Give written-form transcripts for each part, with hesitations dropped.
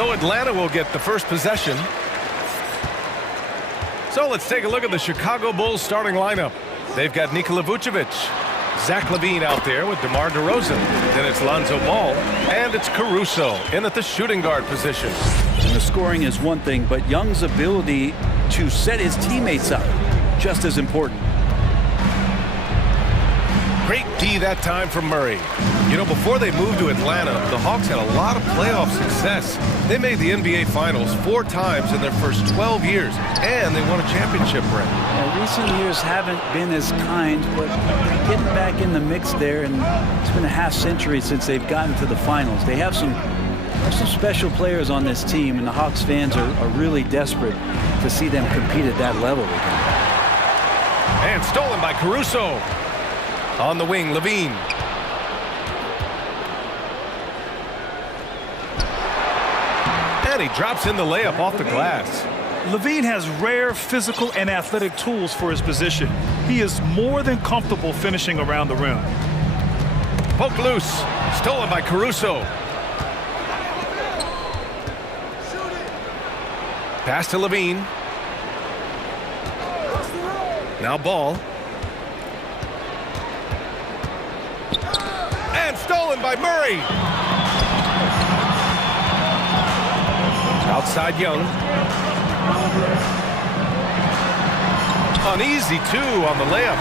So Atlanta will get the first possession. So let's take a look at the Chicago Bulls starting lineup. They've got Nikola Vucevic, Zach LaVine out there with DeMar DeRozan. Then it's Lonzo Ball, and it's Caruso in at the shooting guard position. And the scoring is one thing, but Young's ability to set his teammates up, just as important. Great D that time from Murray. You know, before they moved to Atlanta, the Hawks had a lot of playoff success. They made the NBA Finals 4 times in their first 12 years, and they won a championship ring. Recent years haven't been as kind, but getting back in the mix there, and it's been a half-century since they've gotten to the finals. They have some special players on this team, and the Hawks fans are really desperate to see them compete at that level again. And stolen by Caruso. On the wing, LaVine. And he drops in the layup off the glass. LaVine has rare physical and athletic tools for his position. He is more than comfortable finishing around the rim. Poked loose. Stolen by Caruso. Pass to LaVine. Now Ball. And stolen by Murray. Outside Young. Uneasy two on the layup.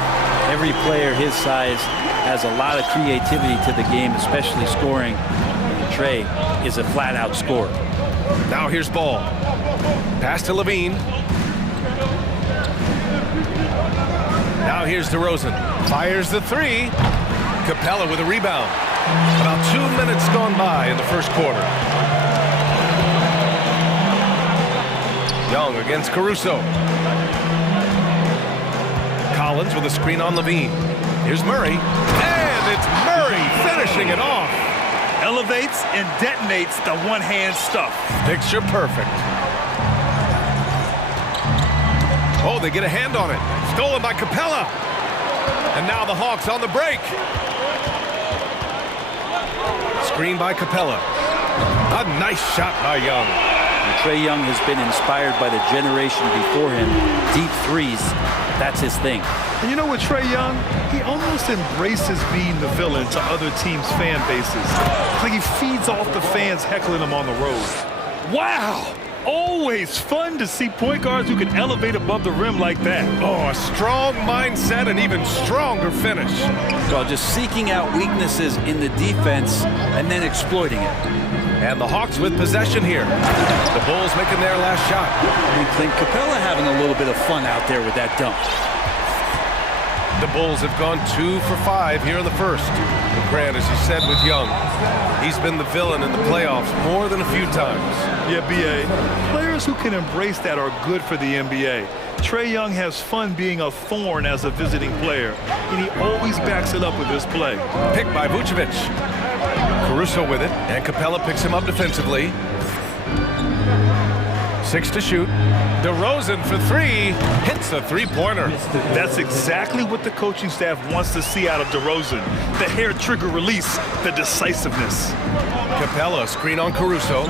Every player his size has a lot of creativity to the game, especially scoring. And Trey is a flat-out scorer. Now here's Ball. Pass to LaVine. Now here's DeRozan. Fires the 3. Capella with a rebound. About 2 minutes gone by in the first quarter. Young against Caruso. Collins with a screen on LaVine. Here's Murray. And it's Murray finishing it off. Elevates and detonates the one-hand stuff. Picture perfect. Oh, they get a hand on it. Stolen by Capella. And now the Hawks on the break. Screen by Capella. A nice shot by Young. And Trae Young has been inspired by the generation before him. Deep threes, that's his thing. And you know what, Trae Young? He almost embraces being the villain to other teams' fan bases. It's like he feeds off the fans heckling him on the road. Wow! Always fun to see point guards who can elevate above the rim like that. Oh, a strong mindset and even stronger finish. Well, just seeking out weaknesses in the defense and then exploiting it. And the Hawks with possession here. The Bulls making their last shot. We think Capella having a little bit of fun out there with that dunk. The Bulls have gone 2 for 5 here in the first. And Grant, as you said with Young, he's been the villain in the playoffs more than a few times. Yeah, B.A. Players who can embrace that are good for the NBA. Trae Young has fun being a thorn as a visiting player, and he always backs it up with his play. Picked by Vucevic. Caruso with it, and Capella picks him up defensively. 6 to shoot. DeRozan for 3. Hits a three-pointer. That's exactly what the coaching staff wants to see out of DeRozan. The hair trigger release, the decisiveness. Capella, screen on Caruso.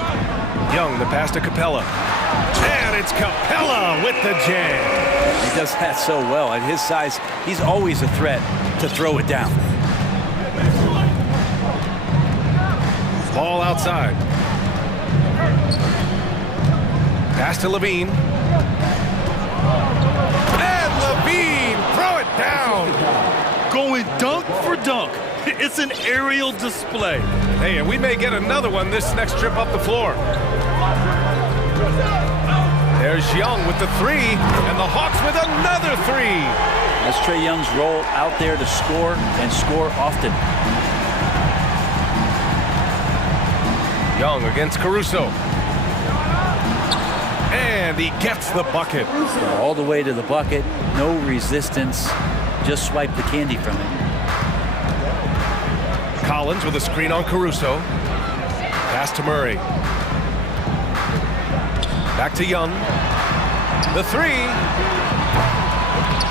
Young, the pass to Capella. And it's Capella with the jam. He does that so well. At his size, he's always a threat to throw it down. Ball outside. Pass to LaVine. And LaVine, throw it down. Going dunk for dunk. It's an aerial display. Hey, and we may get another one this next trip up the floor. There's Young with the 3, and the Hawks with another 3. That's Trae Young's role out there to score and score often. Young against Caruso. And he gets the bucket. All the way to the bucket, no resistance, just swipe the candy from it. Collins with a screen on Caruso. Pass to Murray. Back to Young. The 3.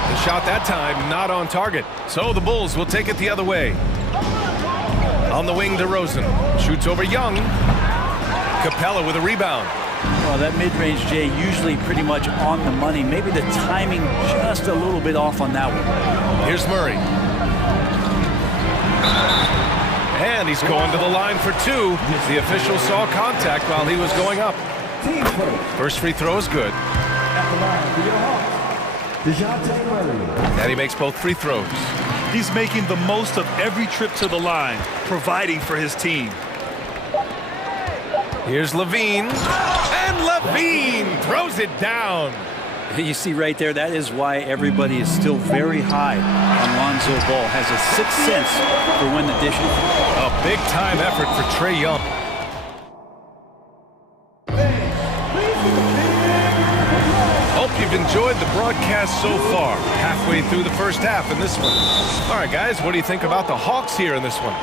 The shot that time not on target. So the Bulls will take it the other way. On the wing, DeRozan shoots over Young. Capella with a rebound. Well, that mid-range J usually pretty much on the money. Maybe the timing just a little bit off on that one. Here's Murray. And he's going to the line for two. The official saw contact while he was going up. First free throw is good. And he makes both free throws. He's making the most of every trip to the line, providing for his team. Here's Levine. And Levine throws it down. You see right there, that is why everybody is still very high on Lonzo Ball. Has a sixth sense for when the dish is. A big-time effort for Trae Young. Hope you've enjoyed the broadcast so far. Halfway through the first half in this one. All right, guys, what do you think about the Hawks here in this one?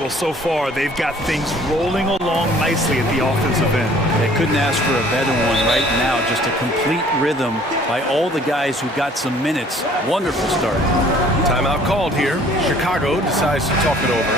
Well, so far, they've got things rolling along nicely at the offensive end. They couldn't ask for a better one right now. Just a complete rhythm by all the guys who got some minutes. Wonderful start. Timeout called here. Chicago decides to talk it over.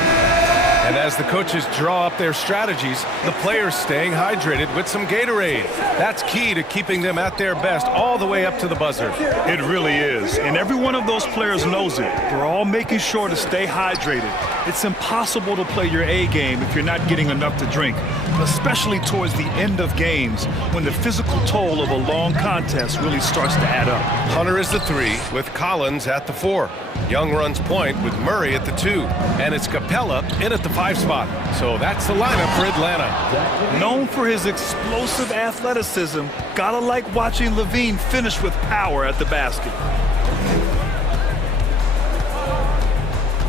And as the coaches draw up their strategies, the players staying hydrated with some Gatorade. That's key to keeping them at their best all the way up to the buzzer. It really is. And every one of those players knows it. They're all making sure to stay hydrated. It's impossible to play your A game if you're not getting enough to drink, especially towards the end of games when the physical toll of a long contest really starts to add up. Hunter is the 3 with Collins at the 4. Young runs point with Murray at the 2. And it's Capella in at the 5 spot. So that's the lineup for Atlanta. Known for his explosive athleticism, gotta like watching Levine finish with power at the basket.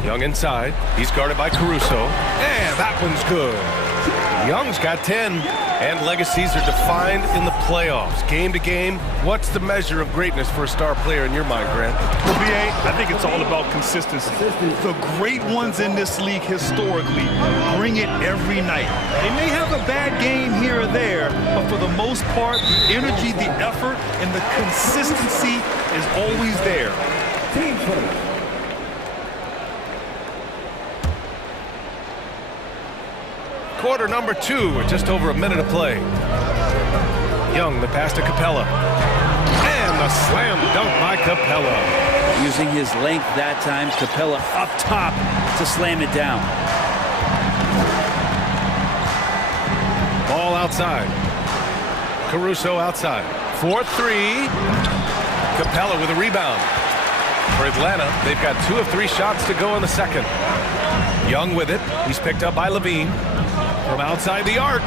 Young inside. He's guarded by Caruso. And that one's good. Young's got 10. And legacies are defined in the playoffs. Game to game, what's the measure of greatness for a star player in your mind, Grant? Well, BA, I think it's all about consistency. The great ones in this league historically bring it every night. They may have a bad game here or there, but for the most part, the energy, the effort, and the consistency is always there. Quarter number 2 with just over a minute of play. Young, the pass to Capella. And the slam dunk by Capella. Using his length that time, Capella up top to slam it down. Ball outside. Caruso outside. 4-3. Capella with a rebound. For Atlanta, they've got 2 of 3 shots to go in the second. Young with it. He's picked up by Levine. From outside the arc.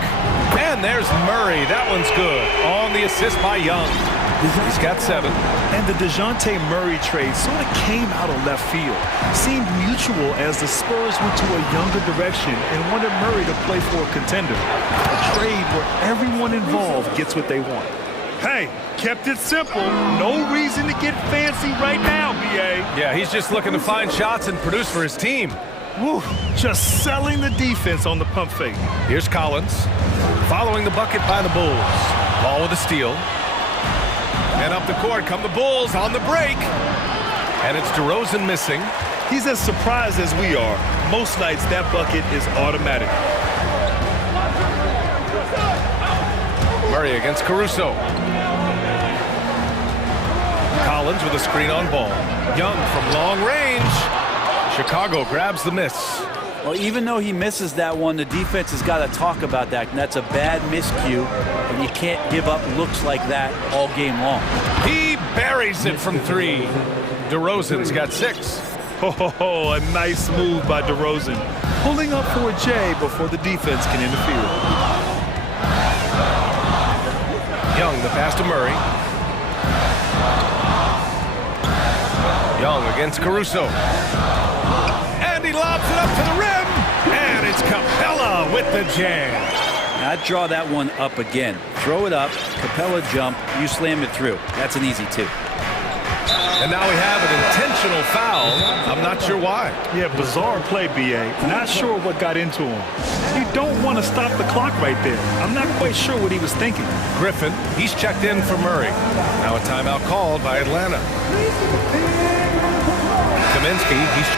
And there's Murray. That one's good. On the assist by Young. He's got 7. And the DeJounte Murray trade sort of came out of left field. Seemed mutual as the Spurs went to a younger direction and wanted Murray to play for a contender. A trade where everyone involved gets what they want. Hey, kept it simple. No reason to get fancy right now, BA. Yeah, he's just looking to find shots and produce for his team. Woo, just selling the defense on the pump fake. Here's Collins, following the bucket by the Bulls. Ball with a steal. And up the court come the Bulls on the break. And it's DeRozan missing. He's as surprised as we are. Most nights, that bucket is automatic. Murray against Caruso. Collins with a screen on ball. Young from long range. Chicago grabs the miss. Well, even though he misses that one, the defense has got to talk about that, and that's a bad miscue, and you can't give up looks like that all game long. He buries it from 3. DeRozan's got 6. Oh, a nice move by DeRozan. Pulling up for a J before the defense can interfere. Young, the pass to Murray. Young against Caruso. And he lobs it up to the rim. And it's Capella with the jam. Now, I'd draw that one up again. Throw it up, Capella jump, you slam it through. That's an easy 2. And now we have an intentional foul. I'm not sure why. Yeah, bizarre play, BA. Not sure what got into him. You don't want to stop the clock right there. I'm not quite sure what he was thinking. Griffin, he's checked in for Murray. Now a timeout called by Atlanta. Kaminsky, he's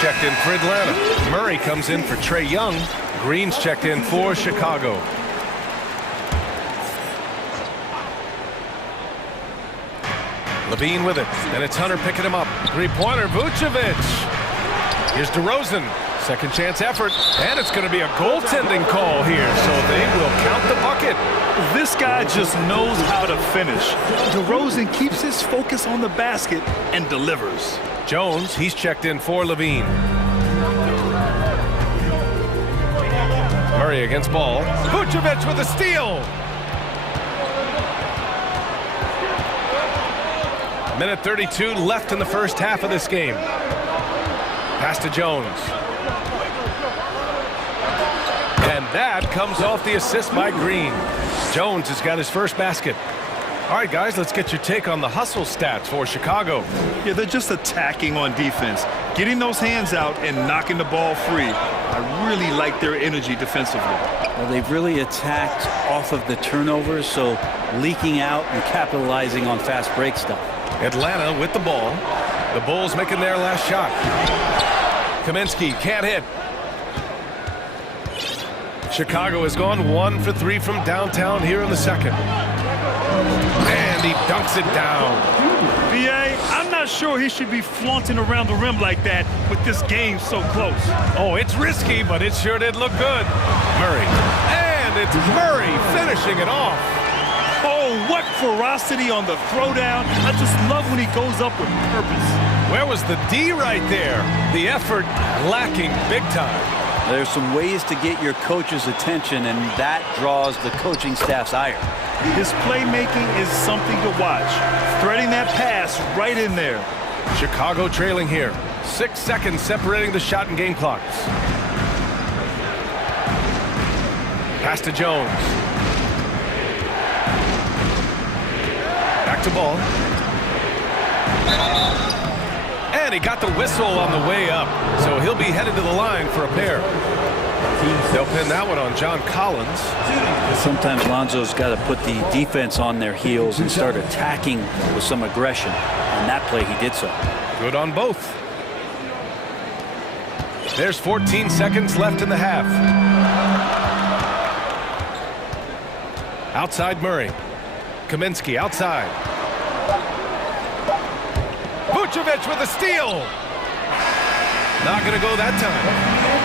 checked in for Atlanta. Murray comes in for Trae Young. Green's checked in for Chicago. Levine with it, and it's Hunter picking him up. Three-pointer, Vucevic. Here's DeRozan. Second chance effort, and it's going to be a goaltending call here, so they will count the bucket. This guy just knows how to finish. DeRozan keeps his focus on the basket and delivers. Jones, he's checked in for Levine. Murray against Ball. Vucevic with a steal. Minute 32 left in the first half of this game. Pass to Jones. And that comes off the assist by Green. Jones has got his first basket. All right, guys, let's get your take on the hustle stats for Chicago. Yeah, they're just attacking on defense, getting those hands out and knocking the ball free. I really like their energy defensively. Well, they've really attacked off of the turnovers, so leaking out and capitalizing on fast break stuff. Atlanta with the ball. The Bulls making their last shot. Kaminsky can't hit. Chicago has gone 1 for 3 from downtown here in the second. And he dunks it down. B.A., I'm not sure he should be flaunting around the rim like that with this game so close. Oh, it's risky, but it sure did look good. Murray. And it's Murray finishing it off. Oh, what ferocity on the throwdown. I just love when he goes up with purpose. Where was the D right there? The effort lacking big time. There's some ways to get your coach's attention, and that draws the coaching staff's ire. His playmaking is something to watch. Threading that pass right in there. Chicago trailing here. 6 seconds separating the shot and game clocks. Pass to Jones. Back to Ball. And he got the whistle on the way up, so he'll be headed to the line for a pair. They'll pin that one on John Collins. Sometimes Lonzo's got to put the defense on their heels and start attacking with some aggression. On that play, he did so. Good on both. There's 14 seconds left in the half. Outside Murray. Kaminsky outside. Vucevic with a steal. Not going to go that time.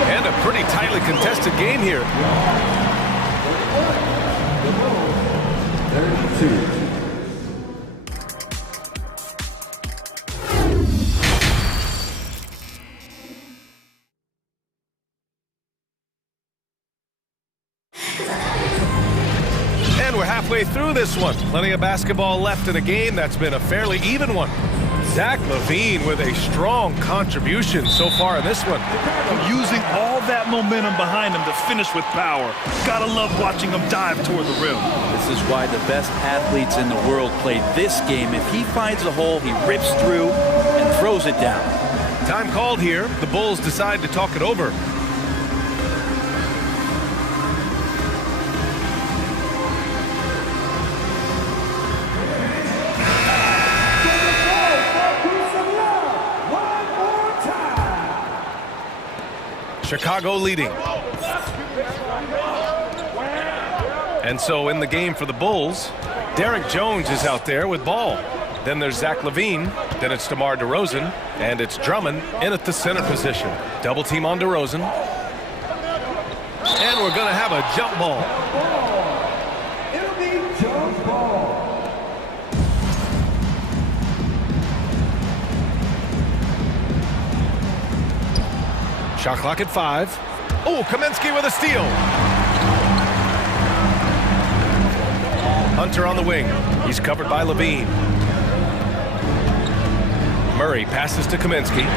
And a pretty tightly contested game here. 32. And we're halfway through this one. Plenty of basketball left in a game that's been a fairly even one. Zach LaVine with a strong contribution so far in this one. Using all that momentum behind him to finish with power. Gotta love watching him dive toward the rim. This is why the best athletes in the world play this game. If he finds a hole, he rips through and throws it down. Time called here. The Bulls decide to talk it over. Chicago leading. And so in the game for the Bulls, Derek Jones is out there with Ball. Then there's Zach LaVine. Then it's DeMar DeRozan. And it's Drummond in at the center position. Double team on DeRozan. And we're going to have a jump ball. It'll be jump ball. Shot clock at 5. Oh, Kaminsky with a steal. Hunter on the wing. He's covered by LaVine. Murray passes to Kaminsky.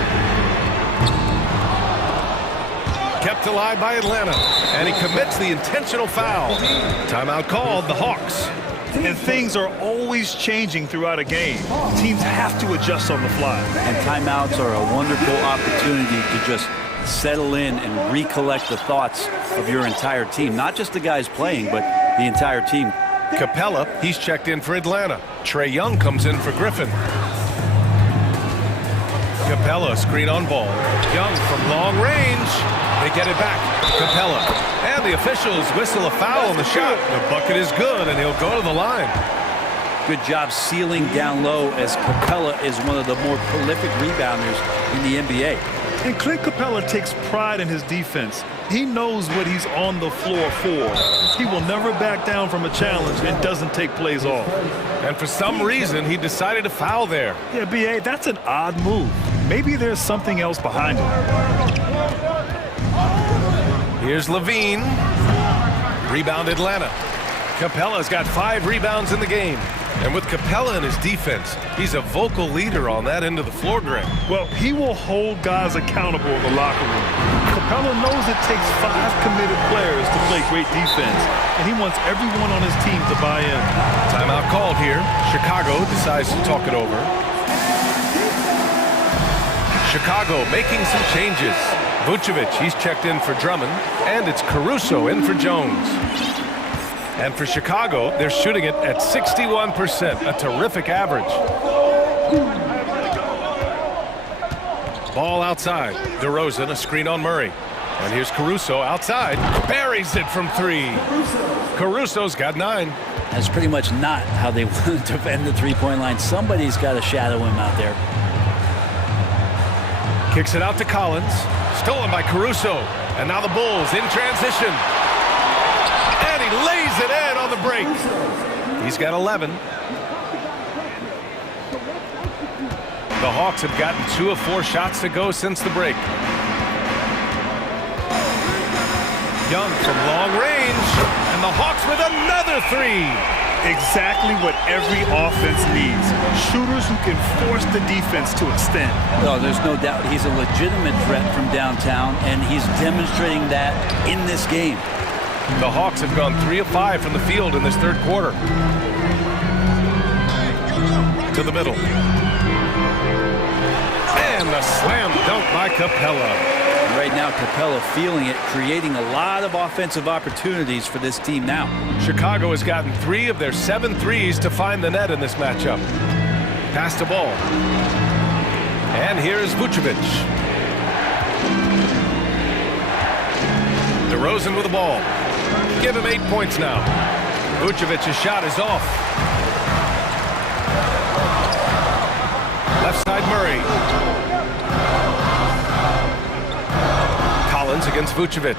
Kept alive by Atlanta. And he commits the intentional foul. Timeout called, the Hawks. And things are always changing throughout a game. Teams have to adjust on the fly. And timeouts are a wonderful opportunity to just settle in and recollect the thoughts of your entire team. Not just the guys playing, but the entire team. Capella, he's checked in for Atlanta. Trae Young comes in for Griffin. Capella, screen on ball. Young from long range. They get it back. Capella. And the officials whistle a foul on the shot. The bucket is good, and he'll go to the line. Good job sealing down low, as Capella is one of the more prolific rebounders in the NBA. And Clint Capella takes pride in his defense. He knows what he's on the floor for. He will never back down from a challenge and doesn't take plays off. And for some reason, he decided to foul there. Yeah, B.A., that's an odd move. Maybe there's something else behind it. Here's Levine. Rebound Atlanta. Capella's got 5 rebounds in the game. And with Capella in his defense, he's a vocal leader on that end of the floor, Greg. Well, he will hold guys accountable in the locker room. Capella knows it takes 5 committed players to play great defense, and he wants everyone on his team to buy in. Timeout called here. Chicago decides to talk it over. Chicago making some changes. Vucevic, he's checked in for Drummond, and it's Caruso in for Jones. And for Chicago, they're shooting it at 61%, a terrific average. Ball outside. DeRozan, a screen on Murray. And here's Caruso outside. Buries it from 3. Caruso's got 9. That's pretty much not how they want to defend the three-point line. Somebody's got to shadow him out there. Kicks it out to Collins. Stolen by Caruso. And now the Bulls in transition. And he lays it in on the break. He's got 11. The Hawks have gotten 2 of 4 shots to go since the break. Young from long range. And the Hawks with another 3. Exactly what every offense needs. Shooters who can force the defense to extend. Oh, there's no doubt he's a legitimate threat from downtown, and he's demonstrating that in this game. The Hawks have gone 3 of 5 from the field in this third quarter. To the middle. And a slam dunk by Capella. Right now, Capella feeling it, creating a lot of offensive opportunities for this team now. Chicago has gotten 3 of their 7 threes to find the net in this matchup. Pass the ball. And here's Vucevic. DeRozan with the ball. Give him 8 points now. Vucevic's shot is off. Left side Murray. Collins against Vucevic.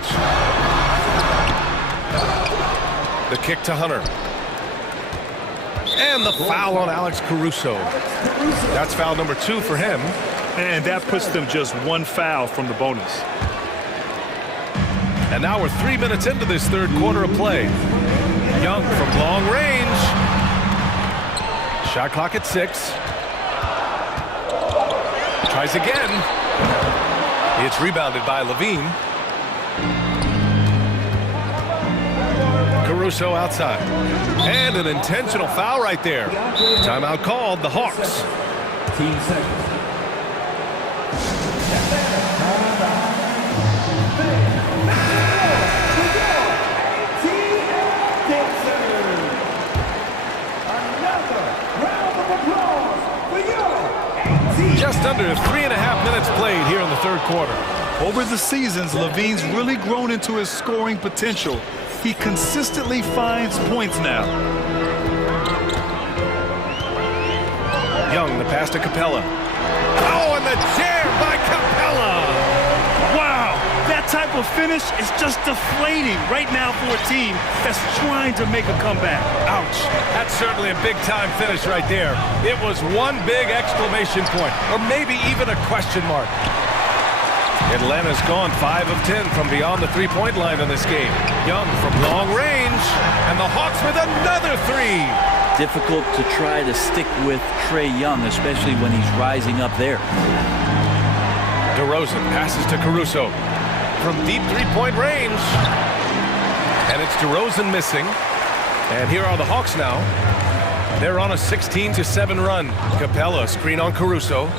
The kick to Hunter. And the foul on Alex Caruso. That's foul number 2 for him. And that puts them just 1 foul from the bonus. And now we're 3 minutes into this third quarter of play. Young from long range. Shot clock at 6. Tries again. It's rebounded by Levine. Caruso outside. And an intentional foul right there. Timeout called, the Hawks. Team seconds. Just under 3.5 minutes played here in the third quarter. Over the seasons, Levine's really grown into his scoring potential. He consistently finds points now. Young, the pass to Capella. Oh, and the jam by Capella! Wow, that type of finish is just deflating right now for a team that's trying to make a comeback. Ouch. That's certainly a big-time finish right there. It was one big exclamation point, or maybe even a question mark. Atlanta's gone 5 of 10 from beyond the three-point line in this game. Young from long range, and the Hawks with another 3. Difficult to try to stick with Trae Young, especially when he's rising up there. DeRozan passes to Caruso from deep three-point range. And it's DeRozan missing. And here are the Hawks now. They're on a 16-7 run. Capella, screen on Caruso.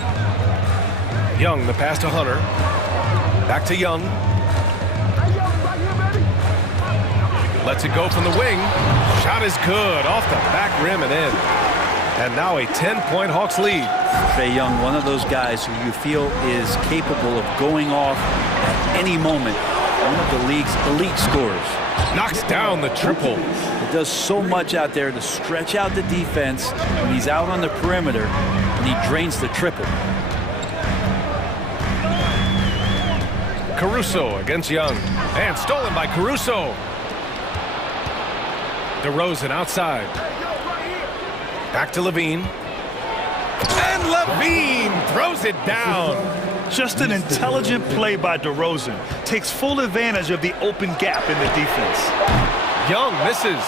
Young, the pass to Hunter. Back to Young. Lets it go from the wing. Shot is good. Off the back rim and in. And now a 10-point Hawks lead. Trae Young, one of those guys who you feel is capable of going off at any moment. One of the league's elite scorers. Knocks down the triple. He does so much out there to stretch out the defense when he's out on the perimeter, and he drains the triple. Caruso against Young. And stolen by Caruso. DeRozan outside. Back to Levine. And Levine throws it down. Just an intelligent play by DeRozan. Takes full advantage of the open gap in the defense. Young misses.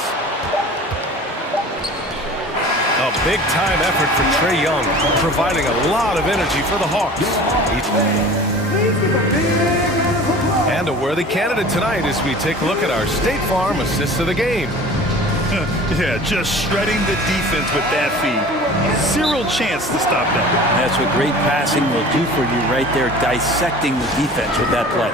A big-time effort for Trae Young, providing a lot of energy for the Hawks. And a worthy candidate tonight as we take a look at our State Farm assists of the game. Yeah, just shredding the defense with that feed. Zero chance to stop that. That's what great passing will do for you right there, dissecting the defense with that play.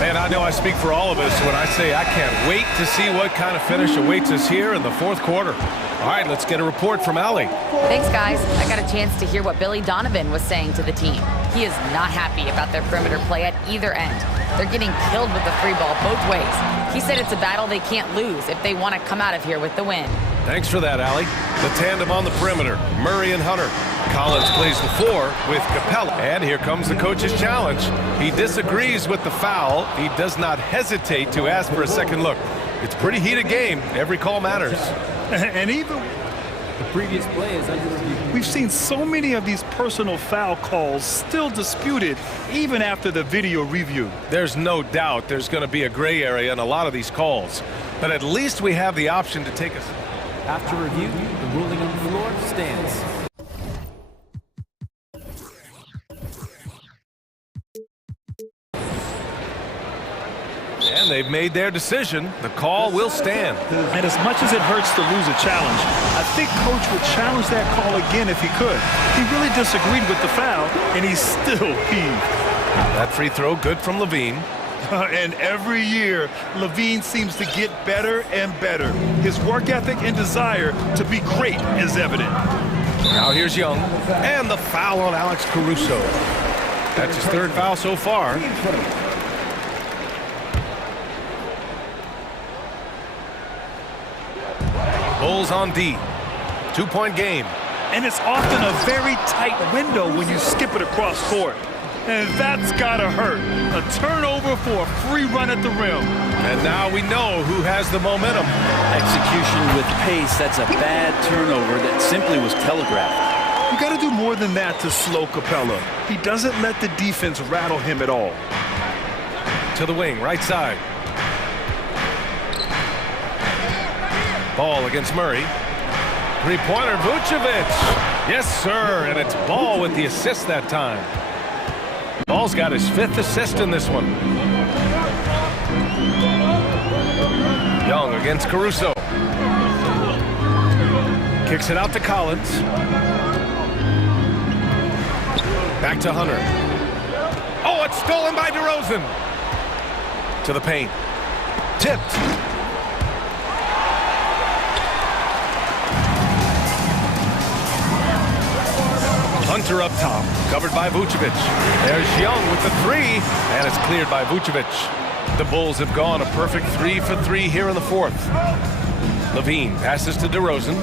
Man, I know I speak for all of us when I say I can't wait to see what kind of finish awaits us here in the fourth quarter. All right, let's get a report from Allie. Thanks, guys. I got a chance to hear what Billy Donovan was saying to the team. He is not happy about their perimeter play at either end. They're getting killed with the free ball both ways. He said it's a battle they can't lose if they want to come out of here with the win. Thanks for that, Allie. The tandem on the perimeter, Murray and Hunter. Collins plays the 4 with Capella. And here comes the coach's challenge. He disagrees with the foul. He does not hesitate to ask for a second look. It's a pretty heated game. Every call matters. And even the previous play is under review. We've seen so many of these personal foul calls still disputed even after the video review. There's no doubt there's going to be a gray area in a lot of these calls. But at least we have the option to take us. After review, the ruling on the floor stands. And they've made their decision. The call will stand. And as much as it hurts to lose a challenge, I think Coach would challenge that call again if he could. He really disagreed with the foul, and he's still peeved. That free throw good from Levine. And every year, Levine seems to get better and better. His work ethic and desire to be great is evident. Now here's Young. And the foul on Alex Caruso. That's his third foul so far. Bulls on D. 2-point game. And it's often a very tight window when you skip it across court. And that's gotta hurt. A turnover for a free run at the rim. And now we know who has the momentum. Execution with pace, that's a bad turnover that simply was telegraphed. You gotta do more than that to slow Capella. He doesn't let the defense rattle him at all. To the wing, right side. Ball against Murray. Three-pointer, Vucevic. Yes, sir, and it's Ball with the assist that time. Ball's got his 5th assist in this one. Young against Caruso. Kicks it out to Collins. Back to Hunter. Oh, it's stolen by DeRozan. To the paint. Tipped. Hunter up top, covered by Vucevic. There's Young with the 3, and it's cleared by Vucevic. The Bulls have gone a perfect 3 for 3 here in the 4th. Levine passes to DeRozan.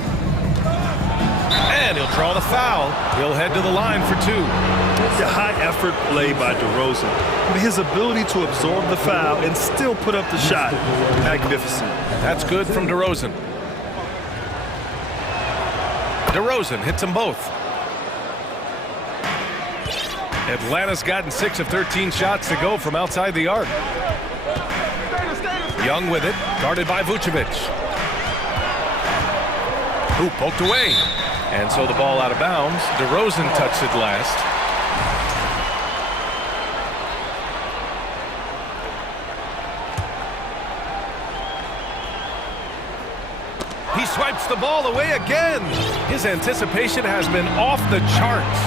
And he'll draw the foul. He'll head to the line for 2. The high-effort play by DeRozan. I mean, his ability to absorb the foul and still put up the shot, magnificent. That's good from DeRozan. DeRozan hits them both. Atlanta's gotten 6 of 13 shots to go from outside the arc. Young with it, guarded by Vucevic. Who poked away. And so the ball out of bounds. DeRozan touched it last. He swipes the ball away again. His anticipation has been off the charts.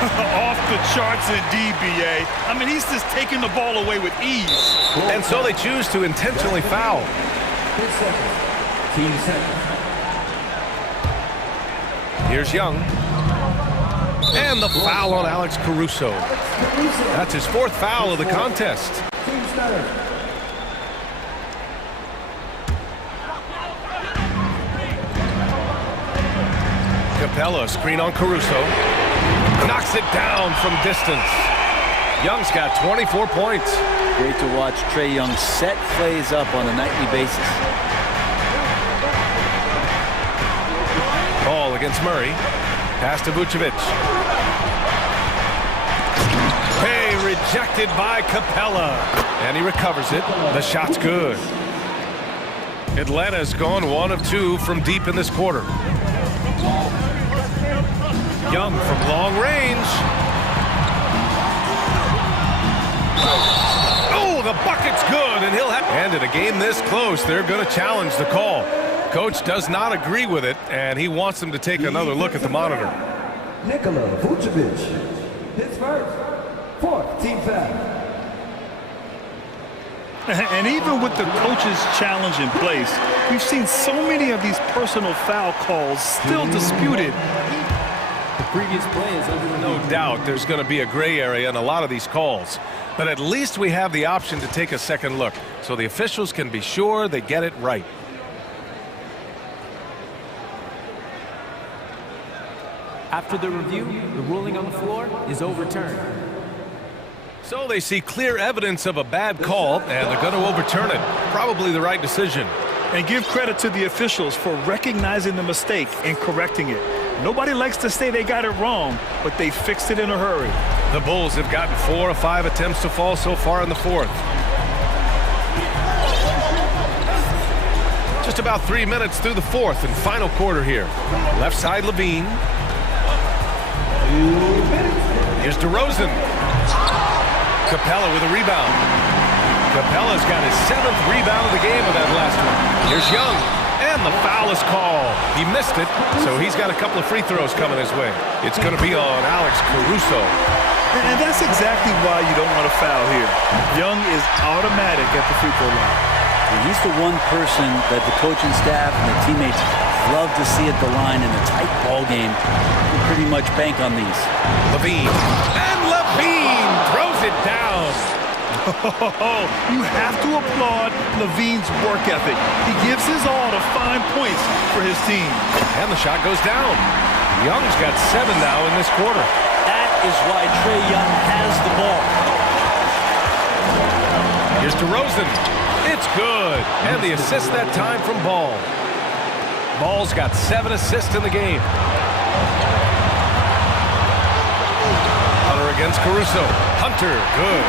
Off the charts indeed, B.A. I mean, he's just taking the ball away with ease. And so they choose to intentionally foul. 10 seconds. Team second. Here's Young. And the foul on Alex Caruso. That's his 4th foul of the contest. Team starter. Capella, screen on Caruso. Knocks it down from distance. Young's got 24 points. Great to watch Trae Young set plays up on a nightly basis. Ball against Murray. Pass to Vucevic. Hey, rejected by Capella. And he recovers it. The shot's good. Atlanta's gone 1 of 2 from deep in this quarter. Young from long range. Oh, the bucket's good, and he'll have... And in a game this close, they're going to challenge the call. Coach does not agree with it, and he wants them to take another look at the monitor. Nikola Vucevic. His first. 4th team foul. And even with the coach's challenge in place, we've seen so many of these personal foul calls still disputed. The previous play is under No doubt there's going to be a gray area in a lot of these calls. But at least we have the option to take a second look, so the officials can be sure they get it right. After the review, the ruling on the floor is overturned. So they see clear evidence of a bad call, and they're going to overturn it. Probably the right decision. And give credit to the officials for recognizing the mistake and correcting it. Nobody likes to say they got it wrong, but they fixed it in a hurry. The Bulls have gotten 4 of 5 attempts to fall so far in the 4th. Just about 3 minutes through the 4th and final quarter here. Left side, Levine. Here's DeRozan. Capella with a rebound. Capella's got his 7th rebound of the game of that last one. Here's Young, and the foul is called. He missed it, so he's got a couple of free throws coming his way. It's going to be on Alex Caruso. And that's exactly why you don't want to foul here. Young is automatic at the free throw line. And he's the one person that the coaching staff and the teammates love to see at the line in a tight ball game. We pretty much bank on these. Levine, and Levine throws it down. You have to applaud Levine's work ethic. He gives his all to find points for his team. And the shot goes down. Young's got 7 now in this quarter. That is why Trae Young has the ball. Here's DeRozan. It's good. And the assist that time from Ball. Ball's got 7 assists in the game. Hunter against Caruso. Hunter, good.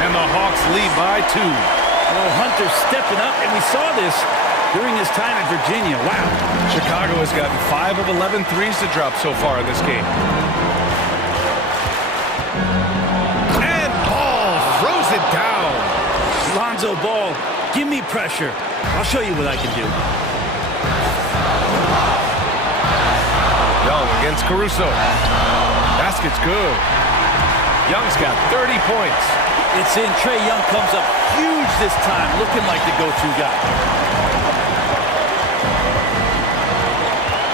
And the Hawks lead by 2. Well, Hunter stepping up, and we saw this during his time in Virginia. Wow. Chicago has gotten 5 of 11 threes to drop so far in this game. And Ball throws it down. Lonzo Ball, give me pressure. I'll show you what I can do. Young against Caruso. Basket's good. Young's got 30 points. It's in. Trae Young comes up huge this time, looking like the go-to guy.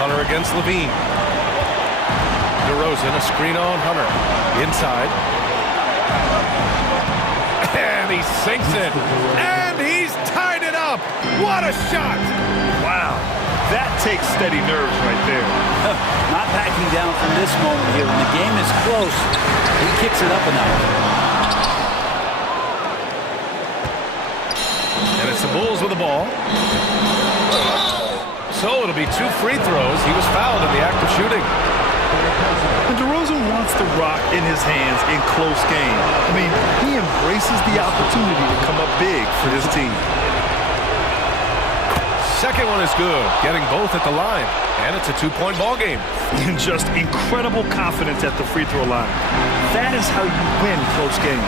Hunter against Levine. DeRozan, a screen on Hunter. Inside. And he sinks it. And he's tied it up. What a shot. Wow. That takes steady nerves right there. Not backing down from this moment here. When the game is close, he kicks it up a notch. And it's the Bulls with the ball. So it'll be 2 free throws. He was fouled in the act of shooting. And DeRozan wants the rock in his hands in close game. I mean, he embraces the opportunity to come up big for his team. Second one is good, getting both at the line. And it's a 2-point ball game. And just incredible confidence at the free throw line. That is how you win close games.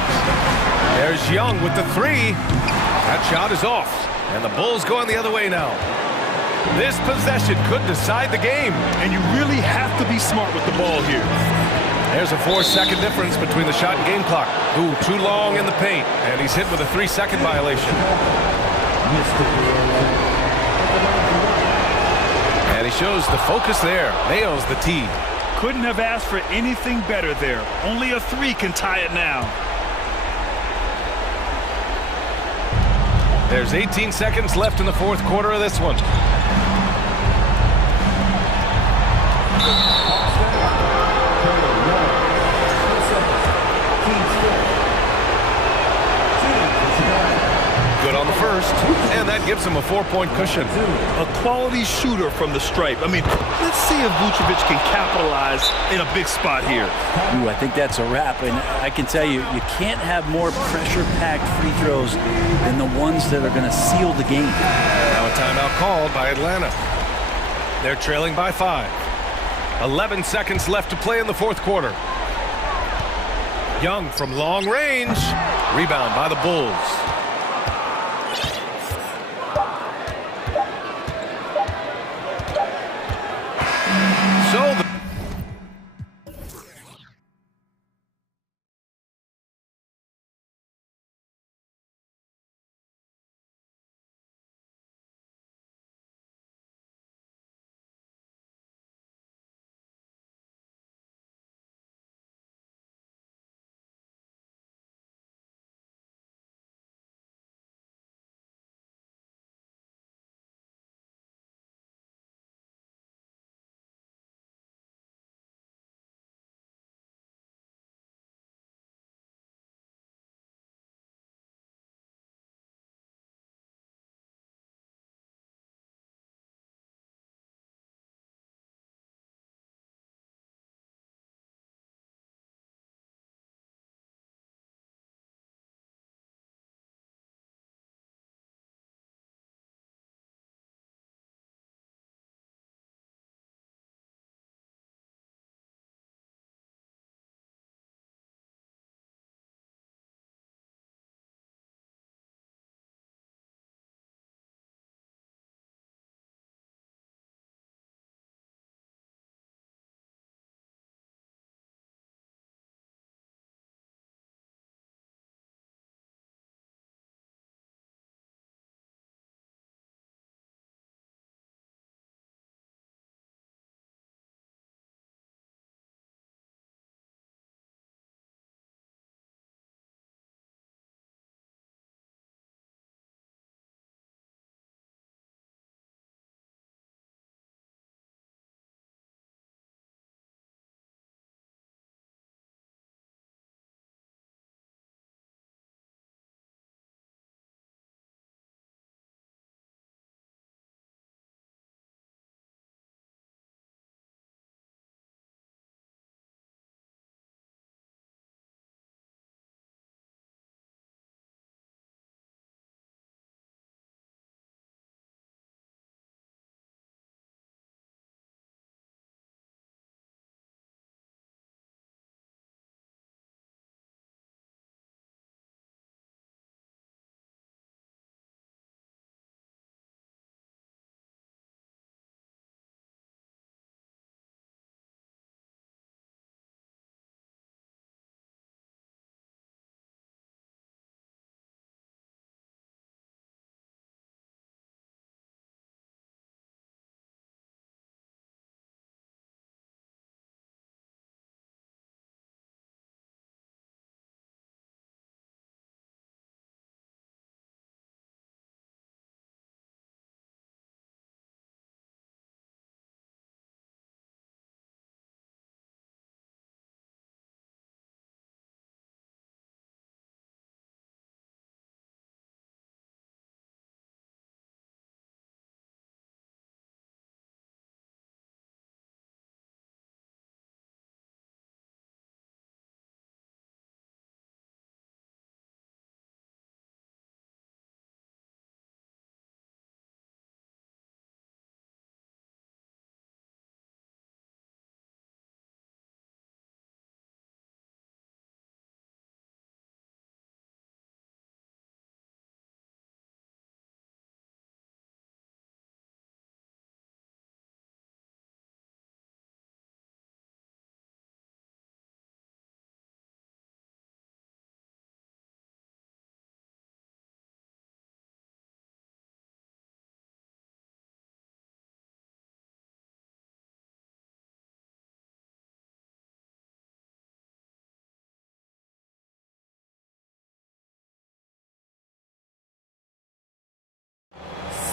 There's Young with the 3. That shot is off. And the Bulls going the other way now. This possession could decide the game. And you really have to be smart with the ball here. There's a 4-second difference between the shot and game clock. Ooh, too long in the paint. And he's hit with a 3-second violation. And he shows the focus there. Nails the tee. Couldn't have asked for anything better there. Only a 3 can tie it now. There's 18 seconds left in the fourth quarter of this one. Good on the first, and that gives him a 4-point cushion. A quality shooter from the stripe. I mean, let's see if Vucevic can capitalize in a big spot here. Ooh, I think that's a wrap, and I can tell you, you can't have more pressure-packed free throws than the ones that are going to seal the game. Now a timeout called by Atlanta. They're trailing by 5. 11 seconds left to play in the fourth quarter. Young from long range. Rebound by the Bulls. So the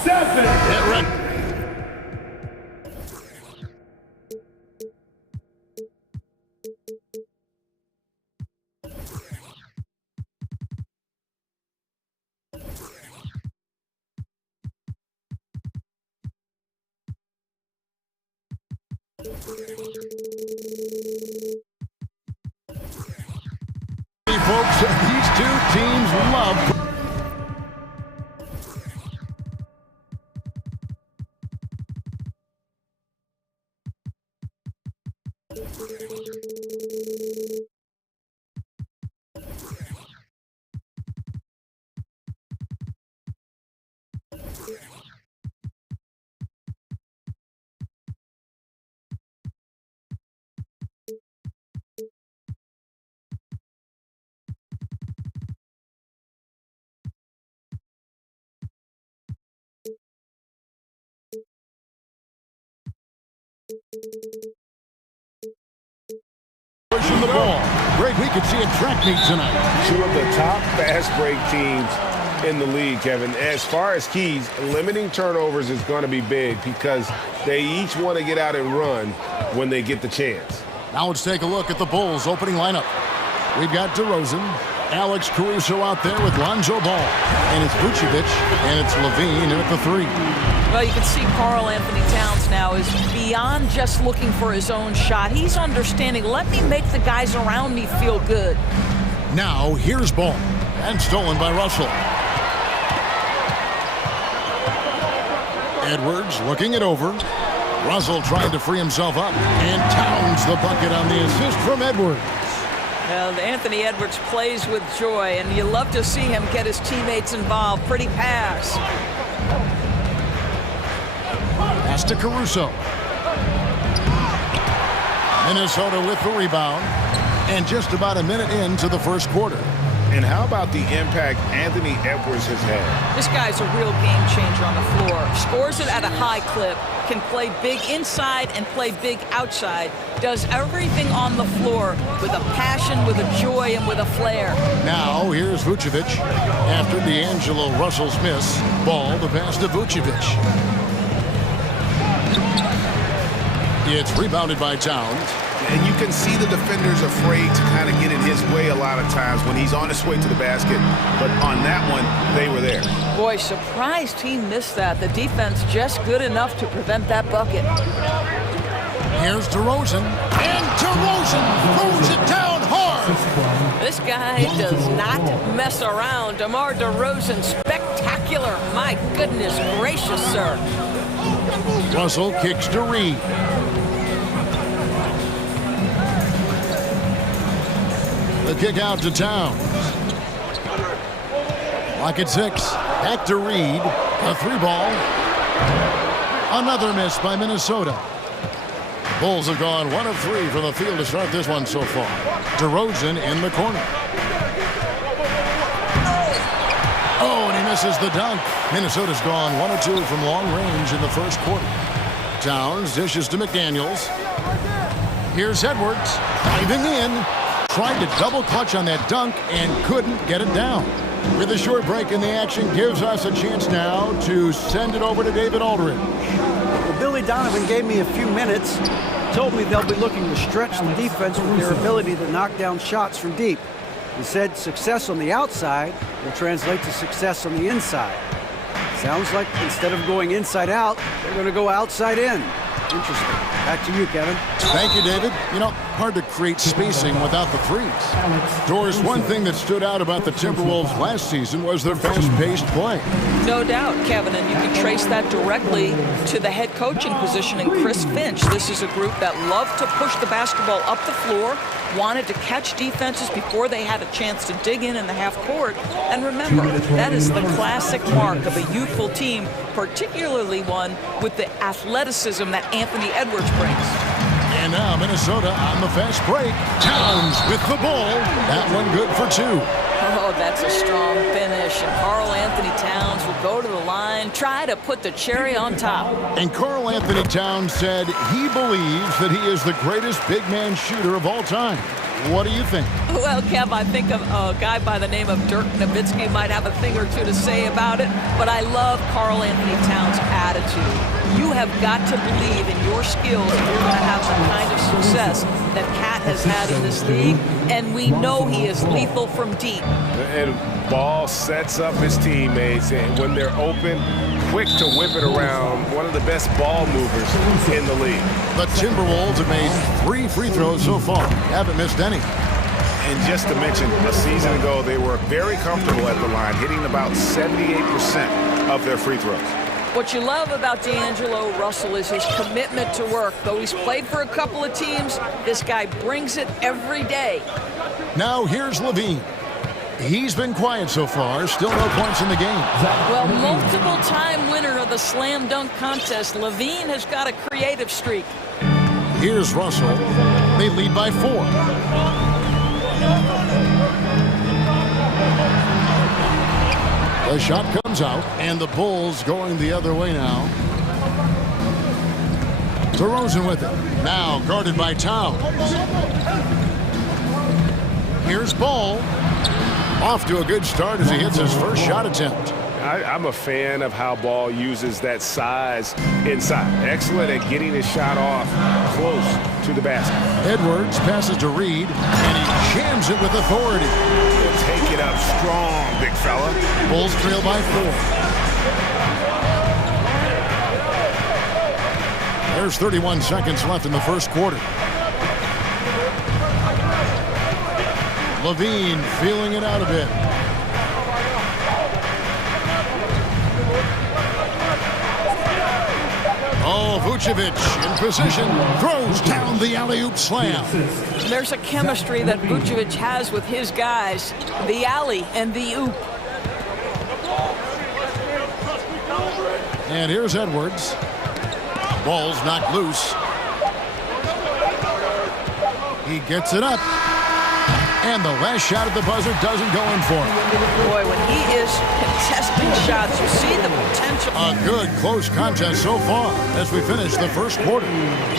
7. Folks, these two teams love. Pushing the ball. Greg, we could see a track meet tonight. Two of the top fast break teams in the league, Kevin. As far as keys, limiting turnovers is going to be big because they each want to get out and run when they get the chance. Now let's take a look at the Bulls' opening lineup. We've got DeRozan, Alex Caruso out there with Lonzo Ball. And it's Vucevic, and it's Levine in at the 3. Well, you can see Karl Anthony Towns now is beyond just looking for his own shot. He's understanding, let me make the guys around me feel good. Now, here's Ball. And stolen by Russell. Edwards looking it over. Russell trying to free himself up. And Towns the bucket on the assist from Edwards. Well, Anthony Edwards plays with joy, and you love to see him get his teammates involved. Pretty pass. Pass to Caruso. Minnesota with the rebound. And just about a minute into the first quarter. And how about the impact Anthony Edwards has had? This guy's a real game changer on the floor. Scores it at a high clip. Can play big inside and play big outside. Does everything on the floor with a passion, with a joy, and with a flair. Now, here's Vucevic. After D'Angelo Russell's miss, Ball the pass to Vucevic. It's rebounded by Towns. And you can see the defenders afraid to kind of get in his way a lot of times when he's on his way to the basket. But on that one, they were there. Boy, surprised he missed that. The defense just good enough to prevent that bucket. Here's DeRozan. And DeRozan throws it down hard. This guy does not mess around. DeMar DeRozan, spectacular. My goodness gracious, sir. Russell kicks to Reed. The kick out to Towns. Lock at 6. Back to Reed. A 3-ball. Another miss by Minnesota. Bulls have gone 1 of 3 from the field to start this one so far. DeRozan in the corner. Oh, and he misses the dunk. Minnesota's gone 1 of 2 from long range in the first quarter. Towns dishes to McDaniels. Here's Edwards. Diving in. Tried to double clutch on that dunk and couldn't get it down. With a short break in the action, gives us a chance now to send it over to David Aldridge. Well, Billy Donovan gave me a few minutes, told me they'll be looking to stretch the defense with their ability to knock down shots from deep. He said success on the outside will translate to success on the inside. Sounds like instead of going inside out, they're going to go outside in. Interesting. Back to you, Kevin. Thank you, David. You know, hard to create spacing without the threes. Doris, one thing that stood out about the Timberwolves last season was their fast-paced play. No doubt, Kevin, and you can trace that directly to the head coaching position in Chris Finch. This is a group that loved to push the basketball up the floor, wanted to catch defenses before they had a chance to dig in the half court. And remember, that is the classic mark of a youthful team, particularly one with the athleticism that Anthony Edwards brings. And now Minnesota on the fast break. Towns with the ball. That one good for 2. Oh, that's a strong finish. And Karl Anthony Towns will go to the line, try to put the cherry on top. And Karl Anthony Towns said he believes that he is the greatest big man shooter of all time. What do you think? Well, Kev, I think of a guy by the name of Dirk Nowitzki might have a thing or two to say about it, but I love Karl Anthony Towns' attitude. You have got to believe in your skills if you're going to have the kind of success that Cat has had in this league, and we know he is lethal from deep. And Ball sets up his teammates, and when they're open, quick to whip it around. One of the best ball movers in the league. The Timberwolves have made 3 free throws so far. Haven't missed any. And just to mention, a season ago, they were very comfortable at the line, hitting about 78% of their free throws. What you love about D'Angelo Russell is his commitment to work. Though he's played for a couple of teams, this guy brings it every day. Now here's Levine. He's been quiet so far, still no points in the game. Well, multiple-time winner of the slam dunk contest, Levine has got a creative streak. Here's Russell. They lead by 4. The shot comes out, and the Bulls going the other way now. DeRozan with it. Now guarded by Towns. Here's Ball. Off to a good start as he hits his first shot attempt. I'm a fan of how Ball uses that size inside. Excellent at getting his shot off close to the basket. Edwards passes to Reed, and he jams it with authority. Take it up strong, big fella. Bulls trail by 4. There's 31 seconds left in the first quarter. Levine feeling it out a bit. Oh, Vucevic in position, throws down the alley-oop slam. There's a chemistry that Vucevic has with his guys, the alley and the oop. And here's Edwards. Ball's knocked loose. He gets it up. And the last shot at the buzzer doesn't go in for him. Boy, when he is contesting shots, you see the potential. A good close contest so far as we finish the first quarter.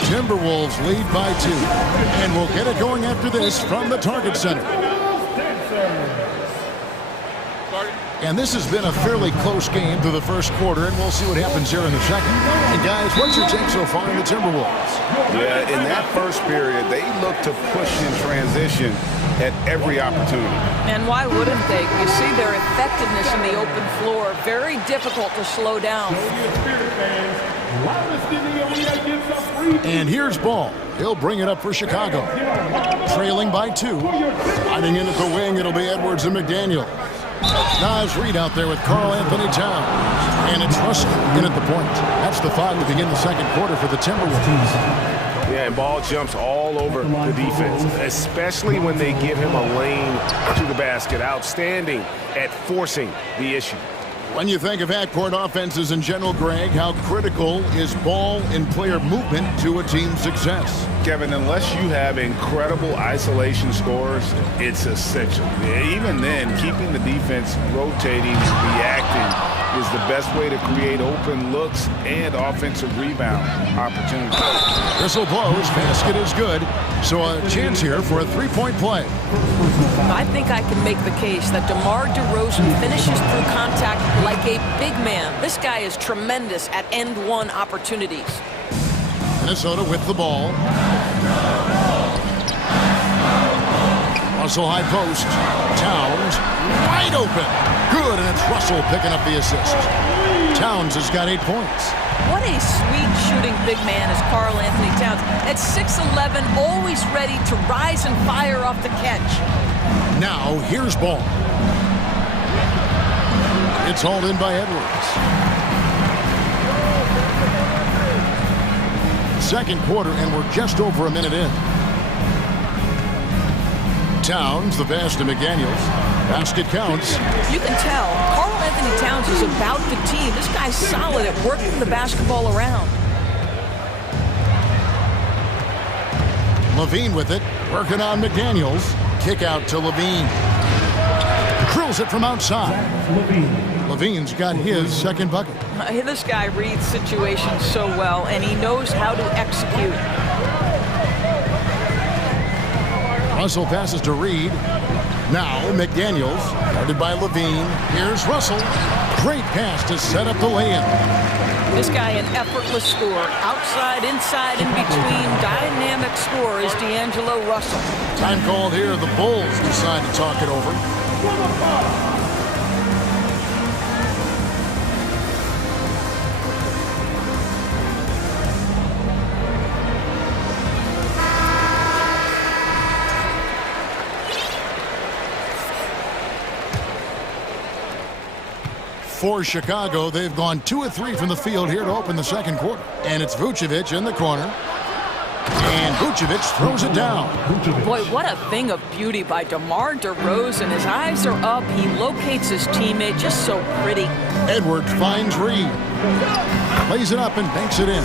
Timberwolves lead by 2. And we'll get it going after this from the Target Center. And this has been a fairly close game through the first quarter, and we'll see what happens here in the second. And guys, what's your take so far on the Timberwolves? Yeah, in that first period, they look to push in transition at every opportunity. And why wouldn't they? You see their effectiveness in the open floor. Very difficult to slow down. And here's Ball. He'll bring it up for Chicago. Trailing by 2. Sliding in at the wing, it'll be Edwards and McDaniel. Nice read out there with Karl Anthony Towns. And it's Russell in at the point. That's the 5 to begin the second quarter for the Timberwolves. Yeah, and Ball jumps all over the defense, especially when they give him a lane to the basket. Outstanding at forcing the issue. When you think of half-court offenses in general, Greg, how critical is ball and player movement to a team's success? Kevin, unless you have incredible isolation scores, it's essential. Even then, keeping the defense rotating and reacting is the best way to create open looks and offensive rebound opportunities. Whistle blows, basket is good. So a chance here for a three-point play. I think I can make the case that DeMar DeRozan finishes through contact like a big man. This guy is tremendous at end-one opportunities. Minnesota with the ball. Russell high post. Towns wide open. Good, and it's Russell picking up the assist. Towns has got 8 points. What a sweet shooting big man is Karl Anthony Towns. At 6'11", always ready to rise and fire off the catch. Now here's ball. It's hauled in by Edwards. Second quarter, and we're just over a minute in. Towns, the pass to McDaniels. Basket counts. You can tell Karl Anthony Towns is about the team. This guy's solid at working the basketball around. Levine with it, working on McDaniels. Kick out to Levine. Drills it from outside. Levine's got his second bucket. This guy reads situations so well, and he knows how to execute. Russell passes to Reed. Now McDaniels, guarded by Levine. Here's Russell. Great pass to set up the lay-in. This guy, an effortless scorer. Outside, inside, in between. Dynamic scorer is D'Angelo Russell. Time called here. The Bulls decide to talk it over. For Chicago, they've gone 2 of 3 from the field here to open the second quarter. And it's Vucevic in the corner. And Vucevic throws it down. Boy, what a thing of beauty by DeMar DeRozan. His eyes are up. He locates his teammate just so pretty. Edwards finds Reed. Lays it up and banks it in.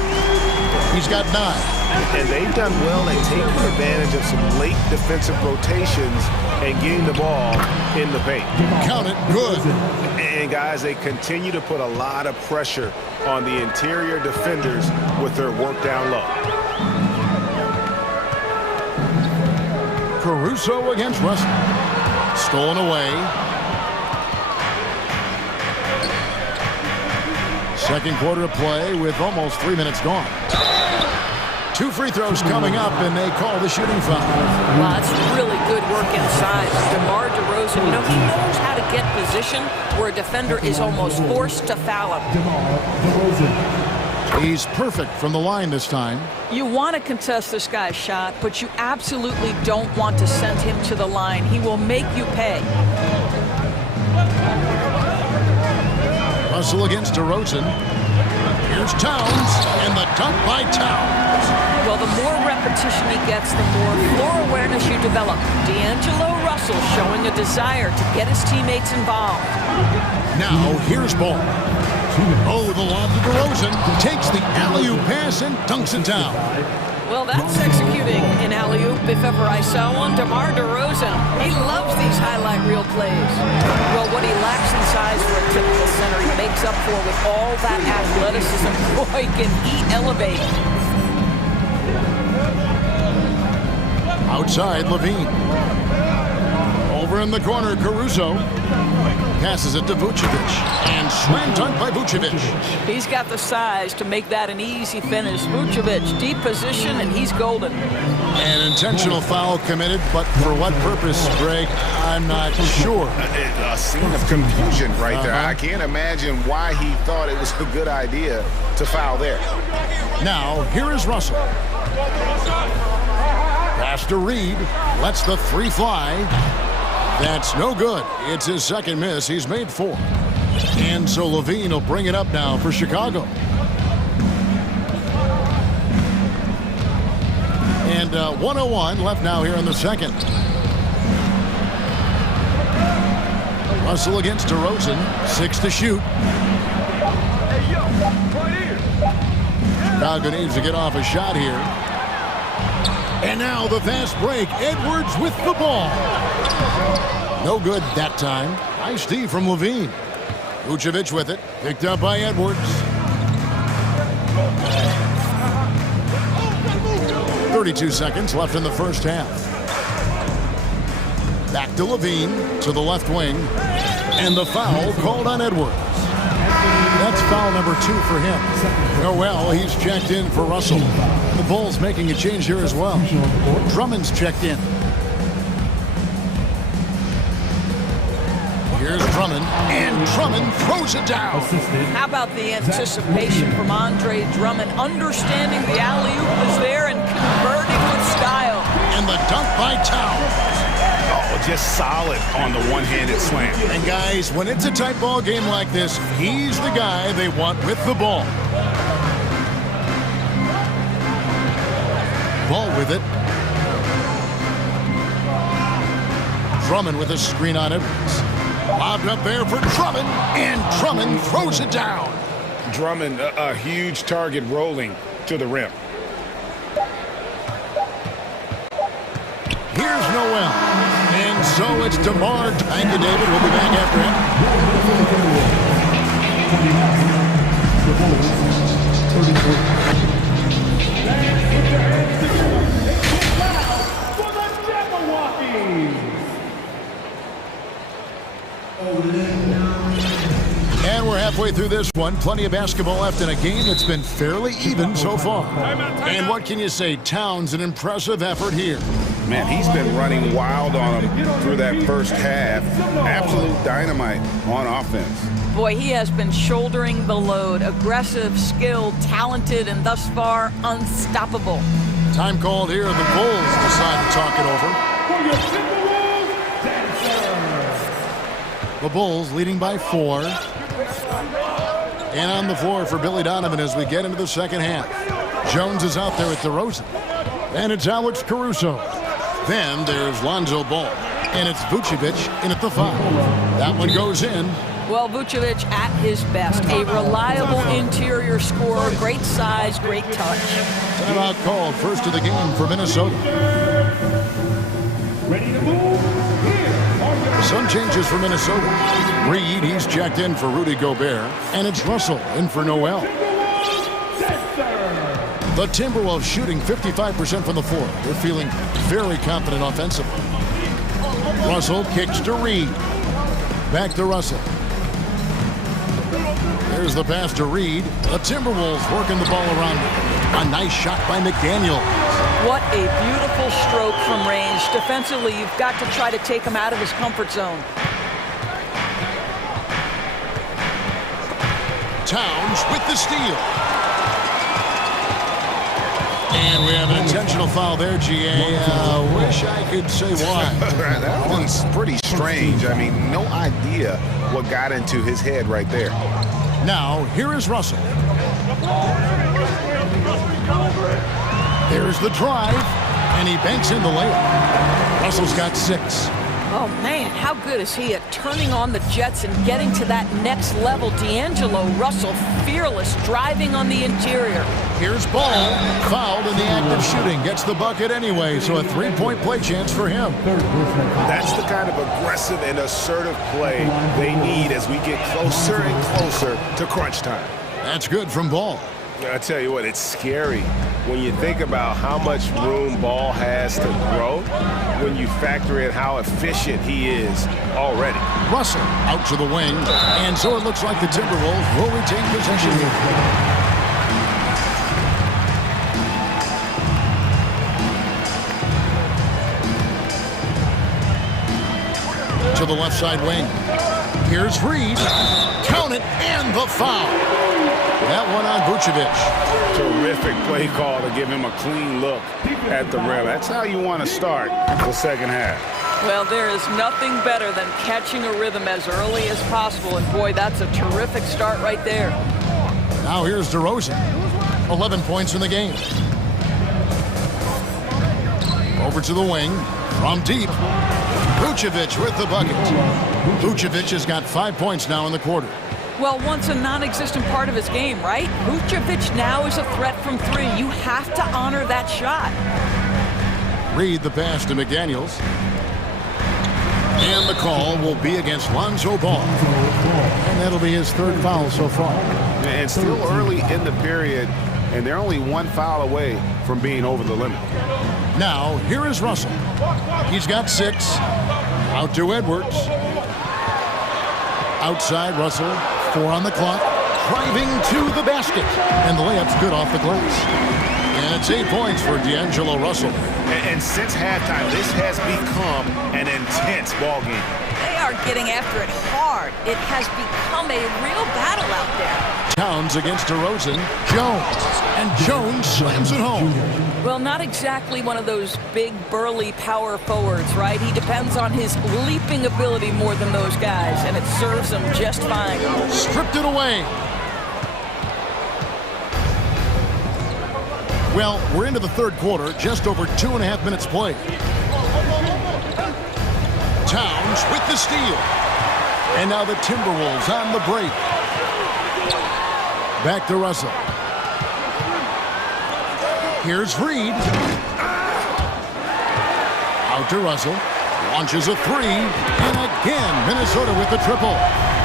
He's got 9. And they've done well at taking advantage of some late defensive rotations and getting the ball in the paint. Count it. Good. And guys, they continue to put a lot of pressure on the interior defenders with their work down low. Caruso against Russell. Stolen away. Second quarter of play with almost 3 minutes gone. 2 free throws coming up, and they call the shooting foul. Wow, that's really good work inside. DeMar DeRozan, you know, he knows how to get position where a defender is almost forced to foul him. He's perfect from the line this time. You want to contest this guy's shot, but you absolutely don't want to send him to the line. He will make you pay. Russell against DeRozan. Here's Towns, and the dunk by Towns. Well, the more repetition he gets, the more floor awareness you develop. D'Angelo Russell showing a desire to get his teammates involved. Now, here's ball. Oh, the lob to DeRozan. Takes the alley-oop pass and dunks it down. Well, that's executing an alley-oop if ever I saw one. DeMar DeRozan, he loves these highlight reel plays. Well, what he lacks in size for a typical center, he makes up for with all that athleticism. Boy, can he elevate. Outside, Levine. Over in the corner, Caruso. Passes it to Vucevic. And slam dunk by Vucevic. He's got the size to make that an easy finish. Vucevic, deep position, and he's golden. An intentional foul committed, but for what purpose, Greg? I'm not sure. A scene of confusion right there. I can't imagine why he thought it was a good idea to foul there. Now, here is Russell. Pass to Reed. Lets the 3 fly. That's no good. It's his second miss. He's made 4. And so Levine will bring it up now for Chicago. And 1:01 left now here in the second. Russell against DeRozan. 6 to shoot. Chicago needs to get off a shot here. And now the fast break. Edwards with the ball. No good that time. Nice D from Levine. Vucevic with it. Picked up by Edwards. 32 seconds left in the first half. Back to Levine to the left wing. And the foul called on Edwards. That's foul number 2 for him. Oh, well, he's checked in for Russell. The Bulls making a change here as well. Drummond's checked in. Here's Drummond, and Drummond throws it down. How about the anticipation from Andre Drummond, understanding the alley-oop is there and converting with style. And the dunk by Towns. Oh, just solid on the one-handed slam. And guys, when it's a tight ball game like this, he's the guy they want with the ball. Ball with it. Drummond with a screen on Edwards. Lobbed up there for Drummond, and Drummond throws it down. Drummond, a huge target rolling to the rim. Here's Noel. And so it's DeMar. Thank you, David. We'll be back after him. And we're halfway through this one. Plenty of basketball left in a game that's been fairly even so far. And what can you say? Towns, an impressive effort here. Man, he's been running wild on him through that first half. Absolute dynamite on offense. Boy, he has been shouldering the load. Aggressive, skilled, talented, and thus far, unstoppable. Time called here. The Bulls decide to talk it over. The Bulls leading by 4. And on the floor for Billy Donovan as we get into the second half. Jones is out there at DeRozan. And it's Alex Caruso. Then there's Lonzo Ball. And it's Vucevic in at the 5. That one goes in. Well, Vucevic at his best. A reliable interior scorer. Great size, great touch. Timeout called. First of the game for Minnesota. Ready to move? Some changes for Minnesota. Reed, he's checked in for Rudy Gobert. And it's Russell in for Noel. The Timberwolves shooting 55% from the floor. They're feeling very confident offensively. Russell kicks to Reed. Back to Russell. There's the pass to Reed. The Timberwolves working the ball around. A nice shot by McDaniel. What a beautiful stroke from range. Defensively, you've got to try to take him out of his comfort zone. Towns with the steal. And we have an intentional foul there, GA. Wish I could say why. That one's pretty strange. I mean, no idea what got into his head right there. Now, here is Russell. There's the drive, and he banks in the layup. Russell's got 6. Oh, man, how good is he at turning on the Jets and getting to that next level? D'Angelo Russell, fearless, driving on the interior. Here's Ball, fouled in the act of shooting. Gets the bucket anyway, so a 3-point play chance for him. That's the kind of aggressive and assertive play they need as we get closer and closer to crunch time. That's good from Ball. I tell you what, it's scary when you think about how much room Ball has to grow when you factor in how efficient he is already. Russell out to the wing, and so it looks like the Timberwolves will retain possession here. To the left side wing. Here's Reed. Count it, and the foul. That one on Vucevic. Terrific play call to give him a clean look at the rim. That's how you want to start the second half. Well, there is nothing better than catching a rhythm as early as possible. And, boy, that's a terrific start right there. Now here's DeRozan. 11 points in the game. Over to the wing. From deep. Vucevic with the bucket. Vucevic has got 5 points now in the quarter. Well, once a non-existent part of his game, right? Vucevic now is a threat from 3. You have to honor that shot. Reed the pass to McDaniels. And the call will be against Lonzo Ball. And that'll be his 3rd foul so far. And still early in the period, and they're only 1 foul away from being over the limit. Now, here is Russell. He's got 6. Out to Edwards. Outside, Russell. 4 on the clock. Driving to the basket. And the layup's good off the glass. And it's 8 points for D'Angelo Russell. And since halftime, this has become an intense ball game. They are getting after it hard. It has become a real battle out there. Towns against DeRozan. Jones. And Jones slams it home. Well, not exactly one of those big, burly power forwards, right? He depends on his leaping ability more than those guys, and it serves him just fine. Stripped it away. Well, we're into the 3rd quarter, just over 2.5 minutes played. Towns with the steal. And now the Timberwolves on the break. Back to Russell. Here's Reed. Out to Russell. Launches a 3. And again, Minnesota with the triple.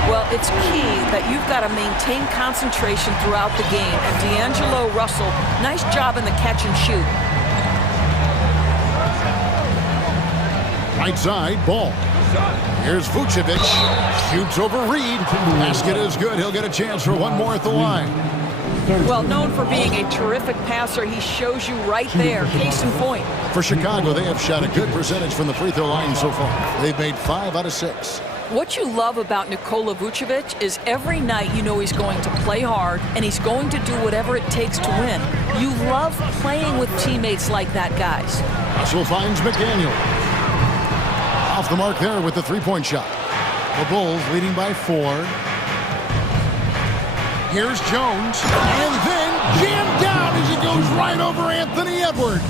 Well, it's key that you've got to maintain concentration throughout the game. And D'Angelo Russell, nice job in the catch and shoot. Right side, Ball. Here's Vucevic. Shoots over Reed. Basket is good. He'll get a chance for one more at the line. Well, known for being a terrific passer, he shows you right there. Case in point. For Chicago, they have shot a good percentage from the free throw line so far. They've made 5 out of 6. What you love about Nikola Vucevic is every night you know he's going to play hard and he's going to do whatever it takes to win. You love playing with teammates like that, guys. Russell finds McDaniel. Off the mark there with the three-point shot. The Bulls leading by 4. Here's Jones, and then jammed down as he goes right over Anthony Edwards.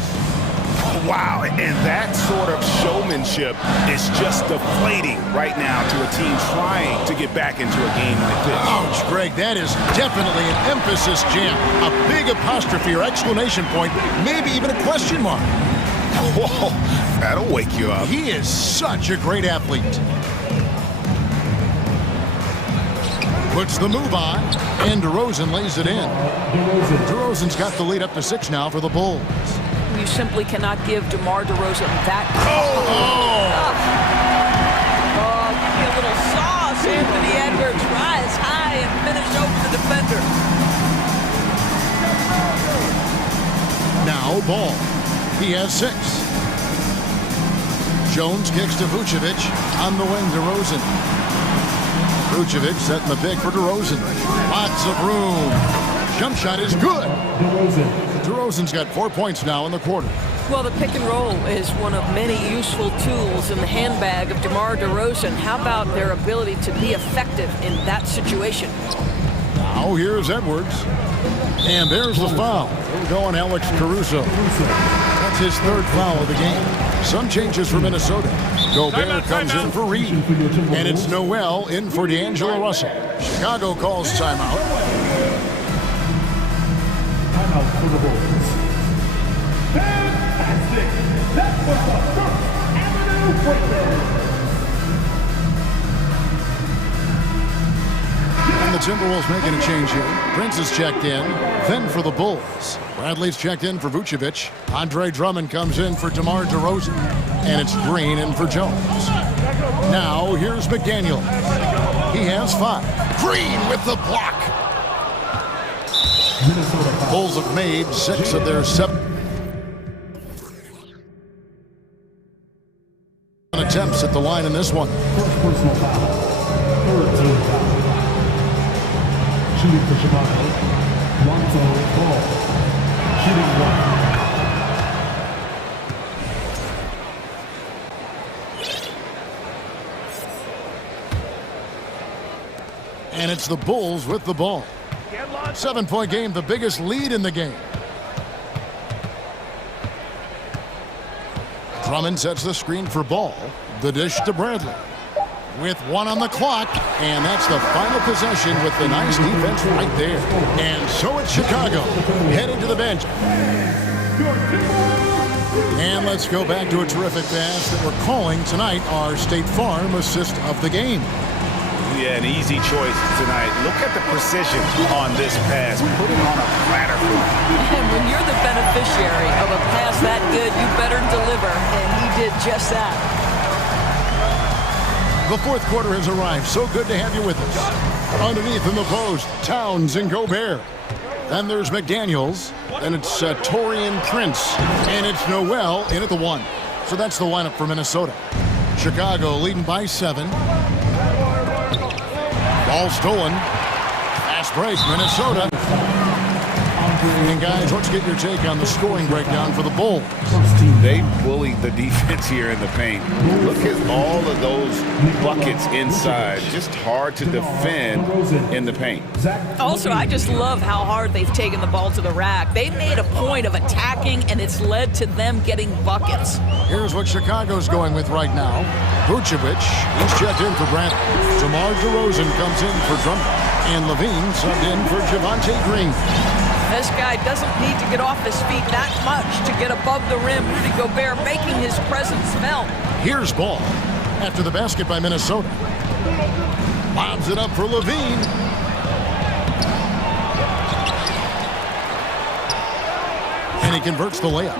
Wow, and that sort of showmanship is just deflating right now to a team trying to get back into a game like this. Ouch, Greg, that is definitely an emphasis jam. A big apostrophe or exclamation point, maybe even a question mark. Whoa, that'll wake you up. He is such a great athlete. Puts the move on, and DeRozan lays it in. DeRozan's got the lead up to 6 now for the Bulls. You simply cannot give DeMar DeRozan that. Give me a little sauce. Anthony Edwards rise high and finish over the defender. Now Ball. He has 6. Jones kicks to Vucevic. On the wing, DeRozan. Vucevic setting the pick for DeRozan. Lots of room. Jump shot is good. DeRozan's got 4 points now in the quarter. Well, the pick and roll is one of many useful tools in the handbag of DeMar DeRozan. How about their ability to be effective in that situation? Now here's Edwards. And there's the foul. We'll go on Alex Caruso. That's his 3rd foul of the game. Some changes for Minnesota. Gobert comes in for Reed. And it's Noel in for D'Angelo Russell. Chicago calls timeout. Timeout for the Bulls. Fantastic! That was the First Avenue breakdown. And the Timberwolves making a change here. Prince is checked in. Then for the Bulls. Bradley's checked in for Vucevic. Andre Drummond comes in for DeMar DeRozan. And it's Green in for Jones. Now here's McDaniel. He has 5. Green with the block. Bulls have made 6 of their 7 attempts at the line in this one. First personal foul. 3rd team foul. Shooting for Chicago. Lonzo Ball. Shooting 1. And it's the Bulls with the ball. 7-point game, the biggest lead in the game. Drummond sets the screen for Ball. The dish to Bradley. With 1 on the clock, and that's the final possession with the nice defense right there. And so it's Chicago heading to the bench. And let's go back to a terrific pass that we're calling tonight our State Farm assist of the game. Yeah, an easy choice tonight. Look at the precision on this pass. Put it on a platter. And when you're the beneficiary of a pass that good, you better deliver, and he did just that. The 4th quarter has arrived. So good to have you with us. Underneath in the post, Towns and Gobert. Then there's McDaniels. And it's Taurean Prince. And it's Noel in at the 1. So that's the lineup for Minnesota. Chicago leading by 7. Ball stolen. Fast break, Minnesota. And guys, let's get your take on the scoring breakdown for the Bulls. They bullied the defense here in the paint. Look at all of those buckets inside. Just hard to defend in the paint. Also, I just love how hard they've taken the ball to the rack. They've made a point of attacking, and it's led to them getting buckets. Here's what Chicago's going with right now. Vucevic, he's checked in for Bradley. DeMar DeRozan comes in for Drummond. And Levine subbed in for Javonte Green. This guy doesn't need to get off his feet that much to get above the rim. Rudy Gobert making his presence felt. Here's Ball after the basket by Minnesota. Lobs it up for Levine. And he converts the layup.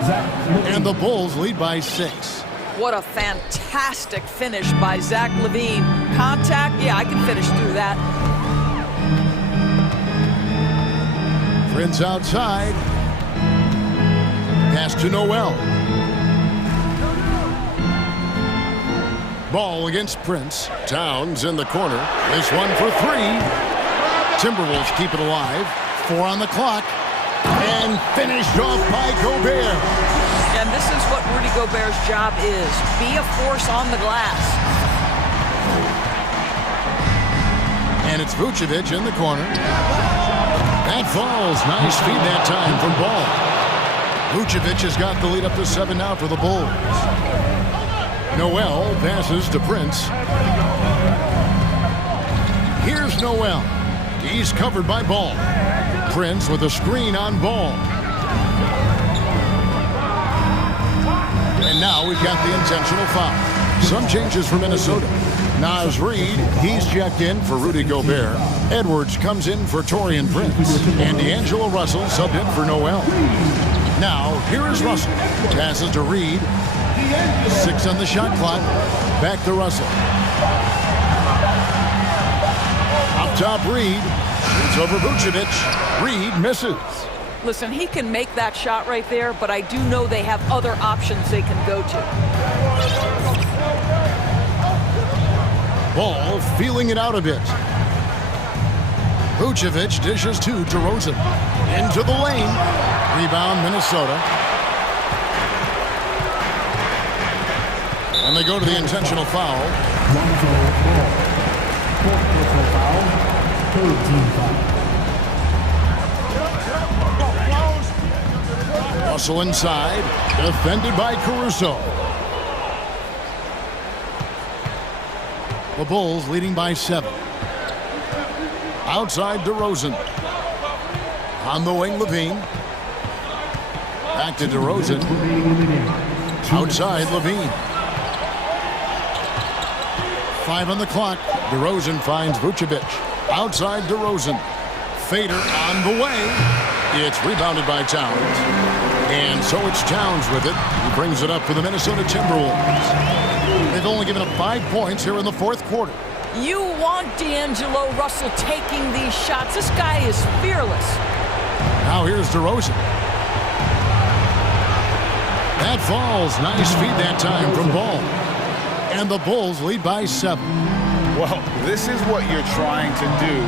And the Bulls lead by 6. What a fantastic finish by Zach LaVine. Contact, yeah, I can finish through that. Prince outside. Pass to Noel. Ball against Prince. Towns in the corner. This one for three. Timberwolves keep it alive. 4 on the clock. And finished off by Gobert. And this is what Rudy Gobert's job is. Be a force on the glass. And it's Vucevic in the corner. That falls. Nice feed that time from Ball. Vucevic has got the lead up to 7 now for the Bulls. Noel passes to Prince. Here's Noel. He's covered by Ball. Prince with a screen on Ball. And now we've got the intentional foul. Some changes for Minnesota. Naz Reid, he's checked in for Rudy Gobert. Edwards comes in for Taurean Prince. And D'Angelo Russell subbed in for Noel. Now, here is Russell. Passes to Reid. 6 on the shot clock. Back to Russell. Up top, Reid. It's over Vucevic. Reid misses. Listen, he can make that shot right there, but I do know they have other options they can go to. Ball feeling it out a bit. Vucevic dishes to DeRozan. Into the lane. Rebound, Minnesota. And they go to the intentional foul. Russell inside. Defended by Caruso. The Bulls leading by 7. Outside DeRozan. On the wing, LaVine. Back to DeRozan. Outside, LaVine. 5 on the clock. DeRozan finds Vucevic. Outside DeRozan. Fader on the way. It's rebounded by Towns. And so it's Towns with it. He brings it up for the Minnesota Timberwolves. They've only given up 5 points here in the 4th quarter. You want D'Angelo Russell taking these shots. This guy is fearless. Now here's DeRozan. That falls. Nice feed that time from Ball. And the Bulls lead by 7. Well, this is what you're trying to do.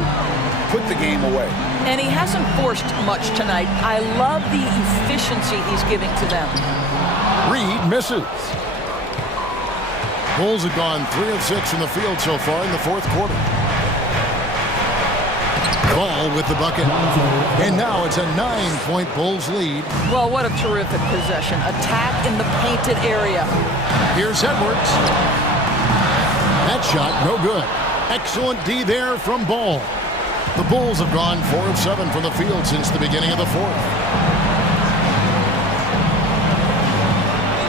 Put the game away. And he hasn't forced much tonight. I love the efficiency he's giving to them. Reid misses. Bulls have gone 3 of 6 from the field so far in the 4th quarter. Ball with the bucket. And now it's a 9-point Bulls lead. Well, what a terrific possession. Attack in the painted area. Here's Edwards. That shot, no good. Excellent D there from Ball. The Bulls have gone 4 of 7 from the field since the beginning of the 4th.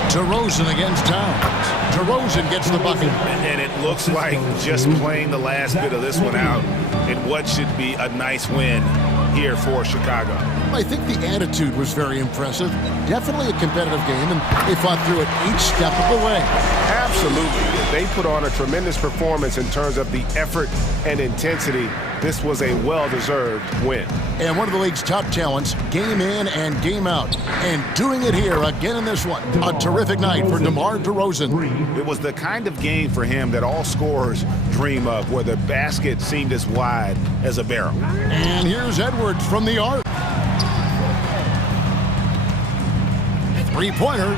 DeRozan against Towns. DeRozan gets the bucket. And it looks like just playing the last bit of this one out in what should be a nice win here for Chicago. I think the attitude was very impressive. Definitely a competitive game, and they fought through it each step of the way. Absolutely. They put on a tremendous performance in terms of the effort and intensity. This was a well-deserved win. And one of the league's top talents, game in and game out. And doing it here again in this one. A terrific night for DeMar DeRozan. It was the kind of game for him that all scorers dream of, where the basket seemed as wide as a barrel. And here's Edwards from the arc. Three-pointer.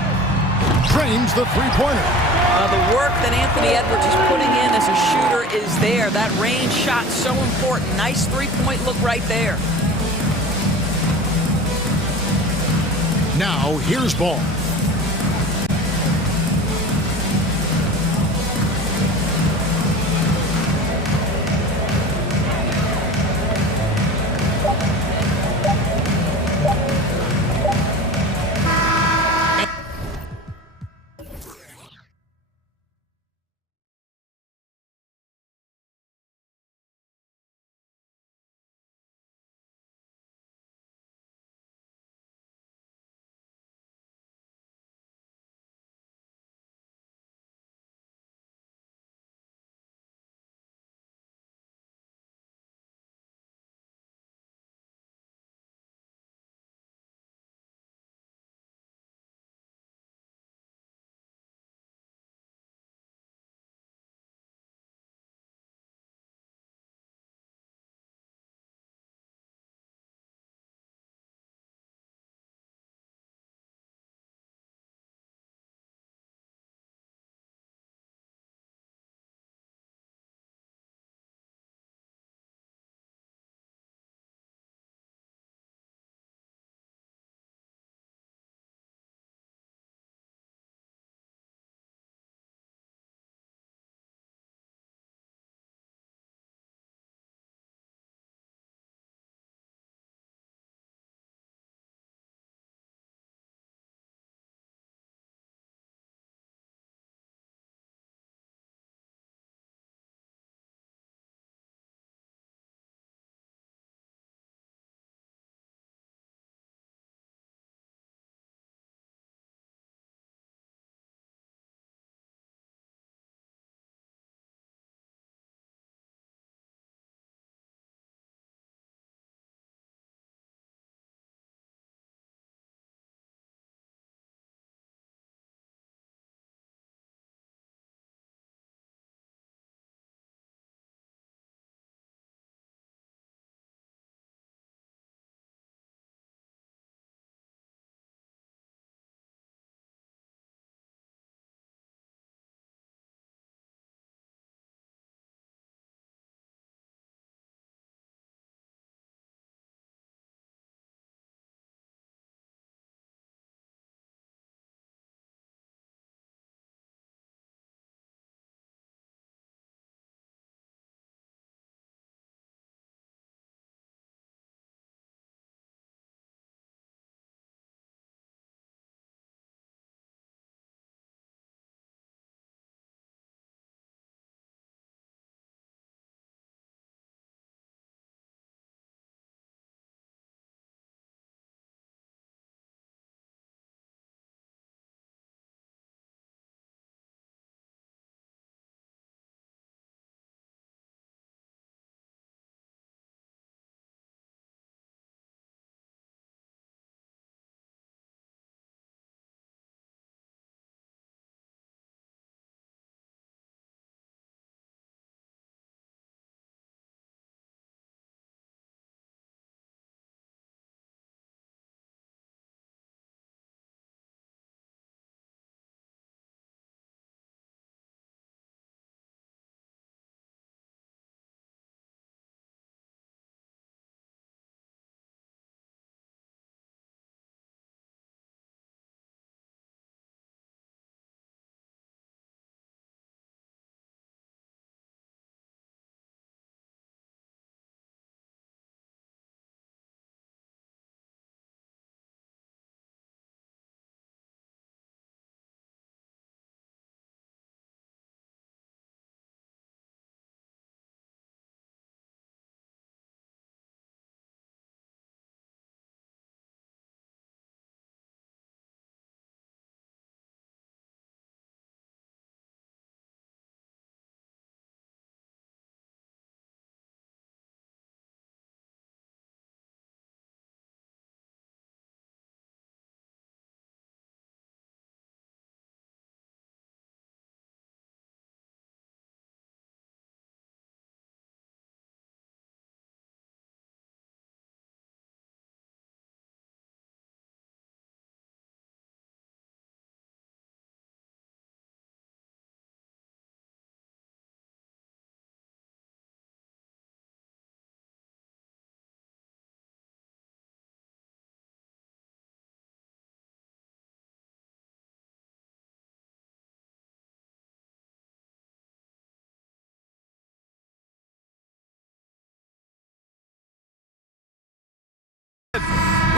Drains the three-pointer. The work that Anthony Edwards is putting in as a shooter is there. That range shot so important. Nice three-point look right there. Now here's Ball.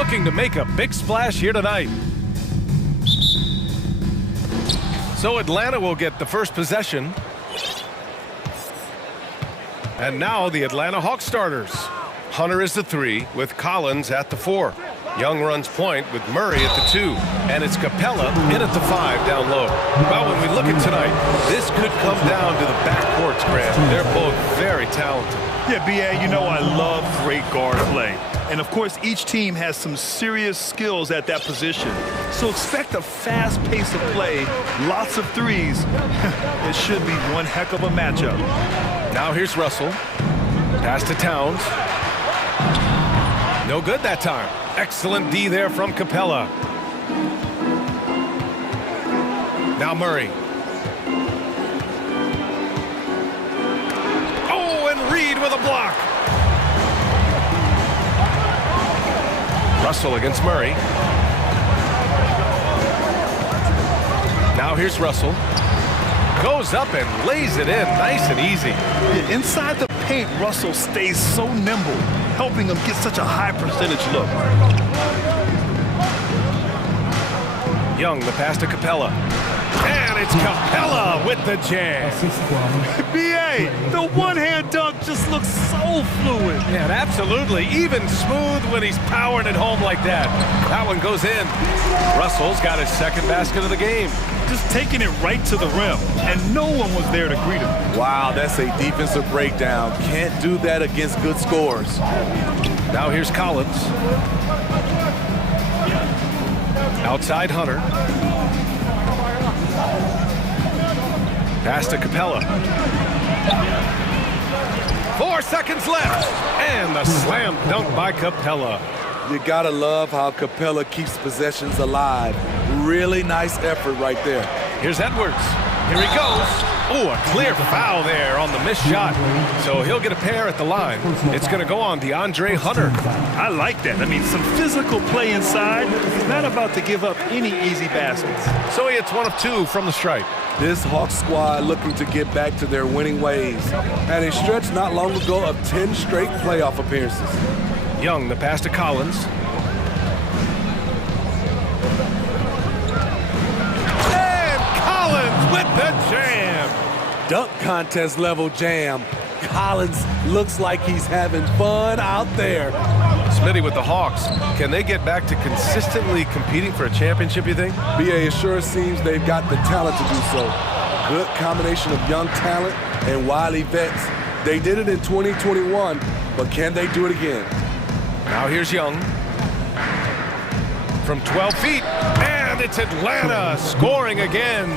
looking to make a big splash here tonight. So Atlanta will get the first possession. And now the Atlanta Hawks starters. Hunter is the 3 with Collins at the 4. Young runs point with Murray at the 2. And it's Capella in at the 5 down low. Well, when we look at tonight, this could come down to the backcourts, Grant. They're both very talented. Yeah, B.A., you know I love great guard play. And, of course, each team has some serious skills at that position. So expect a fast pace of play, lots of threes. It should be one heck of a matchup. Now here's Russell. Pass to Towns. No good that time. Excellent D there from Capella. Now Murray. Oh, and Reed with a block. Russell against Murray. Now here's Russell. Goes up and lays it in nice and easy. Yeah, inside the paint, Russell stays so nimble, helping him get such a high percentage look. Young, the pass to Capella. And it's Capella with the jam. B.A., the one-hand dunk just looks so fluid. Yeah, absolutely. Even smooth when he's powering it home like that. That one goes in. Russell's got his second basket of the game. Just taking it right to the rim, and no one was there to greet him. Wow, that's a defensive breakdown. Can't do that against good scores. Now here's Collins. Outside Hunter. Pass to Capella. 4 seconds left. And the slam dunk by Capella. You gotta love how Capella keeps possessions alive. Really nice effort right there. Here's Edwards. Here he goes. Oh, a clear foul there on the missed shot. So he'll get a pair at the line. It's going to go on DeAndre Hunter. I like that. I mean, some physical play inside. He's not about to give up any easy baskets. So he hits 1 of 2 from the stripe. This Hawks squad looking to get back to their winning ways. Had a stretch not long ago of 10 straight playoff appearances. Young, the pass to Collins. And Collins with the jam. Dunk contest level jam. Collins looks like he's having fun out there. Smitty with the Hawks. Can they get back to consistently competing for a championship, you think? BA, it sure seems they've got the talent to do so. Good combination of young talent and wily vets. They did it in 2021, but can they do it again? Now here's Young. From 12 feet, and it's Atlanta scoring again.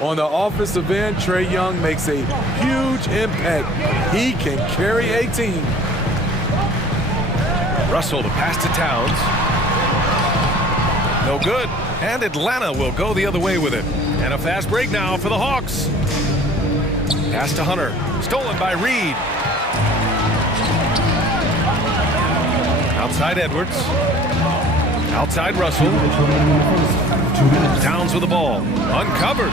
On the offensive end, Trae Young makes a huge impact. He can carry a team. Russell to pass to Towns. No good. And Atlanta will go the other way with it. And a fast break now for the Hawks. Pass to Hunter. Stolen by Reed. Outside Edwards. Outside Russell. Towns with the ball. Uncovered.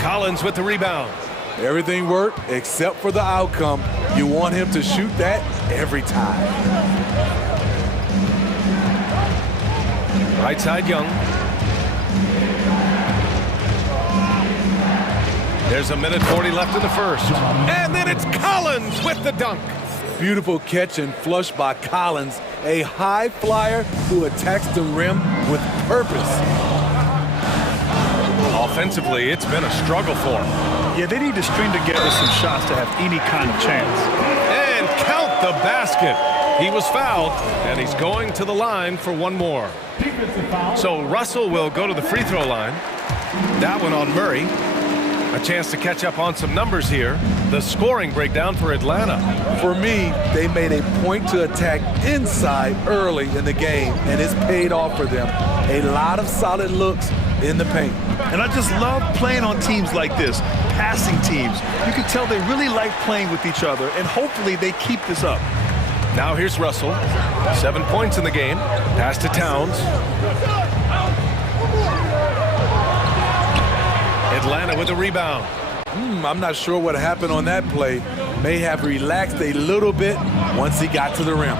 Collins with the rebound. Everything worked except for the outcome. You want him to shoot that every time. Right side Young. There's 1:40 left in the first. And then it's Collins with the dunk. Beautiful catch and flush by Collins. A high flyer who attacks the rim with purpose. Offensively, it's been a struggle for him. Yeah, they need to string together some shots to have any kind of chance. And count the basket. He was fouled, and he's going to the line for one more. So Russell will go to the free throw line. That one on Murray. A chance to catch up on some numbers here. The scoring breakdown for Atlanta. For me, they made a point to attack inside early in the game, and it's paid off for them. A lot of solid looks in the paint. And I just love playing on teams like this, passing teams. You can tell they really like playing with each other, and hopefully they keep this up. Now here's Russell. 7 points in the game. Pass to Towns. Atlanta with the rebound. I'm not sure what happened on that play. May have relaxed a little bit once he got to the rim.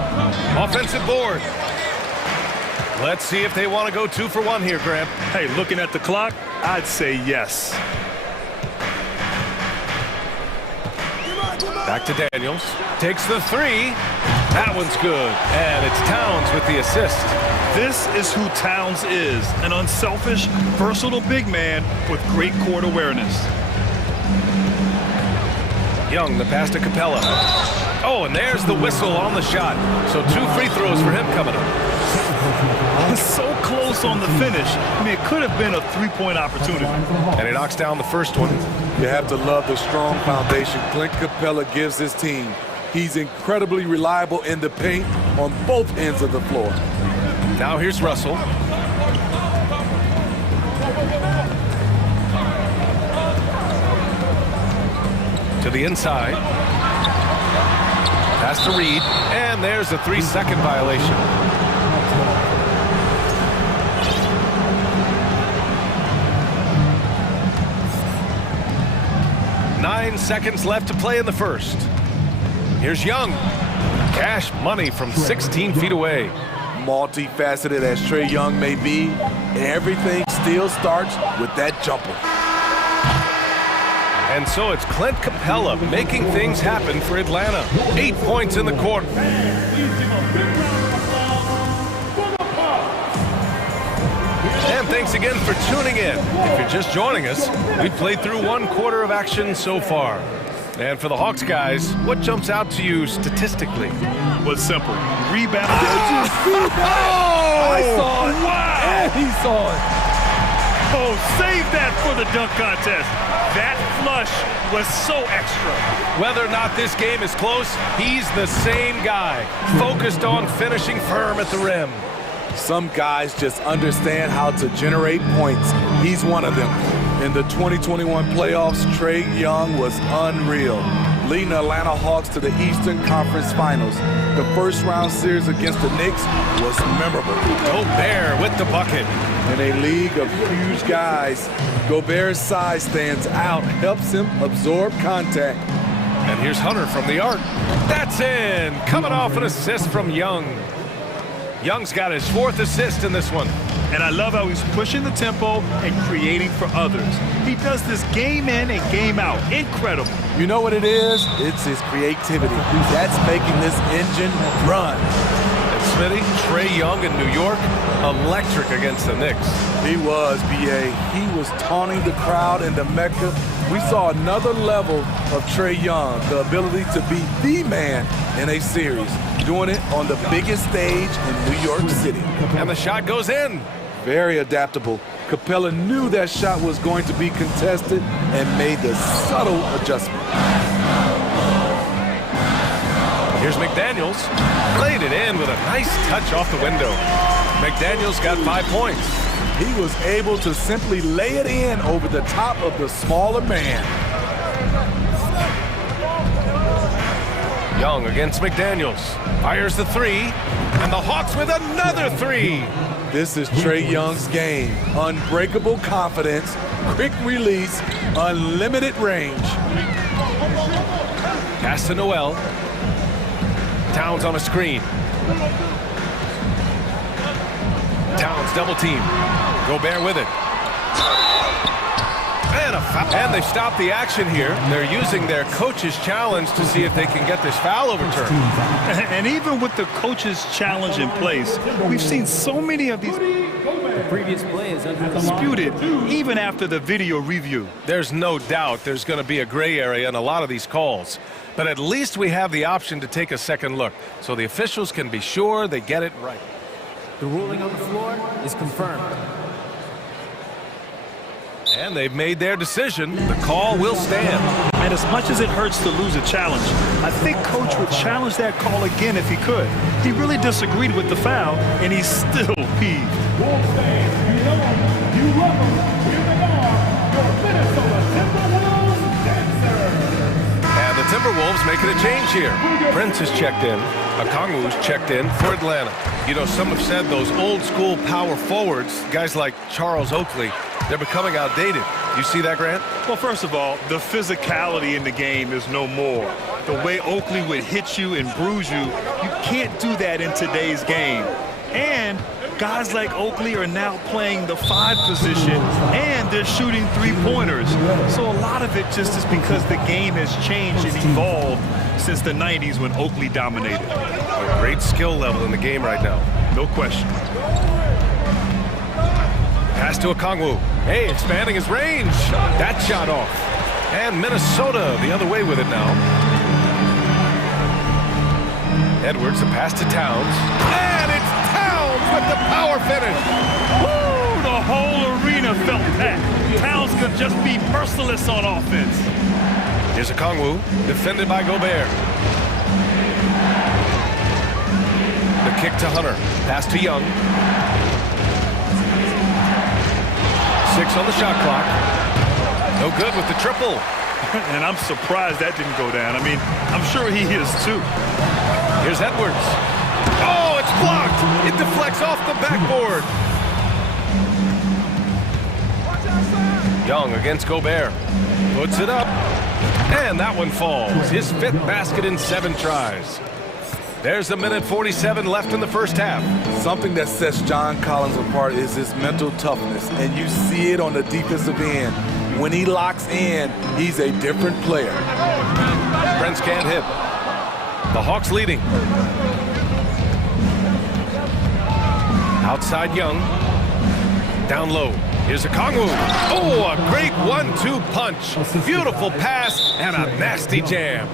Offensive board. Let's see if they want to go 2 for 1 here, Grant. Hey, looking at the clock, I'd say yes. Back to Daniels. Takes the 3. That one's good. And it's Towns with the assist. This is who Towns is, an unselfish, versatile big man with great court awareness. Young, the pass to Capella. Oh, and there's the whistle on the shot. So 2 free throws for him coming up. So close on the finish. I mean, it could have been a 3-point opportunity. And he knocks down the first one. You have to love the strong foundation Clint Capella gives his team. He's incredibly reliable in the paint on both ends of the floor. Now here's Russell. To the inside. Pass to Reed. And there's a 3-second violation. Nine seconds left to play in the first. Here's Young. Cash money from 16 feet away. Multifaceted as Trae Young may be, everything still starts with that jumper. And so it's Clint Capella making things happen for Atlanta. 8 points in the quarter. And thanks again for tuning in. If you're just joining us, we've played through 1 quarter of action so far. And for the Hawks guys, what jumps out to you statistically? Well, simple. Rebound. I saw it. Wow. And he saw it. Oh, save that for the dunk contest. That flush was so extra. Whether or not this game is close, he's the same guy, focused on finishing firm at the rim. Some guys just understand how to generate points. He's one of them. In the 2021 playoffs, Trae Young was unreal, leading the Atlanta Hawks to the Eastern Conference Finals. The first-round series against the Knicks was memorable. Gobert with the bucket. In a league of huge guys, Gobert's size stands out, helps him absorb contact. And here's Hunter from the arc. That's in, coming off an assist from Young. Young's got his 4th assist in this one. And I love how he's pushing the tempo and creating for others. He does this game in and game out. Incredible. You know what it is? It's his creativity. That's making this engine run. And Smitty, Trae Young in New York, electric against the Knicks. He was, B.A. He was taunting the crowd in the Mecca. We saw another level of Trae Young, the ability to be the man in a series, doing it on the biggest stage in New York City. And the shot goes in. Very adaptable. Capella knew that shot was going to be contested and made the subtle adjustment. Here's McDaniels. Played it in with a nice touch off the window. McDaniels got 5 points. He was able to simply lay it in over the top of the smaller man. Young against McDaniels. Fires the 3. And the Hawks with another 3. This is Trae Young's game. Unbreakable confidence, quick release, unlimited range. Pass to Noel. Towns on a screen. Towns double team. Gobert with it. And a foul. And they stopped the action here. They're using their coach's challenge to see if they can get this foul overturned. And even with the coach's challenge in place, we've seen so many of these Previous play is disputed even after the video review. There's no doubt there's going to be a gray area in a lot of these calls. But at least we have the option to take a second look, so the officials can be sure they get it right. The ruling on the floor is confirmed. And they've made their decision. The call will stand. And as much as it hurts to lose a challenge, I think Coach would challenge that call again if he could. He really disagreed with the foul, and he's still peeved. And the Timberwolves making a change here. Prince has checked in. Okongwu's checked in for Atlanta. You know, some have said those old school power forwards, guys like Charles Oakley, they're becoming outdated. You see that, Grant? Well, first of all, the physicality in the game is no more. The way Oakley would hit you and bruise you, you can't do that in today's game. And Guys like Oakley are now playing the 5 position, and they're shooting 3-pointers. So a lot of it just is because the game has changed and evolved since the 90s when Oakley dominated. A great skill level in the game right now. No question. Pass to Okongwu. Hey, expanding his range. That shot off. And Minnesota the other way with it now. Edwards, a pass to Towns. And it's Towns with the power finish. Woo! The whole arena felt that. Towns could just be merciless on offense. Here's Okongwu, defended by Gobert. The kick to Hunter. Pass to Young. 6 on the shot clock. No good with the triple. And I'm surprised that didn't go down. I mean, I'm sure he is too. Here's Edwards. Oh, it's blocked. It deflects off the backboard. Young against Gobert. Puts it up. And that one falls. His 5th basket in 7 tries. There's a minute 47 left in the first half. Something that sets John Collins apart is his mental toughness, and you see it on the defensive end. When he locks in, he's a different player. Prince can't hit. The Hawks leading. Outside Young. Down low. Here's Okongwu. Oh, a great 1-2 punch. Beautiful pass and a nasty jam.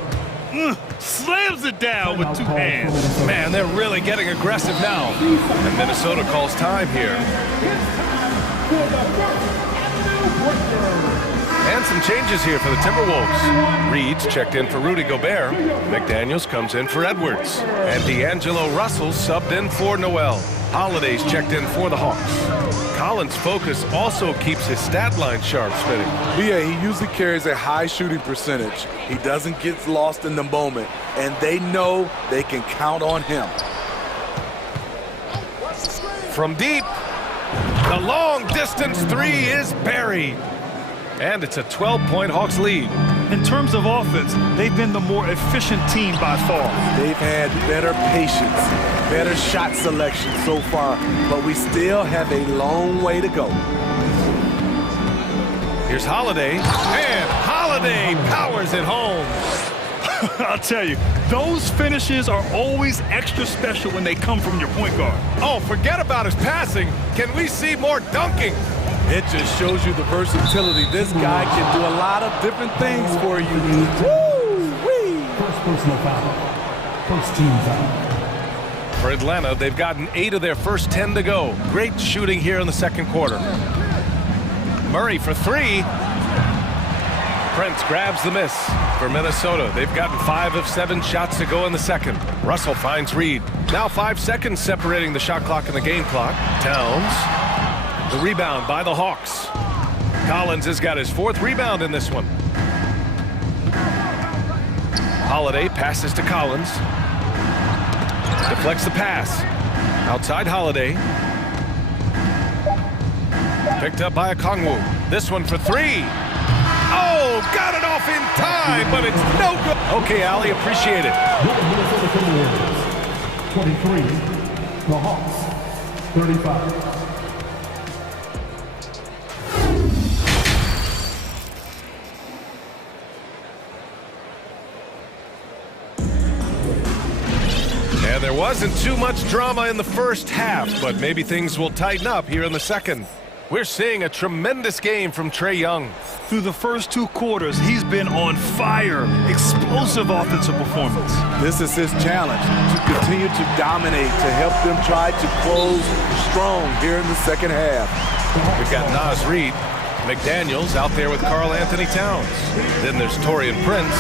Slams it down with 2 hands. Man, they're really getting aggressive now. And Minnesota calls time here. And some changes here for the Timberwolves. Reed's checked in for Rudy Gobert. McDaniels comes in for Edwards. And D'Angelo Russell subbed in for Noel. Holiday's checked in for the Hawks. Collins' focus also keeps his stat line sharp spinning. Yeah, he usually carries a high shooting percentage. He doesn't get lost in the moment, and they know they can count on him. From deep, the long distance 3 is buried. And it's a 12-point Hawks lead. In terms of offense, they've been the more efficient team by far. They've had better patience, better shot selection so far, but we still have a long way to go. Here's Holiday, and Holiday powers it home. I'll tell you, those finishes are always extra special when they come from your point guard. Oh, forget about his passing. Can we see more dunking? It just shows you the versatility. This guy can do a lot of different things for you. Woo-wee! First personal foul. First team foul. For Atlanta, they've gotten 8 of their first 10 to go. Great shooting here in the second quarter. Murray for 3. Prince grabs the miss. For Minnesota, they've gotten 5 of 7 shots to go in the second. Russell finds Reed. Now 5 seconds separating the shot clock and the game clock. Towns. The rebound by the Hawks. Collins has got his 4th rebound in this one. Holiday passes to Collins. Deflects the pass. Outside Holiday. Picked up by Okongwu. This one for 3. Oh, got it off in time, but it's no good. Okay, Ali, appreciate it. 23, the Hawks, 35. And there wasn't too much drama in the first half, but maybe things will tighten up here in the second. We're seeing a tremendous game from Trae Young. Through the first 2 quarters, he's been on fire. Explosive offensive performance. This is his challenge, to continue to dominate, to help them try to close strong here in the second half. We've got Naz Reid, McDaniels out there with Karl Anthony Towns. Then there's Taurean Prince,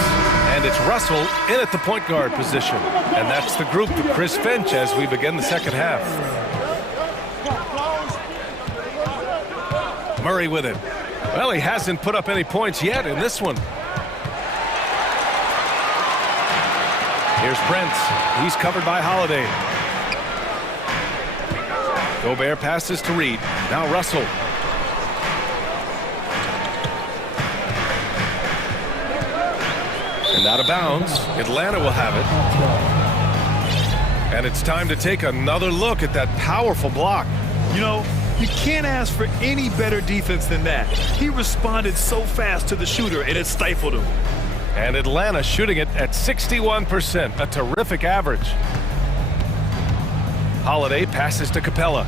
and it's Russell in at the point guard position. And that's the group of Chris Finch as we begin the second half. Murray with it. Well, he hasn't put up any points yet in this one. Here's Prince. He's covered by Holiday. Gobert passes to Reed. Now Russell. And out of bounds. Atlanta will have it. And it's time to take another look at that powerful block. You know, you can't ask for any better defense than that. He responded so fast to the shooter, and it stifled him. And Atlanta shooting it at 61%, a terrific average. Holiday passes to Capella.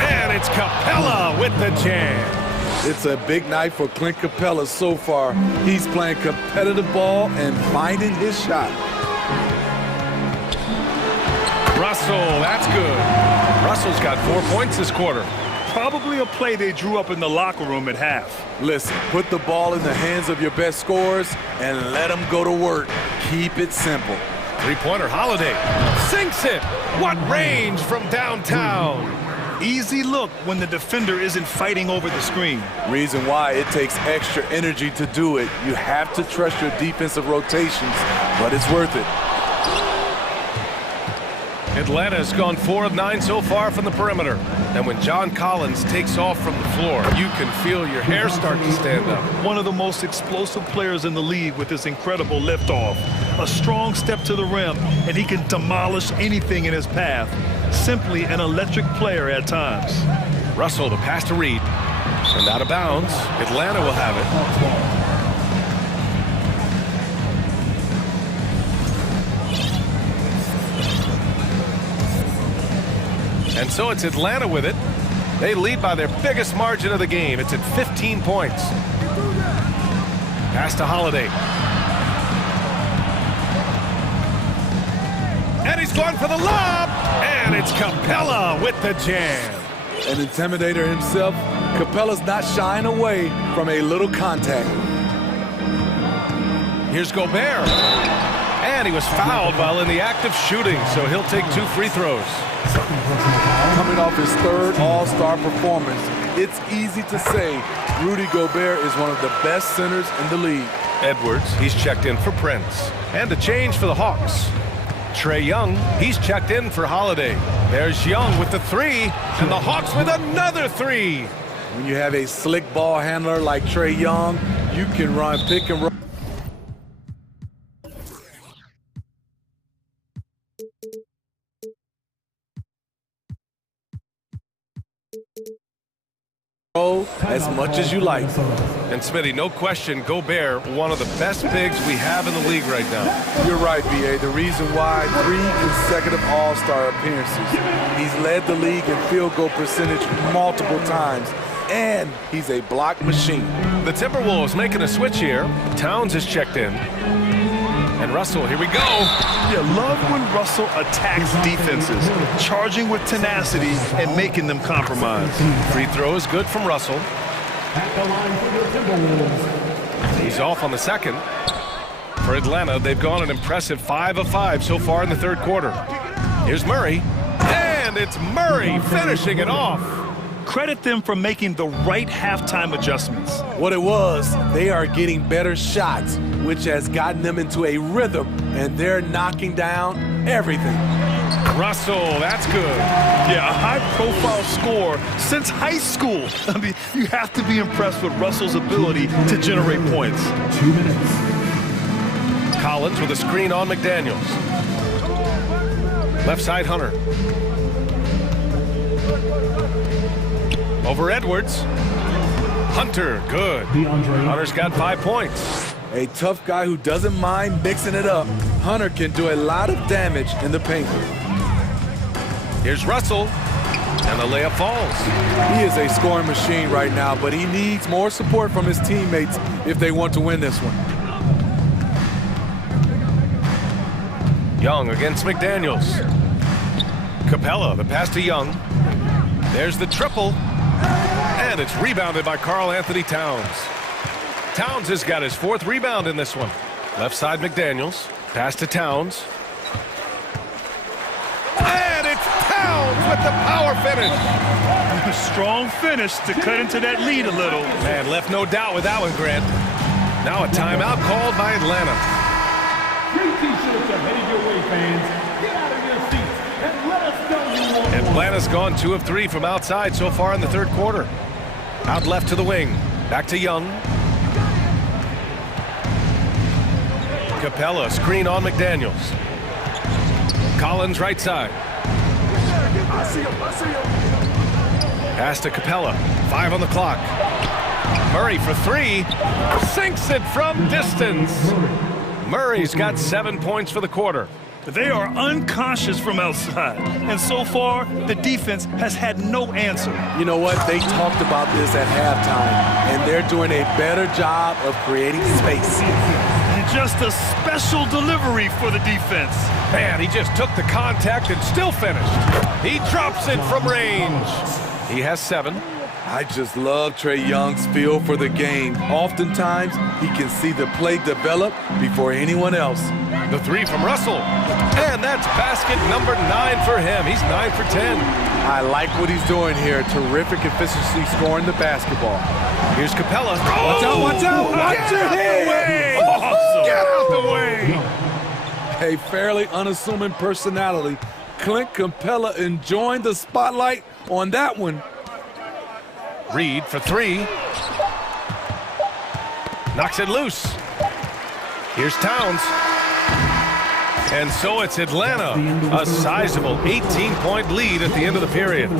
And it's Capella with the jam. It's a big night for Clint Capella so far. He's playing competitive ball and finding his shot. Russell, that's good. Russell's got 4 points this quarter. Probably a play they drew up in the locker room at half. Listen, put the ball in the hands of your best scorers and let them go to work. Keep it simple. Three-pointer, Holiday. Sinks it. What range from downtown. Easy look when the defender isn't fighting over the screen. Reason why it takes extra energy to do it. You have to trust your defensive rotations, but it's worth it. Atlanta has gone 4 of 9 so far from the perimeter. And when John Collins takes off from the floor, you can feel your hair start to stand up. One of the most explosive players in the league with this incredible liftoff. A strong step to the rim, and he can demolish anything in his path. Simply an electric player at times. Russell, the pass to Reed. And out of bounds. Atlanta will have it. And so it's Atlanta with it. They lead by their biggest margin of the game. It's at 15 points. Pass to Holiday. And he's going for the lob. And it's Capella with the jam. An intimidator himself, Capella's not shying away from a little contact. Here's Gobert. And he was fouled while in the act of shooting, so he'll take 2 free throws. Coming off his third All-Star performance, it's easy to say Rudy Gobert is one of the best centers in the league. Edwards, he's checked in for Prince. And a change for the Hawks. Trae Young, he's checked in for Holiday. There's Young with the 3, and the Hawks with another 3. When you have a slick ball handler like Trae Young, you can run pick and roll. As much as you like. And Smitty, no question, Gobert, one of the best bigs we have in the league right now. You're right, B.A. The reason why 3 consecutive All-Star appearances. He's led the league in field goal percentage multiple times, and he's a block machine. The Timberwolves making a switch here. Towns is checked in. And Russell, here we go. Yeah, love when Russell attacks defenses, charging with tenacity and making them compromise. Free throw is good from Russell. He's off on the second. For Atlanta, they've gone an impressive 5 of 5 so far in the third quarter. Here's Murray. And it's Murray finishing it off. Credit them for making the right halftime adjustments. What it was, they are getting better shots, which has gotten them into a rhythm, and they're knocking down everything. Russell, that's good. Yeah, a high-profile score since high school. I mean, you have to be impressed with Russell's ability to generate points. 2 minutes. Collins with a screen on McDaniels. Left side, Hunter. Over Edwards. Hunter, good. Hunter's got 5 points. A tough guy who doesn't mind mixing it up. Hunter can do a lot of damage in the paint. Here's Russell, and the layup falls. He is a scoring machine right now, but he needs more support from his teammates if they want to win this one. Young against McDaniels. Capella, the pass to Young. There's the triple. And it's rebounded by Karl Anthony Towns. Towns has got his 4th rebound in this one. Left side McDaniels. Pass to Towns. And it's Towns with the power finish. A strong finish to cut into that lead a little. Man, left no doubt with that one, Grant. Now a timeout called by Atlanta. 3 T-shirts are headed your way, fans. Get out of your seats and let us know you want. Atlanta's gone 2 of 3 from outside so far in the third quarter. Out left to the wing. Back to Young. Capella, screen on McDaniels. Collins right side. Pass to Capella. 5 on the clock. Murray for 3. Sinks it from distance. Murray's got 7 points for the quarter. They are unconscious from outside, and so far, the defense has had no answer. You know what? They talked about this at halftime, and they're doing a better job of creating space. And just a special delivery for the defense. Man, he just took the contact and still finished. He drops it from range. He has 7. I just love Trae Young's feel for the game. Oftentimes, he can see the play develop before anyone else. The 3 from Russell. And that's basket number 9 for him. He's 9 for 10. I like what he's doing here. Terrific efficiency scoring the basketball. Here's Capella. Watch out, watch out! Watch your head! Awesome. Get out the way! A fairly unassuming personality. Clint Capella enjoying the spotlight on that one. Reed for 3. Knocks it loose. Here's Towns. And so it's Atlanta. A sizable 18-point lead at the end of the period.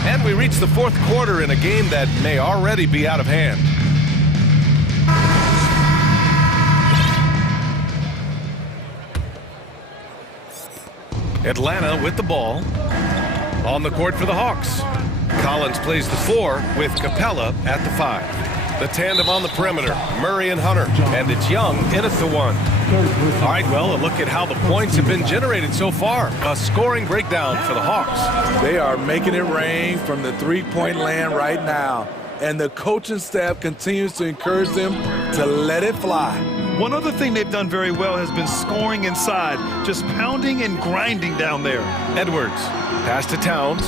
And we reach the 4th quarter in a game that may already be out of hand. Atlanta with the ball. On the court for the Hawks. Collins plays the 4 with Capella at the 5. The tandem on the perimeter, Murray and Hunter. And it's Young in at the 1. All right, well, a look at how the points have been generated so far. A scoring breakdown for the Hawks. They are making it rain from the three-point land right now. And the coaching staff continues to encourage them to let it fly. One other thing they've done very well has been scoring inside, just pounding and grinding down there. Edwards, pass to Towns.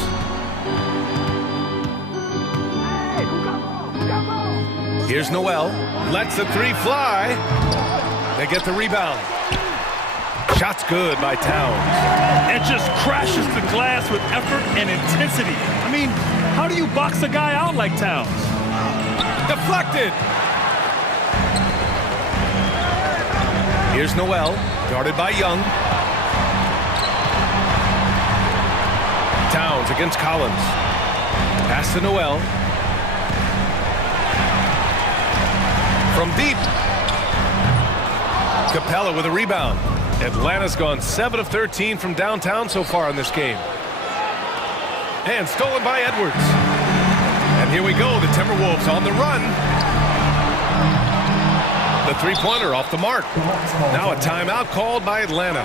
Here's Noel, lets the 3 fly. They get the rebound. Shot's good by Towns. And just crashes the glass with effort and intensity. I mean, how do you box a guy out like Towns? Deflected. Here's Noel, guarded by Young. Towns against Collins. Pass to Noel. From deep. Capella with a rebound. Atlanta's gone 7 of 13 from downtown so far in this game. And stolen by Edwards. And here we go, the Timberwolves on the run. The three-pointer off the mark. Now a timeout called by Atlanta.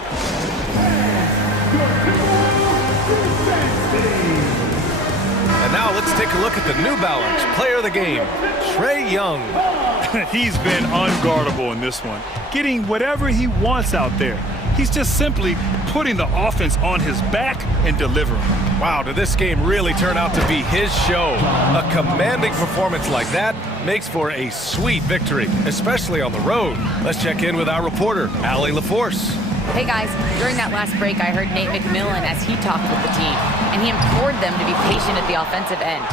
And now let's take a look at the New Balance player of the game, Trae Young. He's been unguardable in this one, getting whatever he wants out there. He's just simply putting the offense on his back and delivering. Wow, did this game really turn out to be his show? A commanding performance like that makes for a sweet victory, especially on the road. Let's check in with our reporter, Allie LaForce. Hey guys, during that last break, I heard Nate McMillan as he talked with the team, and he implored them to be patient at the offensive end.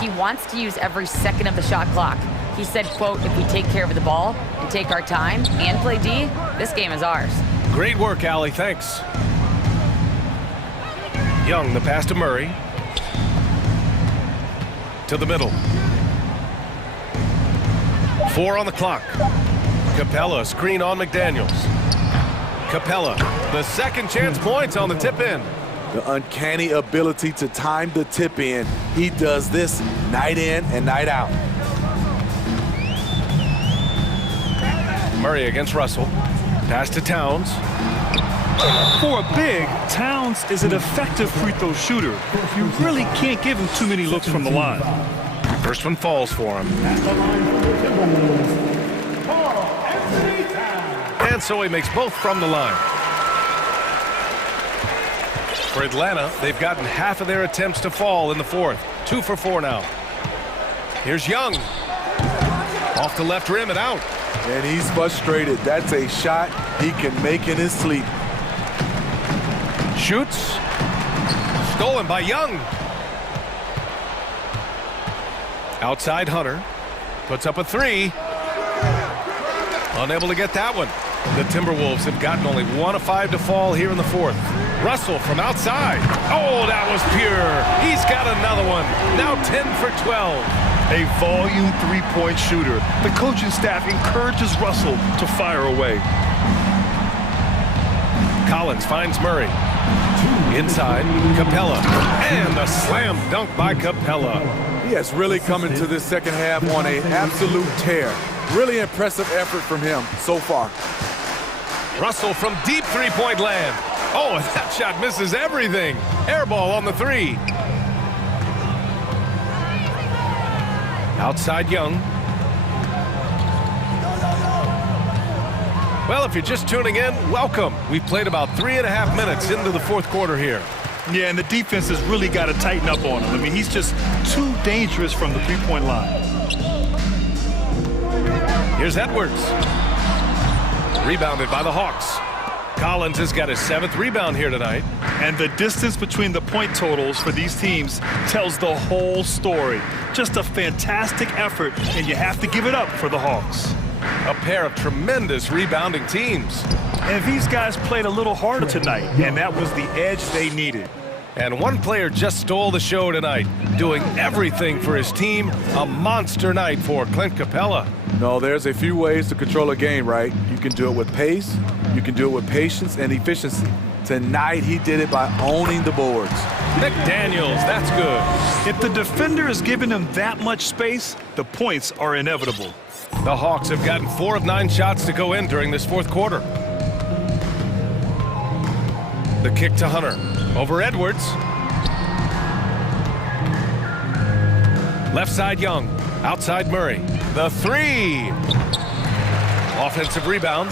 He wants to use every second of the shot clock. He said, quote, if we take care of the ball and take our time and play D, this game is ours. Great work, Allie. Thanks. Young, the pass to Murray. To the middle. 4 on the clock. Capella, screen on McDaniels. Capella, the second chance points on the tip-in. The uncanny ability to time the tip-in. He does this night in and night out. Murray against Russell. Pass to Towns. For a big, Towns is an effective free throw shooter. You really can't give him too many looks from the line. First one falls for him. And so he makes both from the line. For Atlanta, they've gotten half of their attempts to fall in the 4th. 2 for 4 now. Here's Young. Off the left rim and out. And he's frustrated. That's a shot he can make in his sleep. Shoots. Stolen by Young. Outside Hunter. Puts up a 3. Unable to get that one. The Timberwolves have gotten only 1 of 5 to fall here in the fourth. Russell from outside. Oh, that was pure. He's got another one. Now 10 for 12. A volume three-point shooter. The coaching staff encourages Russell to fire away. Collins finds Murray. Inside, Capella. And a slam dunk by Capella. He has really come into this second half on an absolute tear. Really impressive effort from him so far. Russell from deep three-point land. Oh, and that shot misses everything. Air ball on the three. Outside Young. Well, if you're just tuning in, welcome. We've played about 3.5 minutes into the fourth quarter here. Yeah, and the defense has really got to tighten up on him. I mean, he's just too dangerous from the three-point line. Here's Edwards. Rebounded by the Hawks. Collins has got his 7th rebound here tonight. And the distance between the point totals for these teams tells the whole story. Just a fantastic effort, and you have to give it up for the Hawks. A pair of tremendous rebounding teams. And these guys played a little harder tonight, and that was the edge they needed. And one player just stole the show tonight, doing everything for his team. A monster night for Clint Capella. No, there's a few ways to control a game, right? You can do it with pace, you can do it with patience and efficiency. Tonight, he did it by owning the boards. McDaniels, that's good. If the defender is giving him that much space, the points are inevitable. The Hawks have gotten 4 of 9 shots to go in during this fourth quarter. The kick to Hunter. Over Edwards. Left side Young. Outside Murray. The three. Offensive rebound.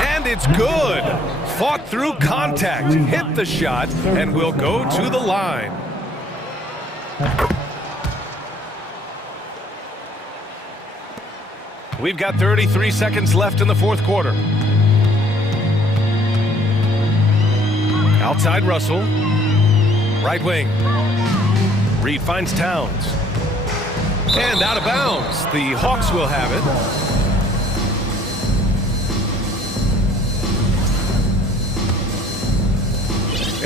And it's good. Fought through contact. Hit the shot and will go to the line. We've got 33 seconds left in the fourth quarter. Outside Russell. Right wing. Reed finds Towns. And out of bounds. The Hawks will have it.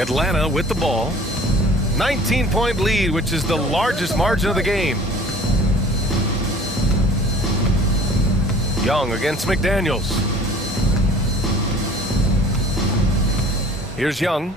Atlanta with the ball. 19-point lead, which is the largest margin of the game. Young against McDaniels. Here's Young.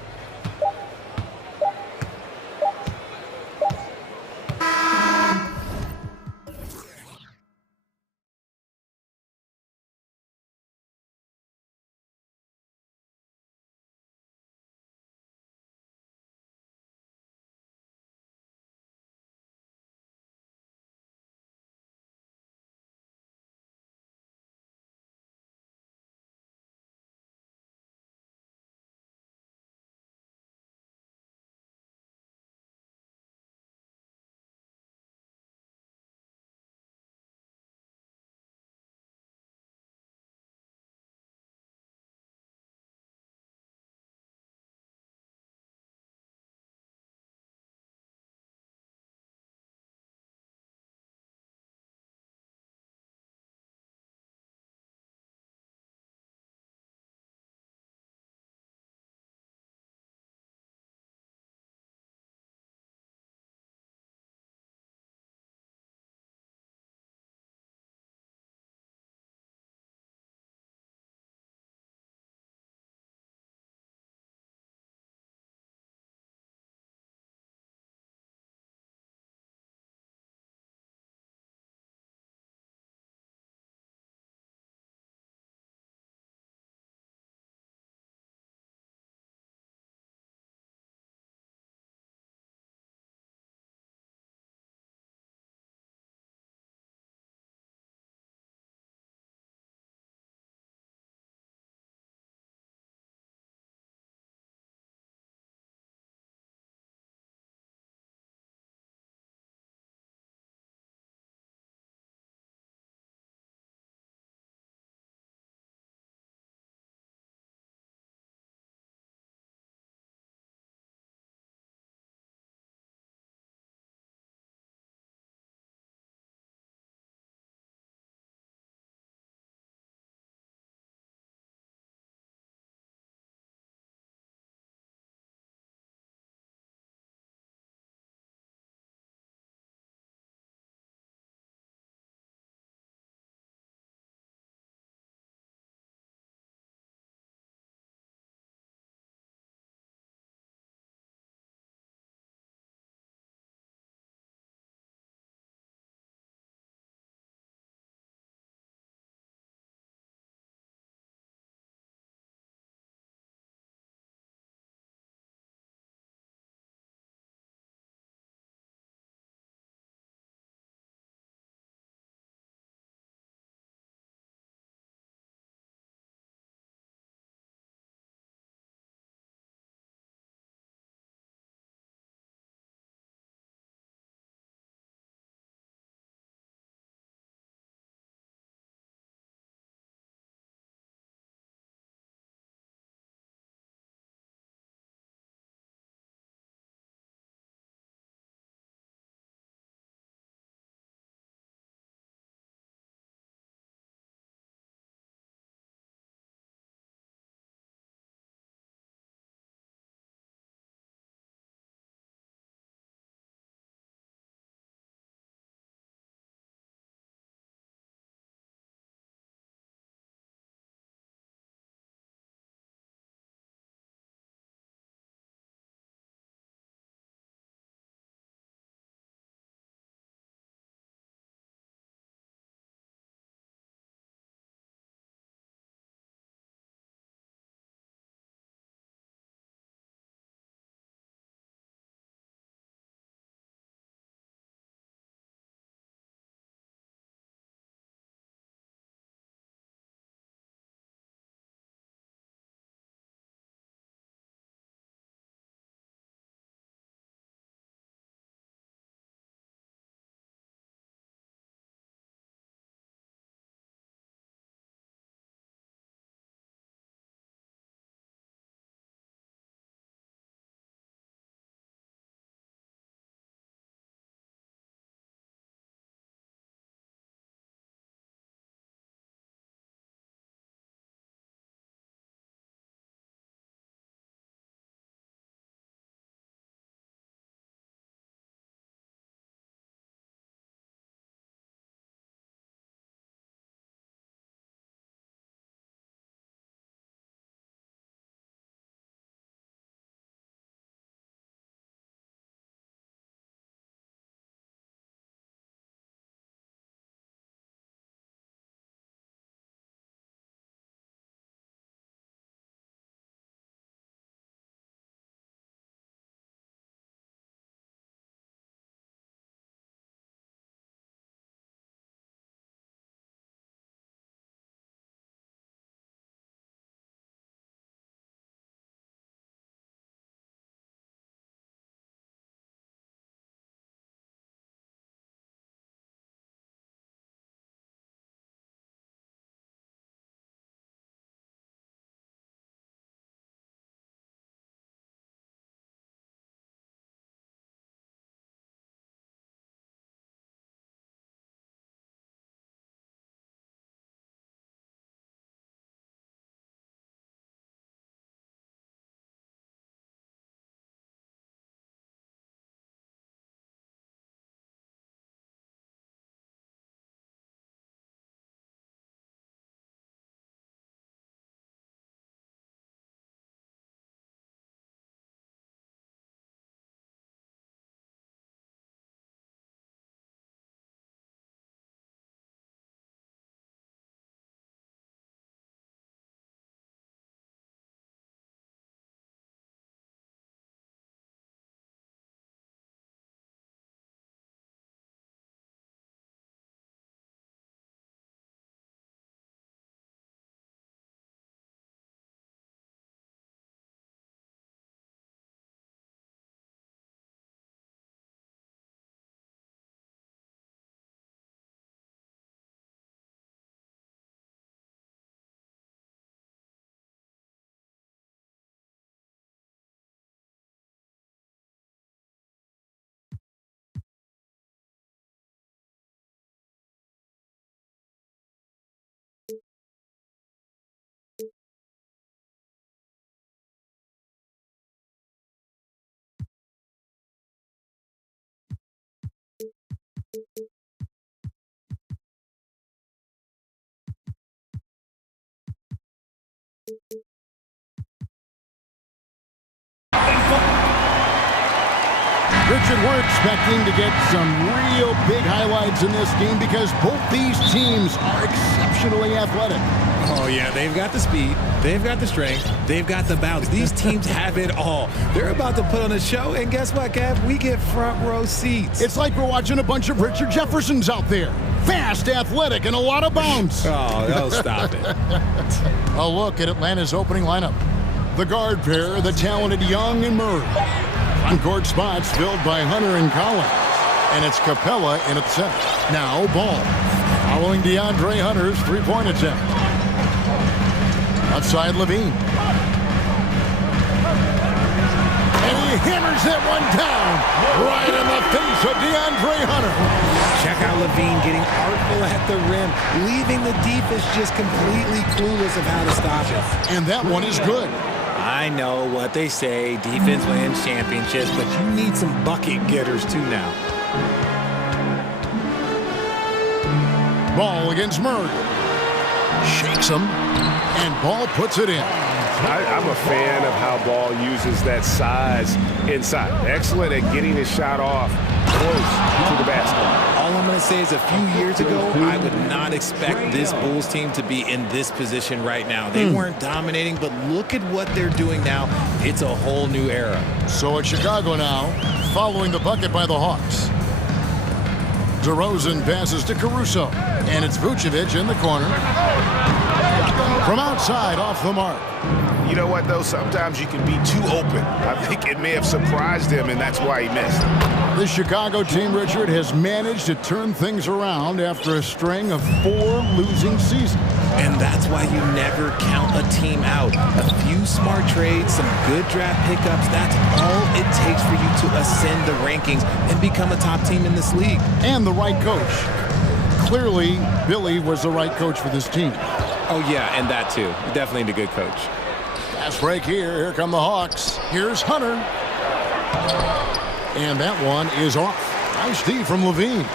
We're expecting to get some real big highlights in this game because both these teams are exceptionally athletic. Oh, yeah, they've got the speed, they've got the strength, they've got the bounce. These teams have it all. They're about to put on a show, and guess what, Kev? We get front row seats. It's like we're watching a bunch of Richard Jeffersons out there. Fast, athletic, and a lot of bounce. Oh, stop it. A look at Atlanta's opening lineup. The guard pair, the talented Young and Murray. On-court spots filled by Hunter and Collins. And it's Capella in at center. Now Ball, following DeAndre Hunter's three-point attempt. Outside Levine. And he hammers that one down right in the face of DeAndre Hunter. Check out Levine getting artful at the rim, leaving the defense just completely clueless of how to stop it. And that one is good. I know what they say, defense wins championships, but you need some bucket getters too now. Ball against Murray. Shakes him, and Ball puts it in. I'm a fan of how Ball uses that size inside. Excellent at getting his shot off close to the basket. All I'm going to say is a few years ago, I would not expect this Bulls team to be in this position right now. They weren't dominating, but look at what they're doing now. It's a whole new era. So it's Chicago now, following the bucket by the Hawks. DeRozan passes to Caruso, and it's Vucevic in the corner. From outside, off the mark. You know what, though? Sometimes you can be too open. I think it may have surprised him, and that's why he missed. The Chicago team, Richard, has managed to turn things around after a string of 4 losing seasons. And that's why you never count a team out. A few smart trades, some good draft pickups, that's all it takes for you to ascend the rankings and become a top team in this league. And the right coach. Clearly, Billy was the right coach for this team. Oh, yeah, and that too. Definitely the good coach. Fast break here. Here come the Hawks. Here's Hunter. And that one is off. Nice D from Levine.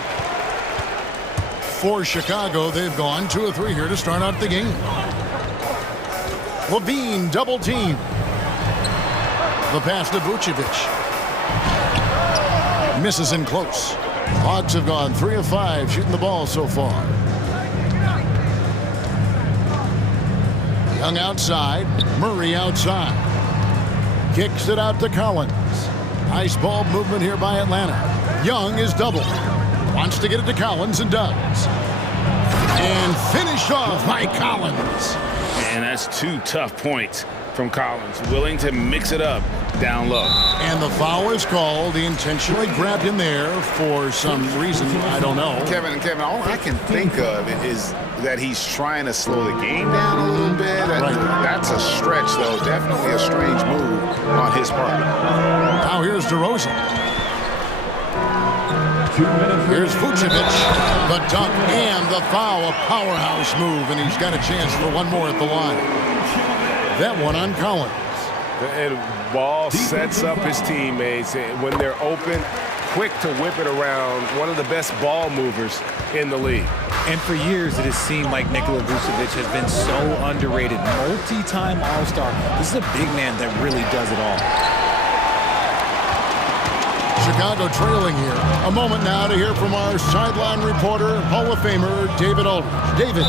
For Chicago, they've gone 2 of 3 here to start out the game. Levine double team. The pass to Vucevic. Misses in close. Hawks have gone 3 of 5 shooting the ball so far. Young outside, Murray outside. Kicks it out to Collins. Nice ball movement here by Atlanta. Young is doubled. Wants to get it to Collins and does. And finished off by Collins. Man, that's 2 tough points from Collins. Willing to mix it up down low. And the foul is called. He intentionally grabbed him there for some reason. I don't know. Kevin, all I can think of is that he's trying to slow the game down a little bit. That's a stretch, though. Definitely a strange move on his part. Now here's DeRozan. Here's Vucevic. The dunk and the foul. A powerhouse move, and he's got a chance for one more at the line. That one on Collins. And Ball sets up his teammates when they're open, quick to whip it around. One of the best ball movers in the league. And for years, it has seemed like Nikola Vucevic has been so underrated. Multi-time All-Star. This is a big man that really does it all. Chicago trailing here. A moment now to hear from our sideline reporter, Hall of Famer, David Aldridge. David.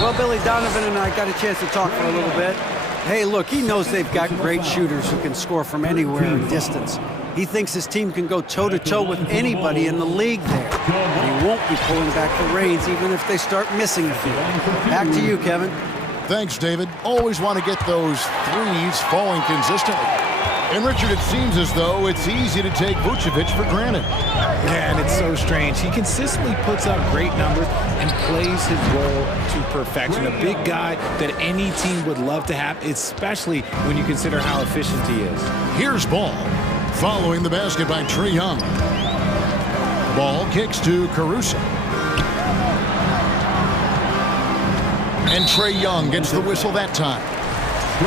Well, Billy Donovan and I got a chance to talk for a little bit. Hey, look, he knows they've got great shooters who can score from anywhere in distance. He thinks his team can go toe-to-toe with anybody in the league there. And he won't be pulling back the reins even if they start missing a few. Back to you, Kevin. Thanks, David. Always want to get those threes falling consistently. And Richard, it seems as though it's easy to take Vucevic for granted. Yeah, and it's so strange. He consistently puts up great numbers and plays his role to perfection. A big guy that any team would love to have, especially when you consider how efficient he is. Here's Ball, following the basket by Trae Young. Ball kicks to Caruso. And Trae Young gets the whistle that time.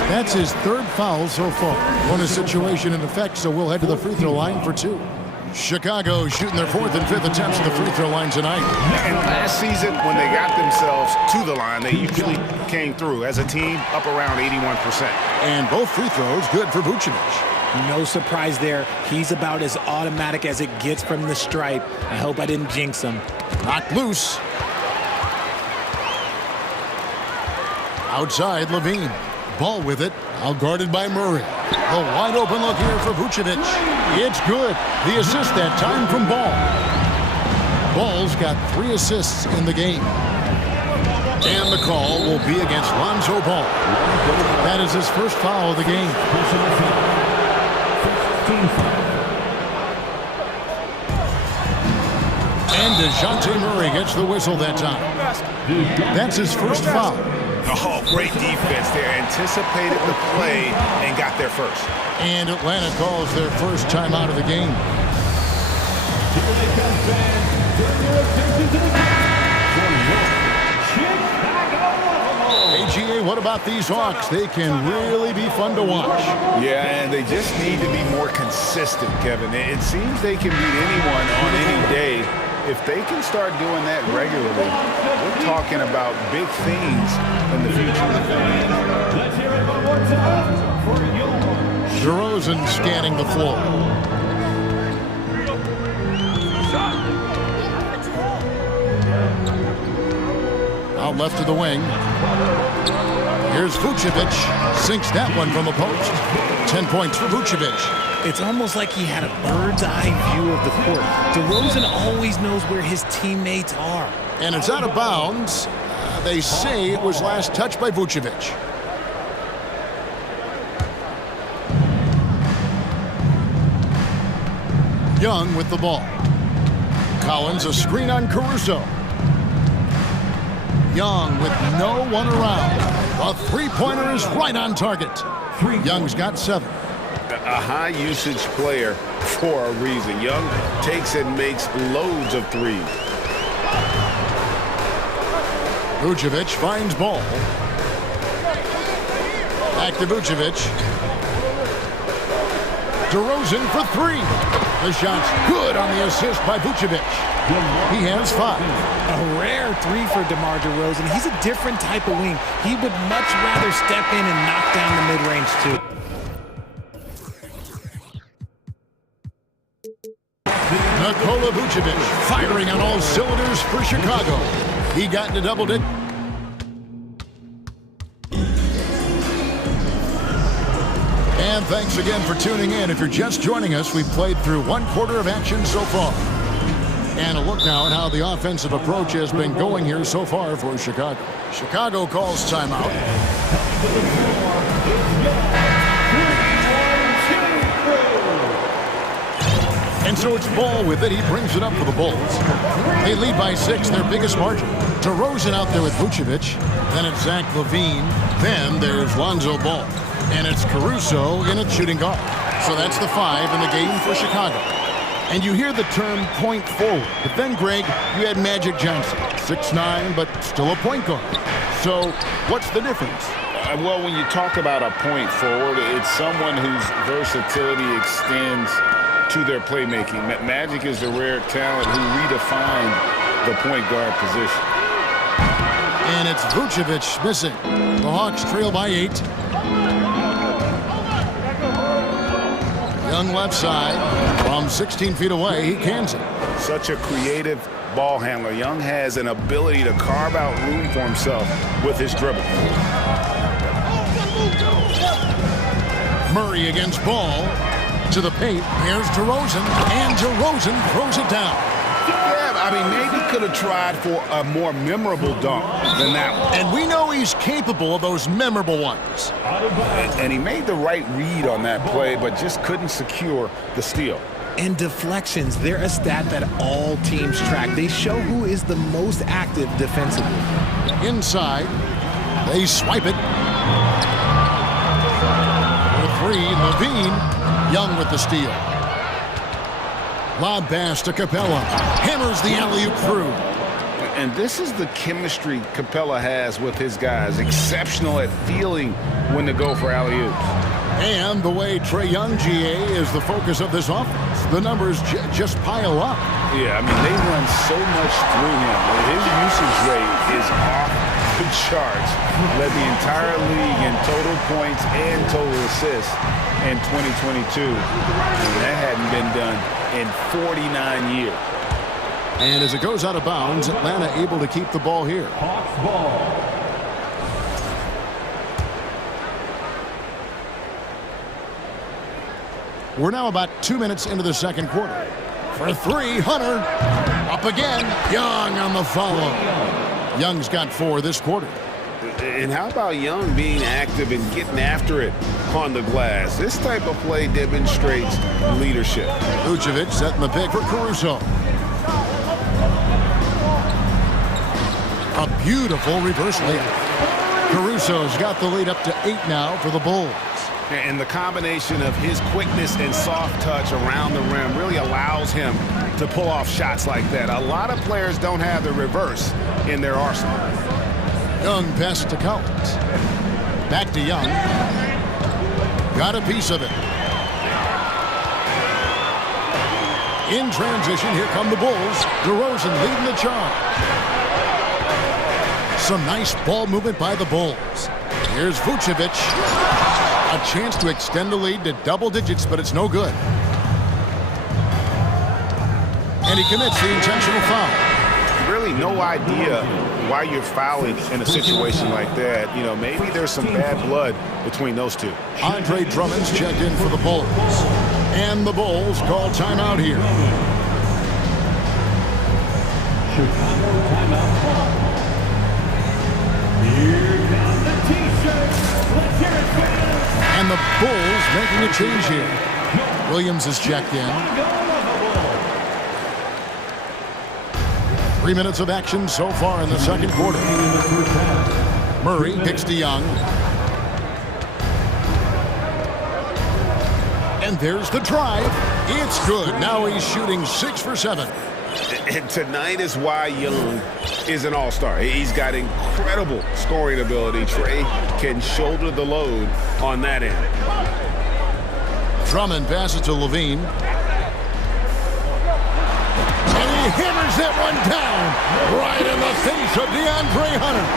That's his 3rd foul so far. Bonus situation in effect, so we'll head to the free throw line for 2. Chicago shooting their 4th and 5th attempts at the free throw line tonight. And last season, when they got themselves to the line, they usually came through as a team up around 81%. And both free throws good for Vucevic. No surprise there. He's about as automatic as it gets from the stripe. I hope I didn't jinx him. Knocked loose. Outside, Levine. Ball with it. Now guarded by Murray. A wide open look here for Vucevic. It's good. The assist that time from Ball. Ball's got 3 assists in the game. And the call will be against Lonzo Ball. That is his first foul of the game. And DeJounte Murray gets the whistle that time. That's his first foul. Oh, great defense there. Anticipated the play and got there first. And Atlanta calls their first time out of the game. AGA, what about these Hawks? They can really be fun to watch. Yeah, and they just need to be more consistent, Kevin. It seems they can beat anyone on any day. If they can start doing that regularly, we're talking about big things in the future. Let's hear it one more time for you. DeRozan scanning the floor. Out left to the wing. Here's Vucevic. Sinks that one from the post. 10 points for Vucevic. It's almost like he had a bird's eye view of the court. DeRozan always knows where his teammates are. And it's out of bounds. They say it was last touched by Vucevic. Young with the ball. Collins, a screen on Caruso. Young with no one around. A three-pointer is right on target. Young's got 7. A high-usage player for a reason. Young takes and makes loads of threes. Vucevic finds Ball. Back to Vucevic. DeRozan for 3. The shot's good on the assist by Vucevic. He has 5. A rare 3 for DeMar DeRozan. He's a different type of wing. He would much rather step in and knock down the mid-range too. Nikola Vucevic firing on all cylinders for Chicago. He got into double digits. And thanks again for tuning in. If you're just joining us, we've played through 1 quarter of action so far. And a look now at how the offensive approach has been going here so far for Chicago. Chicago calls timeout. And so it's Ball with it. He brings it up for the Bulls. They lead by 6, their biggest margin. DeRozan out there with Vucevic. Then it's Zach LaVine. Then there's Lonzo Ball. And it's Caruso in at shooting guard. So that's the 5 in the game for Chicago. And you hear the term point forward. But then, Greg, you had Magic Johnson. 6'9", but still a point guard. So what's the difference? Well, when you talk about a point forward, it's someone whose versatility extends to their playmaking. Magic is the rare talent who redefined the point guard position. And it's Vucevic missing. The Hawks trail by 8. Young left side from 16 feet away. He cans it. Such a creative ball handler. Young has an ability to carve out room for himself with his dribble. Murray against Ball. To the paint. Here's DeRozan. And DeRozan throws it down. Yeah, I mean, maybe could have tried for a more memorable dunk than that one. And we know he's capable of those memorable ones. And he made the right read on that play, but just couldn't secure the steal. And deflections, they're a stat that all teams track. They show who is the most active defensively. Inside. They swipe it. For 3, Levine. Young with the steal. Lob pass to Capella. Hammers the alley-oop through. And this is the chemistry Capella has with his guys. Exceptional at feeling when to go for alley-oops. And the way Trae Young, GA, is the focus of this offense. The numbers just pile up. Yeah, I mean, they run so much through him. His usage rate is off the charts. Led the entire league in total points and total assists in 2022. And that hadn't been done in 49 years. And as it goes out of bounds, Atlanta able to keep the ball here. Hawks ball. We're now about 2 minutes into the second quarter. For three, Hunter. Up again. Young on the follow. Young's got 4 this quarter. And how about Young being active and getting after it on the glass? This type of play demonstrates leadership. Vucevic setting the pick for Caruso. A beautiful reverse layup. Caruso's got the lead up to 8 now for the Bulls. And the combination of his quickness and soft touch around the rim really allows him to pull off shots like that. A lot of players don't have the reverse in their arsenal. Young passes to Collins. Back to Young. Got a piece of it. In transition, here come the Bulls. DeRozan leading the charge. Some nice ball movement by the Bulls. Here's Vucevic. A chance to extend the lead to double digits, but it's no good. And he commits the intentional foul. Really no idea why you're fouling in a situation like that. You know, maybe there's some bad blood between those two. Andre Drummond's checked in for the Bulls. And the Bulls call timeout here. Chicago timeout call. Here comes the T-shirt. Let's hear it, fans. And the Bulls making a change here. Williams is checked in. 3 minutes of action so far in the second quarter. Murray picks to Young. And there's the drive. It's good. Now he's shooting 6 for 7. And tonight is why Young is an all-star. He's got incredible scoring ability. Trey can shoulder the load on that end. Drummond passes to Levine. And he hammers that one down right in the face of DeAndre Hunter.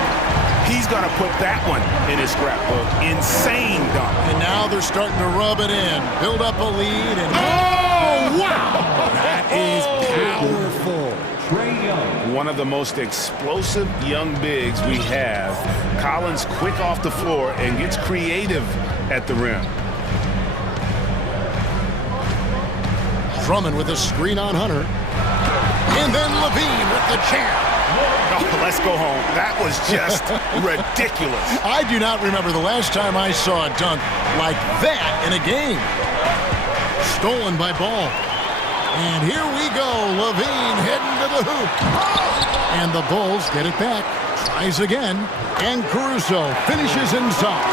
He's going to put that one in his scrapbook. Insane dunk. And now they're starting to rub it in. Build up a lead. And oh, wow! That is powerful. One of the most explosive young bigs we have. Collins quick off the floor and gets creative at the rim. Drummond with a screen on Hunter. And then Levine with the champ. Oh, let's go home. That was just ridiculous. I do not remember the last time I saw a dunk like that in a game. Stolen by Ball. And here we go. Levine heading to the hoop. And the Bulls get it back. Tries again. And Caruso finishes inside.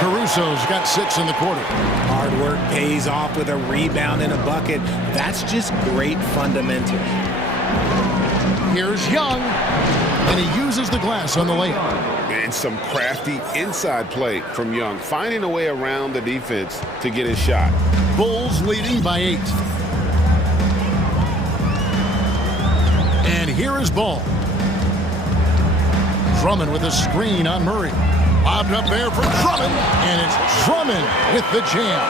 Caruso's got 6 in the quarter. Hard work pays off with a rebound and a bucket. That's just great fundamentals. Here's Young. And he uses the glass on the layup. And some crafty inside play from Young. Finding a way around the defense to get his shot. Bulls leading by 8. And here is Ball. Drummond with a screen on Murray. Lobbed up there for Drummond. And it's Drummond with the jam.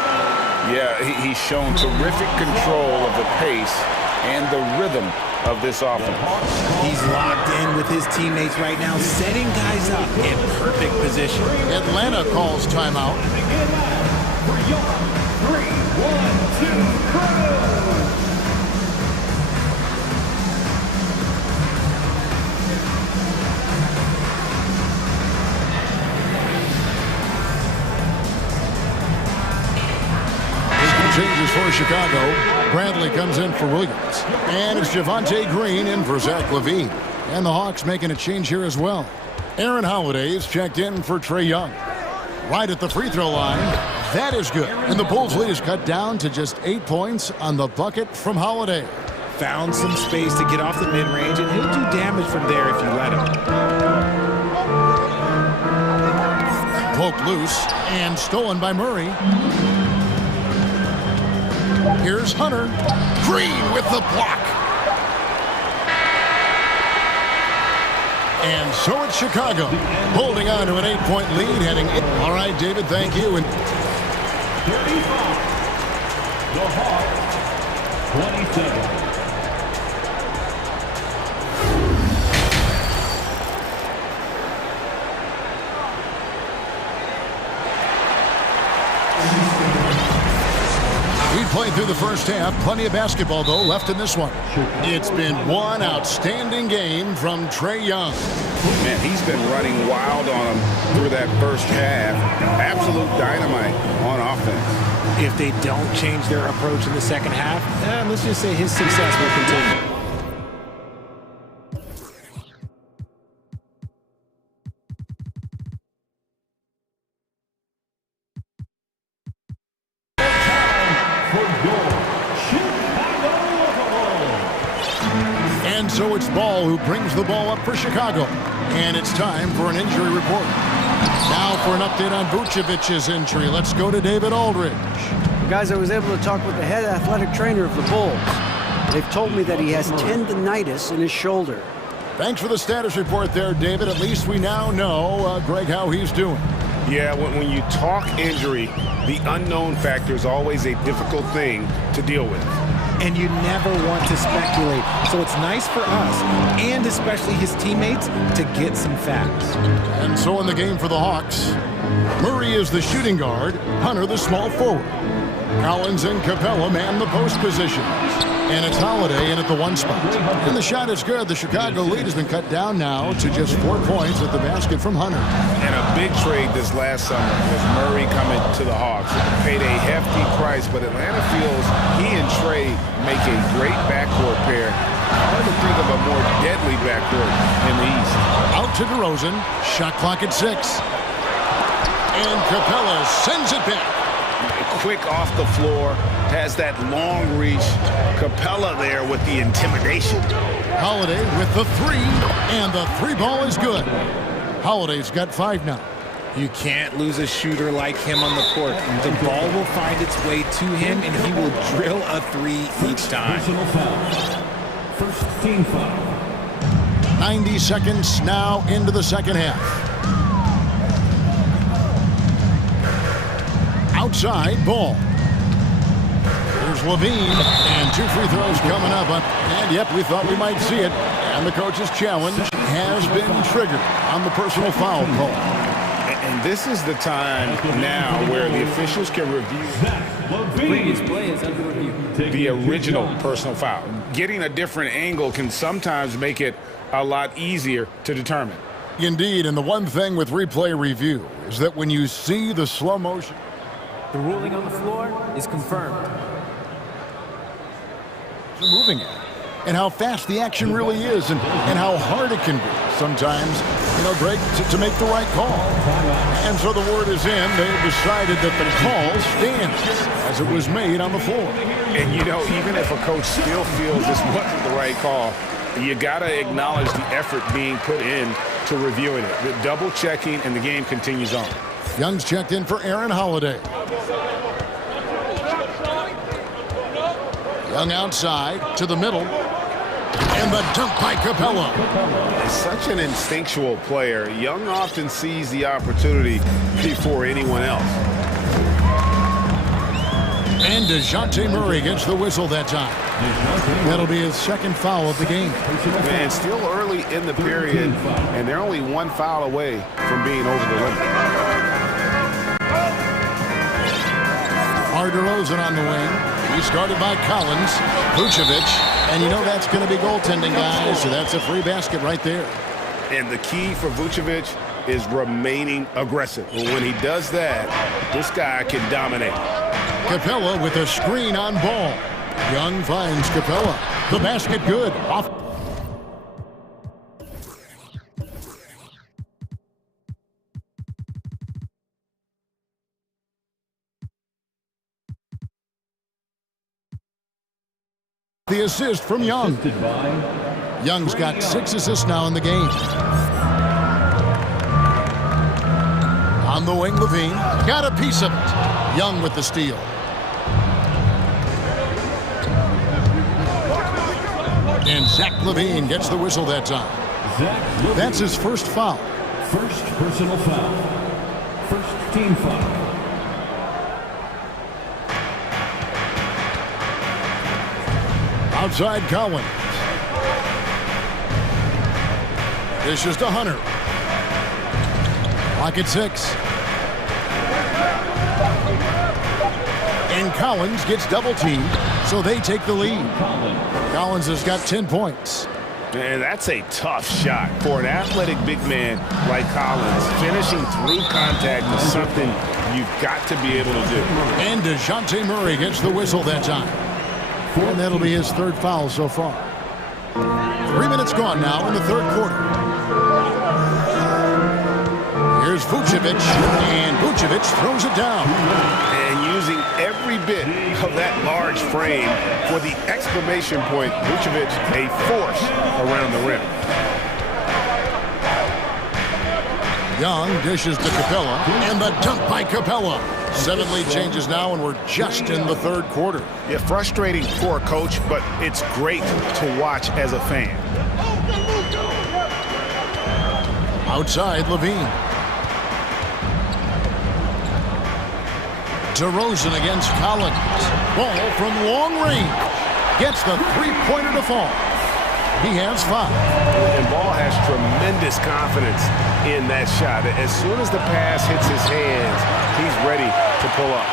Yeah, he's shown terrific control of the pace and the rhythm of this offense. He's locked in with his teammates right now, setting guys up in perfect position. Atlanta calls timeout. For Young, 3, 1, 2, crew. Changes for Chicago. Bradley comes in for Williams. And it's Javonte Green in for Zach LaVine. And the Hawks making a change here as well. Aaron Holiday is checked in for Trey Young. Right at the free throw line. That is good. And the Bulls lead is cut down to just 8 points on the bucket from Holiday. Found some space to get off the mid-range, and he'll do damage from there if you let him. Poked loose and stolen by Murray. Here's Hunter. Green with the block. And so it's Chicago, holding on to an 8-point lead, heading in. All right, David, thank you. And 35. The Hawks, 27. We played through the first half. Plenty of basketball, though, left in this one. It's been one outstanding game from Trae Young. Man, he's been running wild on him through that first half. Absolute dynamite on offense. If they don't change their approach in the second half, let's just say his success will continue. And so it's Ball who brings the ball up for Chicago. And it's time for an injury report. Now for an update on Vucevic's injury. Let's go to David Aldridge. Guys, I was able to talk with the head athletic trainer of the Bulls. They've told me that he has tendinitis in his shoulder. Thanks for the status report there, David. At least we now know, Greg, how he's doing. Yeah, when you talk injury, the unknown factor is always a difficult thing to deal with. And you never want to speculate. So it's nice for us, and especially his teammates, to get some facts. And so in the game for the Hawks, Murray is the shooting guard, Hunter the small forward. Collins and Capella man the post positions. And it's Holiday in at the 1 spot. And the shot is good. The Chicago lead has been cut down now to just 4 points at the basket from Hunter. And a big trade this last summer was Murray coming to the Hawks. Paid a hefty price, but Atlanta feels he and Trae make a great backcourt pair. Hard to think of a more deadly backcourt in the East. Out to DeRozan. Shot clock at 6. And Capella sends it back. Quick off the floor, has that long reach. Capella there with the intimidation. Holiday with the 3, and the 3 ball is good. Holiday's got 5 now. You can't lose a shooter like him on the court. The ball will find its way to him, and he will drill a 3 each time. First team foul. 90 seconds now into the second half. Outside, Ball. Here's Levine, and 2 free throws coming up. And, yep, we thought we might see it. And the coach's challenge has been triggered on the personal foul call. And this is the time now where the officials can review the original personal foul. Getting a different angle can sometimes make it a lot easier to determine. Indeed, and the one thing with replay review is that when you see the slow motion, the ruling on the floor is confirmed. Moving it, and how fast the action really is, and how hard it can be sometimes, Greg, to make the right call. And so the word is in. They've decided that the call stands as it was made on the floor. And, even if a coach still feels this wasn't the right call, you got to acknowledge the effort being put in to reviewing it. The double checking, and the game continues on. Young's checked in for Aaron Holiday. Young outside to the middle. And the dunk by Capella. He's such an instinctual player. Young often sees the opportunity before anyone else. And DeJounte Murray gets the whistle that time. That'll be his second foul of the game. Man, still early in the period, and they're only 1 foul away from being over the limit. DeRozan on the wing. He's guarded by Collins. Vucevic. And that's going to be goaltending, guys. So that's a free basket right there. And the key for Vucevic is remaining aggressive. When he does that, this guy can dominate. Capella with a screen on Ball. Young finds Capella. The basket good. Off. The assist from Young. Young's got 6 assists now in the game. On the wing, Levine got a piece of it. Young with the steal. And Zach Levine gets the whistle that time. That's his first foul. First personal foul. First team foul. Outside Collins. Dishes to Hunter. Clock at 6. And Collins gets double teamed, so they take the lead. Collins has got 10 points. And that's a tough shot for an athletic big man like Collins. Finishing through contact is something you've got to be able to do. And DeJounte Murray gets the whistle that time. And that'll be his third foul so far. 3 minutes gone now in the third quarter. Here's Vucevic, and Vucevic throws it down. And using every bit of that large frame for the exclamation point, Vucevic, a force around the rim. Young dishes to Capella, and the dunk by Capella. 7 lead changes now, and we're just in the third quarter. Yeah, frustrating for a coach, but it's great to watch as a fan. Outside, Levine. DeRozan against Collins. Ball from long range. Gets the three-pointer to fall. He has 5. And Ball has tremendous confidence in that shot. As soon as the pass hits his hands, he's ready to pull up.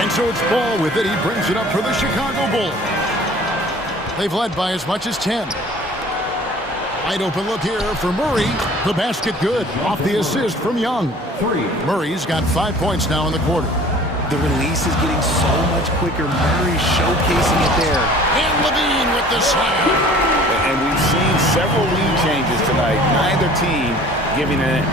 And so it's Ball with it. He brings it up for the Chicago Bulls. They've led by as much as 10. Wide open look here for Murray. The basket good. Off the assist from Young. Murray's got 5 points now in the quarter. The release is getting so much quicker. Murray showcasing it there. And Levine with the slam. And we've seen several lead changes tonight. Neither team giving an inch.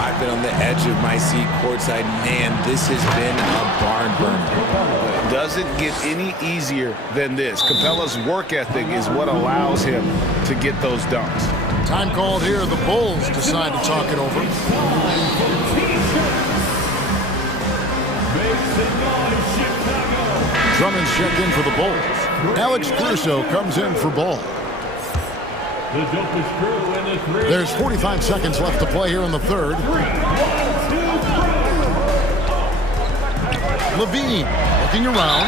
I've been on the edge of my seat courtside. Man, this has been a barn burner. Doesn't get any easier than this. Capella's work ethic is what allows him to get those dunks. Time called here. The Bulls decide to talk it over. Drummond's checked in for the Bulls. Alex Caruso comes in for Ball. There's 45 seconds left to play here in the third. Levine looking around.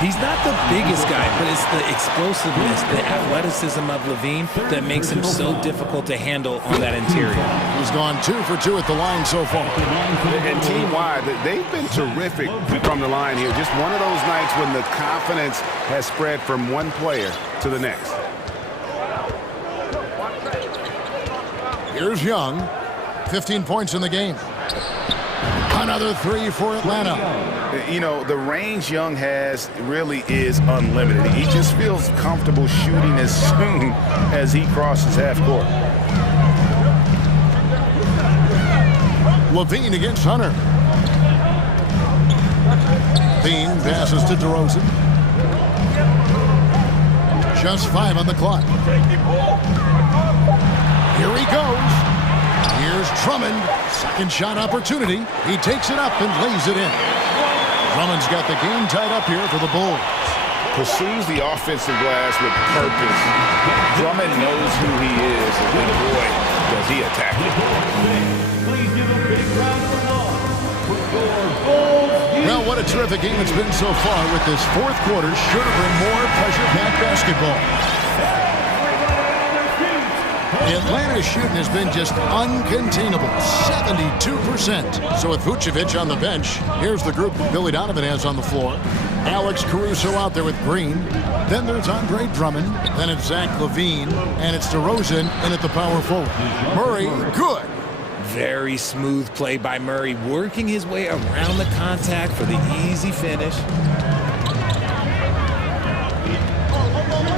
He's not the biggest guy, but it's the explosiveness, the athleticism of Levine that makes him so difficult to handle on that interior. He's gone 2 for 2 at the line so far. And team-wide, they've been terrific from the line here. Just one of those nights when the confidence has spread from one player to the next. Here's Young. 15 points in the game. Another 3 for Atlanta. You know, the range Young has really is unlimited. He just feels comfortable shooting as soon as he crosses half court. Levine against Hunter. Levine passes to DeRozan. Just 5 on the clock. Here he goes. Here's Drummond. Second shot opportunity. He takes it up and lays it in. Drummond's got the game tied up here for the Bulls. Pursues the offensive glass with purpose. Drummond knows who he is, and boy, does he attack it. Please give a big round of applause for your Bulls. Well, what a terrific game it's been so far with this fourth quarter. Sure to bring more pressure-packed basketball. Atlanta's shooting has been just uncontainable, 72%. So with Vucevic on the bench, here's the group Billy Donovan has on the floor. Alex Caruso out there with Green. Then there's Andre Drummond. Then it's Zach LaVine. And it's DeRozan in at the power forward. Murray, good. Very smooth play by Murray, working his way around the contact for the easy finish.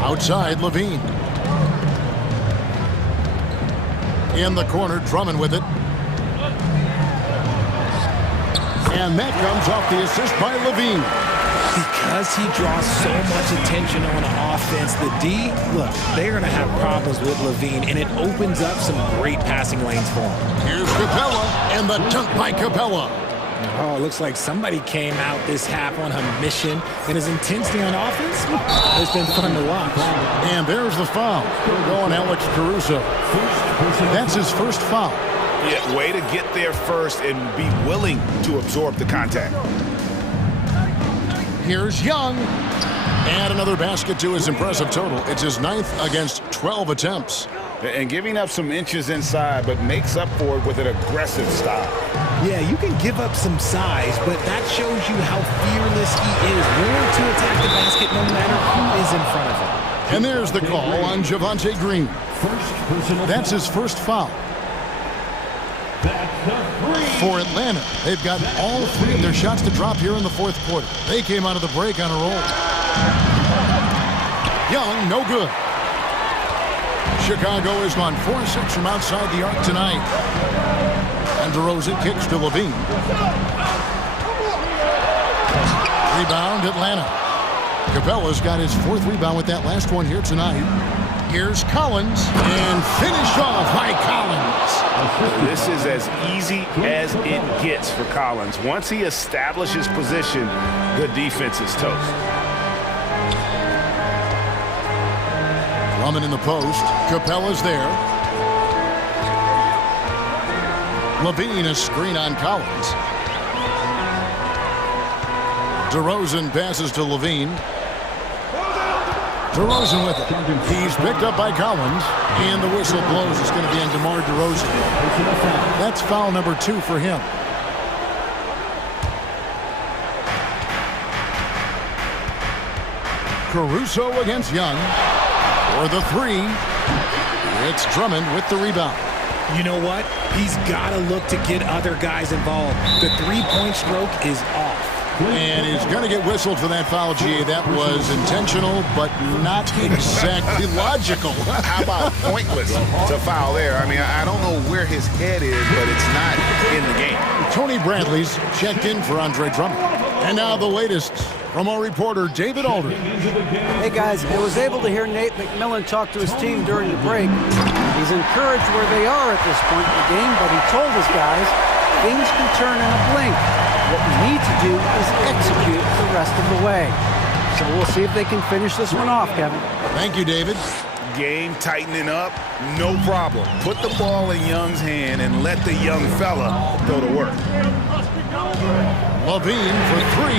Outside, LaVine. In the corner, Drummond with it. And that comes off the assist by LaVine. Because he draws so much attention on offense, the D, look, they're going to have problems with LaVine, and it opens up some great passing lanes for him. Here's Capella, and the dunk by Capella. Oh, it looks like somebody came out this half on a mission, and his intensity on offense, it's been fun to watch. And there's the foul. Going Alex Caruso. That's his first foul. Yeah, way to get there first and be willing to absorb the contact. Here's Young. And another basket to his impressive total. It's his 9th against 12 attempts. And giving up some inches inside, but makes up for it with an aggressive style. Yeah, you can give up some size, but that shows you how fearless he is, willing to attack the basket no matter who is in front of him. And there's the call on Javonte Green. That's his first foul. For Atlanta, they've got all 3 of their shots to drop here in the 4th quarter. They came out of the break on a roll. Young, no good. Chicago has gone 4-6 from outside the arc tonight. And DeRozan kicks to Levine. Rebound, Atlanta. Capella's got his 4th rebound with that last one here tonight. Here's Collins, and finished off by Collins. This is as easy as it gets for Collins. Once he establishes position, the defense is toast. Drummond in the post. Capella's there. Levine, a screen on Collins. DeRozan passes to Levine. DeRozan with it. He's picked up by Collins, and the whistle blows. It's going to be on DeMar DeRozan. That's foul number 2 for him. Caruso against Young. For the 3, it's Drummond with the rebound. You know what? He's got to look to get other guys involved. The 3-point stroke is off. And he's going to get whistled for that foul, G. That was intentional, but not exactly logical. How about pointless to foul there? I mean, I don't know where his head is, but it's not in the game. Tony Bradley's checked in for Andre Drummond. And now the latest from our reporter, David Aldridge. Hey, guys, I was able to hear Nate McMillan talk to his team during the break. He's encouraged where they are at this point in the game, but he told his guys things can turn in a blink. What we need to do is execute the rest of the way. So we'll see if they can finish this one off, Kevin. Thank you, David. Game tightening up, no problem. Put the ball in Young's hand and let the young fella go to work. Levine for 3.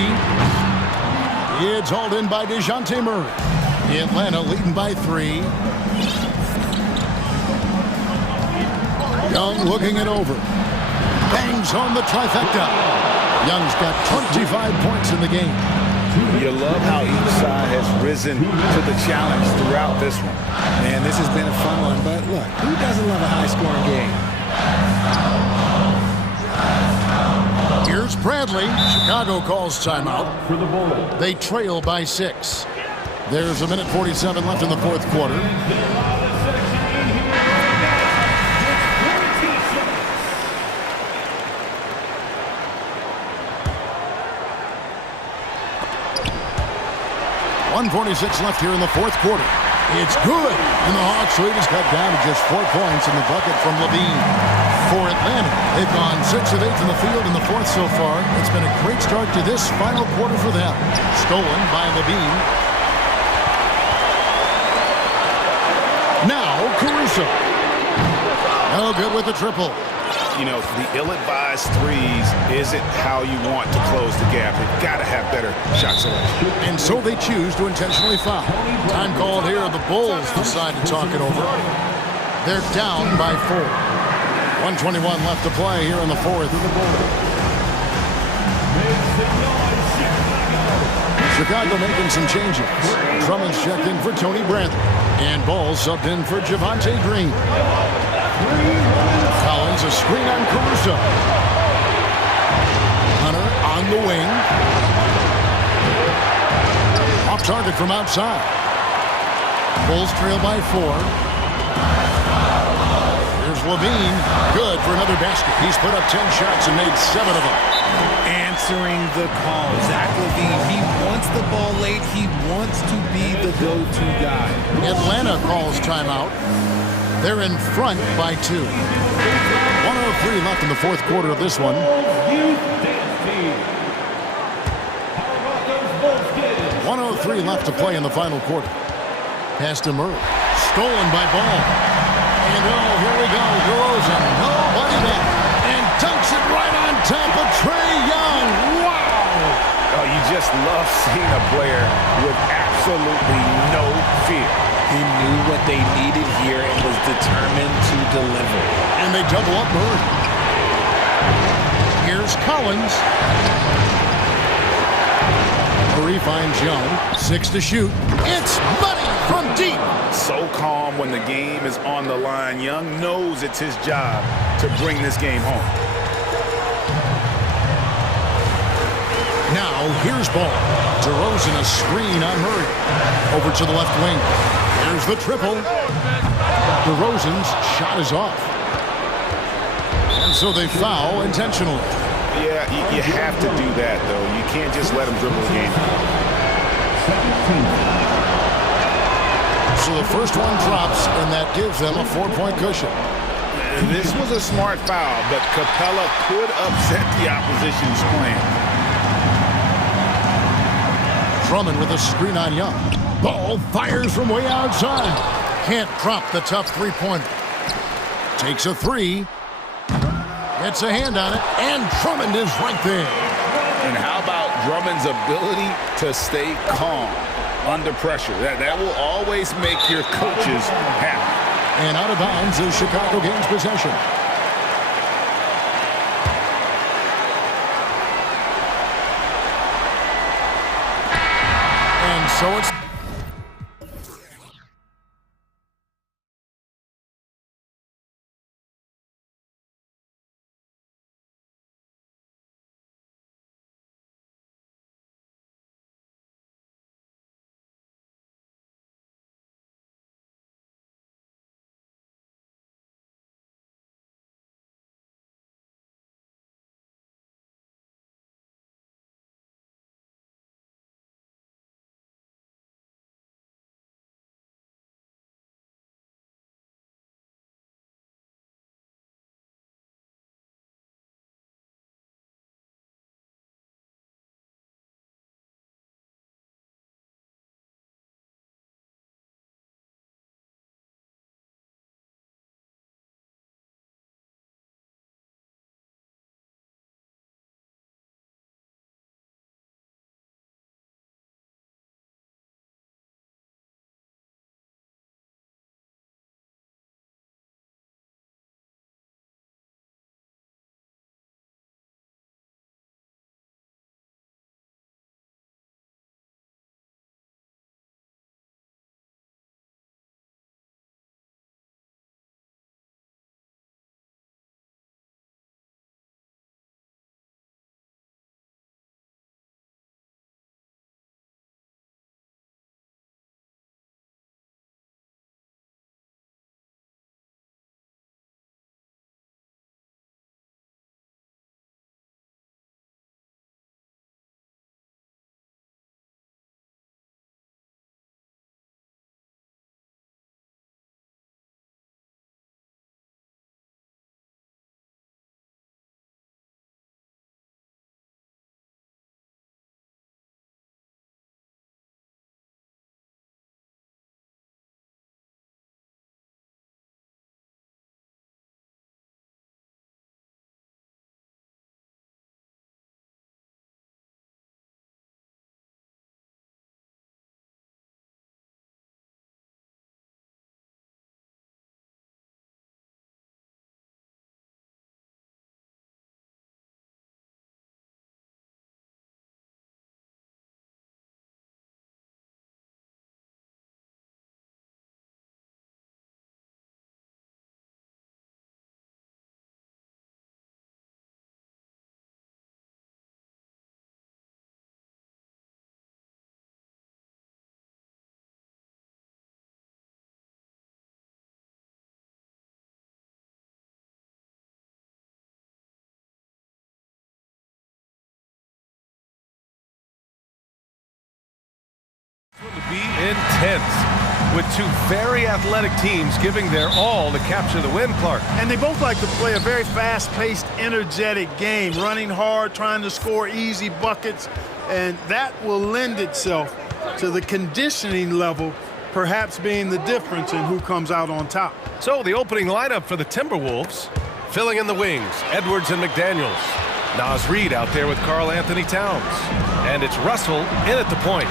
It's hauled in by DeJounte Murray. Atlanta leading by 3. Young looking it over. Bangs home the trifecta. Young's got 25 points in the game. You love how each side has risen to the challenge throughout this one. Man, this has been a fun one, but look, who doesn't love a high-scoring game? Here's Bradley. Chicago calls timeout. They trail by 6. There's 1:47 left in the 4th quarter. .146 left here in the 4th quarter. It's good. And the Hawks lead is cut down to just 4 points in the bucket from Levine. For Atlanta, they've gone 6 of 8 in the field in the 4th so far. It's been a great start to this final quarter for them. Stolen by Levine. Now Caruso. No good with the triple. You know, the ill-advised threes isn't how you want to close the gap. They've got to have better shot selection. And so they choose to intentionally foul. Time called here. The Bulls decide to talk it over. They're down by 4. 1:21 left to play here in the 4th. Chicago making some changes. Drummond's checked in for Tony Bradley. And Ball subbed in for Javonte Green. Collins, a screen on Caruso. Hunter on the wing. Off target from outside. Bulls trail by 4. Here's Levine. Good for another basket. He's put up 10 shots and made 7 of them. Answering the call. Zach Levine, he wants the ball late. He wants to be the go-to guy. Atlanta calls timeout. They're in front by 2. 1:03 left in the 4th quarter of this one. 1:03 left to play in the final quarter. Pass to Murray. Stolen by Ball. And oh, here we go. DeRozan. Nobody there. And dunks it right on top of Trae Young. Wow! Oh, you just love seeing a player with absolutely no fear. He knew what they needed here and was determined to deliver. And they double up Murray. Here's Collins. Murray finds Young. 6 to shoot. It's money from deep. So calm when the game is on the line. Young knows it's his job to bring this game home. Now, here's Ball. DeRozan a screen on Murray. Over to the left wing. Here's the triple. DeRozan's shot is off. And so they foul intentionally. Yeah, you have to do that, though. You can't just let him dribble the game. So the first one drops, and that gives them a 4-point cushion. This was a smart foul, but Capella could upset the opposition's plan. Drummond with a screen on Young. Ball fires from way outside. Can't drop the tough three-pointer. Takes a three. Gets a hand on it, and Drummond is right there. And how about Drummond's ability to stay calm under pressure? That will always make your coaches happy. And out of bounds as Chicago gains possession. And so it's... To be intense, with two very athletic teams giving their all to capture the win, Clark. And they both like to play a very fast-paced, energetic game, running hard, trying to score easy buckets, and that will lend itself to the conditioning level perhaps being the difference in who comes out on top. So the opening lineup for the Timberwolves, filling in the wings, Edwards and McDaniels. Nas Reed out there with Karl Anthony Towns. And it's Russell in at the point.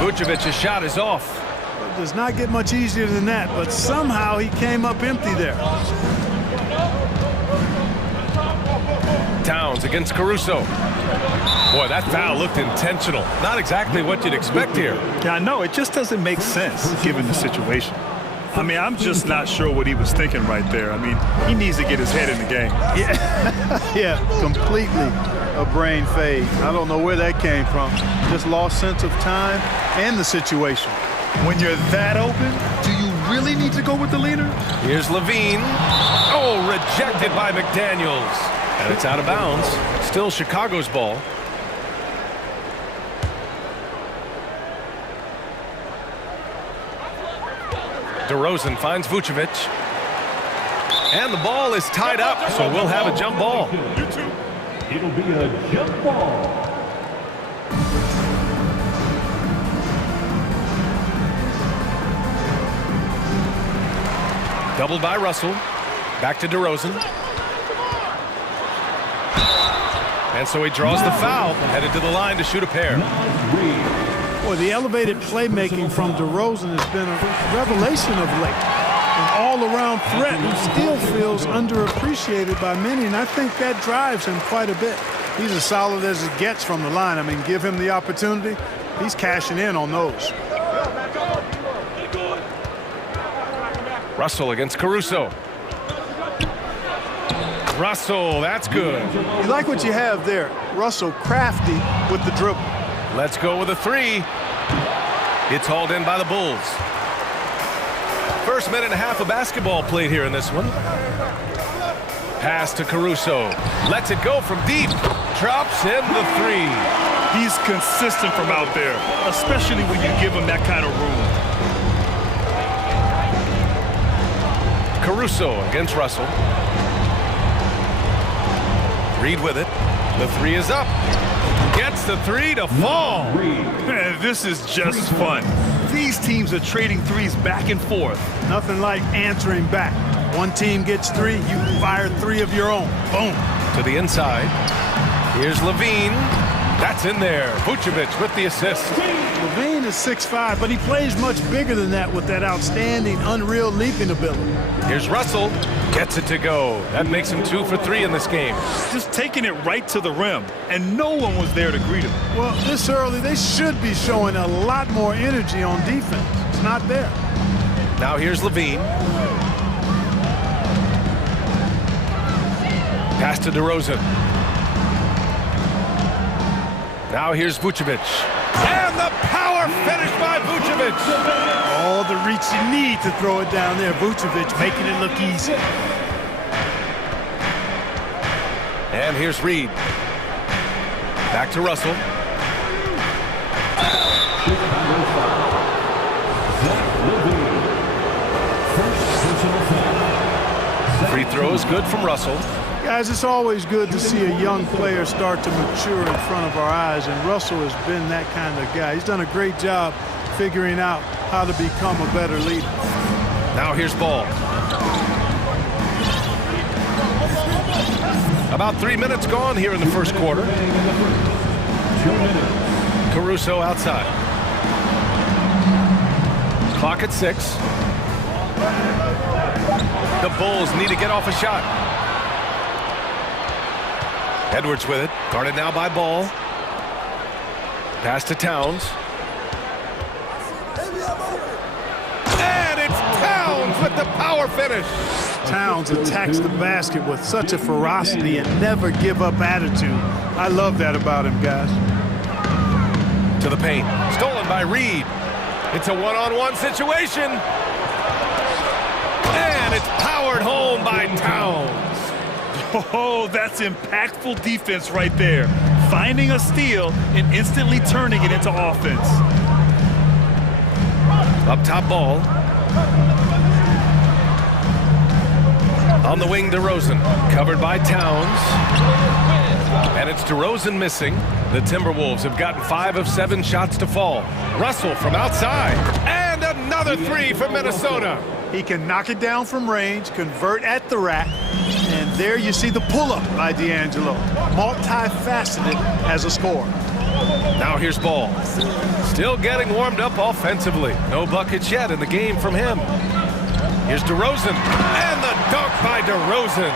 Vucevic's shot is off. It does not get much easier than that, but somehow he came up empty there. Towns against Caruso. Boy, that foul looked intentional. Not exactly what you'd expect here. Yeah, I know. It just doesn't make sense given the situation. I mean, I'm just not sure what he was thinking right there. I mean, he needs to get his head in the game. Yeah, yeah, completely a brain fade. I don't know where that came from. Just lost sense of time and the situation. When you're that open, do you really need to go with the leader? Here's Levine. Oh, rejected by McDaniels. And it's out of bounds. Still Chicago's ball. DeRozan finds Vucevic. And the ball is tied up, so we'll have a jump ball. It'll be a jump ball. Doubled by Russell. Back to DeRozan. And so he draws the foul, headed to the line to shoot a pair. Boy, the elevated playmaking from DeRozan has been a revelation of late. An all-around threat who still feels underappreciated by many, and I think that drives him quite a bit. He's as solid as it gets from the line. I mean, give him the opportunity, he's cashing in on those. Russell against Caruso. Russell, that's good. You like what you have there. Russell crafty with the dribble. Let's go with a three. It's hauled in by the Bulls. First minute and a half of basketball played here in this one. Pass to Caruso. Lets it go from deep. Drops in the three. He's consistent from out there, especially when you give him that kind of room. Caruso against Russell. Reed with it. The three is up. Gets the three to fall. Man, this is just fun. These teams are trading threes back and forth. Nothing like answering back. One team gets three, you fire three of your own. Boom. To the inside. Here's Levine. That's in there. Vucevic with the assist. Levine is 6'5", but he plays much bigger than that with that outstanding, unreal leaping ability. Here's Russell. Gets it to go. That makes him 2 for 3 in this game. Just taking it right to the rim, and no one was there to greet him. Well, this early, they should be showing a lot more energy on defense. It's not there. Now here's Levine. Pass to DeRozan. Now here's Vucevic. And the power finish by Vucevic. All the reach you need to throw it down there. Vucevic making it look easy. And here's Reed. Back to Russell. Free throw is good from Russell. Guys, it's always good to see a young player start to mature in front of our eyes, and Russell has been that kind of guy. He's done a great job figuring out how to become a better leader. Now here's Ball. About 3 minutes gone here in the first quarter. Caruso outside. Clock at 6. The Bulls need to get off a shot. Edwards with it. Guarded now by Ball. Pass to Towns. And it's Towns with the power finish. Towns attacks the basket with such a ferocity and never give up attitude. I love that about him, guys. To the paint. Stolen by Reed. It's a one-on-one situation. And it's powered home by Towns. Oh, that's impactful defense right there. Finding a steal and instantly turning it into offense. Up top Ball. On the wing, DeRozan. Covered by Towns. And it's DeRozan missing. The Timberwolves have gotten 5 of 7 shots to fall. Russell from outside. And another three for Minnesota. He can knock it down from range, convert at the rack, and there you see the pull-up by D'Angelo. Multifaceted as a scorer. Now here's Ball. Still getting warmed up offensively. No buckets yet in the game from him. Here's DeRozan. And the dunk by DeRozan.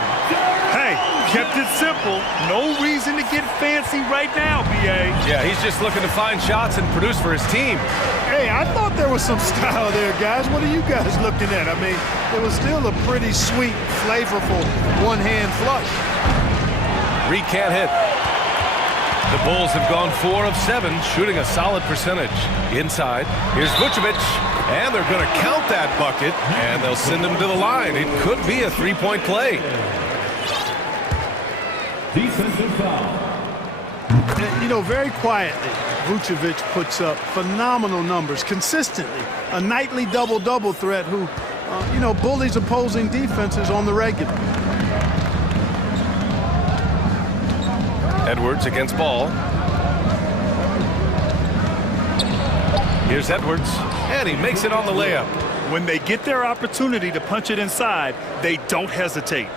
Hey, kept it simple. No reason to get fancy right now, B.A. Yeah, he's just looking to find shots and produce for his team. Hey, I thought there was some style there, guys. What are you guys looking at? I mean, it was still a pretty sweet, flavorful one-hand flush. Reed can't hit. The Bulls have gone 4 of 7, shooting a solid percentage. Inside, here's Vucevic, and they're going to count that bucket, and they'll send him to the line. It could be a three-point play. Defensive foul. And, you know, very quietly, Vucevic puts up phenomenal numbers consistently. A nightly double-double threat who, you know, bullies opposing defenses on the regular. Edwards against Ball. Here's Edwards, and he makes it on the layup. When they get their opportunity to punch it inside, they don't hesitate.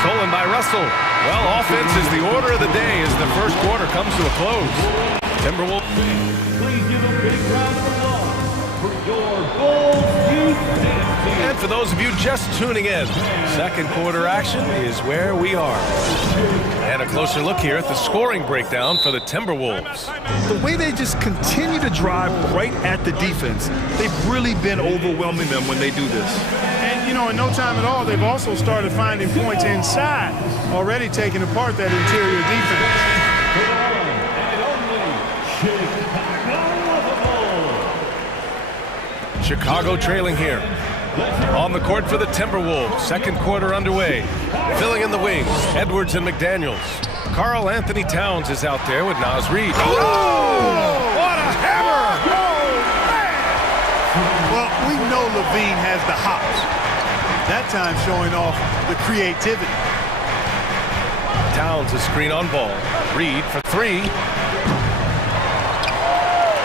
Stolen by Russell. Well, offense is the order of the day as the first quarter comes to a close. Timberwolves. Please give a big round of applause for your Bulls Youth Dance Team. And for those of you just tuning in, second quarter action is where we are. And a closer look here at the scoring breakdown for the Timberwolves. The way they just continue to drive right at the defense, they've really been overwhelming them when they do this. And, you know, in no time at all, they've also started finding points inside, already taking apart that interior defense. Chicago trailing here. On the court for the Timberwolves. Second quarter underway. Filling in the wings, Edwards and McDaniels. Karl Anthony Towns is out there with Naz Reid. Oh! What a hammer! Well, we know Levine has the hops. That time showing off the creativity. Towns a screen on Ball. Reid for 3.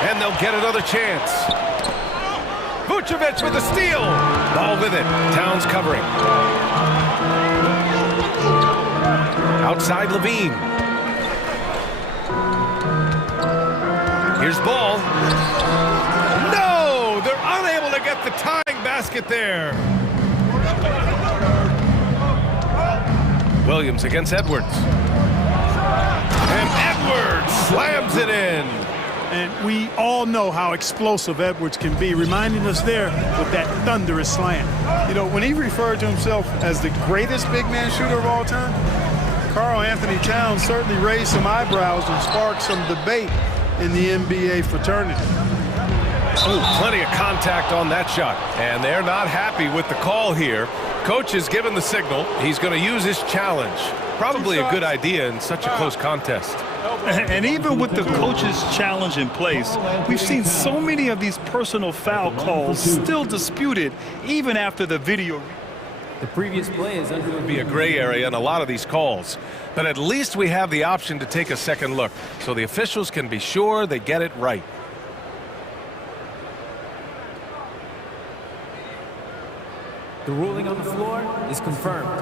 And they'll get another chance. Vucevic with a steal. Ball with it. Towns covering. Outside Levine. Here's Ball. No! They're unable to get the tying basket there. Williams against Edwards. And Edwards slams it in. And we all know how explosive Edwards can be, reminding us there with that thunderous slam. You know, when he referred to himself as the greatest big man shooter of all time, Karl Anthony Towns certainly raised some eyebrows and sparked some debate in the NBA fraternity. Ooh, plenty of contact on that shot. And they're not happy with the call here. Coach has given the signal. He's going to use his challenge. Probably a good idea in such a close contest. And even with the coach's challenge in place, we've seen so many of these personal foul calls still disputed even after the video. The previous play is under It would be a gray area in a lot of these calls. But at least we have the option to take a second look so the officials can be sure they get it right. The ruling on the floor is confirmed.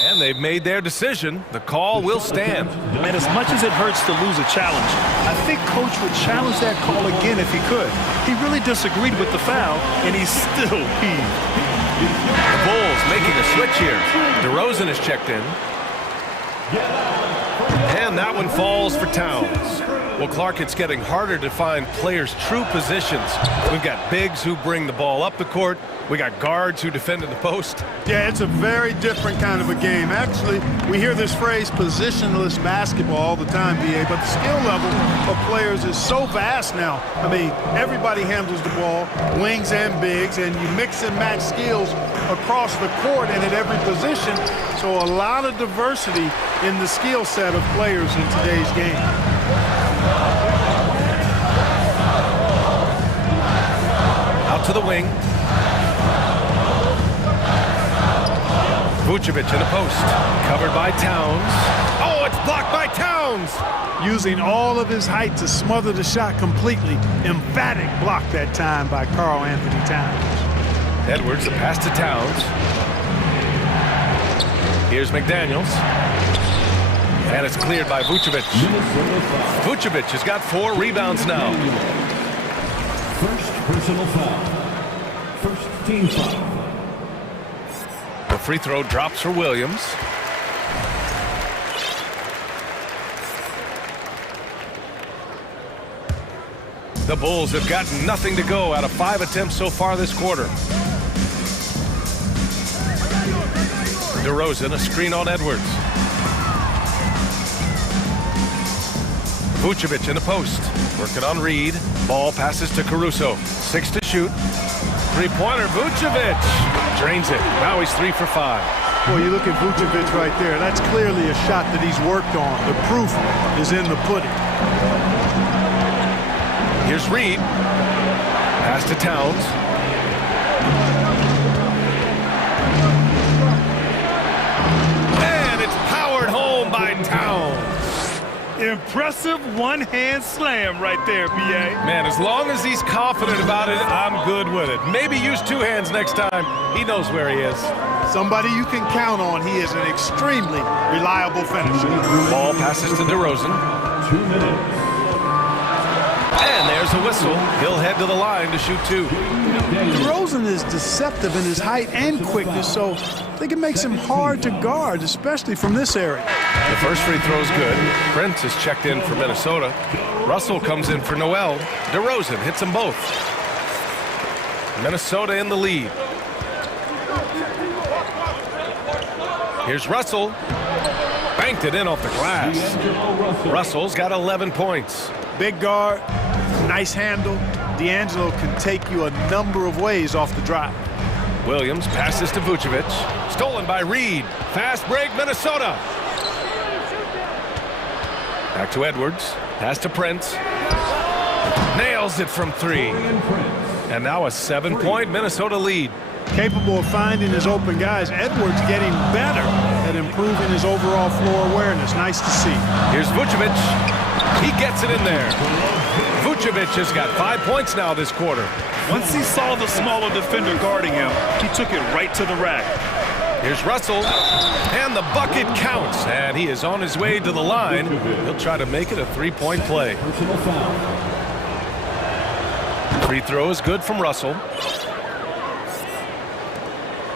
And they've made their decision. The call will stand. And as much as it hurts to lose a challenge, I think Coach would challenge that call again if he could. He really disagreed with the foul, and he's still heaved. The Bulls making a switch here. DeRozan is checked in. And that one falls for Towns. Well, Clark, it's getting harder to find players' true positions. We've got bigs who bring the ball up the court. We got guards who defend in the post. Yeah, it's a very different kind of a game. Actually, we hear this phrase positionless basketball all the time, BA, but the skill level of players is so vast now. I mean, everybody handles the ball, wings and bigs, and you mix and match skills across the court and at every position. So a lot of diversity in the skill set of players in today's game. Out to the wing. Vucevic in the post. Covered by Towns. Oh, it's blocked by Towns! Using all of his height to smother the shot completely. Emphatic block that time by Karl Anthony Towns. Edwards, the pass to Towns. Here's McDaniels. And it's cleared by Vucevic. Vucevic has got 4 rebounds now. First personal foul. First team foul. The free throw drops for Williams. The Bulls have gotten nothing to go out of 5 attempts so far this quarter. DeRozan, a screen on Edwards. Vucevic in the post. Working on Reed. Ball passes to Caruso. 6 to shoot. Three-pointer, Vucevic. Drains it. Now he's 3 for 5. Well, you look at Vucevic right there. That's clearly a shot that he's worked on. The proof is in the pudding. Here's Reed. Pass to Towns. And it's powered home by Towns. Impressive one-hand slam right there, B.A. Man, as long as he's confident about it, I'm good with it. Maybe use 2 hands next time. He knows where he is. Somebody you can count on. He is an extremely reliable finisher. Ball passes to DeRozan. 2 minutes. And there's a whistle. He'll head to the line to shoot 2. DeRozan is deceptive in his height and quickness, so I think it makes him hard to guard, especially from this area. The first free throw is good. Prince is checked in for Minnesota. Russell comes in for Noel. DeRozan hits them both. Minnesota in the lead. Here's Russell. Banked it in off the glass. Russell's got 11 points. Big guard, nice handle. D'Angelo can take you a number of ways off the drop. Williams passes to Vucevic. Stolen by Reed. Fast break, Minnesota. Back to Edwards. Pass to Prince. Nails it from 3. And now a 7-point Minnesota lead. Capable of finding his open guys. Edwards getting better at improving his overall floor awareness. Nice to see. Here's Vucevic. He gets it in there. Vucevic has got 5 points now this quarter. Once he saw the smaller defender guarding him, he took it right to the rack. Here's Russell, and the bucket counts, and he is on his way to the line. He'll try to make it a 3-point play. Free throw is good from Russell.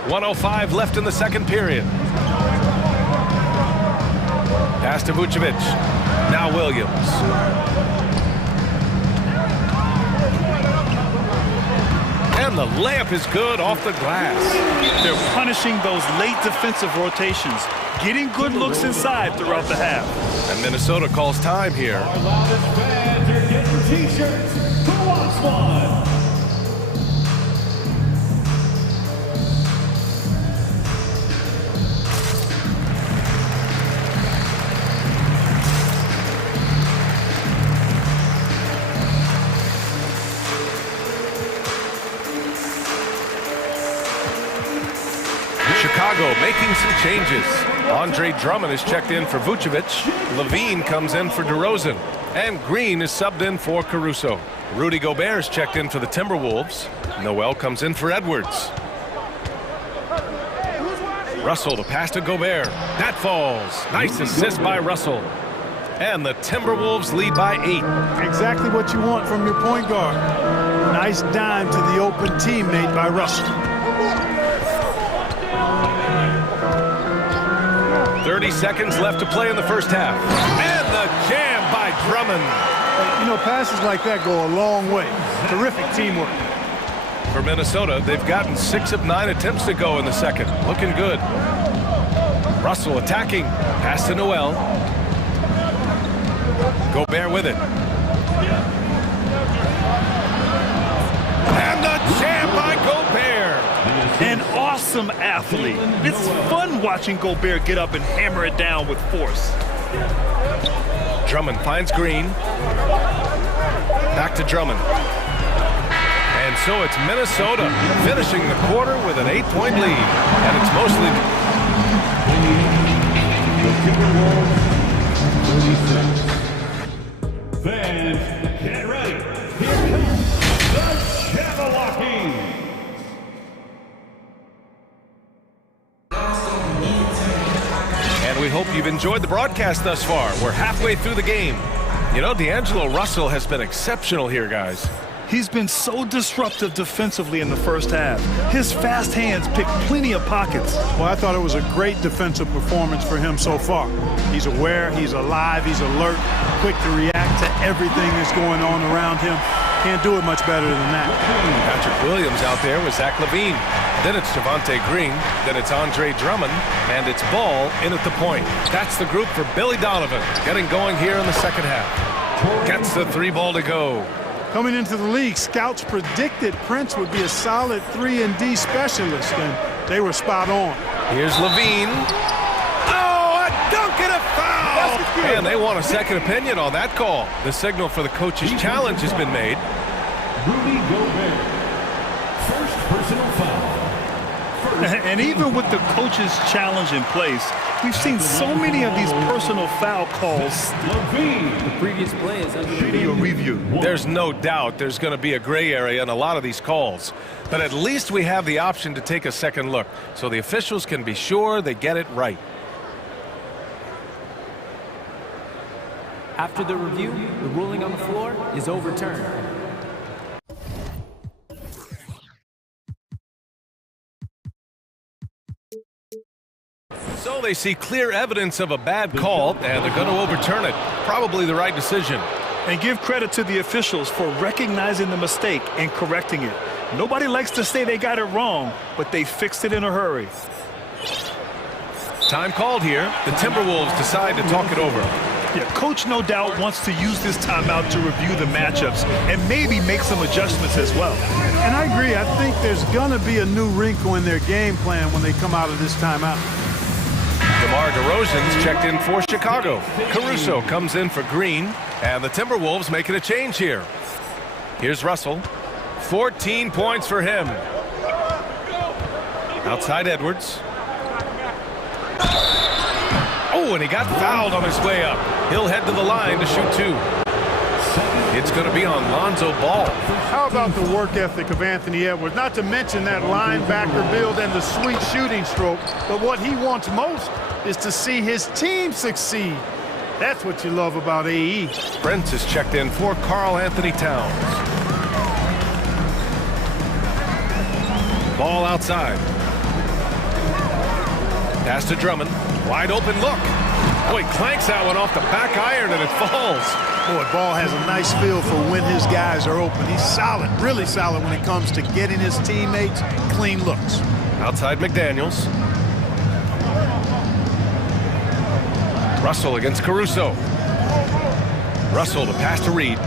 1:05 left in the second period. Pass to Vucevic. Now Williams. And the layup is good off the glass. They're punishing those late defensive rotations, getting good looks inside throughout the half. And Minnesota calls time here. Our loudest fans are getting T-shirts. Who wants one? Chicago making some changes. Andre Drummond is checked in for Vucevic. Levine comes in for DeRozan. And Green is subbed in for Caruso. Rudy Gobert is checked in for the Timberwolves. Noel comes in for Edwards. Russell, the pass to Gobert. That falls. Nice assist by Russell. And the Timberwolves lead by 8. Exactly what you want from your point guard. Nice dime to the open teammate by Russell. 30 seconds left to play in the first half. And the jam by Drummond. You know, passes like that go a long way. Terrific teamwork. For Minnesota, they've gotten 6 of 9 attempts to go in the second. Looking good. Russell attacking. Pass to Noel. Gobert with it. And the jam by Gobert. An awesome athlete. It's fun watching Gobert get up and hammer it down with force. Drummond finds Green. Back to Drummond. And so it's Minnesota finishing the quarter with an 8-point lead. And it's mostly Fans, get ready. Here comes the Jabberwocky. And we hope you've enjoyed the broadcast thus far. We're halfway through the game. You know, D'Angelo Russell has been exceptional here, guys. He's been so disruptive defensively in the first half. His fast hands pick plenty of pockets. Well, I thought it was a great defensive performance for him so far. He's aware, he's alive, he's alert, quick to react to everything that's going on around him. Can't do it much better than that. Patrick Williams out there with Zach LaVine. Then it's Javonte Green. Then it's Andre Drummond. And it's Ball in at the point. That's the group for Billy Donovan. Getting going here in the second half. Gets the three ball to go. Coming into the league, scouts predicted Prince would be a solid 3-and-D specialist, and they were spot on. Here's LaVine. Oh, a dunk and a foul! And they want a second opinion on that call. The signal for the coach's challenge has been made. Rudy Gobert. First personal foul. And even with the coach's challenge in place, we've seen so many of these personal foul calls. The previous play is under Video review. There's no doubt there's going to be a gray area in a lot of these calls. But at least we have the option to take a second look, so the officials can be sure they get it right. After the review, the ruling on the floor is overturned. So they see clear evidence of a bad call, and they're going to overturn it. Probably the right decision. And give credit to the officials for recognizing the mistake and correcting it. Nobody likes to say they got it wrong, but they fixed it in a hurry. Time called here. The Timberwolves decide to talk it over. Yeah, coach no doubt wants to use this timeout to review the matchups and maybe make some adjustments as well. And I agree. I think there's going to be a new wrinkle in their game plan when they come out of this timeout. DeMar DeRozan's checked in for Chicago. Caruso comes in for Green, and the Timberwolves making a change here. Here's Russell. 14 points for him. Outside Edwards. Oh, and he got fouled on his way up. He'll head to the line to shoot two. It's going to be on Lonzo Ball. How about the work ethic of Anthony Edwards? Not to mention that linebacker build and the sweet shooting stroke. But what he wants most is to see his team succeed. That's what you love about AE. Prince is checked in for Karl Anthony Towns. Ball outside. Pass to Drummond. Wide open look. Oh, he clanks that one off the back iron and it falls. Boy, Ball has a nice feel for when his guys are open. He's solid, really solid when it comes to getting his teammates clean looks. Outside McDaniels. Russell against Caruso. Russell to pass to Reed.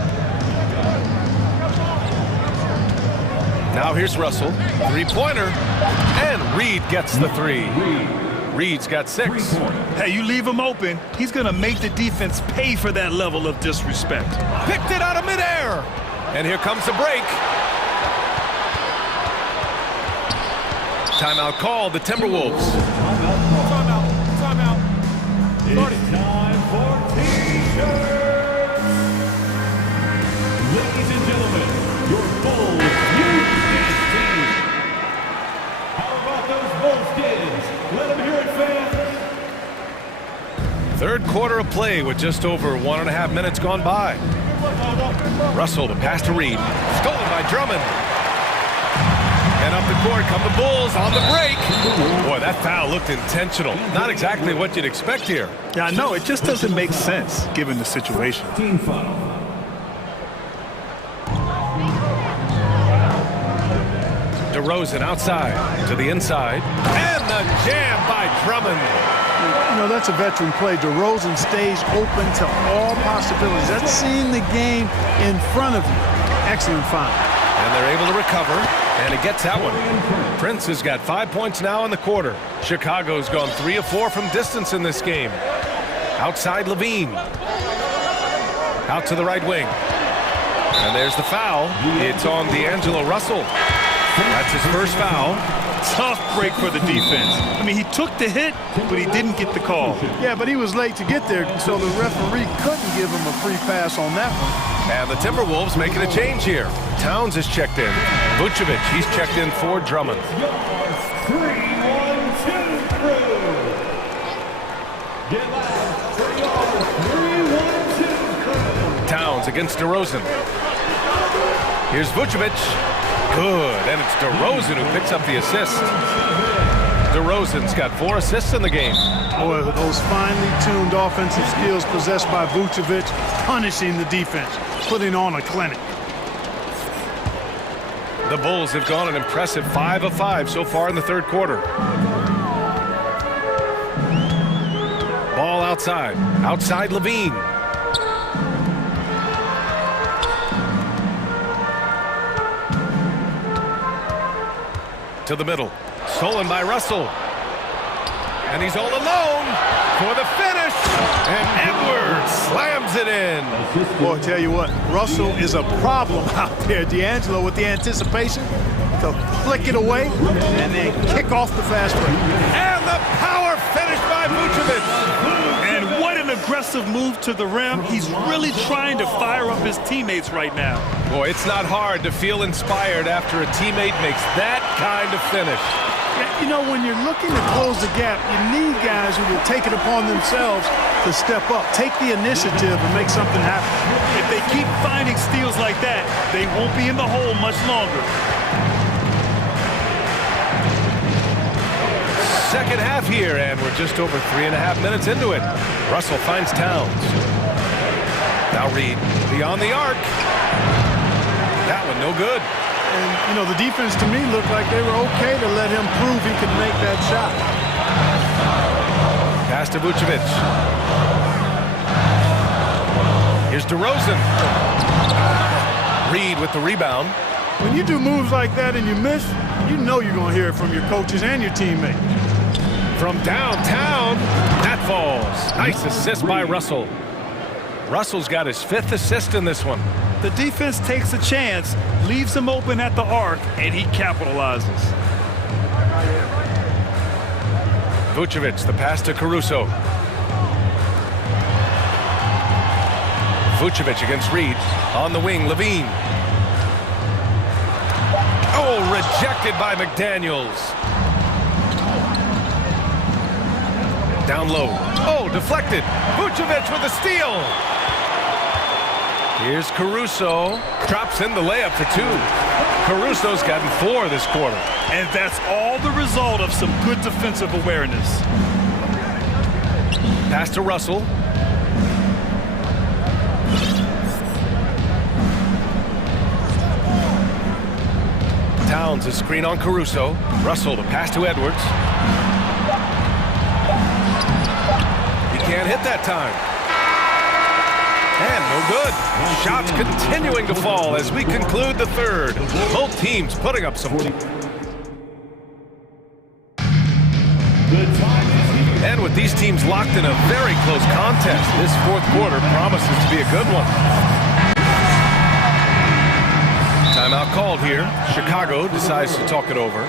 Now here's Russell. Three-pointer. And Reed gets the three. Reed's got 6. Hey, you leave him open, he's going to make the defense pay for that level of disrespect. Picked it out of midair. And here comes the break. Timeout called, the Timberwolves. Timeout. It's time for T-shirts. Ladies and gentlemen, your Bulls Youth Dance Team. How about those Bulls kids? Let them hear it, fans. Third quarter of play with just over 1.5 minutes gone by. Russell to pass to Reed. Stolen by Drummond. And up the court come the Bulls on the break. Boy, that foul looked intentional. Not exactly what you'd expect here. Yeah, I know. It just doesn't make sense given the situation. Team foul. DeRozan outside to the inside. And the jam by Drummond. You know, that's a veteran play. DeRozan stays open to all possibilities. That's seeing the game in front of you. Excellent find. And they're able to recover, and he gets that one. Prince has got 5 points now in the quarter. Chicago's gone 3 of 4 from distance in this game. Outside LaVine. Out to the right wing. And there's the foul. It's on D'Angelo Russell. That's his first foul. tough break for the defense. I mean, he took the hit, but he didn't get the call. Yeah, but he was late to get there, so the referee couldn't give him a free pass on that one. And the Timberwolves making a change here. Towns is checked in. Vucevic, he's checked in for Drummond. 3-1-2 crew. Get loud for your 3-1-2 crew. Towns against DeRozan. Here's Vucevic. Good, and it's DeRozan who picks up the assist. DeRozan's got 4 assists in the game. Boy, those finely tuned offensive skills possessed by Vucevic, punishing the defense, putting on a clinic. The Bulls have gone an impressive 5 of 5 so far in the third quarter. Ball outside. Outside Levine. To the middle. Stolen by Russell. And he's all alone for the finish. And Edwards slams it in. Boy, I tell you what, Russell is a problem out there. D'Angelo with the anticipation to flick it away and then kick off the fast break. And the power finish by Vucevic. And what an aggressive move to the rim. He's really trying to fire up his teammates right now. Boy, it's not hard to feel inspired after a teammate makes that kind of finish. Yeah, you know, when you're looking to close the gap, you need guys who will take it upon themselves to step up, take the initiative and make something happen. If they keep finding steals like that, they won't be in the hole much longer. Second half here, and we're just over 3.5 minutes into it. Russell finds Towns. Now Reed beyond the arc. That one no good. And, you know, the defense to me looked like they were okay to let him prove he could make that shot. Pass to Vucevic. Here's DeRozan. Reed with the rebound. When you do moves like that and you miss, you know you're going to hear it from your coaches and your teammates. From downtown, that falls. Nice assist by Russell. Russell's got his 5th assist in this one. The defense takes a chance, leaves him open at the arc, and he capitalizes. Vucevic, the pass to Caruso. Vucevic against Reed. On the wing, Levine. Oh, rejected by McDaniels. Down low. Oh, deflected. Vucevic with a steal. Here's Caruso. Drops in the layup for 2. Caruso's gotten 4 this quarter. And that's all the result of some good defensive awareness. Pass to Russell. Towns a screen on Caruso. Russell the pass to Edwards. He can't hit that time. And no good. Shots continuing to fall as we conclude the third. Both teams putting up some. And with these teams locked in a very close contest, this fourth quarter promises to be a good one. Timeout called here. Chicago decides to talk it over.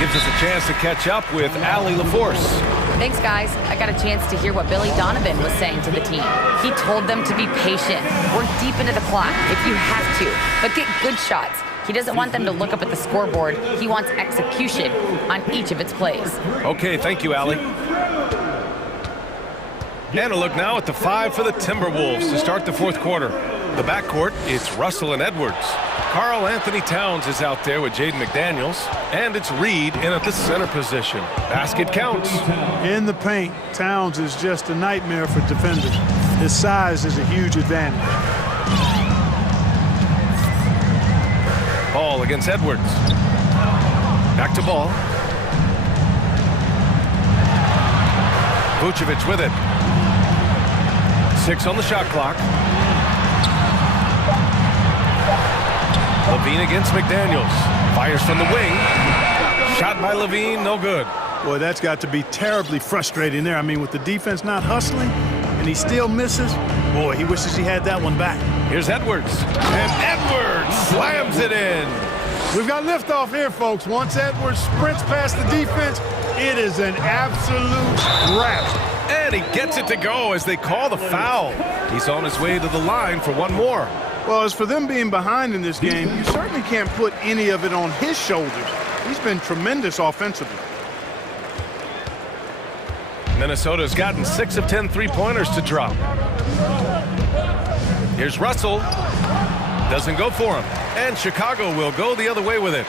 Gives us a chance to catch up with Allie LaForce. Thanks, guys. I got a chance to hear what Billy Donovan was saying to the team. He told them to be patient. We're deep into the clock if you have to, but get good shots. He doesn't want them to look up at the scoreboard. He wants execution on each of its plays. Okay, thank you, Allie. And a look now at the 5 for the Timberwolves to start the fourth quarter. The backcourt, it's Russell and Edwards. Karl Anthony Towns is out there with Jaden McDaniels. And it's Reed in at the center position. Basket counts. In the paint, Towns is just a nightmare for defenders. His size is a huge advantage. Ball against Edwards. Back to Ball. Vucevic with it. 6 on the shot clock. Levine against McDaniels. Fires from the wing. Shot by Levine, no good. Boy, that's got to be terribly frustrating there. I mean, with the defense not hustling, and he still misses, boy, he wishes he had that one back. Here's Edwards, and Edwards slams it in. We've got liftoff here, folks. Once Edwards sprints past the defense, it is an absolute wrap. And he gets it to go as they call the foul. He's on his way to the line for one more. Well, as for them being behind in this game, you certainly can't put any of it on his shoulders. He's been tremendous offensively. Minnesota's gotten 6 of 10 three-pointers to drop. Here's Russell. Doesn't go for him. And Chicago will go the other way with it.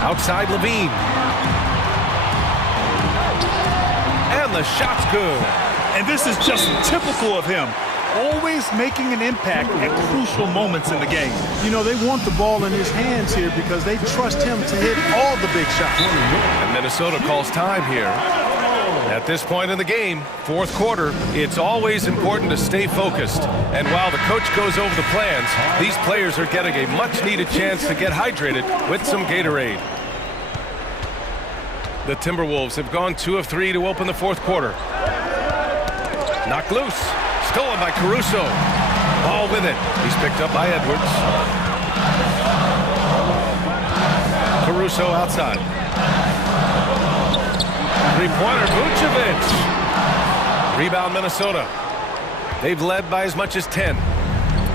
Outside Levine. And the shot's good. And this is just typical of him. Always making an impact at crucial moments in the game. You know, they want the ball in his hands here because they trust him to hit all the big shots. And Minnesota calls time here. At this point in the game, fourth quarter, it's always important to stay focused. And while the coach goes over the plans, these players are getting a much-needed chance to get hydrated with some Gatorade. The Timberwolves have gone 2 of 3 to open the fourth quarter. Knocked loose. Stolen by Caruso. Ball with it. He's picked up by Edwards. Caruso outside. Three-pointer, Vucevic. Rebound, Minnesota. They've led by as much as 10.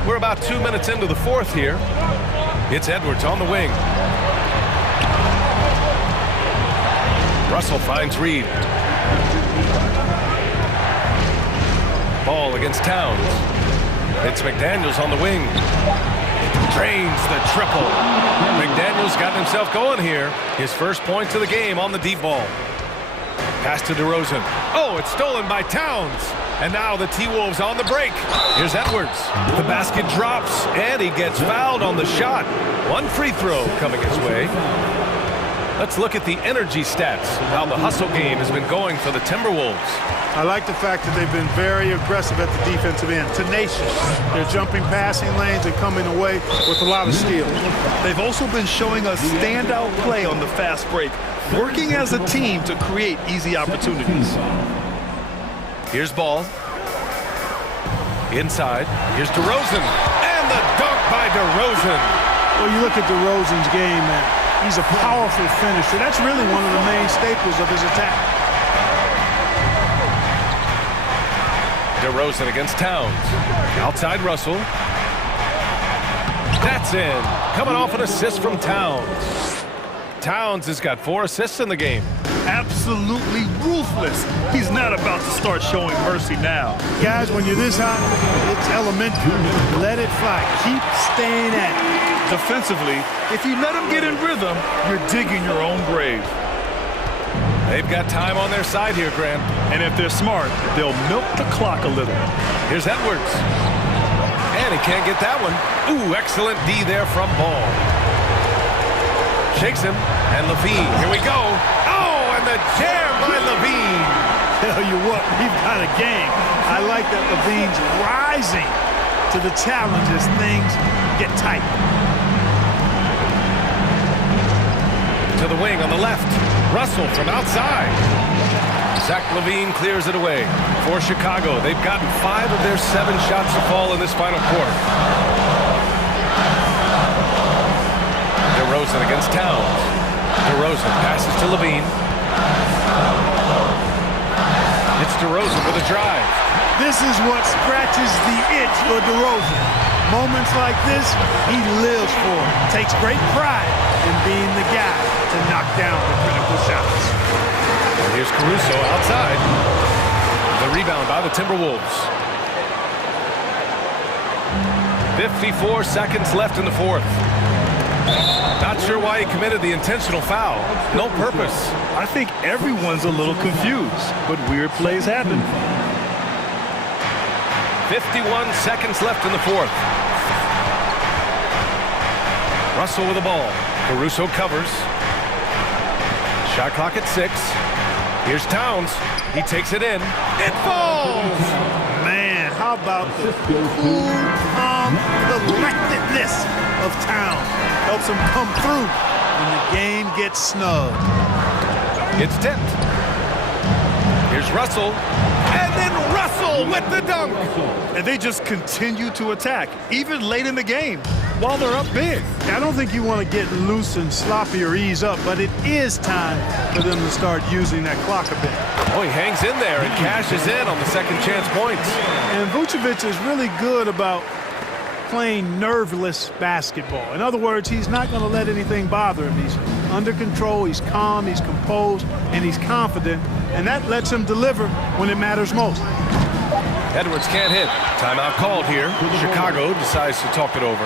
We're about 2 minutes into the fourth here. It's Edwards on the wing. Russell finds Reed. Ball against Towns. It's McDaniels on the wing. Drains the triple. McDaniels got himself going here. His first points of the game on the deep ball. Pass to DeRozan. Oh, it's stolen by Towns. And now the T-Wolves on the break. Here's Edwards. The basket drops, and he gets fouled on the shot. One free throw coming his way. Let's look at the energy stats, how the hustle game has been going for the Timberwolves. I like the fact that they've been very aggressive at the defensive end, tenacious. They're jumping passing lanes and coming away with a lot of steals. They've also been showing us standout play on the fast break, working as a team to create easy opportunities. Here's Ball. Inside. Here's DeRozan. And the dunk by DeRozan. Well, you look at DeRozan's game, man. He's a powerful finisher. That's really one of the main staples of his attack. DeRozan against Towns. Outside Russell. That's in. Coming off an assist from Towns. Towns has got 4 assists in the game. Absolutely ruthless. He's not about to start showing mercy now. Guys, when you're this hot, it's elementary. Let it fly. Keep staying at it. Defensively, if you let him get in rhythm, you're digging your own grave. They've got time on their side here, Grant. And if they're smart, they'll milk the clock a little. Here's Edwards. And he can't get that one. Ooh, excellent D there from Ball. Shakes him, and Levine. Here we go. Oh, and the jam by Levine. Tell you what, we've got a game. I like that Levine's rising to the challenge as things get tight. To the wing on the left. Russell from outside. Zach LaVine clears it away. For Chicago, they've gotten 5 of their 7 shots to fall in this final quarter. DeRozan against Towns. DeRozan passes to Levine. It's DeRozan with a drive. This is what scratches the itch for DeRozan. Moments like this, he lives for it. Takes great pride in being the guy to knock down the critical shots. And here's Caruso outside. The rebound by the Timberwolves. 54 seconds left in the fourth. Not sure why he committed the intentional foul. No purpose. I think everyone's a little confused, but weird plays happen. 51 seconds left in the fourth. Russell with the ball. Caruso covers. Shot clock at 6. Here's Towns. He takes it in. It falls! Man, how about the cool, calm, collectedness of Towns. Helps him come through when the game gets snug. It's tipped. Here's Russell. And then Russell with the dunk. And they just continue to attack, even late in the game, while they're up big. I don't think you want to get loose and sloppy or ease up, but it is time for them to start using that clock a bit. Oh, he hangs in there and cashes in on the second chance points. And Vucevic is really good about playing nerveless basketball. In other words, he's not going to let anything bother him. He's under control, he's calm, he's composed, and he's confident, and that lets him deliver when it matters most. Edwards can't hit. Timeout called here. Chicago decides to talk it over.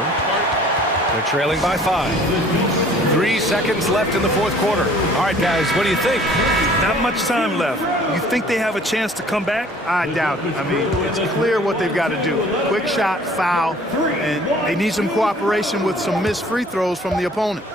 They're trailing by 5. 3 seconds left in the fourth quarter. All right, guys, what do you think? Not much time left. You think they have a chance to come back? I doubt it. I mean, it's clear what they've got to do. Quick shot, foul, and they need some cooperation with some missed free throws from the opponent.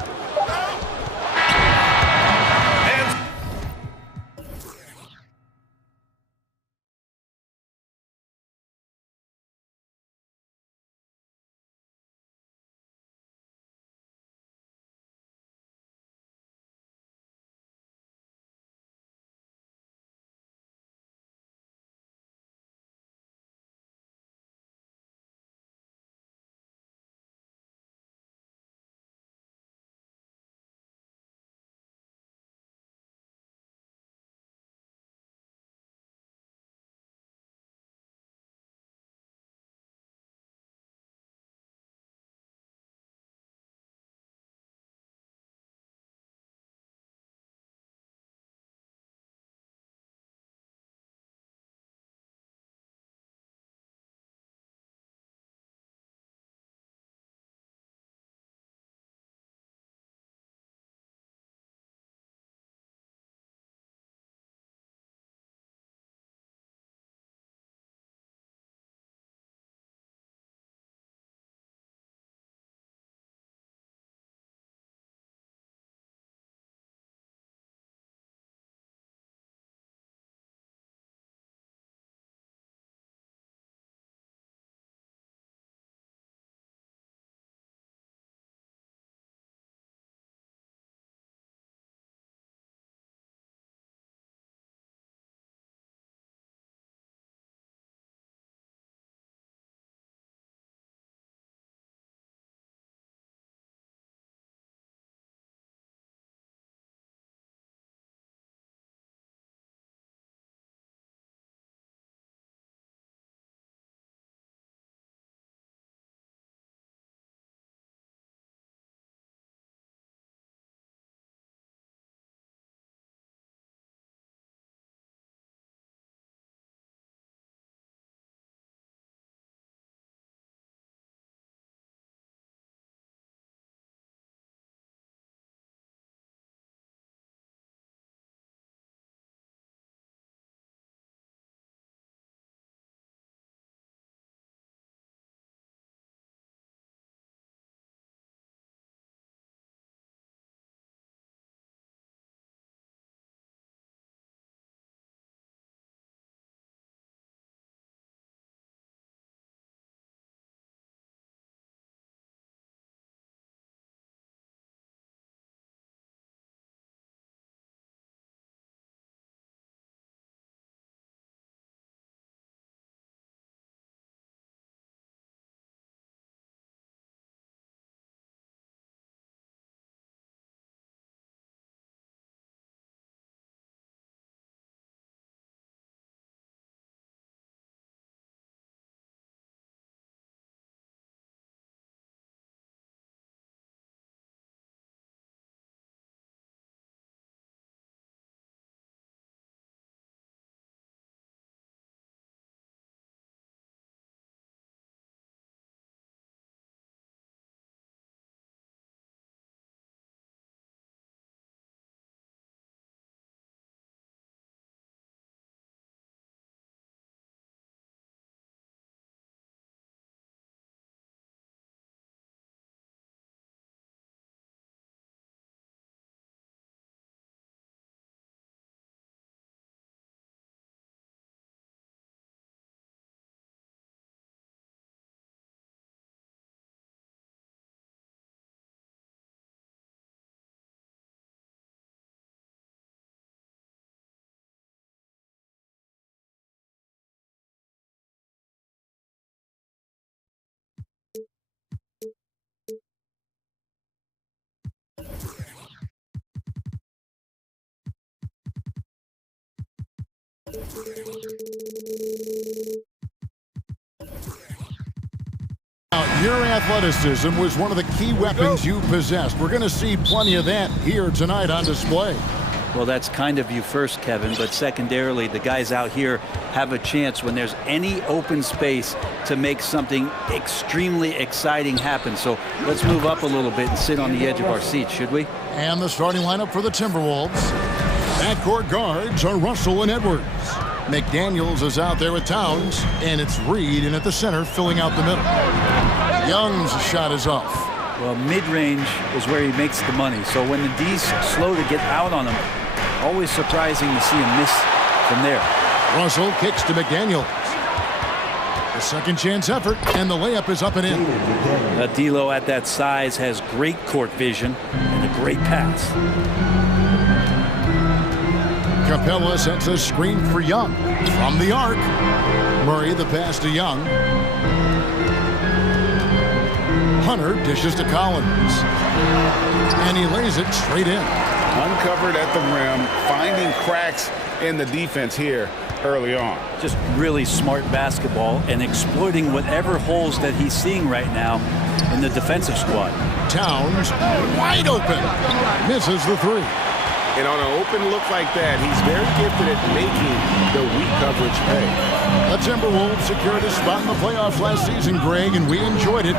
Your athleticism was one of the key weapons you possessed. We're going to see plenty of that here tonight on display. Well, that's kind of you first, Kevin, but secondarily, the guys out here have a chance when there's any open space to make something extremely exciting happen. So let's move up a little bit and sit on the edge of our seats, should we? And the starting lineup for the Timberwolves. Backcourt guards are Russell and Edwards. McDaniels is out there with Towns, and it's Reed in at the center, filling out the middle. Young's shot is off. Well, mid-range is where he makes the money. So when the D's slow to get out on him, always surprising to see him miss from there. Russell kicks to McDaniels. A second chance effort, and the layup is up and in. D'Lo at that size has great court vision and a great pass. Capella sets a screen for Young. From the arc, Murray the pass to Young. Hunter dishes to Collins. And he lays it straight in. Uncovered at the rim, finding cracks in the defense here early on. Just really smart basketball and exploiting whatever holes that he's seeing right now in the defensive squad. Towns wide open. Misses the three. And on an open look like that, he's very gifted at making the weak coverage pay. The Timberwolves secured a spot in the playoffs last season, Greg, and we enjoyed it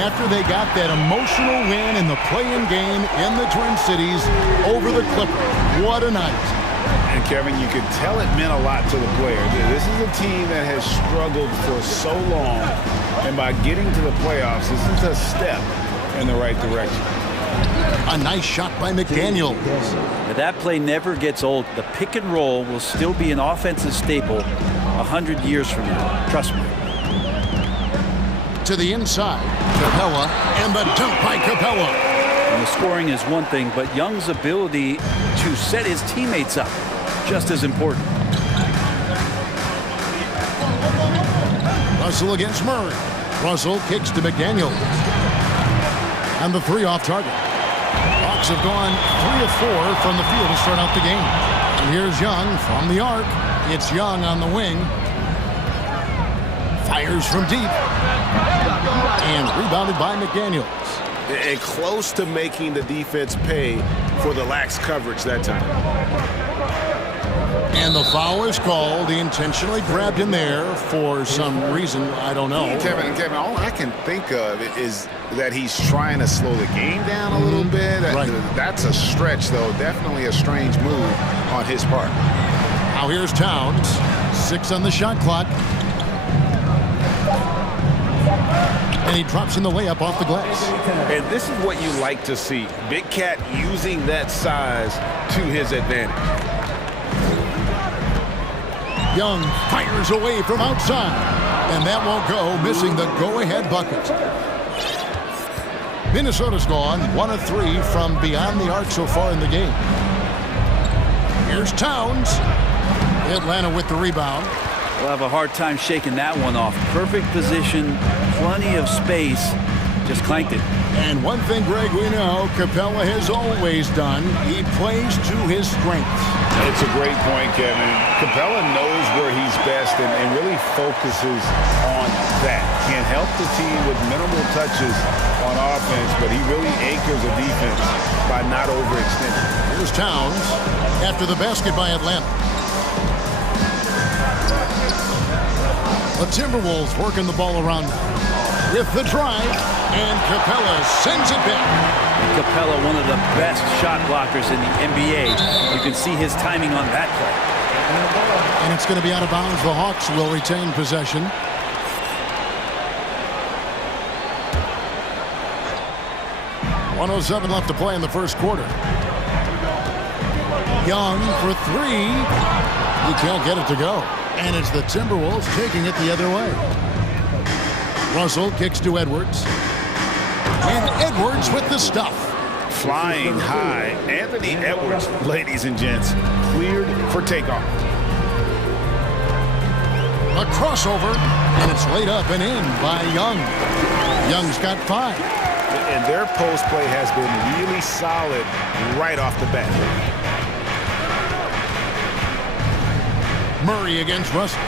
after they got that emotional win in the play-in game in the Twin Cities over the Clippers. What a night. And Kevin, you could tell it meant a lot to the player. This is a team that has struggled for so long, and by getting to the playoffs, this is a step in the right direction. A nice shot by McDaniel. But that play never gets old. The pick and roll will still be an offensive staple 100 years from now. Trust me. To the inside, Capella, and the dunk by Capella. And the scoring is one thing, but Young's ability to set his teammates up, just as important. Russell against Murray. Russell kicks to McDaniel. And the three off target. Hawks have gone 3 of 4 from the field to start out the game. And here's Young from the arc. It's Young on the wing. Fires from deep. And rebounded by McDaniels. And close to making the defense pay for the lax coverage that time. And the foul is called. He intentionally grabbed him there for some reason. I don't know. Kevin, all I can think of is that he's trying to slow the game down a little bit. Right. That's a stretch, though. Definitely a strange move on his part. Now here's Towns. 6 on the shot clock. And he drops in the layup off the glass. And this is what you like to see. Big Cat using that size to his advantage. Young fires away from outside. And that won't go, missing the go-ahead bucket. Minnesota's gone 1 of 3 from beyond the arc so far in the game. Here's Towns. Atlanta with the rebound. We'll have a hard time shaking that one off. Perfect position, plenty of space. Just clanked it. And one thing, Greg, we know Capella has always done. He plays to his strengths. It's a great point, Kevin. Capella knows where he's best and really focuses on that. Can help the team with minimal touches on offense, but he really anchors the defense by not overextending. Here's Towns after the basket by Atlanta. The Timberwolves working the ball around now with the drive, and Capella sends it back. Capella, one of the best shot blockers in the NBA. You can see his timing on that play. And it's going to be out of bounds. The Hawks will retain possession. .107 left to play in the first quarter. Young for 3. He can't get it to go. And it's the Timberwolves taking it the other way. Russell kicks to Edwards. And Edwards with the stuff. Flying high. Anthony Edwards, ladies and gents, cleared for takeoff. A crossover, and it's laid up and in by Young. Young's got 5. And their post play has been really solid right off the bat. Murray against Russell.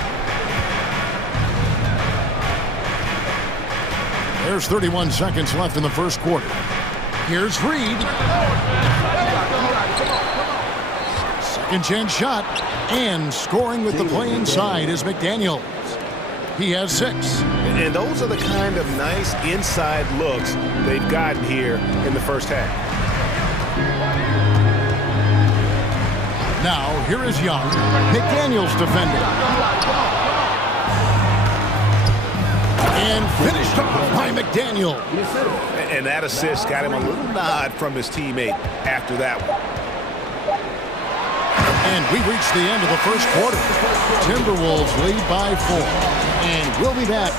There's 31 seconds left in the first quarter. Here's Reed. Second chance shot. And scoring with the play inside is McDaniels. He has 6. And those are the kind of nice inside looks they've gotten here in the first half. Now, here is Young. McDaniels defending. And finished off by McDaniel. And that assist got him a little nod from his teammate after that one. And we reached the end of the first quarter. Timberwolves lead by 4. And we'll be back.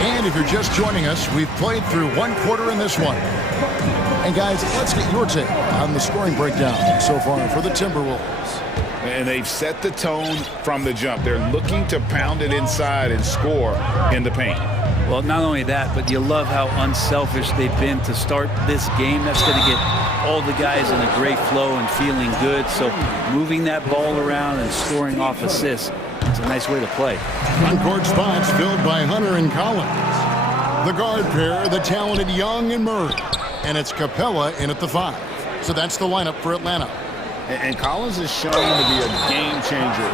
And if you're just joining us, we've played through one quarter in this one. And guys, let's get your take on the scoring breakdown so far for the Timberwolves. And they've set the tone from the jump. They're looking to pound it inside and score in the paint. Well, not only that, but you love how unselfish they've been to start this game. That's going to get all the guys in a great flow and feeling good. So moving that ball around and scoring off assists, it's a nice way to play. Front-court spots filled by Hunter and Collins. The guard pair, the talented Young and Murray. And it's Capella in at the 5. So that's the lineup for Atlanta. And Collins is shown to be a game changer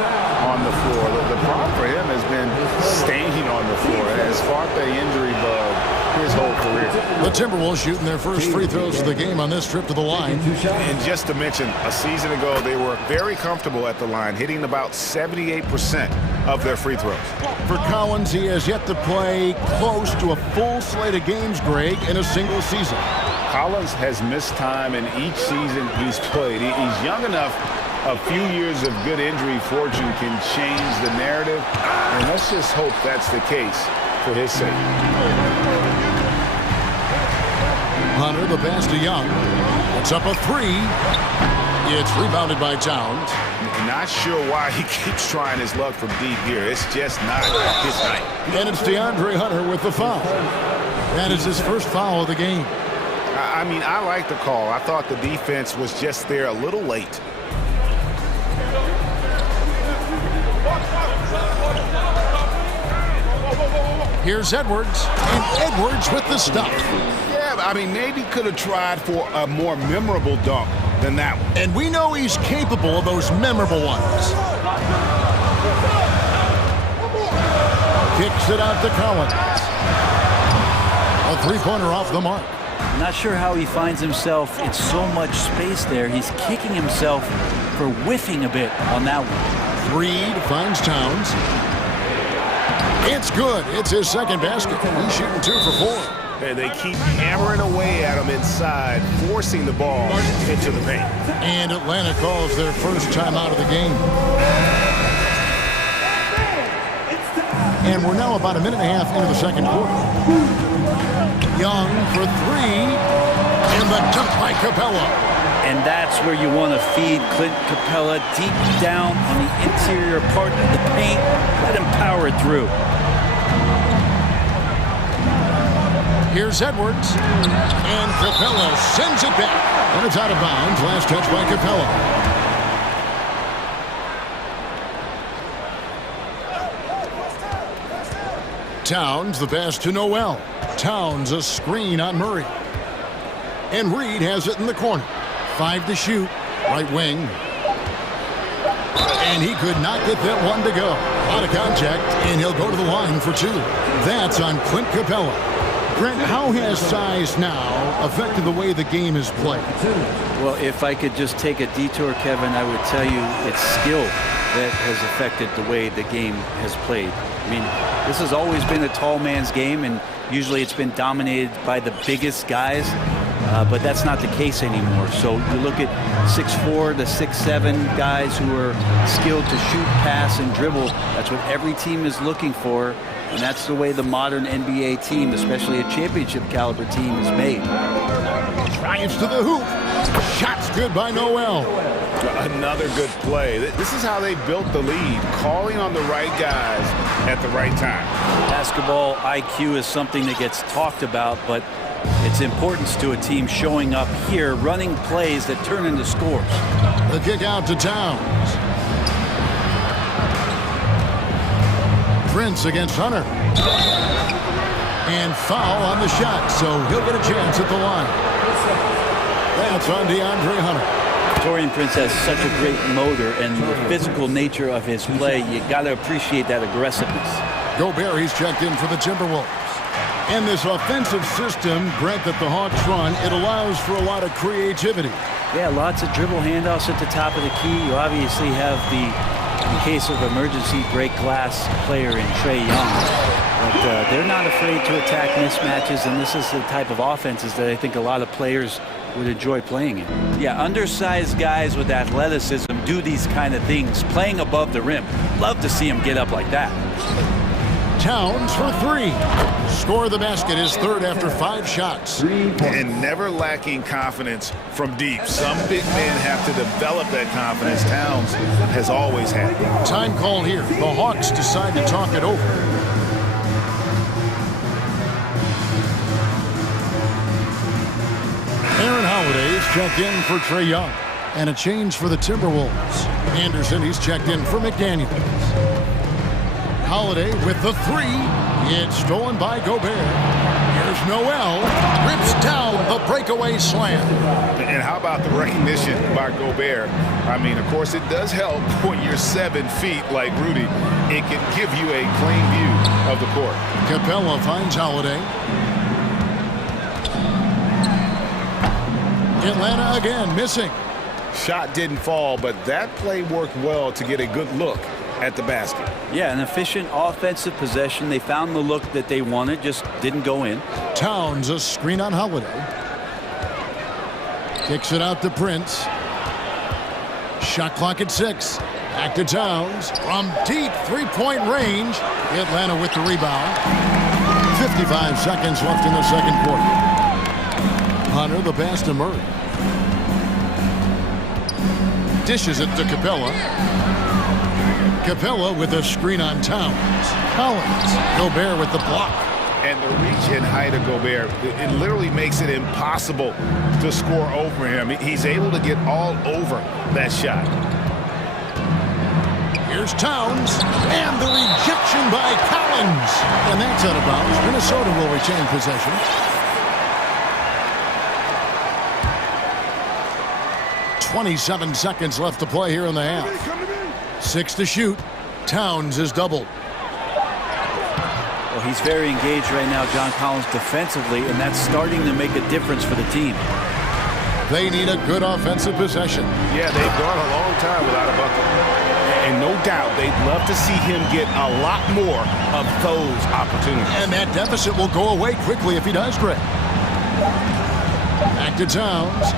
on the floor. The problem for him has been staying on the floor. Has fought the injury bug his whole career. The Timberwolves shooting their first free throws of the game on this trip to the line. And just to mention, a season ago, they were very comfortable at the line, hitting about 78% of their free throws. For Collins, he has yet to play close to a full slate of games, Greg, in a single season. Collins has missed time in each season he's played. He's young enough. A few years of good injury fortune can change the narrative, and let's just hope that's the case for his sake. Hunter, the pass to Young. It's up a 3. It's rebounded by Towns. Not sure why he keeps trying his luck from deep here. It's just not his night. And it's DeAndre Hunter with the foul. That is his first foul of the game. I mean, I like the call. I thought the defense was just there a little late. Here's Edwards, and Edwards with the stop. Yeah, I mean, maybe could have tried for a more memorable dunk than that one. And we know he's capable of those memorable ones. Kicks it out to Collins. A three-pointer off the mark. Not sure how he finds himself in so much space there. He's kicking himself for whiffing a bit on that one. Reed finds Towns. It's good. It's his second basket. He's shooting 2 for 4. And they keep hammering away at him inside, forcing the ball into the paint. And Atlanta calls their first timeout of the game. And we're now about a minute and a half into the second quarter. Young for 3, and the dunk by Capella. And that's where you want to feed Clint Capella, deep down on the interior part of the paint. Let him power through. Here's Edwards, and Capella sends it back. And it's out of bounds. Last touch by Capella. Towns, the pass to Noel. Towns, a screen on Murray. And Reed has it in the corner. 5 to shoot, right wing. And he could not get that one to go. Out of contact, and he'll go to the line for 2. That's on Clint Capella. Brent, how has size now affected the way the game is played? Well, if I could just take a detour, Kevin, I would tell you it's skill that has affected the way the game has played. I mean, this has always been a tall man's game, and usually it's been dominated by the biggest guys, but that's not the case anymore. So you look at 6'4" to 6'7" guys who are skilled to shoot, pass, and dribble. That's what every team is looking for, and that's the way the modern NBA team, especially a championship caliber team, is made. Drives to the hoop. Shots good by Noel. Another good play. This is how they built the lead, calling on the right guys at the right time. Basketball IQ is something that gets talked about, but it's its importance to a team showing up here, running plays that turn into scores. The kick out to Towns. Prince against Hunter. And foul on the shot, so he'll get a chance at the line. That's on DeAndre Hunter. Taurean Prince has such a great motor and the physical nature of his play. You got to appreciate that aggressiveness. Gobert, he's checked in for the Timberwolves. And this offensive system, Brent, that the Hawks run, it allows for a lot of creativity. Yeah, lots of dribble handoffs at the top of the key. You obviously have the, in case of emergency, break glass player in Trae Young. But they're not afraid to attack mismatches, and this is the type of offenses that I think a lot of players would enjoy playing in. Yeah, undersized guys with athleticism do these kind of things, playing above the rim. Love to see them get up like that. Towns for three. Score the basket, his third after 5 shots. And never lacking confidence from deep. Some big men have to develop that confidence. Towns has always had. Time call here. The Hawks decide to talk it over. Aaron Holiday is checked in for Trae Young. And a change for the Timberwolves. Anderson, he's checked in for McDaniels. Holiday with the three. It's stolen by Gobert. Here's Noel. Rips down the breakaway slam. And how about the recognition by Gobert? I mean, of course, it does help when you're 7 feet like Rudy. It can give you a clean view of the court. Capella finds Holiday. Atlanta again missing. Shot didn't fall, but that play worked well to get a good look at the basket. Yeah, an efficient offensive possession. They found the look that they wanted, just didn't go in. Towns a screen on Holiday. Kicks it out to Prince. Shot clock at 6. Back to Towns. From deep three-point range. Atlanta with the rebound. 55 seconds left in the second quarter. Hunter the pass to Murray. Dishes it to Capella. Capella with a screen on Towns. Collins. Gobert with the block. And the reach and height of Gobert, it literally makes it impossible to score over him. He's able to get all over that shot. Here's Towns. And the rejection by Collins. And that's out of bounds. Minnesota will retain possession. .27 seconds left to play here in the half. 6 to shoot. Towns is doubled. Well, he's very engaged right now, John Collins, defensively, and that's starting to make a difference for the team. They need a good offensive possession. Yeah, they've gone a long time without a bucket. And no doubt they'd love to see him get a lot more of those opportunities. And that deficit will go away quickly if he does, Greg. Back to Towns.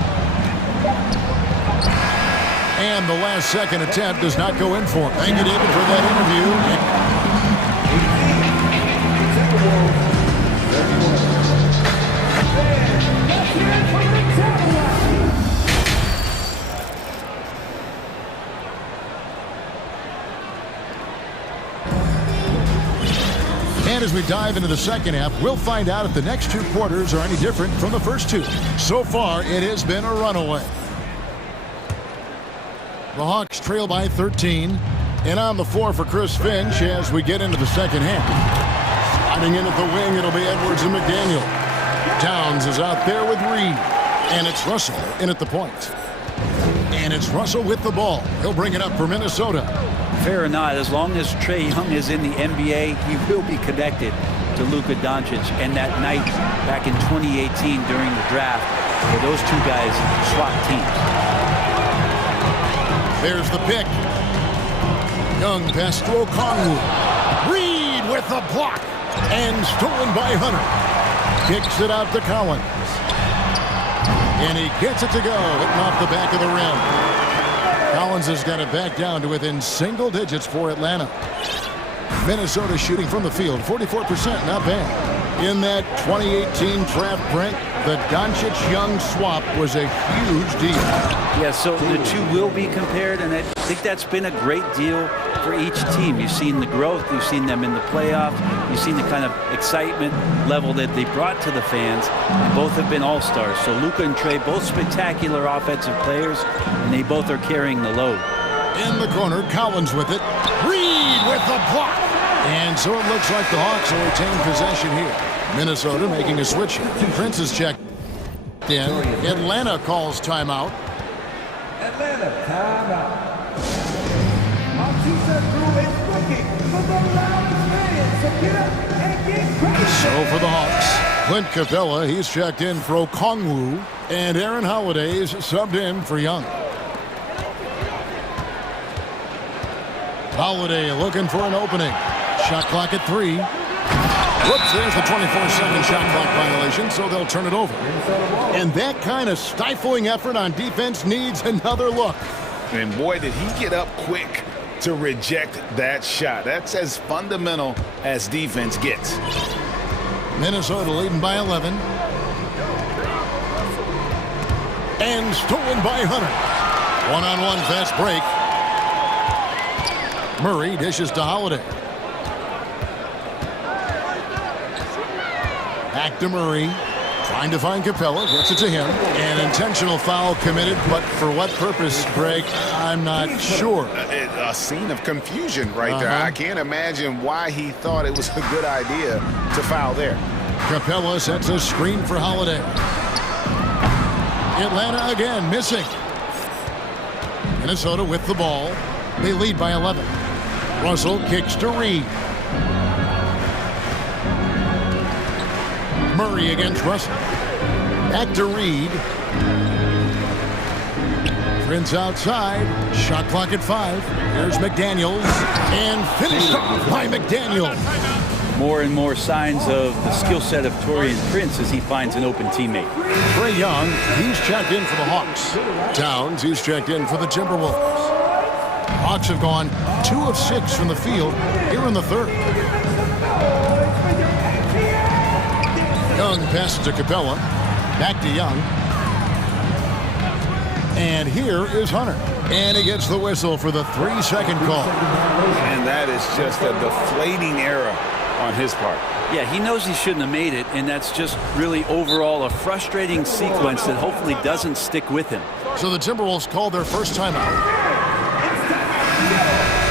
And the last second attempt does not go in for him. Thank you, David, for that interview. And as we dive into the second half, we'll find out if the next 2 quarters are any different from the first 2. So far, it has been a runaway. The Hawks trail by 13. And on the floor for Chris Finch as we get into the second half. Sliding in at the wing, it'll be Edwards and McDaniel. Towns is out there with Reed. And it's Russell in at the point. And it's Russell with the ball. He'll bring it up for Minnesota. Fair or not, as long as Trae Young is in the NBA, he will be connected to Luka Doncic. And that night back in 2018 during the draft, where those 2 guys swapped teams. There's the pick. Young pass to O'Connell. Reed with the block. And stolen by Hunter. Kicks it out to Collins. And he gets it to go. Hitting off the back of the rim. Collins has got it back down to within single digits for Atlanta. Minnesota shooting from the field. 44%, not bad. In that 2018 draft, Brent, the Doncic-Young swap was a huge deal. Yeah, so the two will be compared, and I think that's been a great deal for each team. You've seen the growth, you've seen them in the playoffs, you've seen the kind of excitement level that they brought to the fans, and both have been all-stars. So Luka and Trey, both spectacular offensive players, and they both are carrying the load. In the corner, Collins with it. Reed with the block. And so it looks like the Hawks will retain possession here. Minnesota making a switch. Prince is checked in. Atlanta calls timeout. Atlanta, timeout. Our two-set rule is looking for the loudest fans, so get up and get crazy. So for the Hawks, Clint Capella, he's checked in for Okongwu, and Aaron Holiday's subbed in for Young. Holiday looking for an opening. Shot clock at 3. Whoops, there's the 24-second shot clock violation, so they'll turn it over. And that kind of stifling effort on defense needs another look. And boy, did he get up quick to reject that shot. That's as fundamental as defense gets. Minnesota leading by 11. And stolen by Hunter. One-on-one fast break. Murray dishes to Holiday. Back to Murray. Trying to find Capella. Gets it to him. An intentional foul committed, but for what purpose, Greg? I'm not sure. A scene of confusion right there. I can't imagine why he thought it was a good idea to foul there. Capella sets a screen for Holiday. Atlanta again missing. Minnesota with the ball. They lead by 11. Russell kicks to Reed. Murray against Russell. Back to Reed. Prince outside. Shot clock at 5. Here's McDaniels. And finished off by McDaniels. More and more signs of the skill set of Taurean Prince as he finds an open teammate. Trae Young, he's checked in for the Hawks. Towns, he's checked in for the Timberwolves. Hawks have gone 2 of 6 from the field here in the third. Young passes to Capella. Back to Young. And here is Hunter. And he gets the whistle for the 3-second call. And that is just a deflating error on his part. Yeah, he knows he shouldn't have made it, and that's just really overall a frustrating sequence that hopefully doesn't stick with him. So the Timberwolves call their first timeout.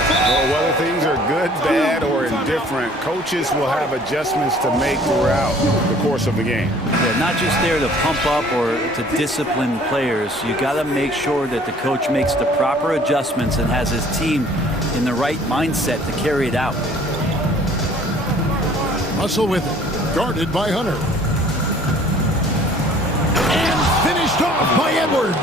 Well, whether things are good, bad, or indifferent, coaches will have adjustments to make throughout the course of the game. Yeah, not just there to pump up or to discipline players. You got to make sure that the coach makes the proper adjustments and has his team in the right mindset to carry it out. Russell with it, guarded by Hunter. And finished off by Edwards.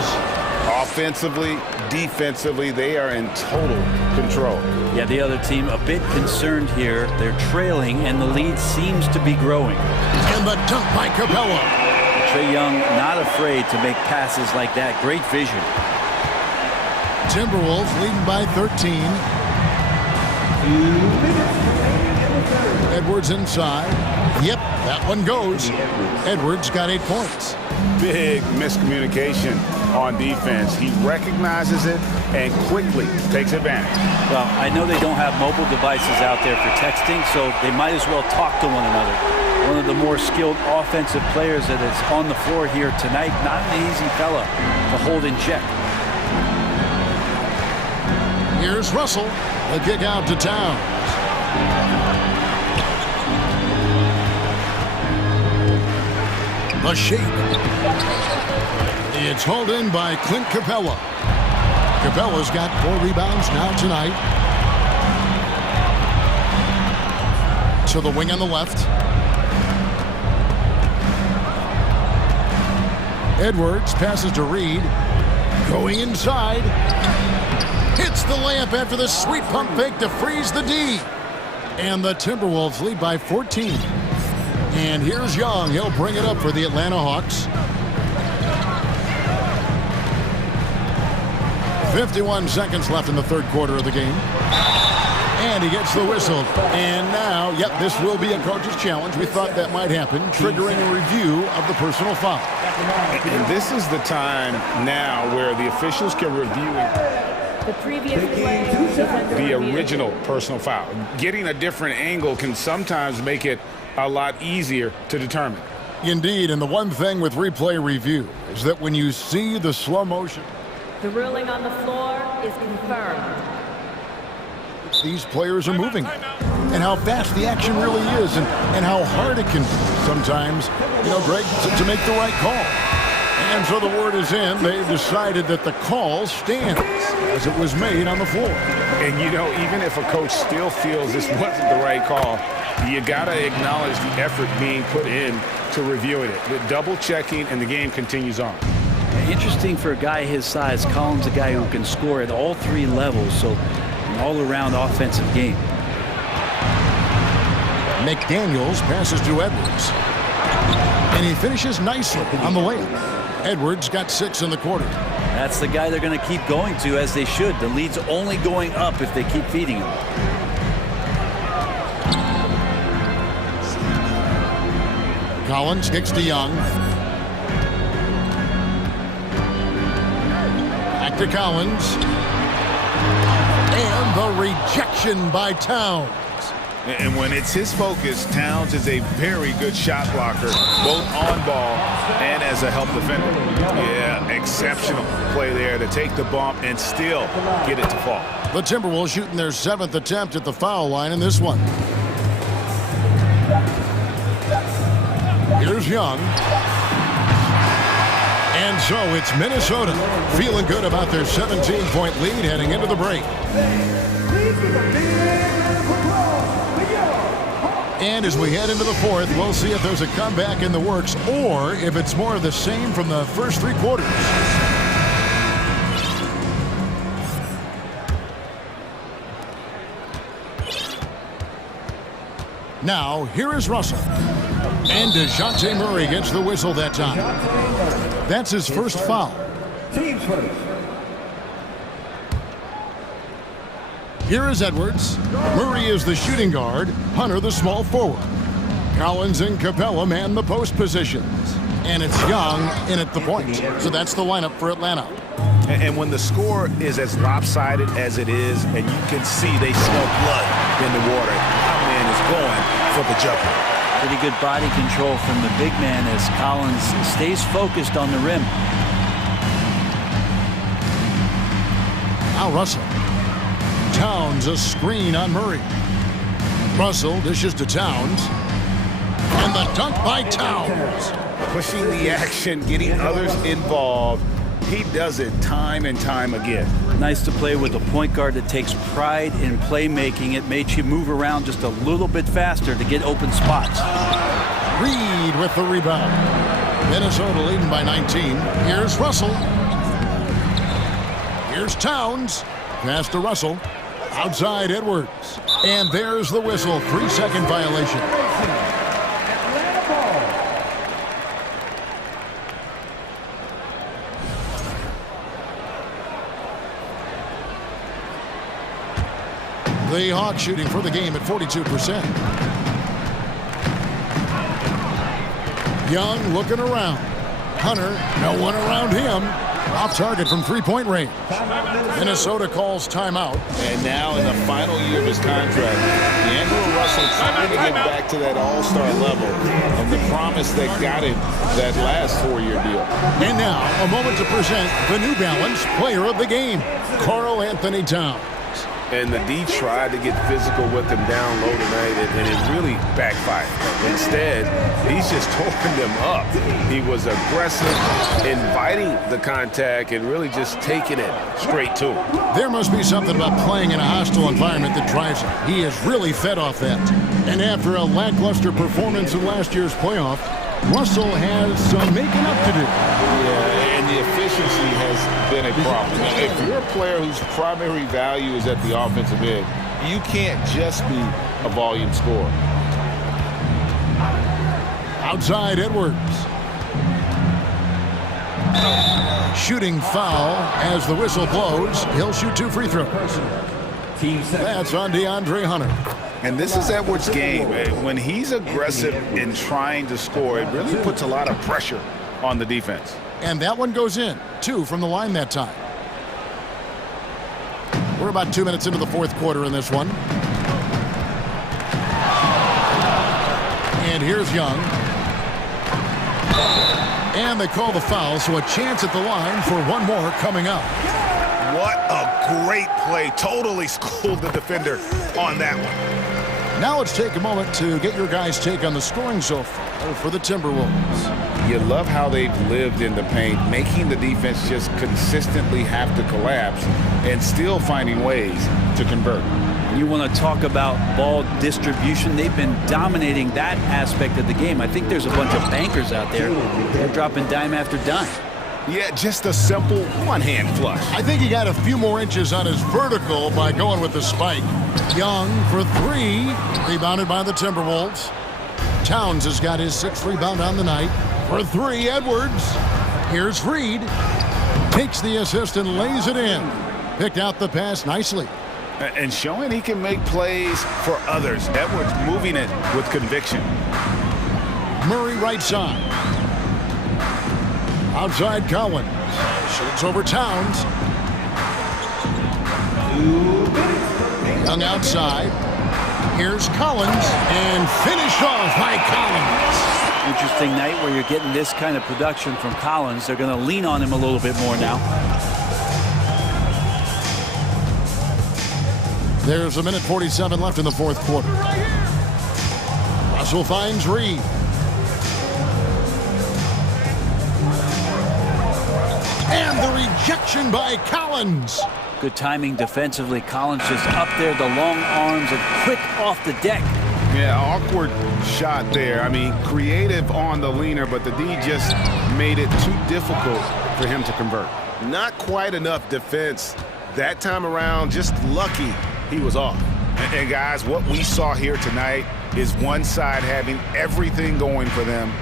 Offensively, defensively, they are in total control. Yeah, the other team a bit concerned here. They're trailing, and the lead seems to be growing. And the dunk by Capella. Trae Young not afraid to make passes like that. Great vision. Timberwolves leading by 13. Edwards inside. Yep, that one goes. Edwards got 8 points. Big miscommunication on defense. He recognizes it and quickly takes advantage. Well, I know they don't have mobile devices out there for texting, so they might as well talk to one another. One of the more skilled offensive players that is on the floor here tonight. Not an easy fella to hold in check. Here's Russell. The kick out to Towns. A shake. It's hauled in by Clint Capella. Capella's got 4 rebounds now tonight. To the wing on the left. Edwards passes to Reed. Going inside. Hits the layup after the sweet pump fake to freeze the D. And the Timberwolves lead by 14. And here's Young. He'll bring it up for the Atlanta Hawks. 51 seconds left in the third quarter of the game. And he gets the whistle. And now, yep, this will be a coach's challenge. We thought that might happen, triggering a review of the personal foul. And this is the time now where the officials can review the previous play, the original personal foul. Getting a different angle can sometimes make it a lot easier to determine. Indeed, and the one thing with replay review is that when you see the slow motion, the ruling on the floor is confirmed. These players are moving, and how fast the action really is, and how hard it can be sometimes, Greg, to make the right call. And so the word is in. They've decided that the call stands as it was made on the floor. And, even if a coach still feels this wasn't the right call, you got to acknowledge the effort being put in to reviewing it. The double checking, and the game continues on. Interesting for a guy his size. Collins, a guy who can score at all three levels, so an all-around offensive game. McDaniels passes to Edwards, and he finishes nicely on the layup. Edwards got 6 in the quarter. That's the guy they're going to keep going to, as they should. The lead's only going up if they keep feeding him. Collins kicks to Young. Back to Collins. And the rejection by Towns. And when it's his focus, Towns is a very good shot blocker, both on ball and as a help defender. Yeah, exceptional play there to take the bump and still get it to fall. The Timberwolves shooting their 7th attempt at the foul line in this one. Here's Young. And so it's Minnesota feeling good about their 17-point lead heading into the break. And as we head into the fourth, we'll see if there's a comeback in the works or if it's more of the same from the first 3 quarters. Now, here is Russell. And DeJounte Murray gets the whistle that time. That's his first foul. Team first. Here is Edwards. Murray is the shooting guard. Hunter the small forward. Collins and Capella man the post positions. And it's Young in at the point. So that's the lineup for Atlanta. And when the score is as lopsided as it is, and you can see they smell blood in the water, our man is going for the jumper. Pretty good body control from the big man as Collins stays focused on the rim. Now Russell. Towns a screen on Murray. Russell dishes to Towns. And the dunk by Towns. Pushing the action, getting others involved. He does it time and time again. Nice to play with a point guard that takes pride in playmaking. It made you move around just a little bit faster to get open spots. Reed with the rebound. Minnesota leading by 19. Here's Russell. Here's Towns. Pass to Russell. Outside Edwards. And there's the whistle. 3-second violation. The Hawks shooting for the game at 42%. Young looking around. Hunter, no one around him. Off target from 3-point range. Minnesota calls timeout. And now in the final year of his contract, D'Angelo Russell trying to get back to that all-star level and the promise that got him that last 4-year deal. And now a moment to present the New Balance Player of the Game, Karl Anthony Towns. And the D tried to get physical with him down low tonight, and it really backfired. Instead, he's just torn them up. He was aggressive, inviting the contact, and really just taking it straight to him. There must be something about playing in a hostile environment that drives him. He is really fed off that. And after a lackluster performance in last year's playoff, Russell has some making up to do. Yeah, and the efficiency has been a problem. Now, if you're a player whose primary value is at the offensive end, you can't just be a volume scorer. Outside Edwards. Shooting foul as the whistle blows. He'll shoot 2 free throws. That's on DeAndre Hunter. And this is Edwards' game. When he's aggressive in trying to score, it really puts a lot of pressure on the defense. And that one goes in. 2 from the line that time. We're about 2 minutes into the fourth quarter in this one. And here's Young. And they call the foul, so a chance at the line for one more coming up. What a great play. Totally schooled the defender on that one. Now let's take a moment to get your guys' take on the scoring so far for the Timberwolves. You love how they've lived in the paint, making the defense just consistently have to collapse and still finding ways to convert. You want to talk about ball distribution. They've been dominating that aspect of the game. I think there's a bunch of bankers out there. They're dropping dime after dime. Yeah, just a simple one-hand flush. I think he got a few more inches on his vertical by going with the spike. Young for 3, rebounded by the Timberwolves. Towns has got his 6th rebound on the night. For 3, Edwards. Here's Reed. Takes the assist and lays it in. Picked out the pass nicely. And showing he can make plays for others. Edwards moving it with conviction. Murray right side. Outside Collins. Shoots over Towns. Young outside. Here's Collins. And finished off by Collins. Interesting night where you're getting this kind of production from Collins. They're going to lean on him a little bit more now. There's 1:47 left in the fourth quarter. Russell finds Reed. And the rejection by Collins. Good timing defensively. Collins just up there, the long arms and quick off the deck. Yeah, awkward shot there. I mean, creative on the leaner, but the D just made it too difficult for him to convert. Not quite enough defense that time around, just lucky he was off. And guys, what we saw here tonight is one side having everything going for them.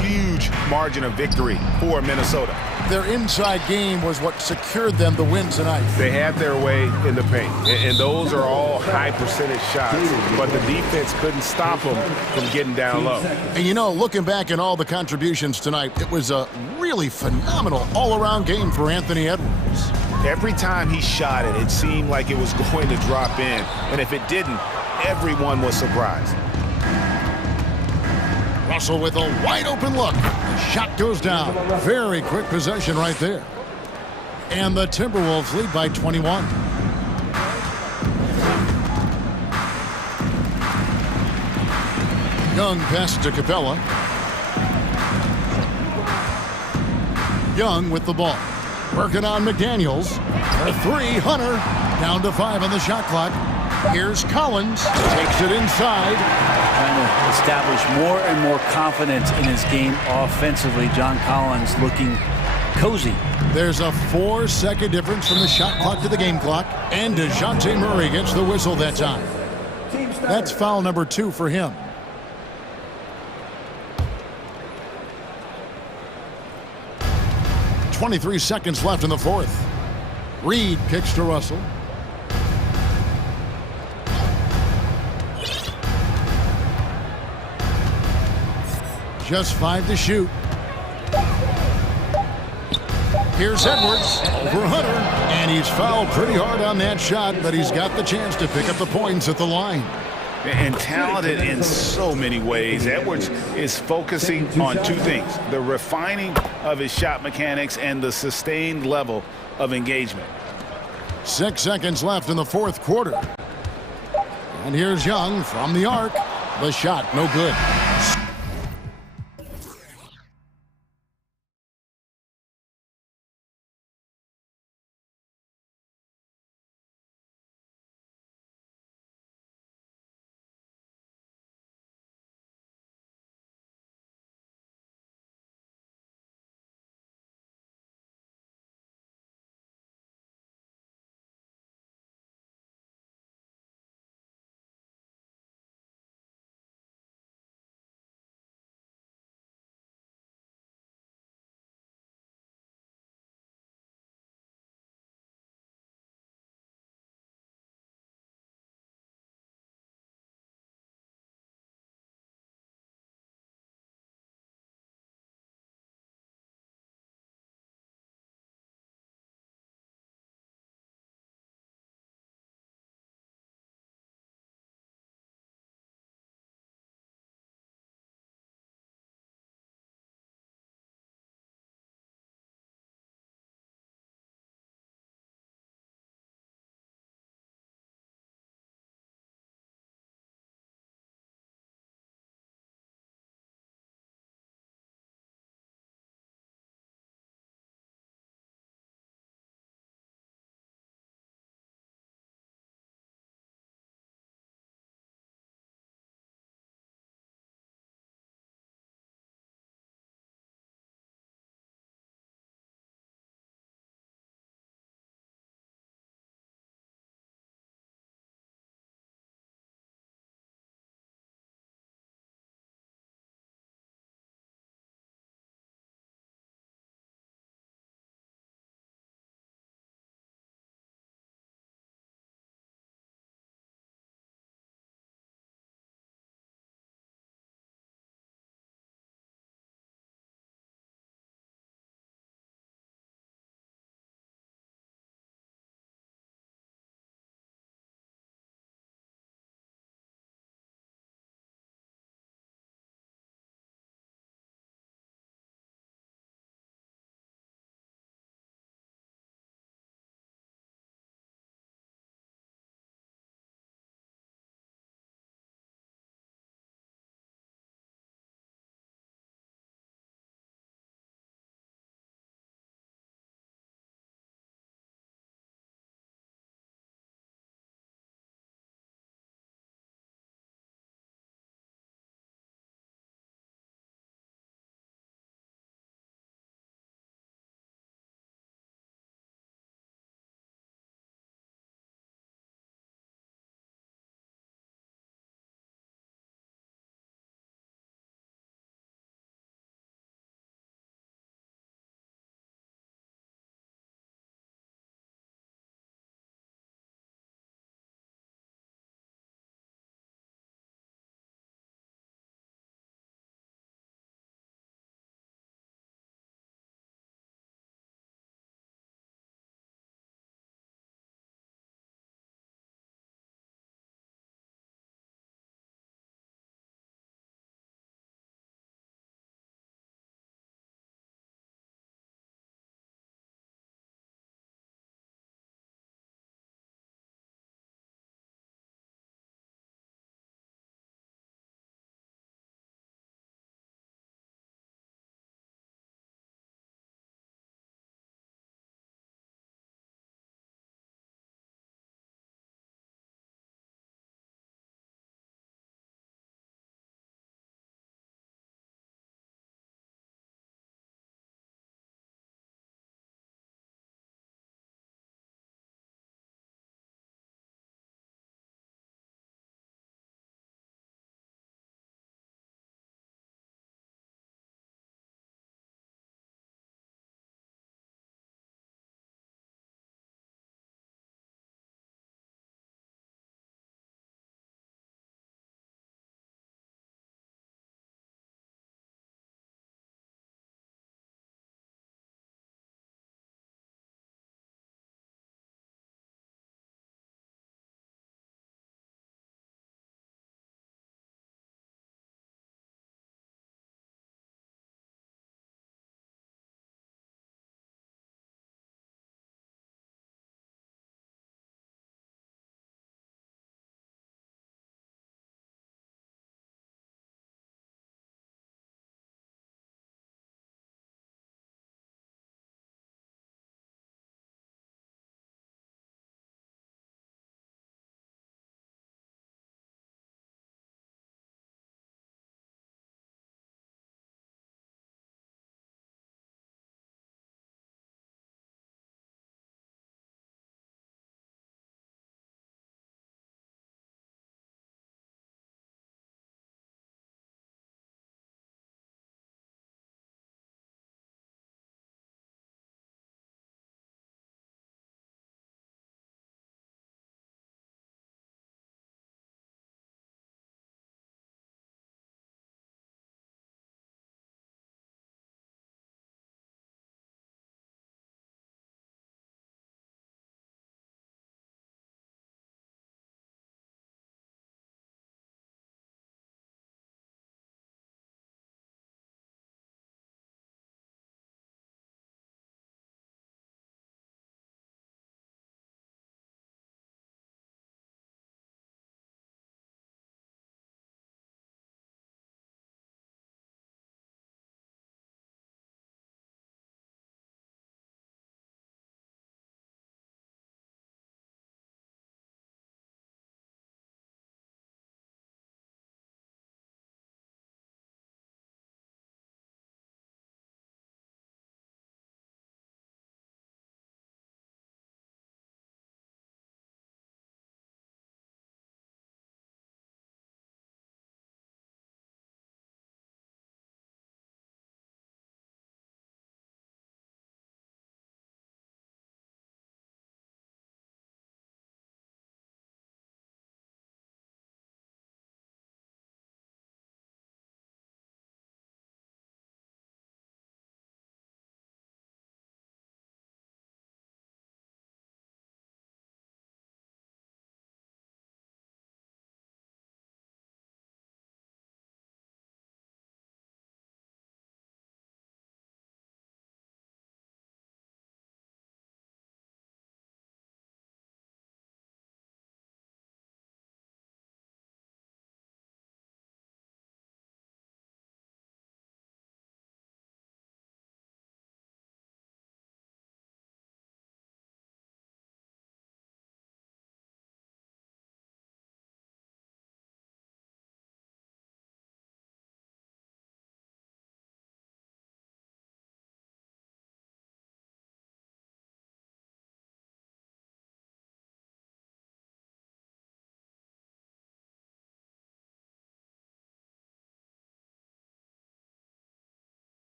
Huge margin of victory for Minnesota. Their inside game was what secured them the win tonight. They had their way in the paint, and those are all high percentage shots, but the defense couldn't stop them from getting down low. And you know, looking back at all the contributions tonight, it was a really phenomenal all-around game for Anthony Edwards. Every time he shot it, it seemed like it was going to drop in, and if it didn't, everyone was surprised. Russell with a wide open look. The shot goes down. Very quick possession right there. And the Timberwolves lead by 21. Young passes to Capella. Young with the ball. Working on McDaniels. For 3, Hunter. Down to 5 on the shot clock. Here's Collins. Takes it inside. Trying to establish more and more confidence in his game offensively. John Collins looking cozy. There's a 4-second difference from the shot clock to the game clock. And DeJounte Murray gets the whistle that time. That's foul number 2 for him. .23 seconds left in the fourth. Reed kicks to Russell. Just 5 to shoot. Here's Edwards over Hunter, and he's fouled pretty hard on that shot, but he's got the chance to pick up the points at the line. And talented in so many ways. Edwards is focusing on 2 things: the refining of his shot mechanics and the sustained level of engagement. 6 seconds left in the fourth quarter. And here's Young from the arc. The shot, no good.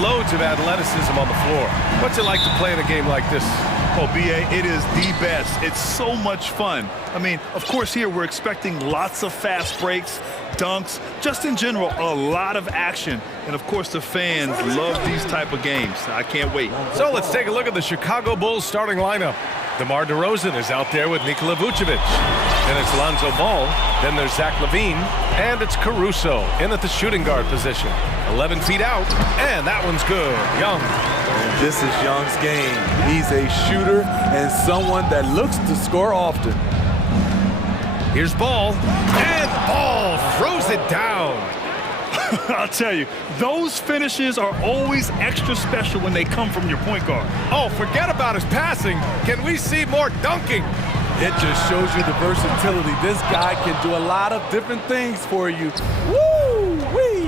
Loads of athleticism on the floor. What's it like to play in a game like this? Oh, B.A., it is the best. It's so much fun. I mean, of course, here we're expecting lots of fast breaks, dunks, just in general, a lot of action. And, of course, the fans love these type of games. I can't wait. So let's take a look at the Chicago Bulls starting lineup. DeMar DeRozan is out there with Nikola Vucevic. Then it's Lonzo Ball. Then there's Zach LaVine. And it's Caruso in at the shooting guard position. 11 feet out. And that one's good. Young. And this is Young's game. He's a shooter and someone that looks to score often. Here's Ball. And Ball throws it down. I'll tell you, those finishes are always extra special when they come from your point guard. Oh, forget about his passing. Can we see more dunking? It just shows you the versatility. This guy can do a lot of different things for you. Woo-wee!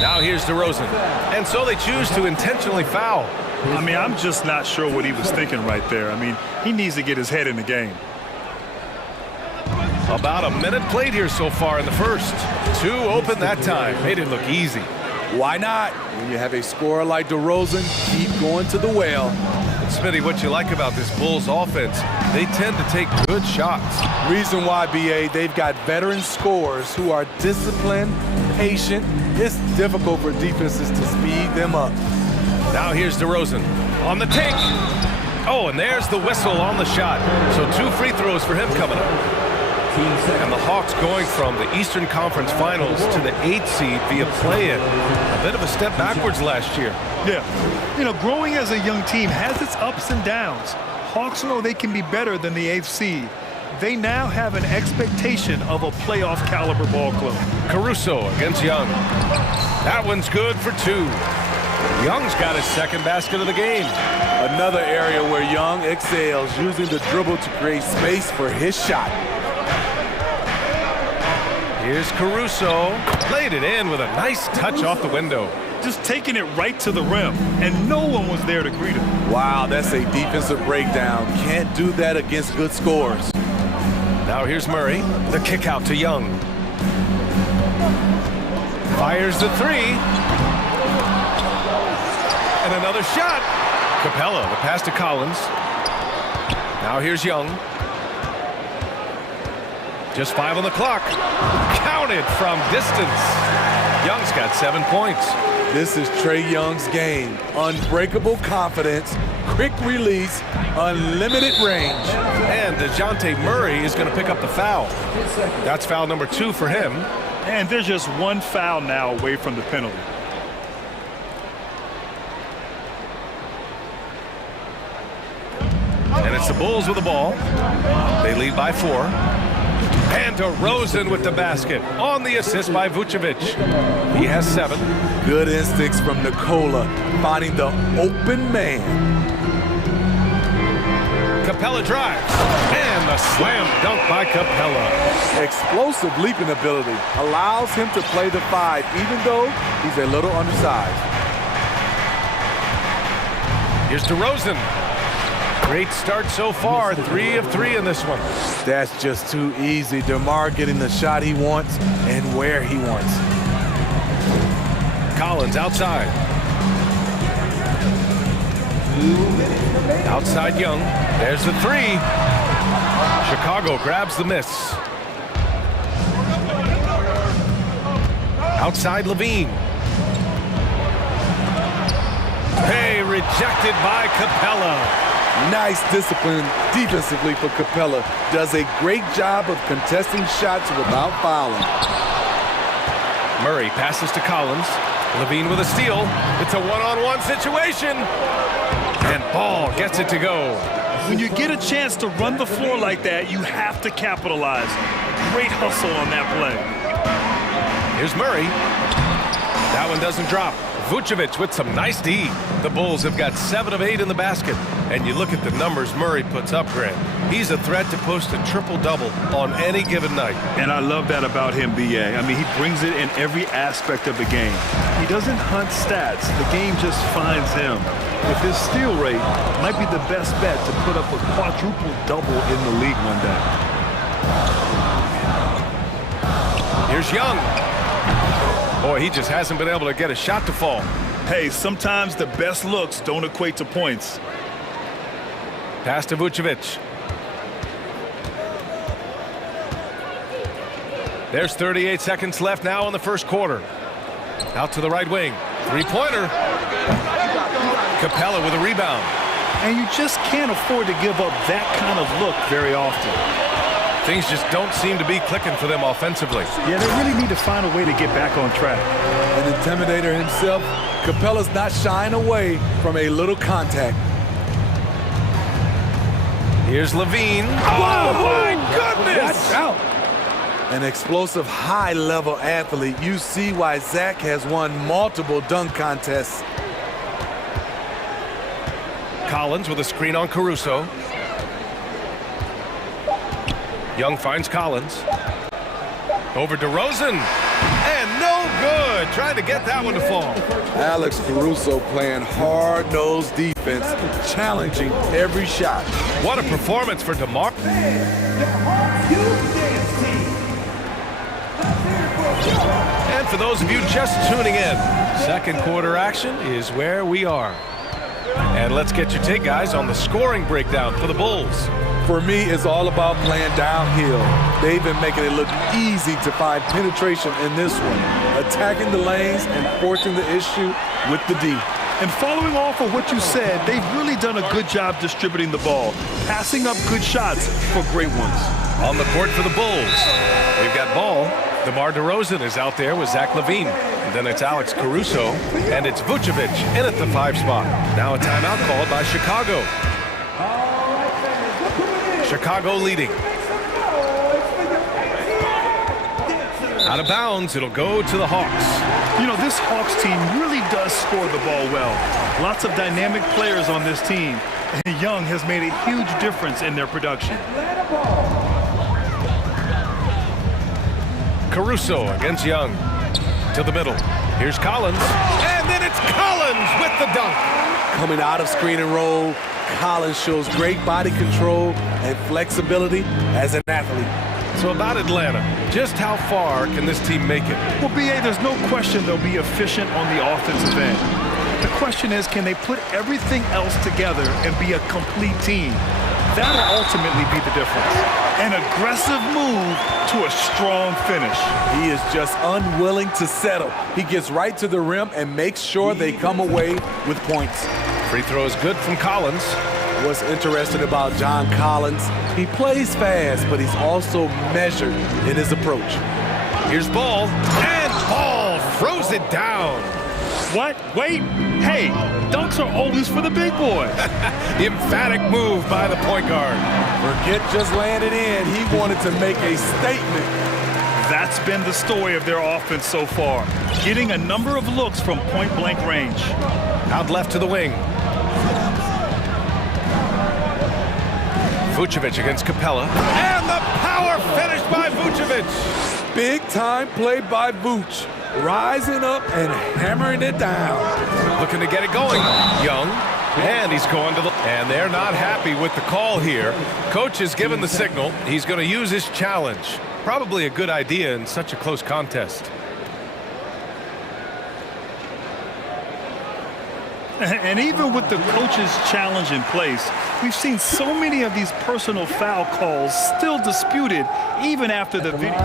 Now here's DeRozan. And so they choose to intentionally foul. I mean, I'm just not sure what he was thinking right there. I mean, he needs to get his head in the game. About a minute played here so far in the first. 2 open that time. Made it look easy. Why not? When you have a scorer like DeRozan, keep going to the well. Smitty, what you like about this Bulls offense, they tend to take good shots. Reason why, B.A., they've got veteran scorers who are disciplined, patient. It's difficult for defenses to speed them up. Now here's DeRozan on the take. Oh, and there's the whistle on the shot. So 2 free throws for him coming up. And the Hawks going from the Eastern Conference Finals to the 8th seed via play-in. A bit of a step backwards last year. Yeah. You know, growing as a young team has its ups and downs. Hawks know they can be better than the 8th seed. They now have an expectation of a playoff caliber ball club. Caruso against Young. That one's good for 2. Young's got his second basket of the game. Another area where Young excels, using the dribble to create space for his shot. Here's Caruso. Played it in with a nice touch off the window. Just taking it right to the rim, and no one was there to greet him. Wow, that's a defensive breakdown. Can't do that against good scores. Now here's Murray. The kick out to Young. Fires the 3. And another shot. Capella, the pass to Collins. Now here's Young. Just 5 on the clock. Counted from distance. Young's got 7 points. This is Trae Young's game. Unbreakable confidence, quick release, unlimited range. And DeJounte Murray is going to pick up the foul. That's foul number 2 for him. And there's just 1 foul now away from the penalty. And it's the Bulls with the ball. They lead by 4. And DeRozan with the basket on the assist by Vucevic. He has 7. Good instincts from Nikola, finding the open man. Capella drives. And the slam dunk by Capella. Explosive leaping ability allows him to play the 5, even though he's a little undersized. Here's DeRozan. Great start so far. 3 of 3 in this one. That's just too easy. DeMar getting the shot he wants and where he wants. Collins outside. Outside Young. There's the 3. Chicago grabs the miss. Outside LaVine. Hey, rejected by Capella. Nice discipline defensively for Capella. Does a great job of contesting shots without fouling. Murray passes to Collins. LaVine with a steal. It's a one-on-one situation. And Ball gets it to go. When you get a chance to run the floor like that, you have to capitalize. Great hustle on that play. Here's Murray. That one doesn't drop. Vucevic with some nice D. The Bulls have got 7 of 8 in the basket. And you look at the numbers Murray puts up, Grant. He's a threat to post a triple-double on any given night. And I love that about him, B.A. I mean, he brings it in every aspect of the game. He doesn't hunt stats. The game just finds him. With his steal rate, might be the best bet to put up a quadruple-double in the league one day. Here's Young. Boy, he just hasn't been able to get a shot to fall. Hey, sometimes the best looks don't equate to points. Pass to Vucevic. There's 38 seconds left now in the first quarter. Out to the right wing. Three-pointer. Capella with a rebound. And you just can't afford to give up that kind of look very often. Things just don't seem to be clicking for them offensively. Yeah, they really need to find a way to get back on track. An intimidator himself, Capella's not shying away from a little contact. Here's Levine. Oh, my goodness! Watch out! An explosive, high-level athlete. You see why Zach has won multiple dunk contests. Collins with a screen on Caruso. Young finds Collins. Over DeRozan. And no good. Trying to get that one to fall. Alex Caruso playing hard-nosed defense, challenging every shot. What a performance for DeMar. And for those of you just tuning in, second quarter action is where we are. And let's get your take, guys, on the scoring breakdown for the Bulls. For me, it's all about playing downhill. They've been making it look easy to find penetration in this one, attacking the lanes and forcing the issue with the D. And following off of what you said, they've really done a good job distributing the ball, passing up good shots for great ones. On the court for the Bulls, we've got ball. DeMar DeRozan is out there with Zach LaVine. And then it's Alex Caruso, and it's Vucevic in at the 5 spot. Now a timeout called by Chicago. Chicago leading. Out of bounds, it'll go to the Hawks. You know, this Hawks team really does score the ball well. Lots of dynamic players on this team, and Young has made a huge difference in their production. Caruso against Young. To the middle. Here's Collins. And then it's Collins with the dunk. Coming out of screen and roll, Collins shows great body control and flexibility as an athlete. So about Atlanta, just how far can this team make it? Well, B.A., there's no question they'll be efficient on the offensive end. The question is, can they put everything else together and be a complete team? That'll ultimately be the difference. An aggressive move to a strong finish. He is just unwilling to settle. He gets right to the rim and makes sure they come away with points. Free throw is good from Collins. What's interesting about John Collins, he plays fast, but he's also measured in his approach. Here's Ball, and Ball throws it down. What? Wait. Hey, dunks are always for the big boy. Emphatic move by the point guard. Forget just laying it in. He wanted to make a statement. That's been the story of their offense so far, getting a number of looks from point-blank range. Out left to the wing. Vucevic against Capella. And the power finish by Vucevic. Big time play by Vuce. Rising up and hammering it down. Looking to get it going. Young. And he's going to the... And they're not happy with the call here. Coach has given the signal. He's going to use his challenge. Probably a good idea in such a close contest. And even with the coach's challenge in place, we've seen so many of these personal foul calls still disputed even after the video.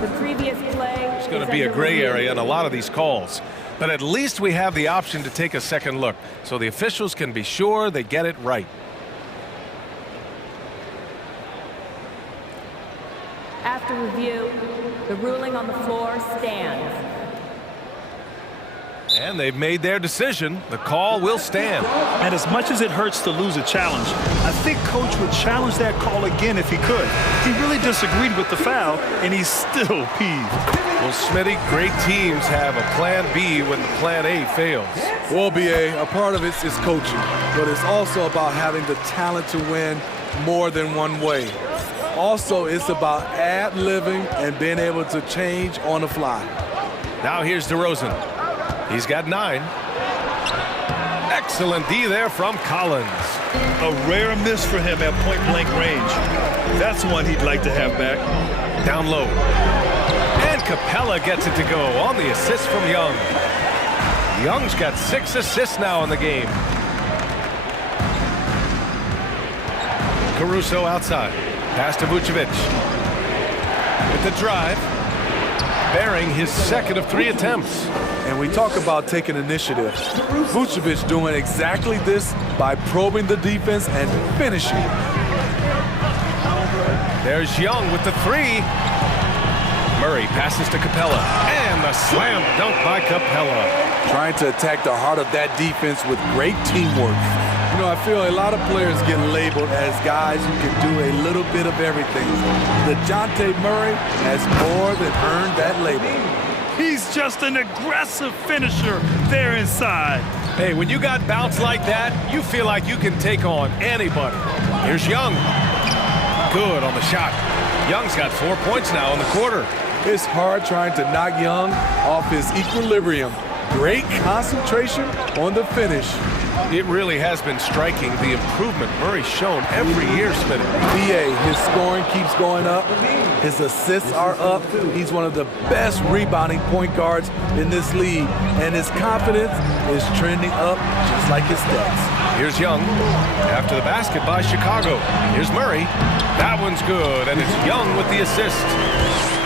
The previous play. It's going to be a gray area in a lot of these calls. But at least we have the option to take a second look, so the officials can be sure they get it right. After review, the ruling on the floor stands. And they've made their decision. The call will stand. And as much as it hurts to lose a challenge, I think Coach would challenge that call again if he could. He really disagreed with the foul, and he's still peeved. Well, Smitty, great teams have a plan B when the plan A fails. Well, B.A., a part of it is coaching, but it's also about having the talent to win more than one way. Also, it's about ad-libbing and being able to change on the fly. Now here's DeRozan. He's got 9. Excellent D there from Collins. A rare miss for him at point-blank range. That's one he'd like to have back. Down low. And Capella gets it to go on the assist from Young. Young's got 6 assists now in the game. Caruso outside. Pass to Vucevic. With the drive. Bearing his second of 3 attempts. And we talk about taking initiative. Vucevic doing exactly this by probing the defense and finishing. There's Young with the 3. Murray passes to Capella. And the slam dunk by Capella. Trying to attack the heart of that defense with great teamwork. You know, I feel a lot of players get labeled as guys who can do a little bit of everything. DeJounte Murray has more than earned that label. He's just an aggressive finisher there inside. Hey, when you got bounce like that, you feel like you can take on anybody. Here's Young. Good on the shot. Young's got 4 points now in the quarter. It's hard trying to knock Young off his equilibrium. Great concentration on the finish. It really has been striking, the improvement Murray's shown every year, Smith. BA, his scoring keeps going up. His assists are up. He's one of the best rebounding point guards in this league. And his confidence is trending up just like his stats. Here's Young. After the basket by Chicago. Here's Murray. That one's good, and it's Young with the assist.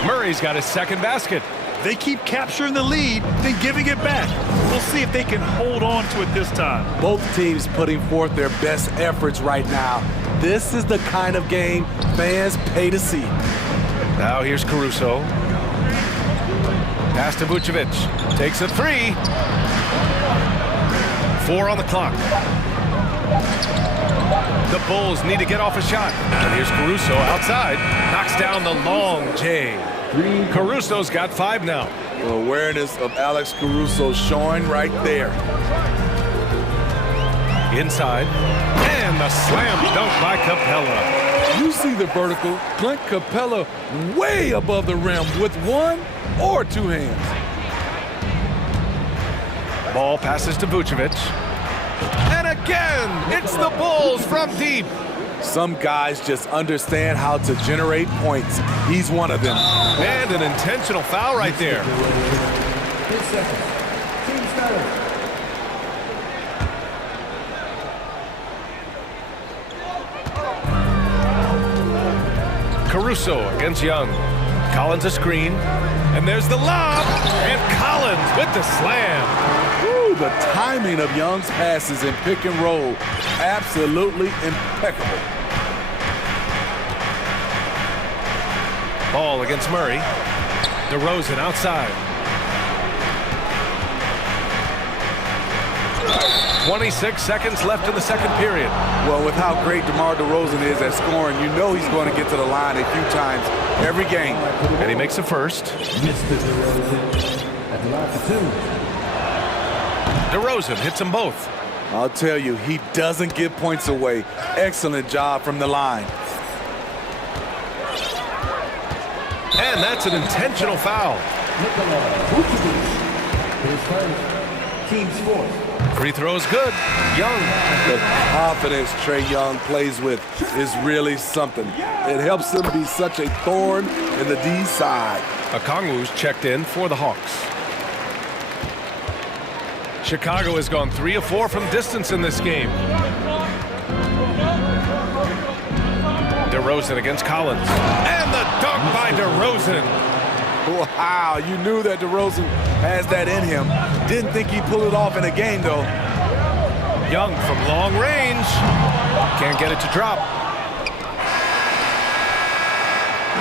Murray's got his second basket. They keep capturing the lead, then giving it back. We'll see if they can hold on to it this time. Both teams putting forth their best efforts right now. This is the kind of game fans pay to see. Now here's Caruso. Pass to Vucevic. Takes a 3. 4 on the clock. The Bulls need to get off a shot. And here's Caruso outside. Knocks down the long J. Caruso's got 5 now. The awareness of Alex Caruso showing right there. Inside. And the slam dunk by Capella. You see the vertical. Clint Capella way above the rim with 1 or 2 hands. Ball passes to Vucevic. And again, it's the Bulls from deep. Some guys just understand how to generate points. He's one of them. And an intentional foul right there. 10 seconds. Team started. Caruso against Young. Collins a screen. And there's the lob. And Collins with the slam. Woo, the timing of Young's passes in pick and roll, absolutely impeccable. Ball against Murray. DeRozan outside. 26 seconds left in the second period. Well, with how great DeMar DeRozan is at scoring, you know he's going to get to the line a few times every game. And he makes a first. Mr. DeRozan at the line for 2. DeRozan hits them both. I'll tell you, he doesn't give points away. Excellent job from the line. And that's an intentional foul. His first, team's fourth. Free throw's good. Young. The confidence Trae Young plays with is really something. It helps him be such a thorn in the D side. Okongwu's checked in for the Hawks. Chicago has gone 3 of 4 from distance in this game. DeRozan against Collins. And the dunk by DeRozan. Wow, you knew that DeRozan has that in him. Didn't think he'd pull it off in a game, though. Young from long range. Can't get it to drop.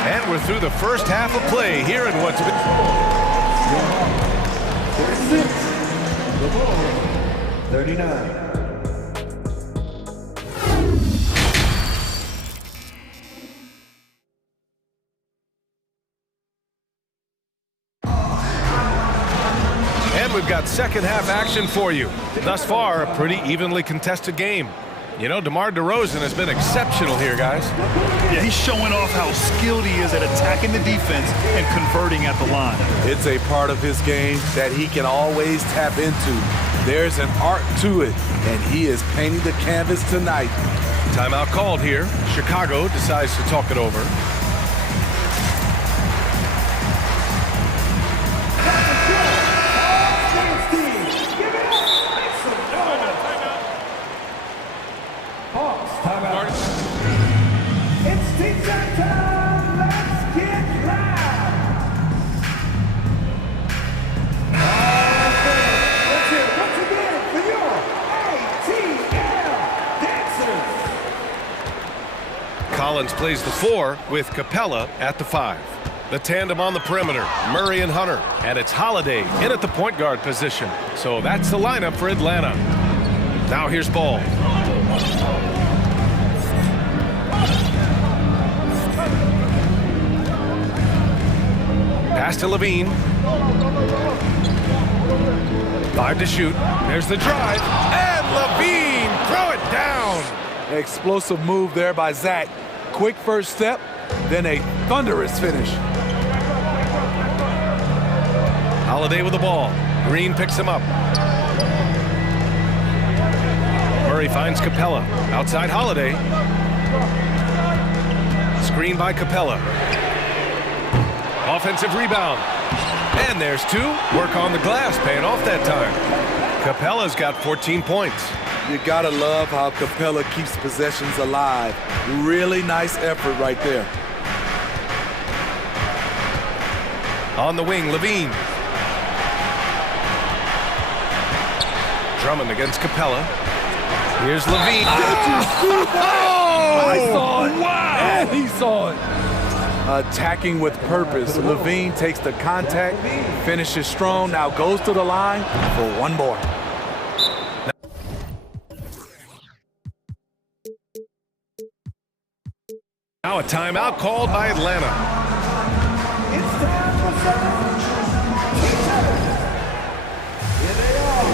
And we're through the first half of play here in what's been... 36. The Bulls, 39. We've got second half action for you. Thus far, a pretty evenly contested game. You know, DeMar DeRozan has been exceptional here, guys. Yeah, he's showing off how skilled he is at attacking the defense and converting at the line. It's a part of his game that he can always tap into. There's an art to it, and he is painting the canvas tonight. Timeout called here. Chicago decides to talk it over. Collins plays the 4 with Capella at the 5. The tandem on the perimeter, Murray and Hunter. And it's Holiday in at the point guard position. So that's the lineup for Atlanta. Now here's Ball. Pass to Levine. 5 to shoot. There's the drive. And Levine, throw it down. Explosive move there by Zach. Quick first step, then a thunderous finish. Holiday with the ball. Green picks him up. Murray finds Capella. Outside Holiday. Screen by Capella. Offensive rebound. And there's 2. Work on the glass, paying off that time. Capella's got 14 points. You gotta love how Capella keeps possessions alive. Really nice effort right there. On the wing, Levine. Drummond against Capella. Here's Levine. I saw it. Wow. And he saw it. Attacking with purpose. Levine takes the contact, finishes strong, now goes to the line for one more. Now a timeout called by Atlanta. It's time for some each other. Here they are.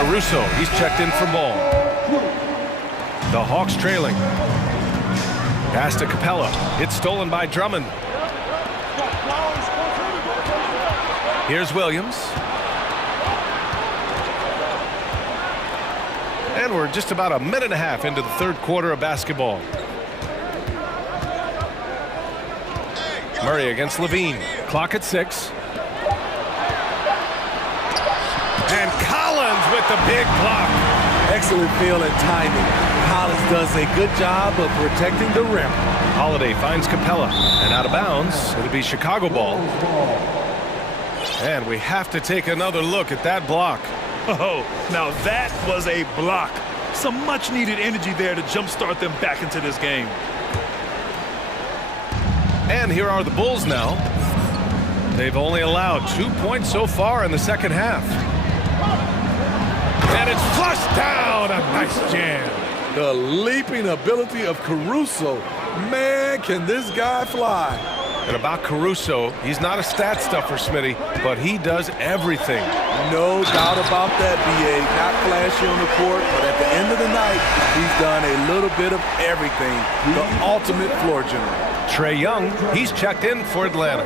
Caruso, he's checked in for Ball. The Hawks trailing. Pass to Capella. It's stolen by Drummond. Here's Williams. And we're just about a minute and a half into the third quarter of basketball. Murray against Levine. Clock at 6. And Collins with the big block. Excellent feel and timing. Collins does a good job of protecting the rim. Holiday finds Capella. And out of bounds, it'll be Chicago ball. And we have to take another look at that block. Oh, now that was a block. Some much-needed energy there to jumpstart them back into this game. And here are the Bulls now. They've only allowed 2 points so far in the second half. And it's flushed down. A nice jam. The leaping ability of Caruso. Man, can this guy fly. And about Caruso, he's not a stat stuffer, Smitty, but he does everything. No doubt about that, B.A. Not flashy on the court, but at the end of the night, he's done a little bit of everything. The ultimate floor general. Trae Young, he's checked in for Atlanta.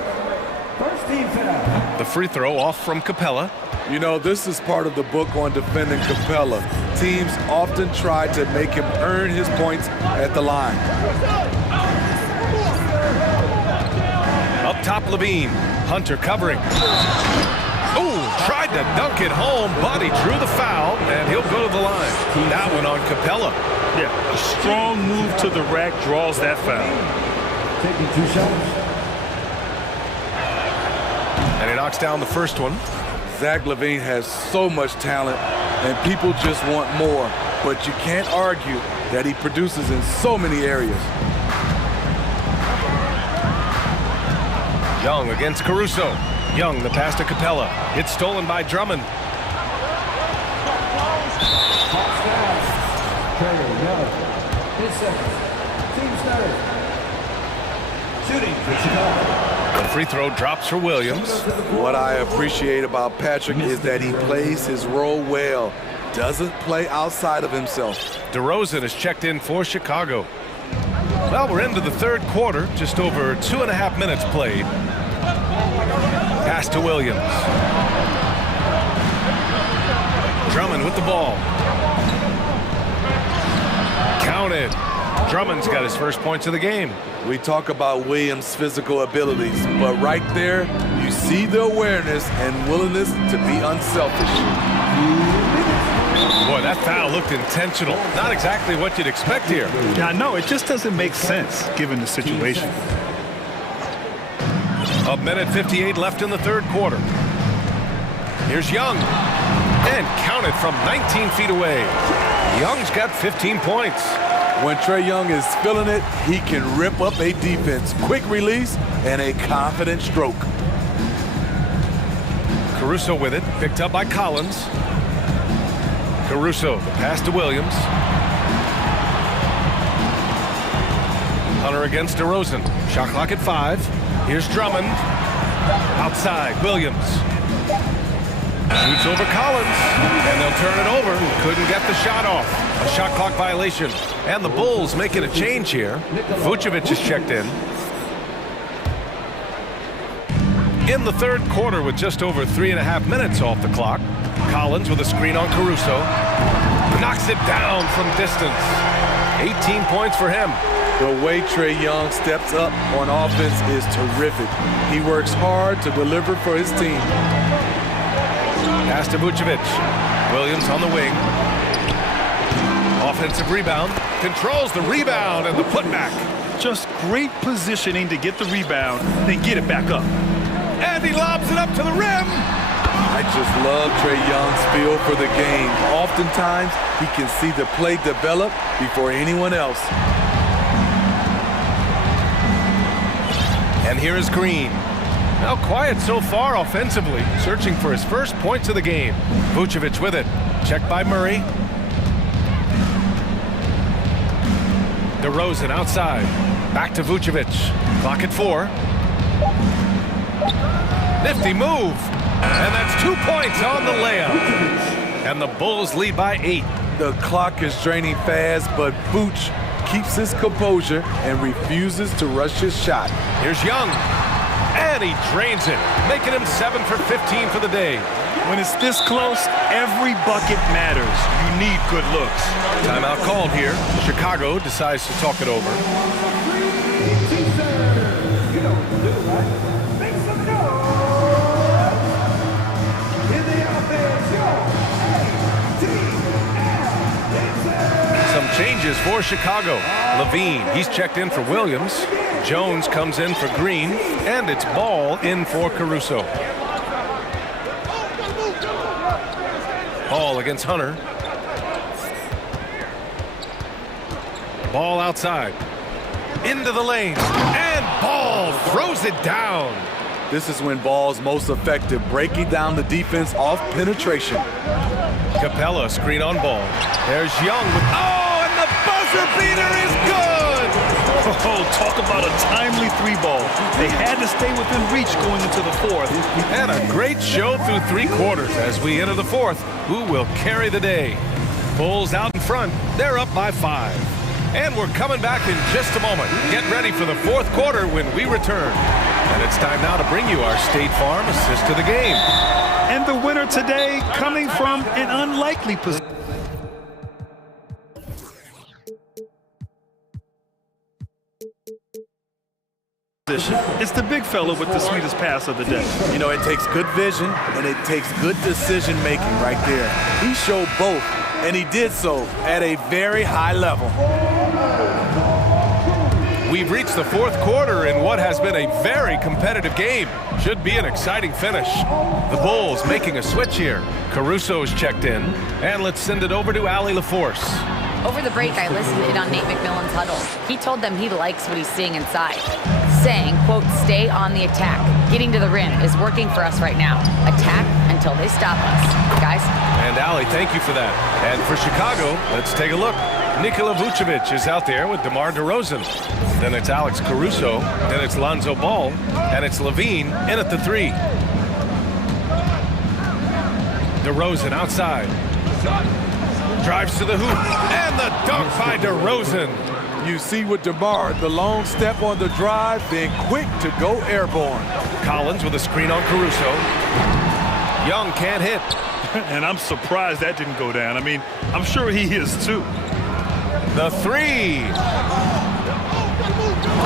First team foul. The free throw off from Capella. You know, this is part of the book on defending Capella. Teams often try to make him earn his points at the line. Up top, Levine. Hunter covering. Oh, tried to dunk it home, but he drew the foul, and he'll go to the line. That one on Capella. Yeah, a strong move to the rack draws that foul. Taking 2 shots. And he knocks down the first one. Zach LaVine has so much talent, and people just want more. But you can't argue that he produces in so many areas. Young against Caruso. Young, the pass to Capella. It's stolen by Drummond. Shooting for Chicago. The free throw drops for Williams. What I appreciate about Patrick is that he plays his role well. Doesn't play outside of himself. DeRozan is checked in for Chicago. Well, we're into the third quarter. Just over 2.5 minutes played. Pass to Williams. Drummond with the ball. Counted. Drummond's got his first points of the game. We talk about Williams' physical abilities, but right there, you see the awareness and willingness to be unselfish. Boy, that foul looked intentional. Not exactly what you'd expect here. Yeah, I know. It just doesn't make sense given the situation. A minute 58 left in the third quarter. Here's Young. And counted from 19 feet away. Young's got 15 points. When Trae Young is feeling it, he can rip up a defense. Quick release and a confident stroke. Caruso with it, picked up by Collins. Caruso, the pass to Williams. Hunter against DeRozan. Shot clock at 5. Here's Drummond. Outside, Williams. Shoots over Collins, and they'll turn it over. Couldn't get the shot off. A shot clock violation. And the Bulls making a change here. Vucevic is checked in. In the third quarter with just over 3.5 minutes off the clock. Collins with a screen on Caruso. Knocks it down from distance. 18 points for him. The way Trae Young steps up on offense is terrific. He works hard to deliver for his team. Pass to Vucevic. Williams on the wing. Offensive rebound. Controls the rebound and the putback. Just great positioning to get the rebound, then get it back up. And he lobs it up to the rim. I just love Trae Young's feel for the game. Oftentimes, he can see the play develop before anyone else. And here is Green. Now quiet so far offensively, searching for his first points of the game. Vucevic with it. Checked by Murray. DeRozan outside. Back to Vucevic. Clock at 4. Nifty move. And that's 2 points on the layup. And the Bulls lead by 8. The clock is draining fast, but Vooch keeps his composure and refuses to rush his shot. Here's Young. And he drains it, making him 7 for 15 for the day. When it's this close, every bucket matters. You need good looks. Timeout called here. Chicago decides to talk it over. Some changes for Chicago. Levine, he's checked in for Williams. Jones comes in for Green, and it's Ball in for Caruso. Ball against Hunter. Ball outside. Into the lane, and Ball throws it down. This is when Ball's most effective, breaking down the defense off penetration. Capella, screen on Ball. There's Young with, oh, and the buzzer beater is good! Oh, talk about a timely 3-ball. They had to stay within reach going into the 4th. And a great show through 3 quarters as we enter the 4th. Who will carry the day? Bulls out in front. They're up by 5. And we're coming back in just a moment. Get ready for the 4th quarter when we return. And it's time now to bring you our State Farm assist to the game. And the winner today coming from an unlikely position. It's the big fella with the sweetest pass of the day. You know, it takes good vision and it takes good decision making right there. He showed both, and he did so at a very high level. We've reached the 4th quarter in what has been a very competitive game. Should be an exciting finish. The Bulls making a switch here. Caruso's checked in, and let's send it over to Allie LaForce. Over the break, I listened in on Nate McMillan's huddle. He told them he likes what he's seeing inside, saying, quote, stay on the attack. Getting to the rim is working for us right now. Attack until they stop us. Guys? And Allie, thank you for that. And for Chicago, let's take a look. Nikola Vucevic is out there with DeMar DeRozan. Then it's Alex Caruso. Then it's Lonzo Ball. And it's Levine in at the 3. DeRozan outside. Drives to the hoop. And the dunk by DeRozan. You see with DeMar, the long step on the drive, then quick to go airborne. Collins with a screen on Caruso. Young can't hit. And I'm surprised that didn't go down. I mean, I'm sure he is too. The 3.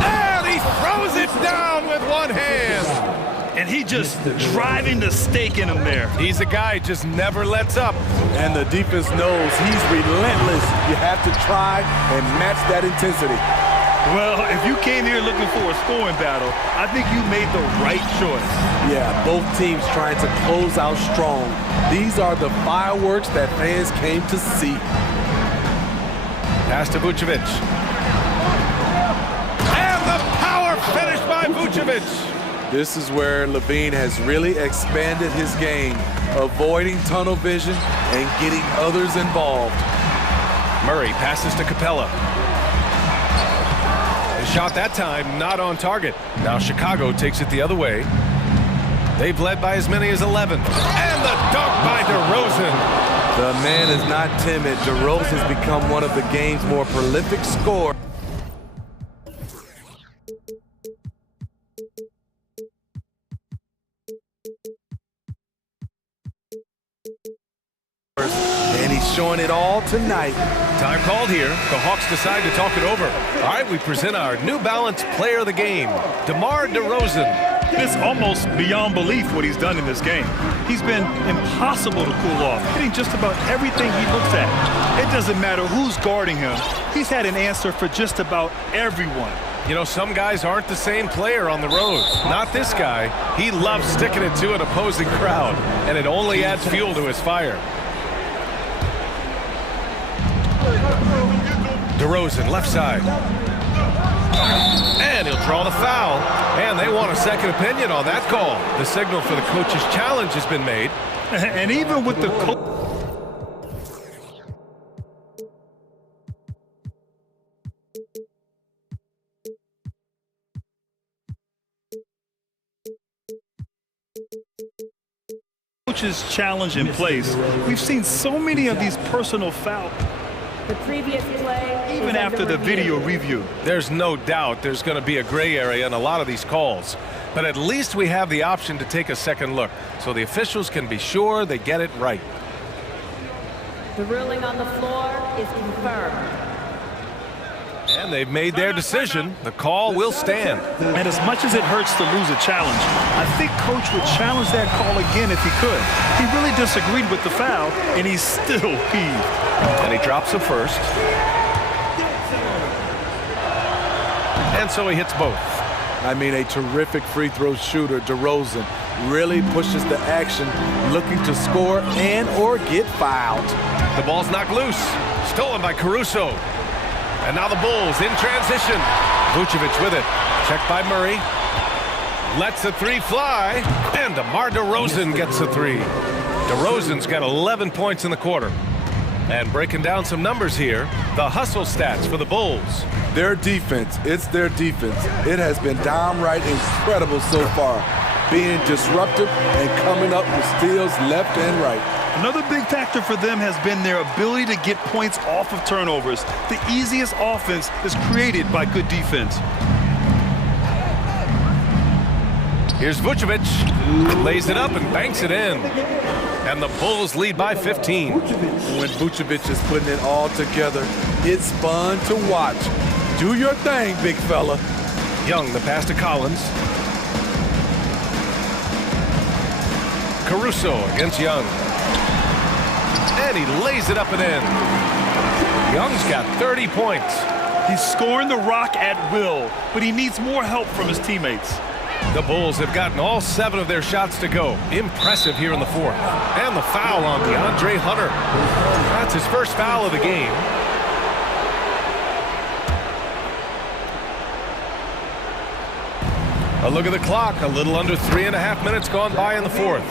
And he throws it down with one hand. And he just driving the stake in him there. He's a guy who just never lets up. And the defense knows he's relentless. You have to try and match that intensity. Well, if you came here looking for a scoring battle, I think you made the right choice. Yeah, both teams trying to close out strong. These are the fireworks that fans came to see. Pass to Vucevic. And the power finish by Vucevic. This is where Levine has really expanded his game, avoiding tunnel vision and getting others involved. Murray passes to Capella. The shot that time not on target. Now Chicago takes it the other way. They've led by as many as 11. And the dunk by DeRozan. The man is not timid. DeRozan's become one of the game's more prolific scorers. And he's showing it all tonight. Time called here. The Hawks decide to talk it over. All right, we present our New Balance Player of the Game, DeMar DeRozan. It's almost beyond belief what he's done in this game. He's been impossible to cool off, hitting just about everything he looks at. It doesn't matter who's guarding him. He's had an answer for just about everyone. You know, some guys aren't the same player on the road. Not this guy. He loves sticking it to an opposing crowd, and it only adds fuel to his fire. DeRozan, left side. And he'll draw the foul. And they want a second opinion on that call. The signal for the coach's challenge has been made. And even with the coach's challenge in place, we've seen so many of these personal fouls. The previous play, even after the video review. There's no doubt there's going to be a gray area in a lot of these calls. But at least we have the option to take a second look, so the officials can be sure they get it right. The ruling on the floor is confirmed. And they've made their decision. The call will stand. And as much as it hurts to lose a challenge, I think Coach would challenge that call again if he could. He really disagreed with the foul, and he's still peeved. And he drops the first. And so he hits both. I mean, a terrific free throw shooter, DeRozan, really pushes the action, looking to score and or get fouled. The ball's knocked loose. Stolen by Caruso. And now the Bulls in transition. Vucevic with it. Checked by Murray. Lets the three fly. And DeMar DeRozan gets the three. DeRozan's got 11 points in the quarter. And breaking down some numbers here, the hustle stats for the Bulls. Their defense, it's their defense. It has been downright incredible so far, being disruptive and coming up with steals left and right. Another big factor for them has been their ability to get points off of turnovers. The easiest offense is created by good defense. Here's Vucevic. Lays it up and banks it in. And the Bulls lead by 15. When Vucevic is putting it all together, it's fun to watch. Do your thing, big fella. Young, the pass to Collins. Caruso against Young. And he lays it up and in. Young's got 30 points. He's scoring the rock at will, but he needs more help from his teammates. The Bulls have gotten all 7 of their shots to go. Impressive here in the fourth. And the foul on DeAndre Hunter. That's his first foul of the game. A look at the clock. A little under 3.5 minutes gone by in the fourth.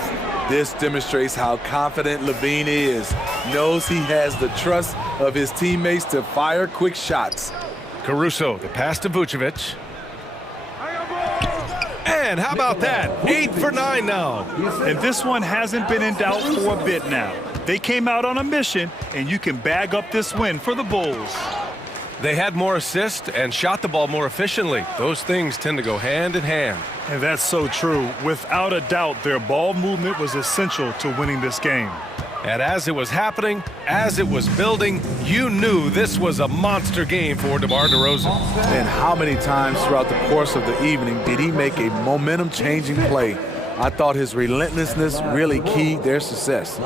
This demonstrates how confident Levine is. Knows he has the trust of his teammates to fire quick shots. Caruso, the pass to Vucevic. And how about that? 8 for 9 now. And this one hasn't been in doubt for a bit now. They came out on a mission, and you can bag up this win for the Bulls. They had more assists and shot the ball more efficiently. Those things tend to go hand in hand. And that's so true. Without a doubt, their ball movement was essential to winning this game. And as it was happening, as it was building, you knew this was a monster game for DeMar DeRozan. And how many times throughout the course of the evening did he make a momentum-changing play? I thought his relentlessness really keyed their success.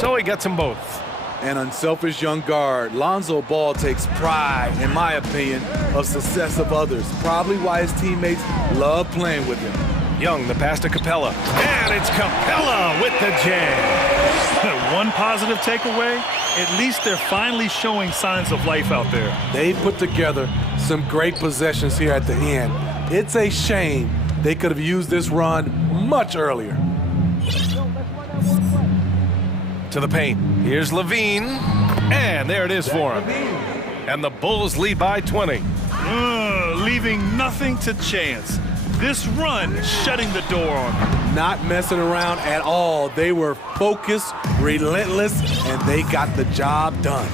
So he gets them both. An unselfish young guard, Lonzo Ball takes pride, in my opinion, of success of others. Probably why his teammates love playing with him. Young, the pass to Capella. And it's Capella with the jam. One positive takeaway, at least they're finally showing signs of life out there. They put together some great possessions here at the end. It's a shame they could have used this run much earlier. To the paint. Here's Levine. And there it is for him. And the Bulls lead by 20. Leaving nothing to chance. This run shutting the door on them. Not messing around at all. They were focused, relentless, and they got the job done.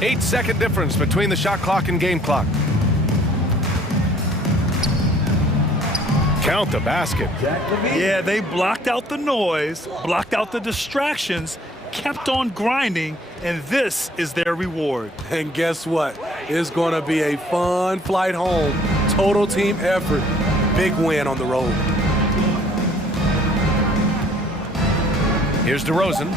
8-second difference between the shot clock and game clock. Count the basket. Yeah, they blocked out the noise, blocked out the distractions, kept on grinding, and this is their reward. And guess what? It's going to be a fun flight home. Total team effort. Big win on the road. Here's DeRozan.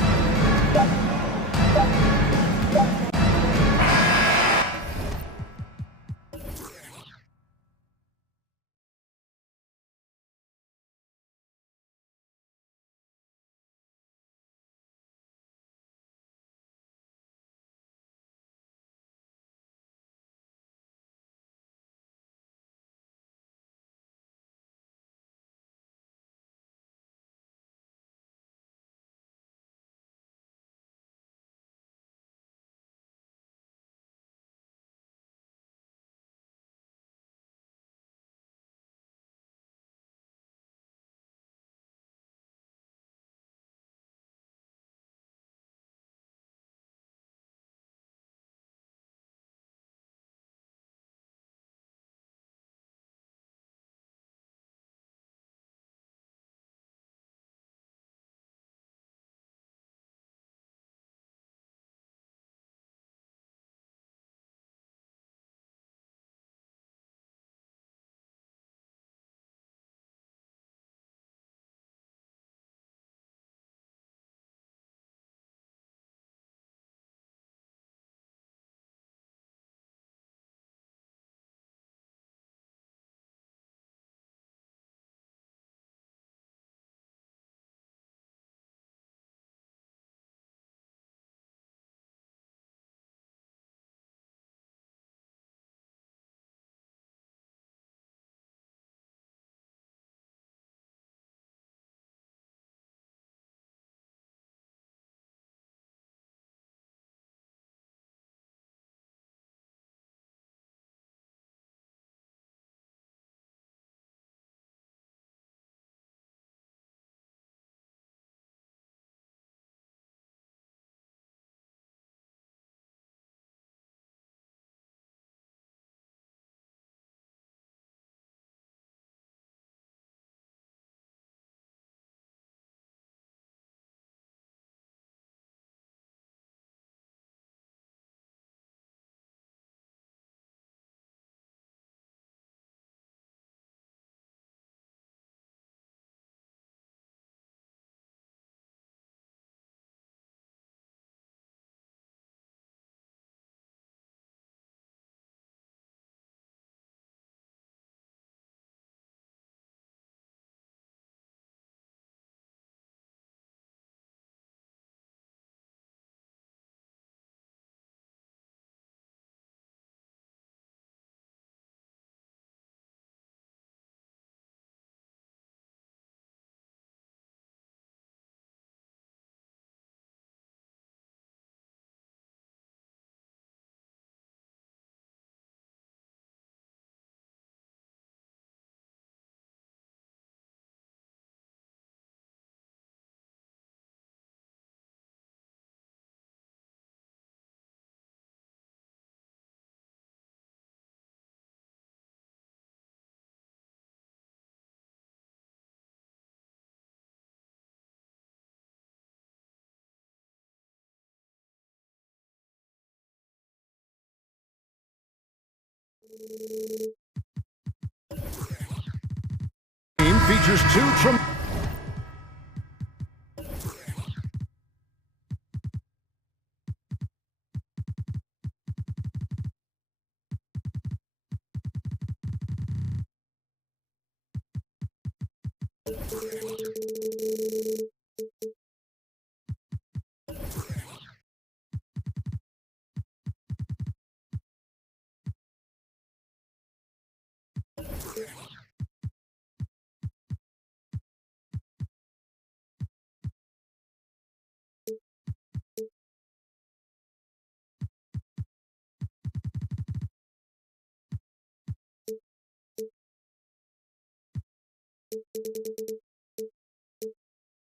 Features two from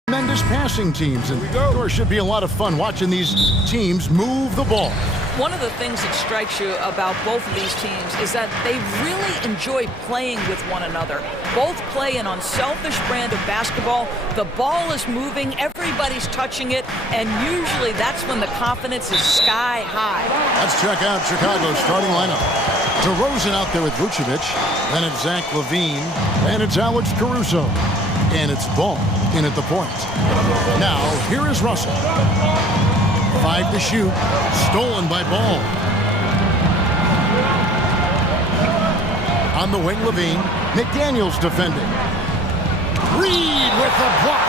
Tremendous passing teams, and there should be a lot of fun watching these teams move the ball. One of the things that strikes you about both of these teams is that they really enjoy playing with one another. Both play an unselfish brand of basketball. The ball is moving, everybody's touching it, and usually that's when the confidence is sky high. Let's check out Chicago's starting lineup. DeRozan out there with Vucevic, then it's Zach LaVine, and it's Alex Caruso. And it's Ball in at the point. Now, here is Russell. 5 to shoot, stolen by Ball. On the wing, LaVine. McDaniels defending. Reed with the block.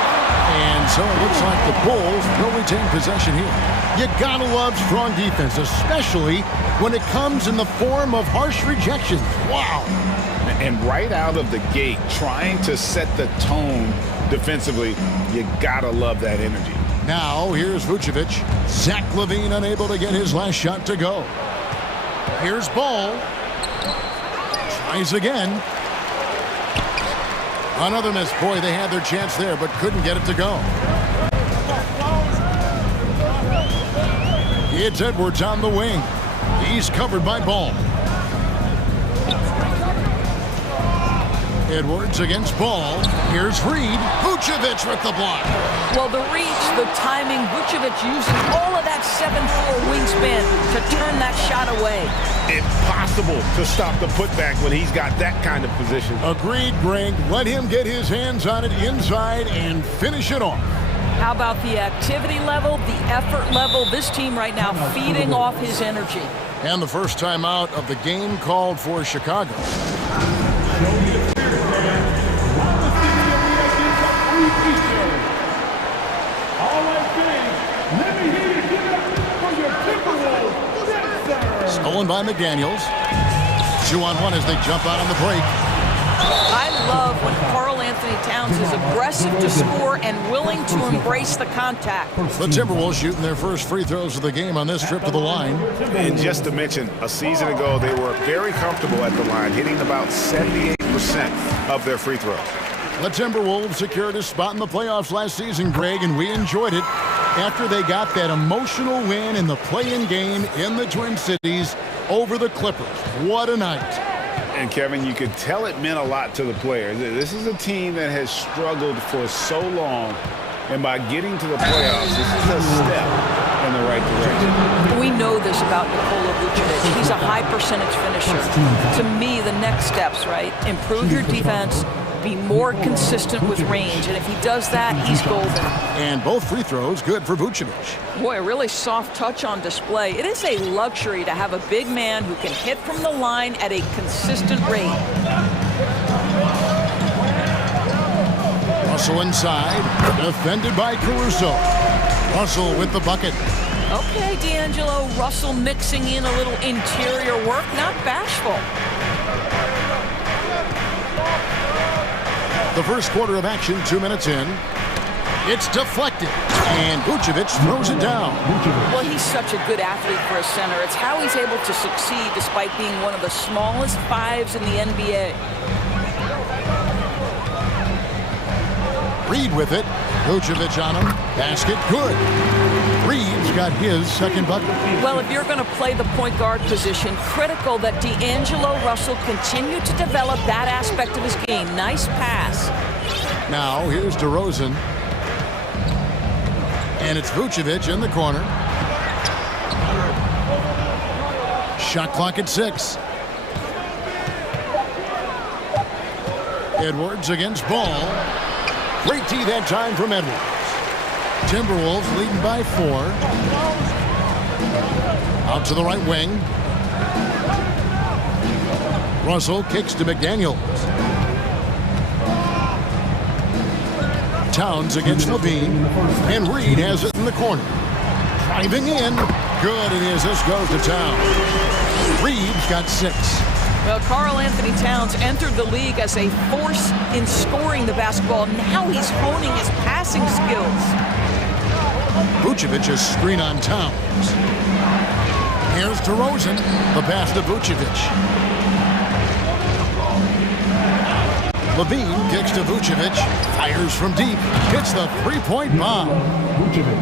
And so it looks like the Bulls will retain possession here. You gotta love strong defense, especially when it comes in the form of harsh rejections. Wow. And right out of the gate, trying to set the tone defensively, you gotta love that energy. Now, here's Vucevic. Zach LaVine unable to get his last shot to go. Here's Ball. Tries again. Another miss. Boy, they had their chance there, but couldn't get it to go. It's Edwards on the wing. He's covered by Ball. Edwards against Ball. Here's Reed. Vucevic with the block. Well, the reach, the timing, Vucevic using all of that 7'4" wingspan to turn that shot away. Impossible to stop the putback when he's got that kind of position. Agreed, Greg. Let him get his hands on it inside and finish it off. How about the activity level, the effort level? This team right now feeding off his energy. And the first time out of the game called for Chicago. Stolen by McDaniels. 2-on-1 as they jump out on the break. I love when Karl Anthony Towns is aggressive to score and willing to embrace the contact. The Timberwolves shooting their first free throws of the game on this trip to the line. And just to mention, a season ago, they were very comfortable at the line, hitting about 78% of their free throws. The Timberwolves secured a spot in the playoffs last season, Greg, and we enjoyed it after they got that emotional win in the play-in game in the Twin Cities over the Clippers. What a night. And Kevin, you could tell it meant a lot to the players. This is a team that has struggled for so long, and by getting to the playoffs, this is a step in the right direction. We know this about Nikola Vucevic. He's a high percentage finisher. To me, the next steps, right? Improve your defense, be more consistent with range, and if he does that, he's golden. And both free throws good for Vucevic. Boy, a really soft touch on display. It is a luxury to have a big man who can hit from the line at a consistent rate. Russell inside, defended by Caruso. Russell with the bucket. Okay, D'Angelo, Russell mixing in a little interior work, not bashful. The first quarter of action, 2 minutes in. It's deflected, and Vucevic throws it down. Well, he's such a good athlete for a center. It's how he's able to succeed despite being one of the smallest fives in the NBA. Reed with it. Vucevic on him. Basket good. Reed's got his second bucket. Well, if you're going to play the point guard position, critical that D'Angelo Russell continue to develop that aspect of his game. Nice pass. Now, here's DeRozan. And it's Vucevic in the corner. Shot clock at 6. Edwards against Ball. Great tee that time from Edwards. Timberwolves leading by 4. Out to the right wing. Russell kicks to McDaniels. Towns against Levine, and Reed has it in the corner. Driving in, good, and the assist goes to Towns. Reed's got 6. Well, Karl Anthony Towns entered the league as a force in scoring the basketball. Now he's honing his passing skills. Vucevic is screen on Towns. Here's DeRozan, the pass to Vucevic. Levine kicks to Vucevic, fires from deep, hits the three-point bomb.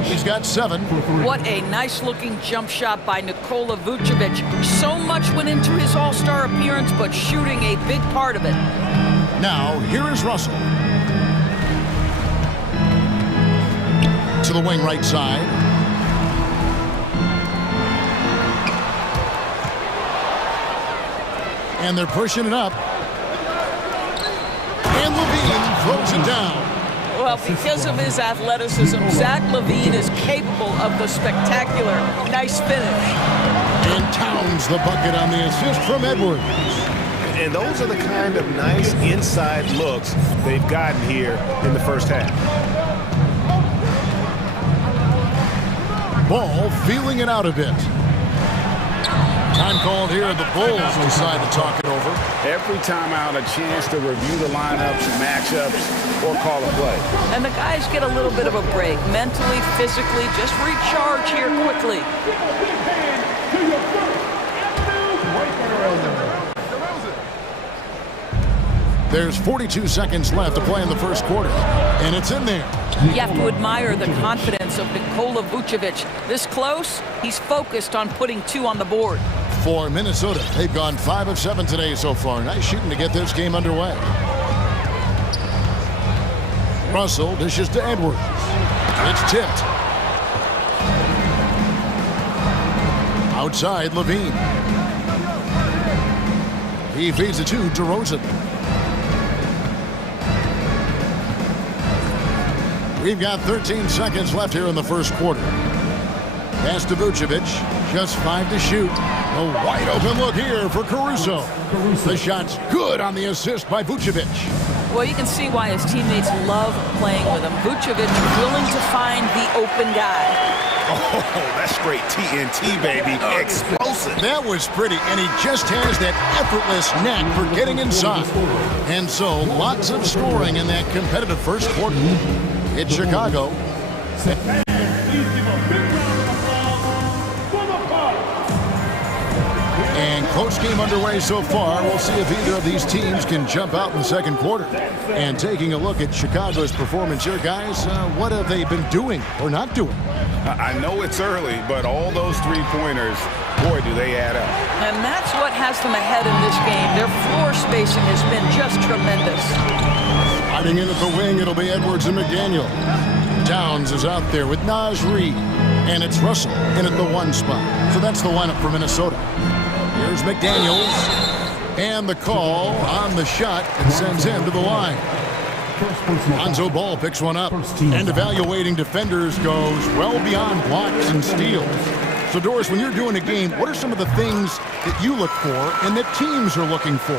He's got 7. What a nice-looking jump shot by Nikola Vucevic. So much went into his all-star appearance, but shooting a big part of it. Now, here is Russell. To the wing right side. And they're pushing it up. And Levine throws it down. Well, because of his athleticism, Zach LaVine is capable of the spectacular. Nice finish. And Towns the bucket on the assist from Edwards. And those are the kind of nice inside looks they've gotten here in the first half. Ball feeling it out a bit. Time called here, the Bulls decide to talk it over. Every timeout, a chance to review the lineups, matchups, or call a play. And the guys get a little bit of a break, mentally, physically, just recharge here quickly. There's 42 seconds left to play in the first quarter, and it's in there. You have to admire the confidence of Nikola Vucevic. This close, he's focused on putting 2 on the board. For Minnesota, they've gone 5 of 7 today so far. Nice shooting to get this game underway. Russell dishes to Edwards. It's tipped. Outside, Levine. He feeds it to DeRozan. We've got 13 seconds left here in the first quarter. Pass to Vucevic. Just 5 to shoot. A wide open look here for Caruso. The shot's good on the assist by Vucevic. Well, you can see why his teammates love playing with him. Vucevic willing to find the open guy. Oh, that's straight TNT, baby. Explosive. That was pretty, and he just has that effortless knack for getting inside. And so, lots of scoring in that competitive first quarter. It's Chicago. And close game underway so far. We'll see if either of these teams can jump out in the second quarter. And taking a look at Chicago's performance here, guys, what have they been doing or not doing? I know it's early, but all those three-pointers, boy, do they add up. And that's what has them ahead in this game. Their floor spacing has been just tremendous. Sliding in at the wing, it'll be Edwards and McDaniel. Towns is out there with Naz Reid. And it's Russell in at the 1 spot. So that's the lineup for Minnesota. Here's McDaniels. And the call on the shot and sends him to the line. Lonzo Ball picks one up. And evaluating defenders goes well beyond blocks and steals. So, Doris, when you're doing a game, what are some of the things that you look for and that teams are looking for?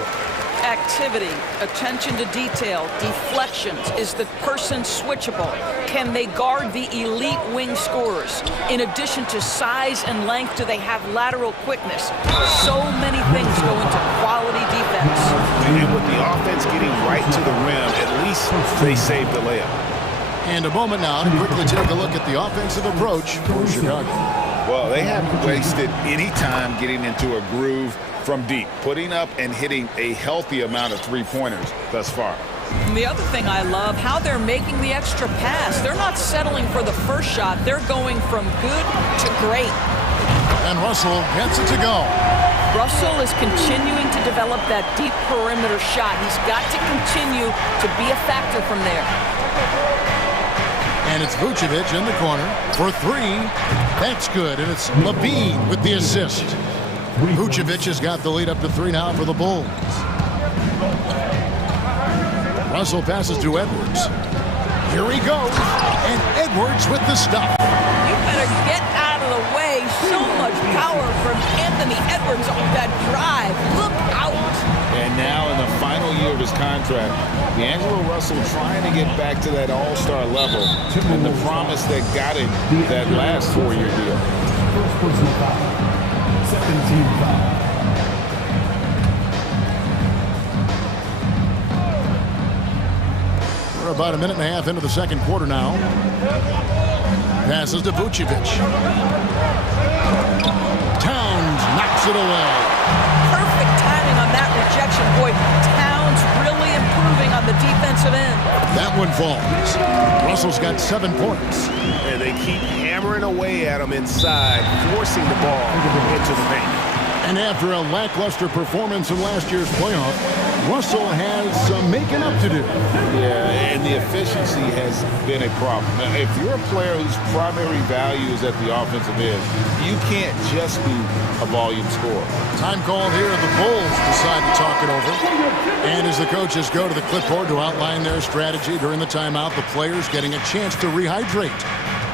Activity, attention to detail, deflections. Is the person switchable? Can they guard the elite wing scorers? In addition to size and length, do they have lateral quickness? So many things go into quality defense. And with the offense getting right to the rim, at least they saved the layup. And a moment now to quickly take a look at the offensive approach for Chicago. Well, they haven't wasted any time getting into a groove from deep, putting up and hitting a healthy amount of three-pointers thus far. And the other thing I love, how they're making the extra pass. They're not settling for the first shot. They're going from good to great. And Russell gets it to go. Russell is continuing to develop that deep perimeter shot. He's got to continue to be a factor from there. And it's Vucevic in the corner for 3. That's good, and it's Levine with the assist. Vucevic has got the lead up to 3 now for the Bulls. Russell passes to Edwards. Here he goes, and Edwards with the stop. You better get out of the way. So much power from Anthony Edwards on that drive. Look out. And now in the final year of his contract, D'Angelo Russell trying to get back to that all-star level and the promise that got him that last 4-year deal. First personal foul. Second team foul. We're about a minute and a half into the second quarter now. Passes to Vucevic. Towns knocks it away. Perfect timing on that rejection. Boy, Towns really improving on the defensive end. That one falls. Russell's got 7 points. And they keep hammering away at him inside, forcing the ball into the paint. And after a lackluster performance in last year's playoff, Russell has some making up to do. Yeah, and the efficiency has been a problem. Now, if you're a player whose primary value is at the offensive end, you can't just be a volume scorer. Time called here. The Bulls decide to talk it over. And as the coaches go to the clipboard to outline their strategy during the timeout, the players getting a chance to rehydrate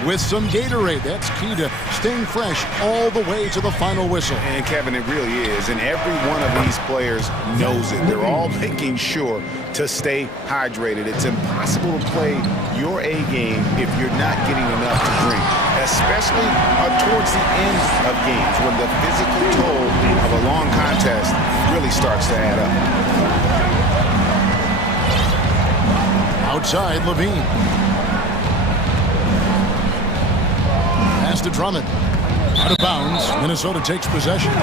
with some Gatorade. That's key to staying fresh all the way to the final whistle. And Kevin, it really is. And every one of these players knows it. They're all making sure to stay hydrated. It's impossible to play your A game if you're not getting enough to drink, especially towards the end of games when the physical toll of a long contest really starts to add up. Outside, Levine. Pass to Drummond. Out of bounds. Minnesota takes possession.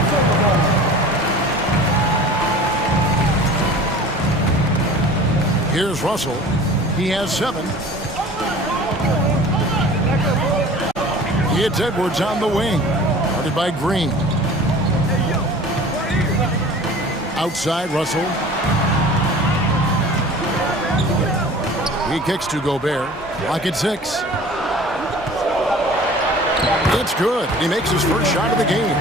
Here's Russell. He has 7. It's Edwards on the wing. Guarded by Green. Outside, Russell. He kicks to Gobert. Clock at 6. It's good. He makes his first shot of the game.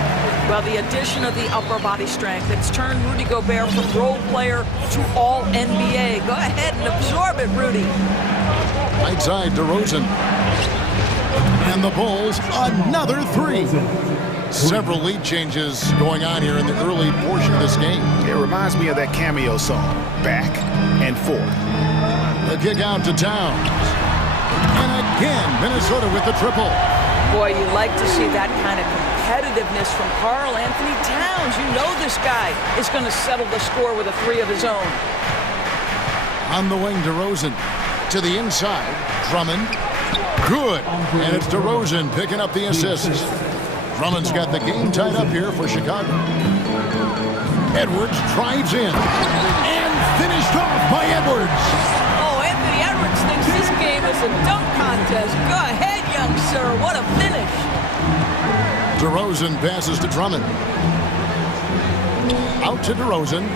Well, the addition of the upper body strength, it's turned Rudy Gobert from role player to all NBA. Go ahead and absorb it, Rudy. Right side, DeRozan. And the Bulls, another 3. Several lead changes going on here in the early portion of this game. It reminds me of that cameo song, Back and Forth. The kick out to Towns. And again, Minnesota with the triple. Boy, you like to see that kind of competitiveness from Karl Anthony Towns. You know this guy is going to settle the score with a 3 of his own. On the wing, DeRozan. To the inside, Drummond. Good. And it's DeRozan picking up the assist. Drummond's got the game tied up here for Chicago. Edwards drives in. And finished off by Edwards. Oh, Anthony Edwards thinks this game is a dunk contest. Go ahead, young sir. What a finish. DeRozan passes to Drummond. Out to DeRozan.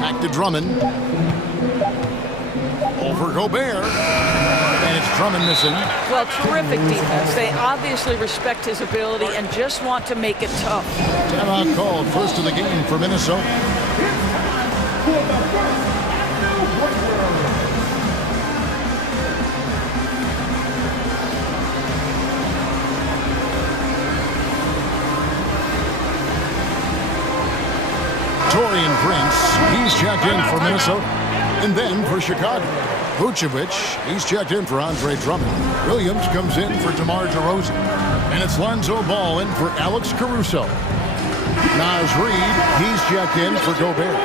Back to Drummond. Over Gobert. And it's Drummond missing. Well, terrific defense. They obviously respect his ability and just want to make it tough. Timeout called. First of the game for Minnesota. Taurean Prince, he's checked in for Minnesota. And then for Chicago, Vucevic, he's checked in for Andre Drummond. Williams comes in for DeMar DeRozan. And it's Lonzo Ball in for Alex Caruso. Naz Reid, he's checked in for Gobert.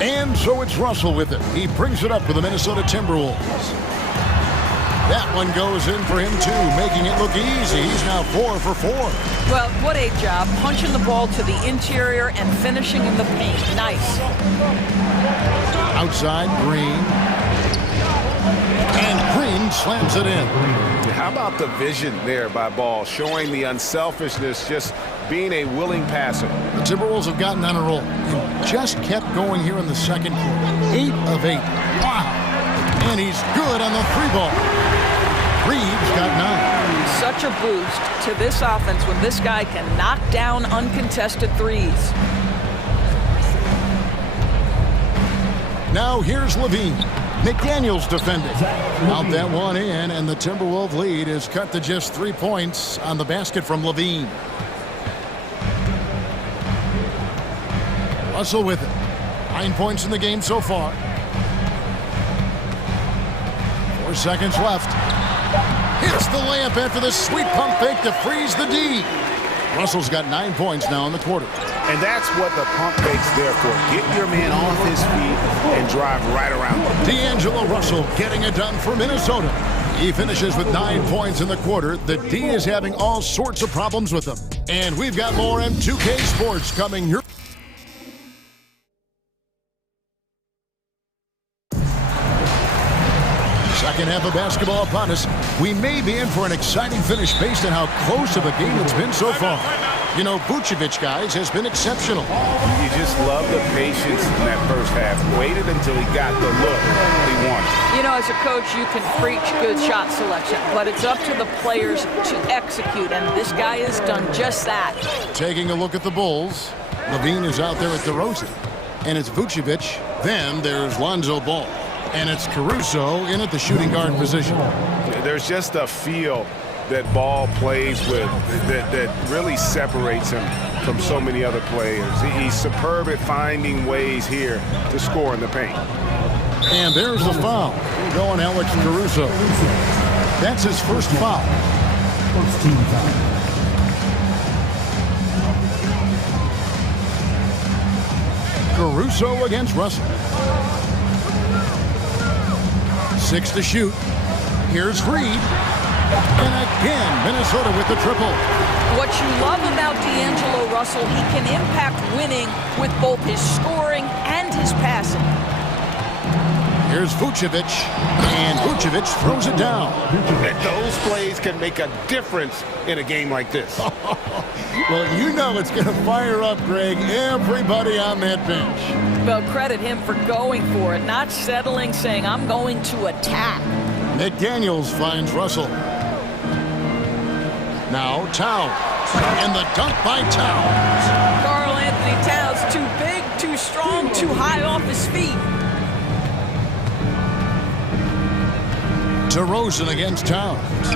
And so it's Russell with it. He brings it up for the Minnesota Timberwolves. That one goes in for him, too, making it look easy. He's now 4 for 4. Well, what a job. Punching the ball to the interior and finishing in the paint. Nice. Outside, Green. And Green slams it in. How about the vision there by Ball, showing the unselfishness, just being a willing passer. The Timberwolves have gotten on a roll and just kept going here in the second quarter. 8 of 8. Wow. And he's good on the 3-ball. Reeves got 9. Such a boost to this offense when this guy can knock down uncontested threes. Now here's Levine. McDaniels defending. Out that one in, and the Timberwolves lead is cut to just 3 points on the basket from Levine. Russell with it. 9 points in the game so far. 4 seconds left. Hits the layup after the sweet pump fake to freeze the D. Russell's got 9 points now in the quarter. And that's what the pump fake's there for. Get your man off his feet and drive right around him. D'Angelo Russell getting it done for Minnesota. He finishes with 9 points in the quarter. The D is having all sorts of problems with him. And we've got more M2K Sports coming here. Second half of basketball upon us. We may be in for an exciting finish based on how close of a game it's been so far. You know, Vucevic, guys, has been exceptional. You just love the patience in that first half. Waited until he got the look he wanted. You know, as a coach, you can preach good shot selection, but it's up to the players to execute, and this guy has done just that. Taking a look at the Bulls, Levine is out there at DeRozan, and it's Vucevic. Then there's Lonzo Ball. And it's Caruso in at the shooting guard position. There's just a feel that Ball plays with that really separates him from so many other players. He's superb at finding ways here to score in the paint. And there's the foul. Going Alex Caruso. That's his first foul. First team foul. Caruso against Russell. 6 to shoot. Here's Reed. And again, Minnesota with the triple. What you love about D'Angelo Russell, he can impact winning with both his scoring and his passing. Here's Vucevic, and Vucevic throws it down. And those plays can make a difference in a game like this. Well, you know it's going to fire up, Greg, everybody on that bench. Well, credit him for going for it, not settling, saying, I'm going to attack. McDaniels finds Russell. Now Towns, and the dunk by Towns. Karl Anthony Towns, too big, too strong, too high off his feet. DeRozan against Towns.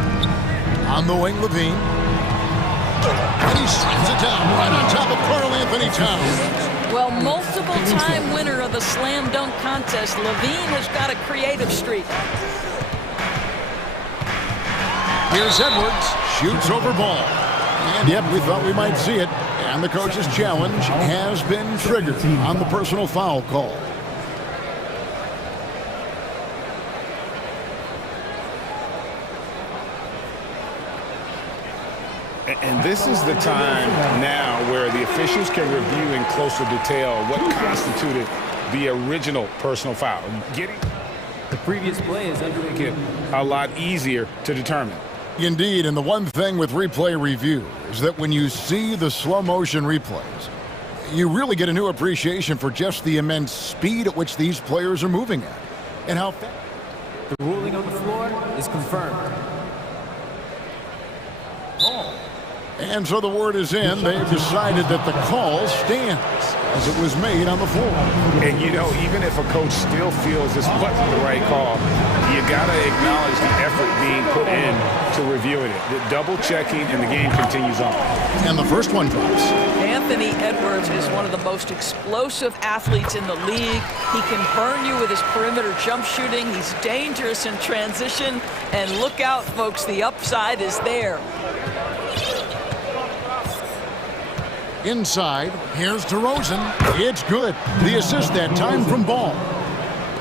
On the wing, Levine. And he slams it down right on top of Karl Anthony Towns. Well, multiple-time winner of the slam dunk contest, Levine has got a creative streak. Here's Edwards, shoots over Ball. And yep, we thought we might see it. And the coach's challenge has been triggered on the personal foul call. And this is the time now where the officials can review in closer detail what constituted the original personal foul. Getting the previous play is under it a lot easier to determine. Indeed, and the one thing with replay review is that when you see the slow motion replays, you really get a new appreciation for just the immense speed at which these players are moving at and how fast. The ruling on the floor is confirmed. And so the word is in. They've decided that the call stands as it was made on the floor. And, you know, even if a coach still feels this wasn't the right call, you got to acknowledge the effort being put in to reviewing it. The double-checking, and the game continues on. And the first one drops. Anthony Edwards is one of the most explosive athletes in the league. He can burn you with his perimeter jump shooting. He's dangerous in transition. And look out, folks, the upside is there. Inside, here's DeRozan. It's good. The assist that time from Ball.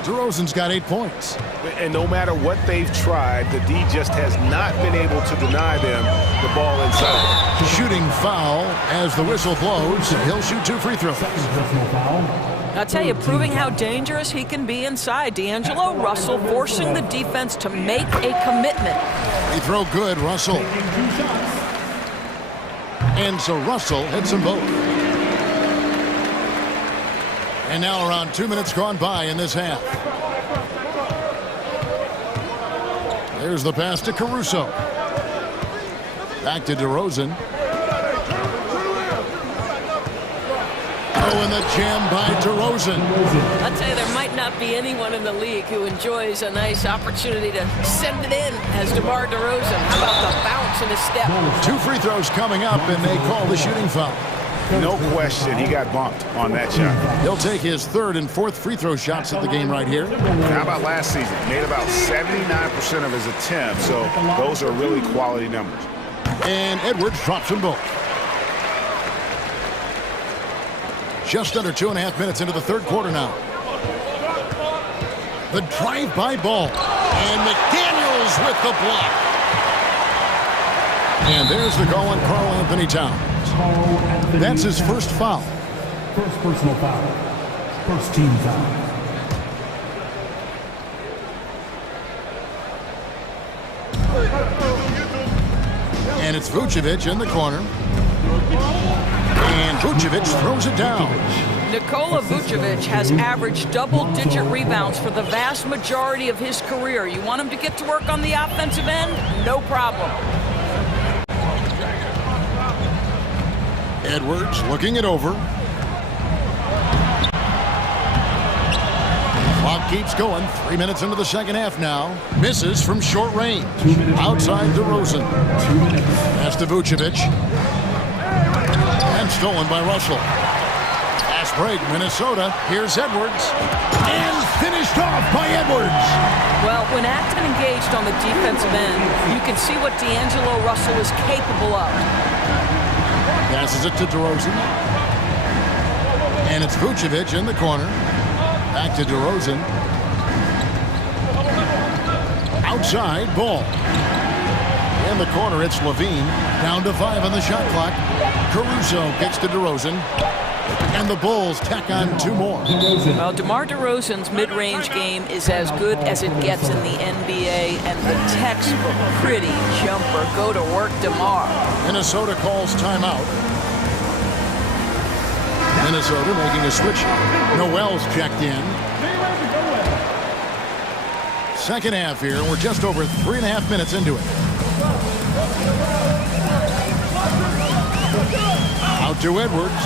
DeRozan's got 8 points. And no matter what they've tried, the D just has not been able to deny them the ball inside. Shooting foul as the whistle blows. He'll shoot 2 free throws. I'll tell you, proving how dangerous he can be inside. D'Angelo Russell forcing the defense to make a commitment. Free throw good, Russell. And so Russell hits them both. And now around 2 minutes gone by in this half. There's the pass to Caruso. Back to DeRozan. Oh, and the jam by DeRozan. I'll tell you, there might not be anyone in the league who enjoys a nice opportunity to send it in as DeMar DeRozan. How about the bounce in his step? 2 free throws coming up, and they call the shooting foul. No question, he got bumped on that shot. He'll take his 3rd and 4th free throw shots of the game right here. How about last season? Made about 79% of his attempts, so those are really quality numbers. And Edwards drops them both. Just under 2.5 minutes into the 3rd quarter now. The drive-by ball. And McDaniels with the block. And there's the call on Karl Anthony Towns. That's his first foul. First personal foul. First team foul. And it's Vucevic in the corner. And Vucevic throws it down. Nikola Vucevic has averaged double-digit rebounds for the vast majority of his career. You want him to get to work on the offensive end? No problem. Edwards looking it over. Clock keeps going. 3 minutes into the second half now. Misses from short range. Outside DeRozan. Pass to Vucevic. And stolen by Russell. Fast break, Minnesota. Here's Edwards. And finished off by Edwards. Well, when active and engaged on the defensive end, you can see what D'Angelo Russell is capable of. Passes it to DeRozan. And it's Vucevic in the corner. Back to DeRozan. Outside, ball. In the corner, it's Levine. Down to 5 on the shot clock. Caruso kicks to DeRozan. And the Bulls tack on 2 more. Well, DeMar DeRozan's mid-range game is as good as it gets in the NBA, and the textbook pretty jumper. Go to work, DeMar. Minnesota calls timeout. Minnesota making a switch. Noel's checked in. Second half here. We're just over 3.5 minutes into it. Out to Edwards.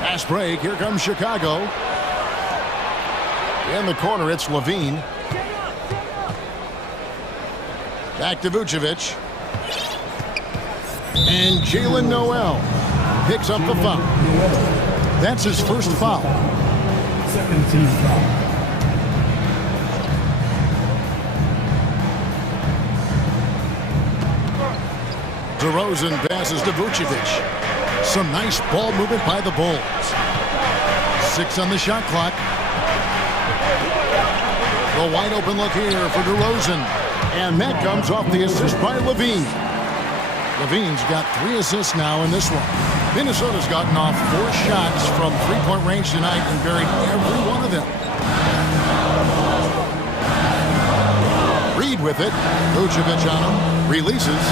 Fast break. Here comes Chicago. In the corner, it's Levine. Back to Vucevic. And Jalen Noel picks up the foul. That's his first foul. Second team foul. DeRozan passes to Vucevic. Some nice ball movement by the Bulls. 6 on the shot clock. The wide open look here for DeRozan. And that comes off the assist by Levine. Levine's got 3 assists now in this one. Minnesota's gotten off 4 shots from 3-point range tonight and buried every one of them. Reed with it. Vucevic on him. Releases.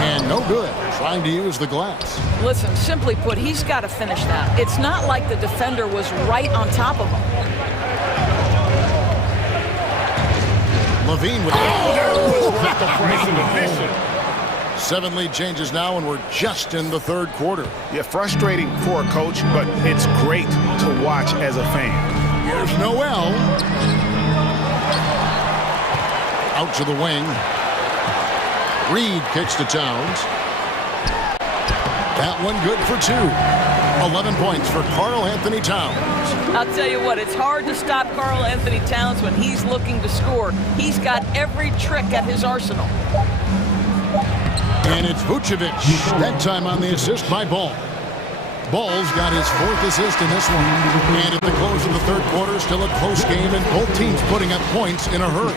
And no good. Trying to use the glass. Listen, simply put, he's got to finish that. It's not like the defender was right on top of him. Levine with The price of admission. 7 lead changes now, and we're just in the 3rd quarter. Yeah, frustrating for a coach, but it's great to watch as a fan. Here's Noel. Out to the wing. Reed kicks to Towns. That one good for 2. 11 points for Karl Anthony Towns. I'll tell you what, it's hard to stop Karl Anthony Towns when he's looking to score. He's got every trick at his arsenal. And it's Vucevic, that time on the assist by Ball. Ball's got his 4th assist in this one. And at the close of the 3rd quarter, still a close game, and both teams putting up points in a hurry.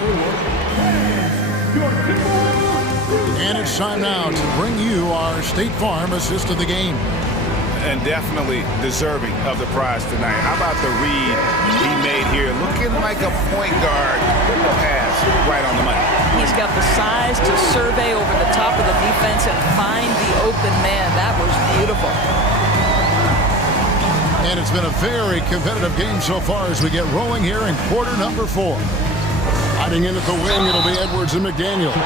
And it's time now to bring you our State Farm assist of the game. And definitely deserving of the prize tonight. How about the read he made here? Looking like a point guard. Put the pass right on the money. He's got the size to survey over the top of the defense and find the open man. That was beautiful. And it's been a very competitive game so far as we get rolling here in quarter number 4. Hiding in at the wing, it'll be Edwards and McDaniel.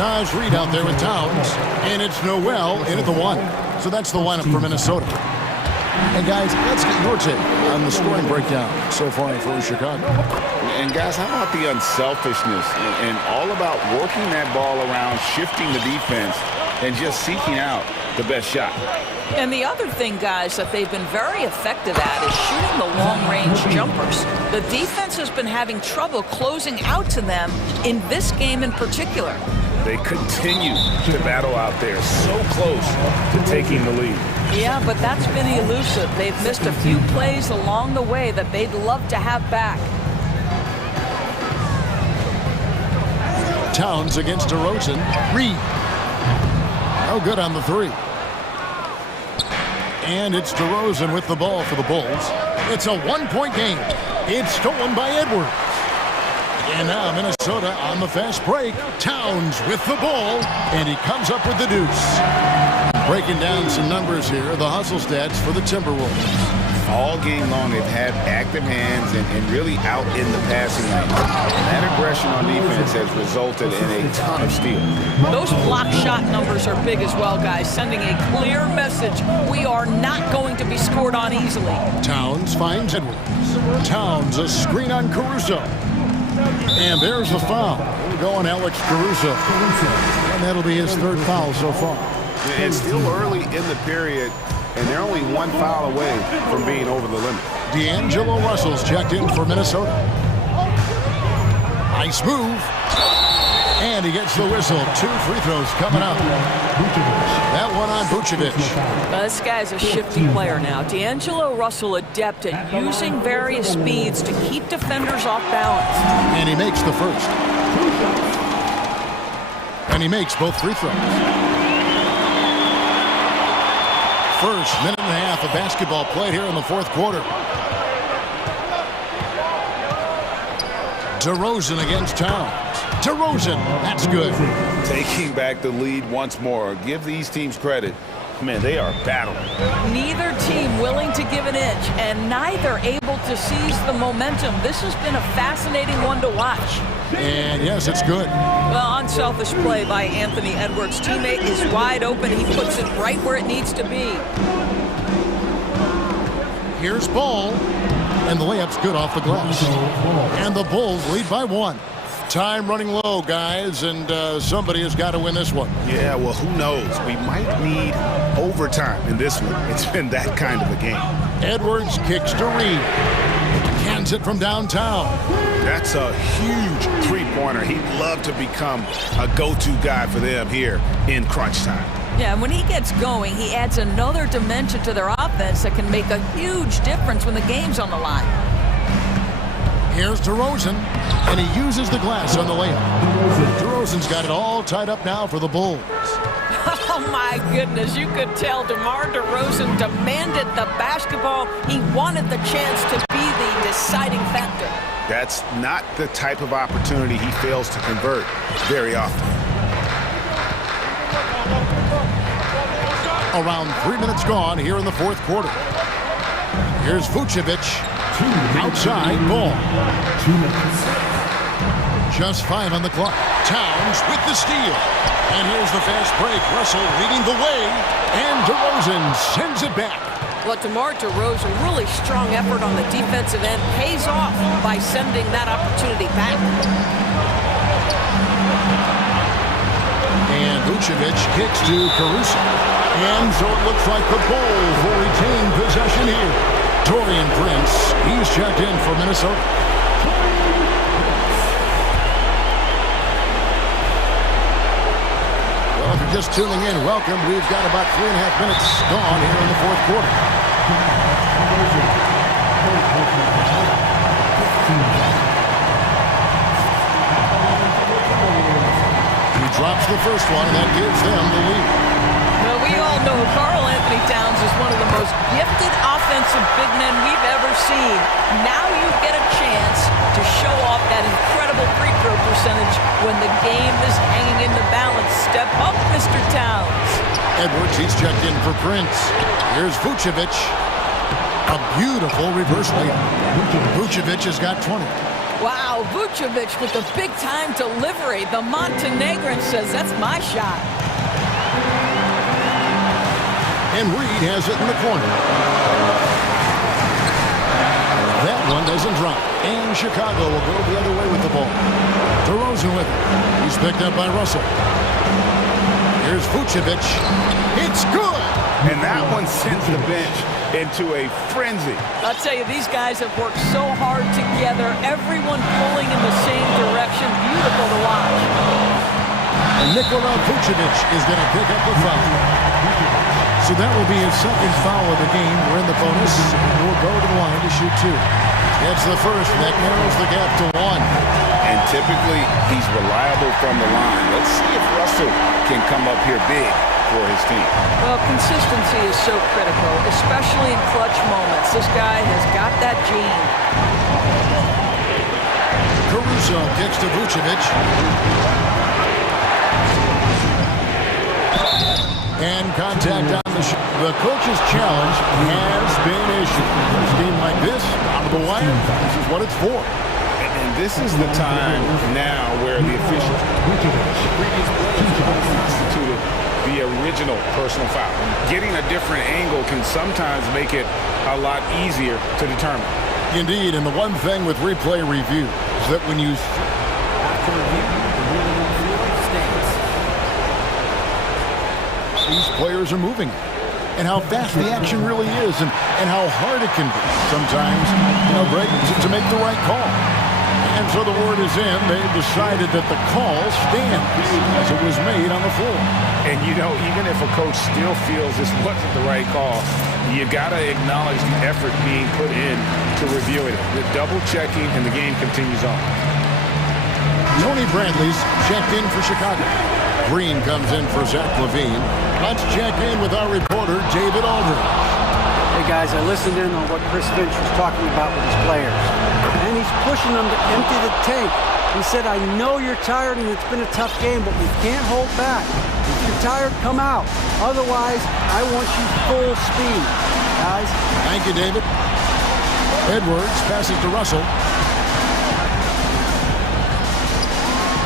Nas Reed out there with Towns. And it's Noel in at the 1. So that's the lineup for Minnesota. And guys, let's get your take on the scoring breakdown so far for Chicago. And guys, how about the unselfishness and all about working that ball around, shifting the defense, and just seeking out the best shot. And the other thing, guys, that they've been very effective at is shooting the long-range jumpers. The defense has been having trouble closing out to them in this game in particular. They continue to battle out there, so close to taking the lead. Yeah, but that's been elusive. They've missed a few plays along the way that they'd love to have back. Towns against DeRozan. Reed. No good on the three. And it's DeRozan with the ball for the Bulls. It's a one-point game. It's stolen by Edwards. And now Minnesota on the fast break. Towns with the ball, and he comes up with the deuce. Breaking down some numbers here, the hustle stats for the Timberwolves. All game long, they've had active hands and really out in the passing lane. And that aggression on defense has resulted in a ton of steals. Those block shot numbers are big as well, guys, sending a clear message. We are not going to be scored on easily. Towns finds Edwards. Towns, a screen on Caruso. And there's the foul. We're going Alex Caruso. And that'll be his third foul so far. And still early in the period, and they're only one foul away from being over the limit. D'Angelo Russell's checked in for Minnesota. Nice move. And he gets the whistle. 2 free throws coming up. That one on Vucevic. This guy's a shifty player now. D'Angelo Russell adept at using various speeds to keep defenders off balance. And he makes the first. And he makes both free throws. First minute and a half of basketball played here in the fourth quarter. DeRozan against Towns. DeRozan, that's good. Taking back the lead once more. Give these teams credit. Man, they are battling. Neither team willing to give an inch, and neither able to seize the momentum. This has been a fascinating one to watch. And yes, it's good. Well, unselfish play by Anthony Edwards. Teammate is wide open. He puts it right where it needs to be. Here's Ball. And the layup's good off the glass. And the Bulls lead by 1. Time running low, guys, and somebody has got to win this one. Yeah, well, who knows? We might need overtime in this one. It's been that kind of a game. Edwards kicks to Reed. Cans it from downtown. That's a huge three-pointer. He'd love to become a go-to guy for them here in crunch time. Yeah, and when he gets going, he adds another dimension to their offense that can make a huge difference when the game's on the line. Here's DeRozan, and he uses the glass on the layup. DeRozan's got it all tied up now for the Bulls. Oh, my goodness. You could tell DeMar DeRozan demanded the basketball. He wanted the chance to be the deciding factor. That's not the type of opportunity he fails to convert very often. Around 3 minutes gone here in the fourth quarter. Here's Vucevic. Outside ball. 2 minutes. Just 5 on the clock. Towns with the steal. And here's the fast break. Russell leading the way. And DeRozan sends it back. Well, DeMar DeRozan, really strong effort on the defensive end, pays off by sending that opportunity back. And Vucevic kicks to Caruso. And so it looks like the Bulls will retain possession here. Taurean Prince, he's checked in for Minnesota. Well, if you're just tuning in, welcome. We've got about 3.5 minutes gone here in the fourth quarter. He drops the first one, and that gives them the lead. Well, we all know Karl Anthony Towns is one of the most gifted offensive big men we've ever seen. Now you get a chance to show off that incredible free throw percentage when the game is hanging in the balance. Step up, Mr. Towns. Edwards, he's checked in for Prince. Here's Vucevic. A beautiful reverse layup. Vucevic has got 20. Wow, Vucevic with the big-time delivery. The Montenegrin says, that's my shot. And Reed has it in the corner. That one doesn't drop. And Chicago will go the other way with the ball. DeRozan with it. He's picked up by Russell. Here's Vucevic. It's good! And that one sends the bench into a frenzy. I'll tell you, these guys have worked so hard together. Everyone pulling in the same direction. Beautiful to watch. And Nikola Vucevic is going to pick up the foul. So that will be his second foul of the game. We're in the bonus. We'll go to the line to shoot 2. That's the first. That narrows the gap to 1. And typically, he's reliable from the line. Let's see if Russell can come up here big for his team. Well, consistency is so critical, especially in clutch moments. This guy has got that gene. Caruso kicks to Vucevic. And contact on the shot. The coach's challenge has been issued. A game like this, out of the wire, this is what it's for. And this is the time now where the officials constituted the original personal foul. Getting a different angle can sometimes make it a lot easier to determine. Indeed, and the one thing with replay review is that when you After review, the ruling on the floor stands. these players are moving, and how fast the action really is, and how hard it can be sometimes, Greg, to make the right call. And so the word is in. They've decided that the call stands as it was made on the floor. And, even if a coach still feels this wasn't the right call, you got to acknowledge the effort being put in to reviewing it. The double checking, and the game continues on. Tony Bradley's checked in for Chicago. Green comes in for Zach LaVine. Let's check in with our reporter, David Aldridge. Hey guys, I listened in on what Chris Finch was talking about with his players. And he's pushing them to empty the tank. He said, I know you're tired and it's been a tough game, but we can't hold back. If you're tired, come out. Otherwise, I want you full speed, guys. Thank you, David. Edwards passes to Russell.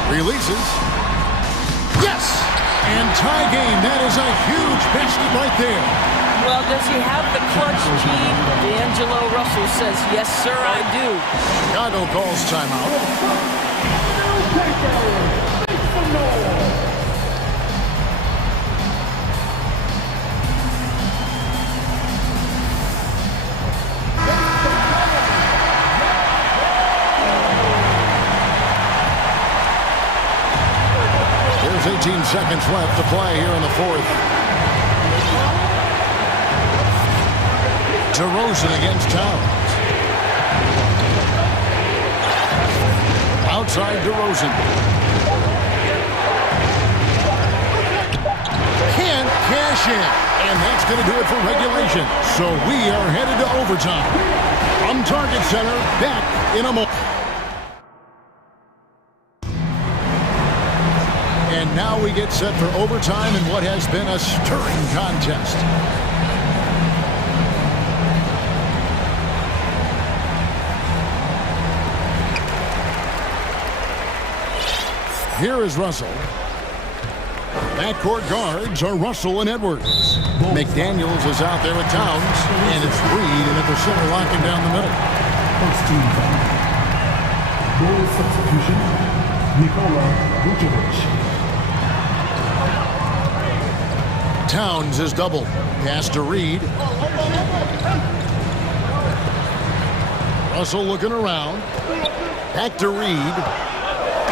Releases. Yes! And tie game. That is a huge basket right there. Well, does he have the clutch gene? D'Angelo Russell says, yes, sir, I do. Chicago calls timeout. There's 18 seconds left to play here in the fourth. DeRozan against Towns. Outside DeRozan. Can't cash in. And that's going to do it for regulation. So we are headed to overtime. From Target Center, back in a moment. And now we get set for overtime in what has been a stirring contest. Here is Russell. Backcourt guards are Russell and Edwards. McDaniels is out there with Towns, and it's Reed in at the center, locking down the middle. First team foul. Goal substitution, Nikola Vucevic. Towns is doubled. Pass to Reed. Russell looking around. Back to Reed.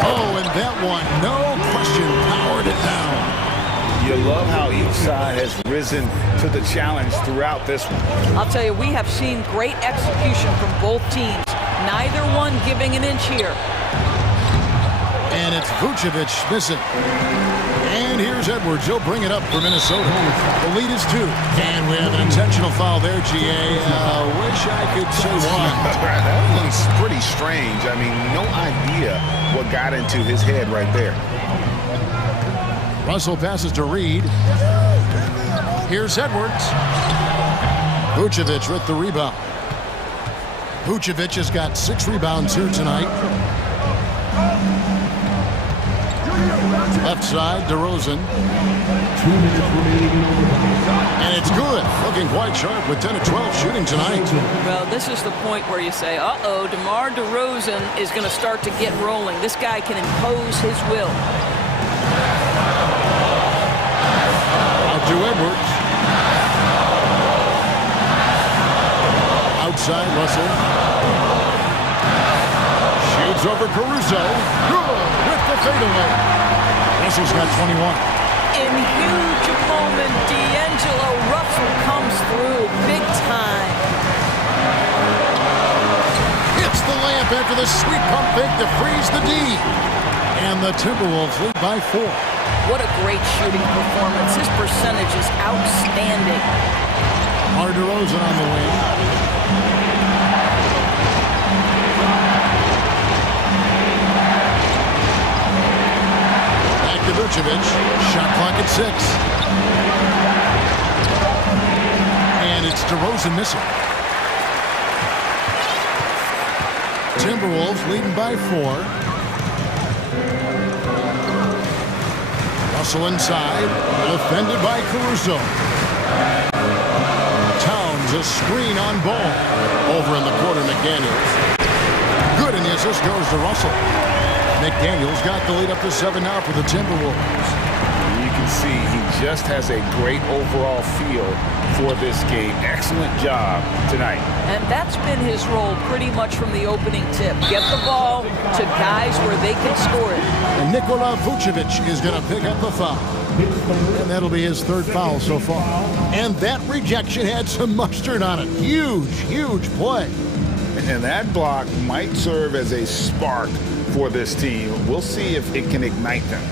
Oh, and that one, no question, powered it down. You love how each side has risen to the challenge throughout this one. I'll tell you, we have seen great execution from both teams. Neither one giving an inch here. And it's Vucevic missing. And here's Edwards. He'll bring it up for Minnesota. The lead is 2. And we have an intentional foul there, GA. Wish I could say why. That one's pretty strange. I mean, no idea what got into his head right there. Russell passes to Reed. Here's Edwards. Vucevic with the rebound. Vucevic has got 6 rebounds here tonight. Left side, DeRozan. 2 minutes remaining in overtime. And it's good. Looking quite sharp with 10 of 12 shooting tonight. Well, this is the point where you say, uh-oh, DeMar DeRozan is going to start to get rolling. This guy can impose his will. Out to Edwards. Outside, Russell. Shoots over Caruso. Good with the fadeaway. Russell's got 21. In huge moment, D'Angelo Russell comes through big time. Hits the layup after the sweet pump fake to freeze the D. And the Timberwolves lead by 4. What a great shooting performance. His percentage is outstanding. DeRozan on the wing. Back to Vucevic. Shot clock at 6. And it's DeRozan missing. Timberwolves leading by 4. Russell inside, defended by Caruso. Towns a screen on ball. Over in the corner, McDaniels. Good, and the assist goes to Russell. McDaniels got the lead up to 7 now for the Timberwolves. You can see he just has a great overall feel for this game. Excellent job tonight. And that's been his role pretty much from the opening tip. Get the ball to guys where they can score it. And Nikola Vucevic is going to pick up the foul. And that'll be his 3rd foul so far. And that rejection had some mustard on it. Huge, huge play. And that block might serve as a spark for this team. We'll see if it can ignite them.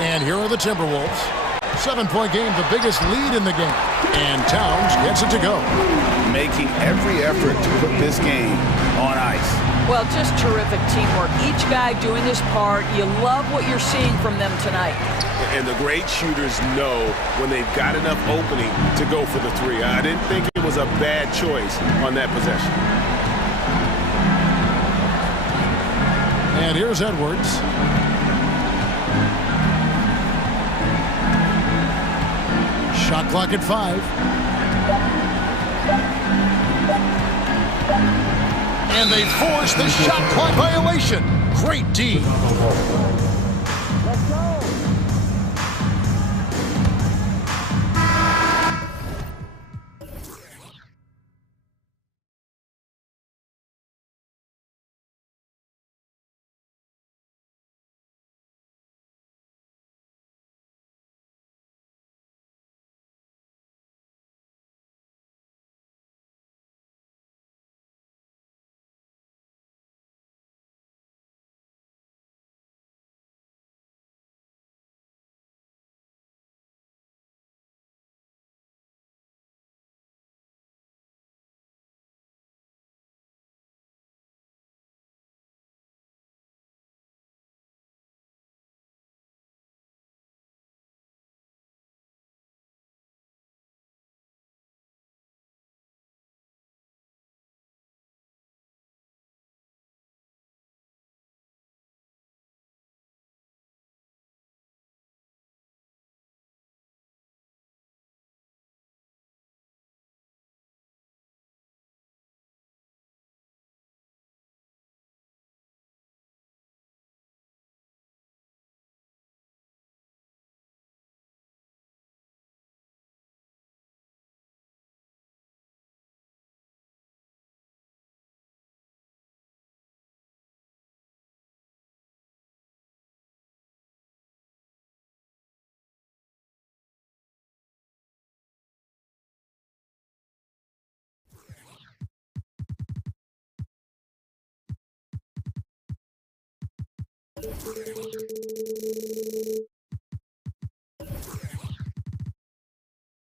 And here are the Timberwolves. 7-point game, the biggest lead in the game. And Towns gets it to go. Making every effort to put this game on ice. Well, just terrific teamwork. Each guy doing his part. You love what you're seeing from them tonight. And the great shooters know when they've got enough opening to go for the 3. I didn't think it was a bad choice on that possession. And here's Edwards. Shot clock at 5. And they force the shot clock violation. Great D.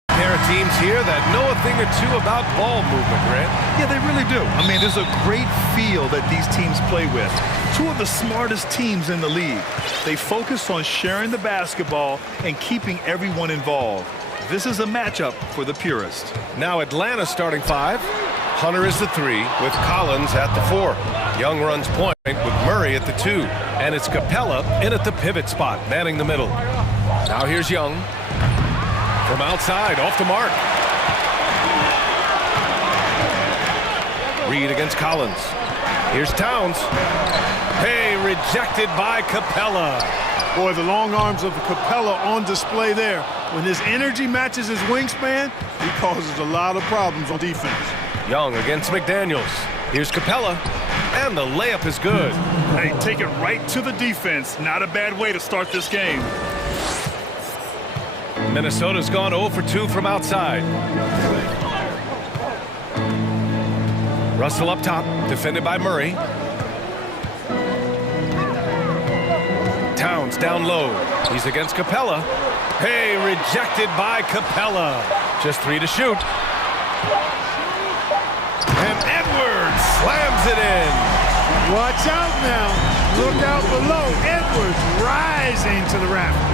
Pair of teams here that know a thing or two about ball movement, Grant. Yeah, they really do. I mean, there's a great feel that these teams play with. 2 of the smartest teams in the league. They focus on sharing the basketball and keeping everyone involved. This is a matchup for the purist. Now Atlanta starting 5. Hunter is the 3 with Collins at the 4. Young runs point with Murray at the 2. And it's Capella in at the pivot spot, manning the middle. Now here's Young. From outside, off the mark. Reed against Collins. Here's Towns. Hey, rejected by Capella. Boy, the long arms of Capella on display there. When his energy matches his wingspan, he causes a lot of problems on defense. Young against McDaniels. Here's Capella, and the layup is good. Hey, take it right to the defense. Not a bad way to start this game. Minnesota's gone 0 for 2 from outside. Russell up top, defended by Murray. Towns down low. He's against Capella. Hey, rejected by Capella. Just 3 to shoot. And Edwards slams it in. Watch out now. Look out below. Edwards rising to the rafters.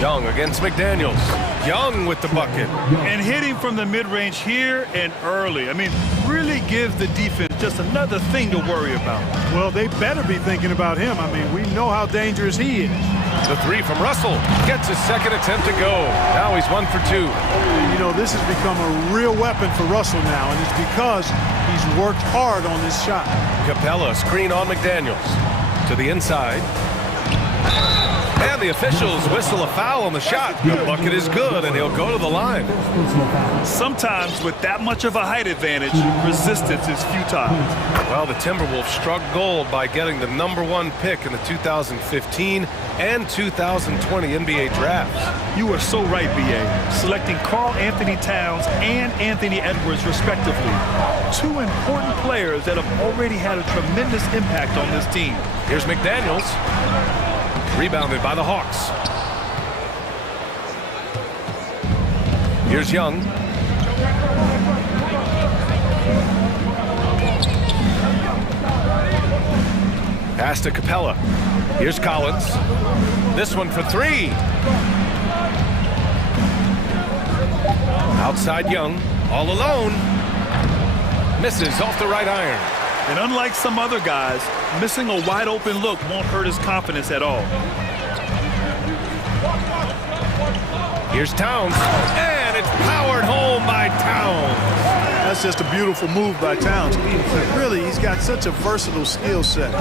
Young against McDaniels. Young with the bucket. And hitting from the mid-range here and early. I mean, really give the defense just another thing to worry about. Well, they better be thinking about him. I mean, we know how dangerous he is. The 3 from Russell gets his second attempt to go. Now he's 1 for 2. You know, this has become a real weapon for Russell now, and it's because he's worked hard on this shot. Capella screen on McDaniels. To the inside. And the officials whistle a foul on the shot. The bucket is good, and he'll go to the line. Sometimes with that much of a height advantage, resistance is futile. Well, the Timberwolves struck gold by getting the #1 pick in the 2015 and 2020 NBA drafts. You are so right, B.A. Selecting Karl Anthony Towns and Anthony Edwards, respectively. 2 important players that have already had a tremendous impact on this team. Here's McDaniels. Rebounded by the Hawks. Here's Young. Pass to Capella. Here's Collins. This one for 3. Outside Young, all alone. Misses off the right iron. And unlike some other guys, missing a wide open look won't hurt his confidence at all. Here's Towns, and it's powered home by Towns. That's just a beautiful move by Towns. Really, he's got such a versatile skill set.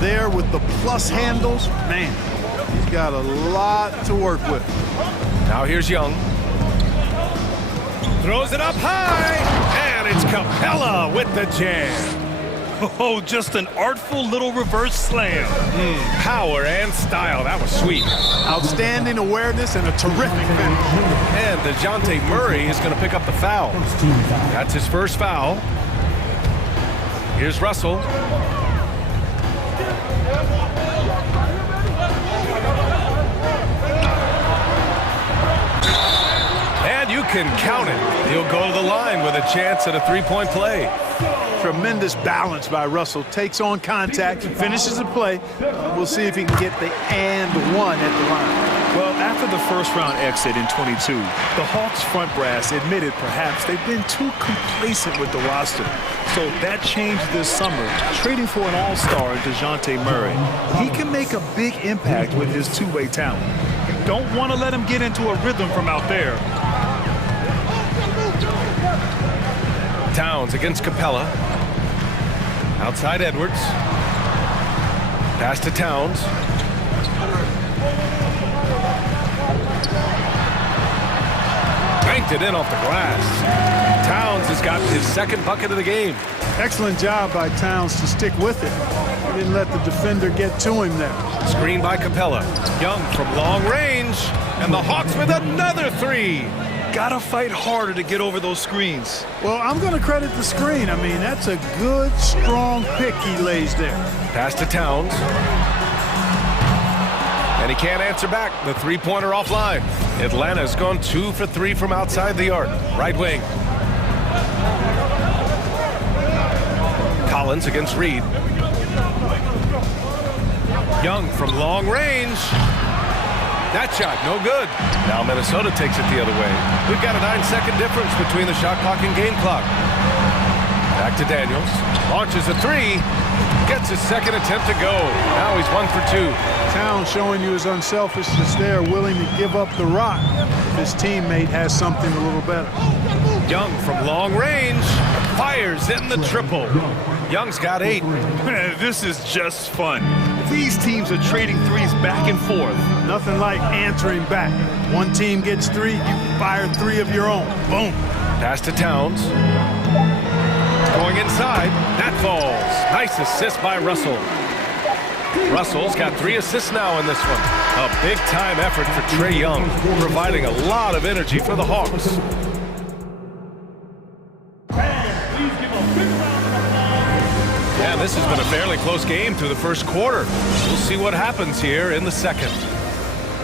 There with the plus handles, man, he's got a lot to work with. Now here's Young. Throws it up high, and it's Capella with the jam. Oh, just an artful little reverse slam. Power and style. That was sweet. Outstanding awareness and a terrific finish. And DeJounte Murray is going to pick up the foul. That's his first foul. Here's Russell. And you can count it. He'll go to the line with a chance at a 3-point play. Tremendous balance by Russell. Takes on contact, finishes the play. We'll see if he can get the and 1 at the line. Well, after the first-round exit in 22, the Hawks front brass admitted perhaps they've been too complacent with the roster. So that changed this summer, trading for an all-star DeJounte Murray. He can make a big impact with his two-way talent. You don't want to let him get into a rhythm from out there. Towns against Capella. Outside Edwards. Pass to Towns. Banked it in off the glass. Towns has got his second bucket of the game. Excellent job by Towns to stick with it. He didn't let the defender get to him there. Screen by Capella. Young from long range. And the Hawks with another 3. Gotta fight harder to get over those screens. Well, I'm going to credit the screen. I mean, that's a good, strong pick he lays there. Pass to Towns. And he can't answer back. The 3-pointer offline. Atlanta's gone 2 for 3 from outside the arc. Right wing. Collins against Reed. Young from long range. That shot, no good. Now Minnesota takes it the other way. We've got a 9-second difference between the shot clock and game clock. Back to Daniels. Launches a three. Gets his second attempt to go. Now he's 1 for 2. Towns showing you his unselfishness there, willing to give up the rock if his teammate has something a little better. Young from long range fires in the triple. Young's got 8. Man, this is just fun. These teams are trading threes back and forth. Nothing like answering back. One team gets 3, you fire 3 of your own. Boom. Pass to Towns. Going inside. That falls. Nice assist by Russell. Russell's got 3 assists now in this one. A big-time effort for Trae Young, providing a lot of energy for the Hawks. And this has been a fairly close game through the first quarter. We'll see what happens here in the second.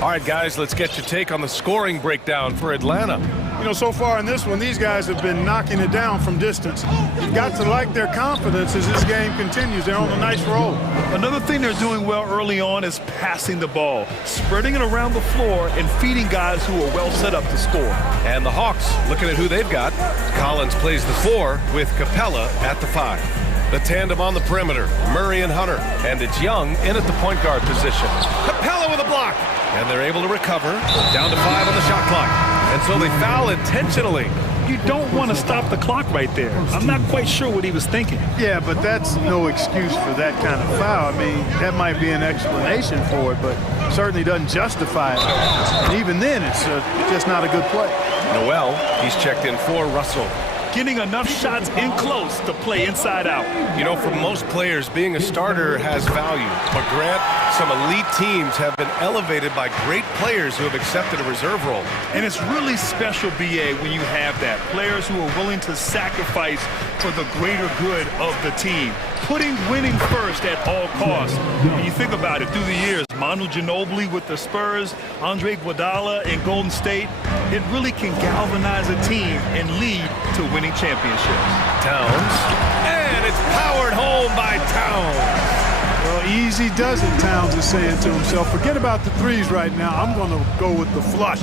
All right, guys, let's get your take on the scoring breakdown for Atlanta. You know, so far in this one, these guys have been knocking it down from distance. You've got to like their confidence as this game continues. They're on a nice roll. Another thing they're doing well early on is passing the ball, spreading it around the floor and feeding guys who are well set up to score. And the Hawks, looking at who they've got. Collins plays the 4 with Capella at the 5. The tandem on the perimeter, Murray and Hunter. And it's Young in at the point guard position. Capella with a block. And they're able to recover. Down to 5 on the shot clock. And so they foul intentionally. You don't want to stop the clock right there. I'm not quite sure what he was thinking. Yeah, but that's no excuse for that kind of foul. I mean, that might be an explanation for it, but certainly doesn't justify it. And even then, it's just not a good play. Noel, he's checked in for Russell. Getting enough shots in close to play inside out. You know, for most players, being a starter has value. But Grant, some elite teams have been elevated by great players who have accepted a reserve role. And it's really special, BA, when you have that. Players who are willing to sacrifice for the greater good of the team. Putting winning first at all costs. When you think about it, through the years, Manu Ginobili with the Spurs, Andre Iguodala in Golden State, it really can galvanize a team and lead to winning championships. Towns, and it's powered home by Towns. Well, easy does it, Towns is saying to himself. Forget about the threes right now. I'm going to go with the flush.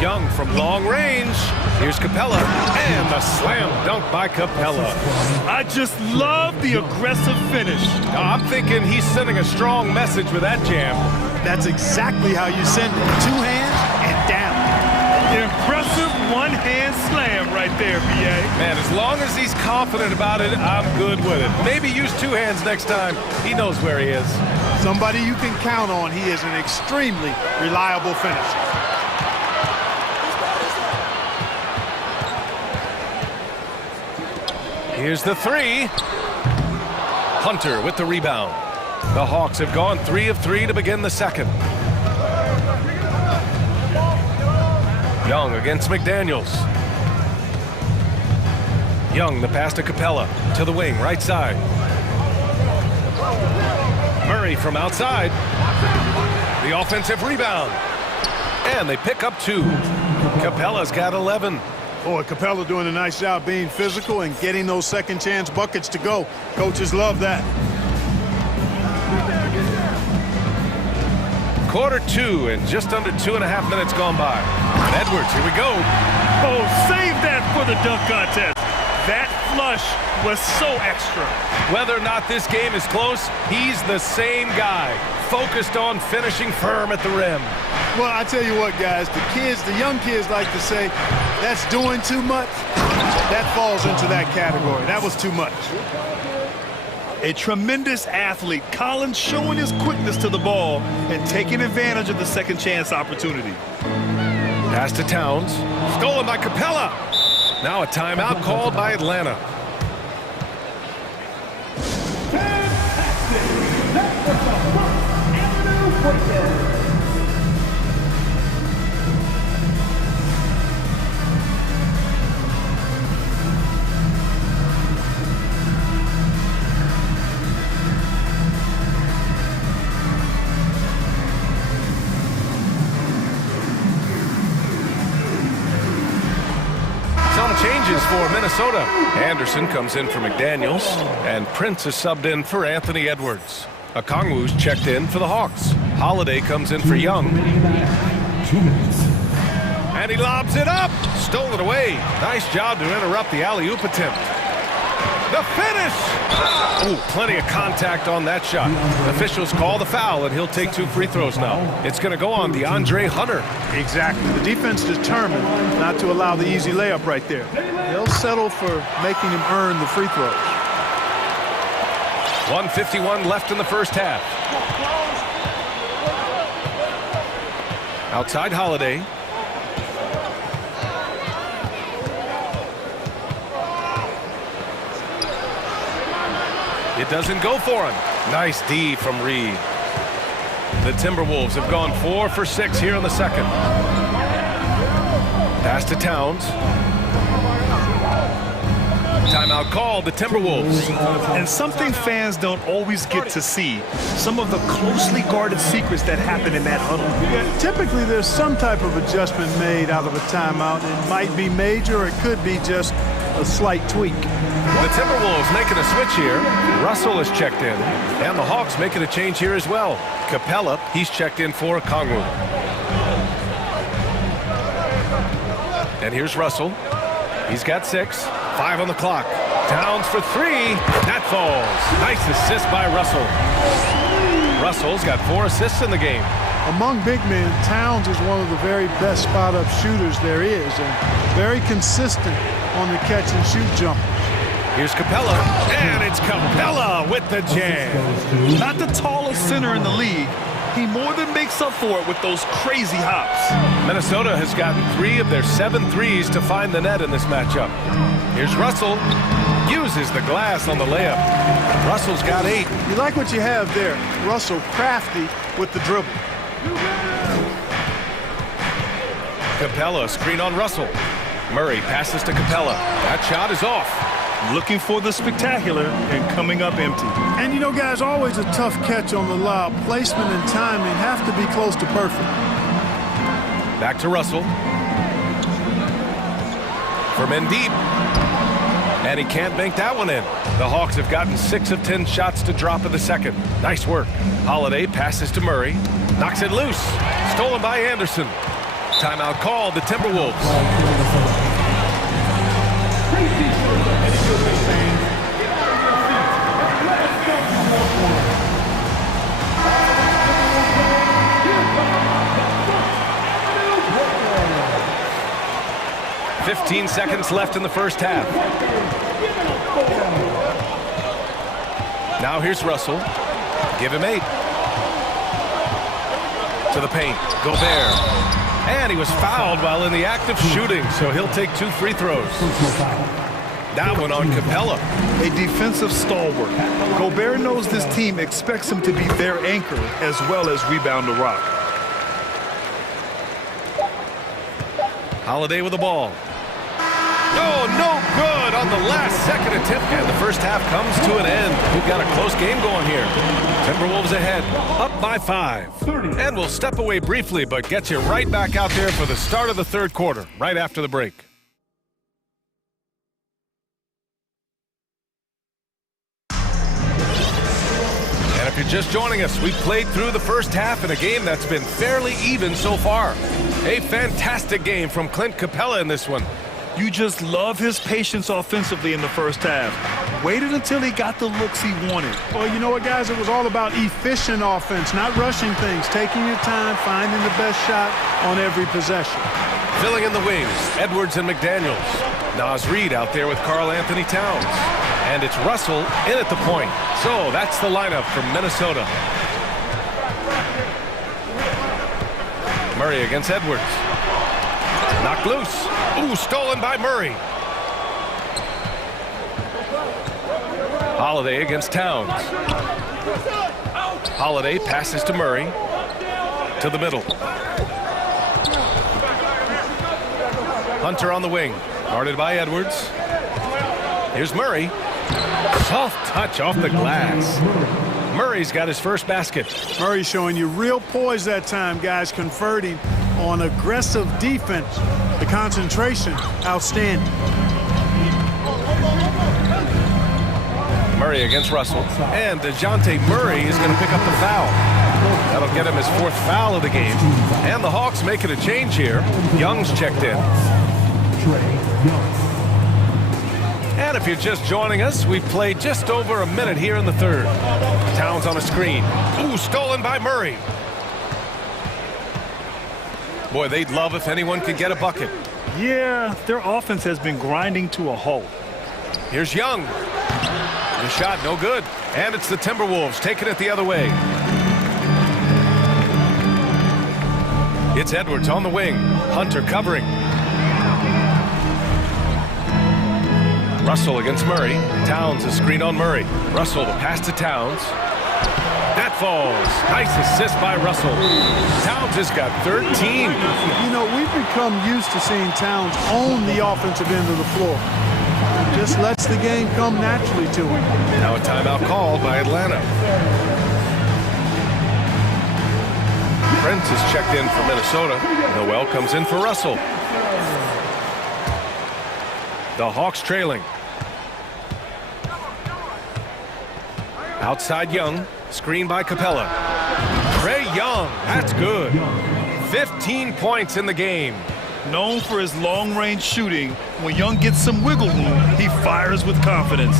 Young from long range. Here's Capella, and the slam dunk by Capella. I just love the aggressive finish. I'm thinking he's sending a strong message with that jam. That's exactly how you send it. 2 hands and down. Impressive one-hand slam right there, B.A. Man, as long as he's confident about it, I'm good with it. Maybe use 2 hands next time. He knows where he is. Somebody you can count on. He is an extremely reliable finisher. Here's the 3. Hunter with the rebound. The Hawks have gone 3 of 3 to begin the second. Young against McDaniels. Young, the pass to Capella. To the wing, right side. Murray from outside. The offensive rebound. And they pick up 2. Capella's got 11. Boy, Capella doing a nice job being physical and getting those second chance buckets to go. Coaches love that. Quarter 2 and just under 2.5 minutes gone by. And Edwards, here we go. Oh, save that for the dunk contest. That flush was so extra. Whether or not this game is close, he's the same guy, focused on finishing firm at the rim. Well, I tell you what, guys, the young kids like to say, that's doing too much. That falls into that category. That was too much. A tremendous athlete. Collins showing his quickness to the ball and taking advantage of the second chance opportunity. Pass to Towns. Stolen by Capella. Now a timeout called by Atlanta. Changes for Minnesota. Anderson comes in for McDaniels, and Prince is subbed in for Anthony Edwards. Okongwu's checked in for the Hawks. Holiday comes in for Young. 2 minutes. And he lobs it up. Stolen away. Nice job to interrupt the alley-oop attempt. The finish! Ooh, plenty of contact on that shot. Officials call the foul, and he'll take 2 free throws now. It's going to go on DeAndre Hunter. Exactly. The defense determined not to allow the easy layup right there. They'll settle for making him earn the free throws. 1:51 left in the first half. Outside Holiday. It doesn't go for him. Nice D from Reed. The Timberwolves have gone 4 for 6 here in the second. Pass to Towns. Timeout called, the Timberwolves. And something fans don't always get to see, some of the closely guarded secrets that happen in that huddle. Yeah, typically there's some type of adjustment made out of a timeout. It might be major, or it could be just a slight tweak. The Timberwolves making a switch here. Russell is checked in, and the Hawks making a change here as well. Capella, he's checked in for Okongwu. And here's Russell. He's got 6. 5 on the clock. Towns for 3. That falls. Nice assist by Russell. Russell's got 4 assists in the game. Among big men, Towns is one of the very best spot-up shooters there is, and very consistent on the catch-and-shoot jumper. Here's Capella, and it's Capella with the jam. Not the tallest center in the league. He more than makes up for it with those crazy hops. Minnesota has gotten 3 of their 7 threes to find the net in this matchup. Here's Russell. Uses the glass on the layup. Russell's got 8. You like what you have there. Russell crafty with the dribble. Capella, screen on Russell. Murray passes to Capella. That shot is off. Looking for the spectacular and coming up empty. And you know, guys, always a tough catch on the lob. Placement and timing have to be close to perfect. Back to Russell. For men deep. And he can't bank that one in. The Hawks have gotten 6 of 10 shots to drop in the second. Nice work. Holiday passes to Murray. Knocks it loose. Stolen by Anderson. Timeout called, the Timberwolves. 15 seconds left in the first half. Now here's Russell. Give him 8. To the paint. Gobert. And he was fouled while in the act of shooting, so he'll take 2 free throws. That one on Capella. A defensive stalwart. Gobert knows this team expects him to be their anchor as well as rebound the rock. Holiday with the ball. Oh, no good on the last second attempt. And the first half comes to an end. We've got a close game going here. Timberwolves ahead, up by 5. And we'll step away briefly, but get you right back out there for the start of the third quarter, right after the break. And if you're just joining us, we've played through the first half in a game that's been fairly even so far. A fantastic game from Clint Capella in this one. You just love his patience offensively in the first half. Waited until he got the looks he wanted. Well, you know what, guys? It was all about efficient offense, not rushing things, taking your time, finding the best shot on every possession. Filling in the wings, Edwards and McDaniels. Naz Reid out there with Karl Anthony Towns. And it's Russell in at the point. So that's the lineup from Minnesota. Murray against Edwards. Knocked loose. Ooh, stolen by Murray. Holiday against Towns. Holiday passes to Murray. To the middle. Hunter on the wing. Guarded by Edwards. Here's Murray. Soft touch off the glass. Murray's got his first basket. Murray showing you real poise that time, guys, converting on aggressive defense. The concentration, outstanding. Murray against Russell. And DeJounte Murray is going to pick up the foul. That'll get him his 4th foul of the game. And the Hawks making a change here. Young's checked in. And if you're just joining us, we've played just over a minute here in the 3rd. Towns on a screen. Ooh, stolen by Murray. Boy, they'd love if anyone could get a bucket. Yeah, their offense has been grinding to a halt. Here's Young. The shot, no good. And it's the Timberwolves taking it the other way. It's Edwards on the wing. Hunter covering. Russell against Murray. Towns a screen on Murray. Russell the pass to Towns. That falls. Nice assist by Russell. Towns has got 13. You know, we've become used to seeing Towns own the offensive end of the floor. Just lets the game come naturally to him. Now a timeout called by Atlanta. Prince is checked in for Minnesota. Noel comes in for Russell. The Hawks trailing. Outside Young. Screen by Capella. Trae Young. That's good. 15 points in the game. Known for his long-range shooting, when Young gets some wiggle room, he fires with confidence.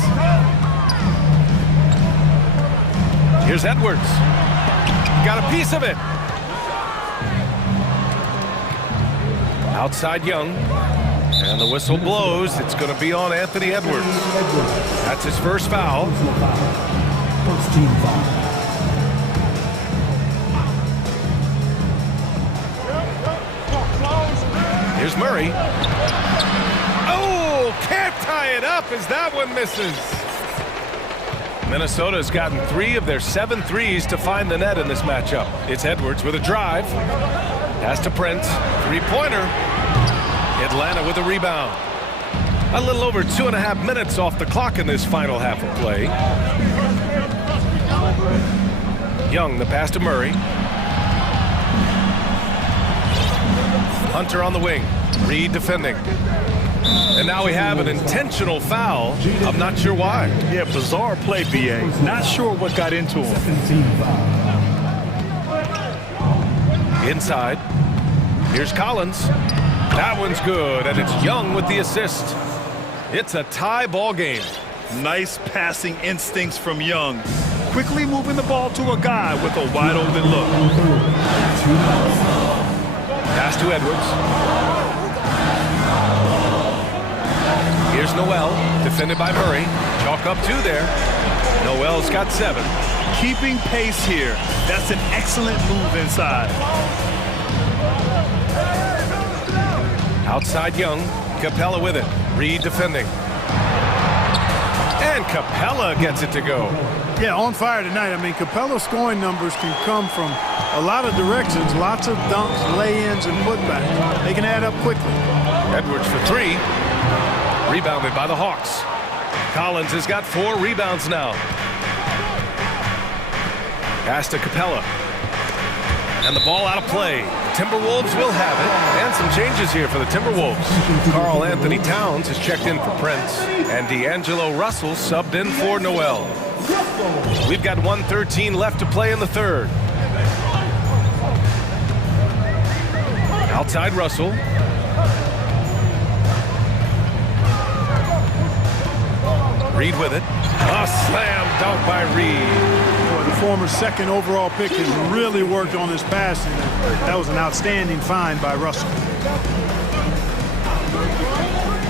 Here's Edwards. Got a piece of it. Outside Young. And the whistle blows. It's going to be on Anthony Edwards. That's his first foul. First team foul. Here's Murray. Oh, can't tie it up as that one misses. Minnesota's gotten 3 of their 7 threes to find the net in this matchup. It's Edwards with a drive. Pass to Prince. 3-pointer. Atlanta with a rebound. A little over 2.5 minutes off the clock in this final half of play. Young, the pass to Murray. Hunter on the wing. Reed defending. And now we have an intentional foul. I'm not sure why. Yeah, bizarre play, BA. Not sure what got into him. Inside. Here's Collins. That one's good, and it's Young with the assist. It's a tie ball game. Nice passing instincts from Young. Quickly moving the ball to a guy with a wide open look. Pass to Edwards. Here's Noel, defended by Murray. Chalk up 2 there. Noel's got 7. Keeping pace here. That's an excellent move inside. Outside Young. Capella with it. Reed defending. And Capella gets it to go. Yeah, on fire tonight. I mean, Capella's scoring numbers can come from a lot of directions. Lots of dunks, lay-ins, and putbacks. They can add up quickly. Edwards for 3. Rebounded by the Hawks. Collins has got 4 rebounds now. Pass to Capella. And the ball out of play. The Timberwolves will have it. And some changes here for the Timberwolves. Karl Anthony Towns has checked in for Prince. And D'Angelo Russell subbed in for Noel. We've got 1:13 left to play in the 3rd. Outside Russell. Reed with it. A slam dunk by Reed. The former 2nd overall pick has really worked on his passing. That was an outstanding find by Russell.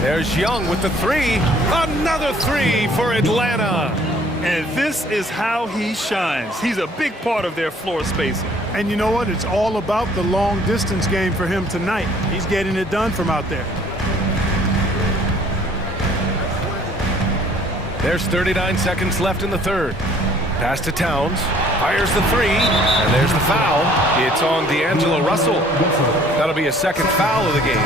There's Young with the 3. Another 3 for Atlanta. And this is how he shines. He's a big part of their floor spacing. And you know what? It's all about the long distance game for him tonight. He's getting it done from out there. There's 39 seconds left in the 3rd. Pass to Towns. Fires the 3. And there's the foul. It's on D'Angelo Russell. That'll be a 2nd foul of the game.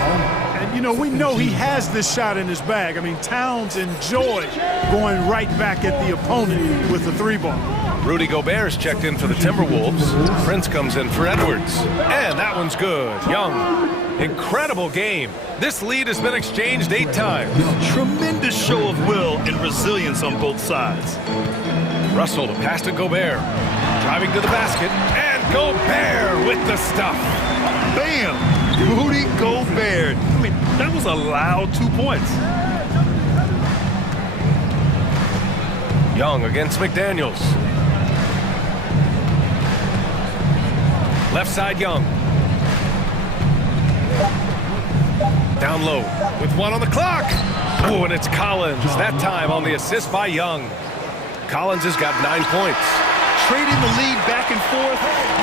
And, you know, we know he has this shot in his bag. I mean, Towns enjoys going right back at the opponent with the three ball. Rudy Gobert's checked in for the Timberwolves. Prince comes in for Edwards. And that one's good. Young. Incredible game. This lead has been exchanged 8 times. Tremendous show of will and resilience on both sides. Russell to pass to Gobert. Driving to the basket. And Gobert with the stuff. Bam! Rudy Gobert. I mean, that was a loud 2 points. Young against McDaniels. Left side, Young. Down low with 1 on the clock. Oh, and it's Collins. That time on the assist by Young. Collins has got 9 points. Trading the lead back and forth,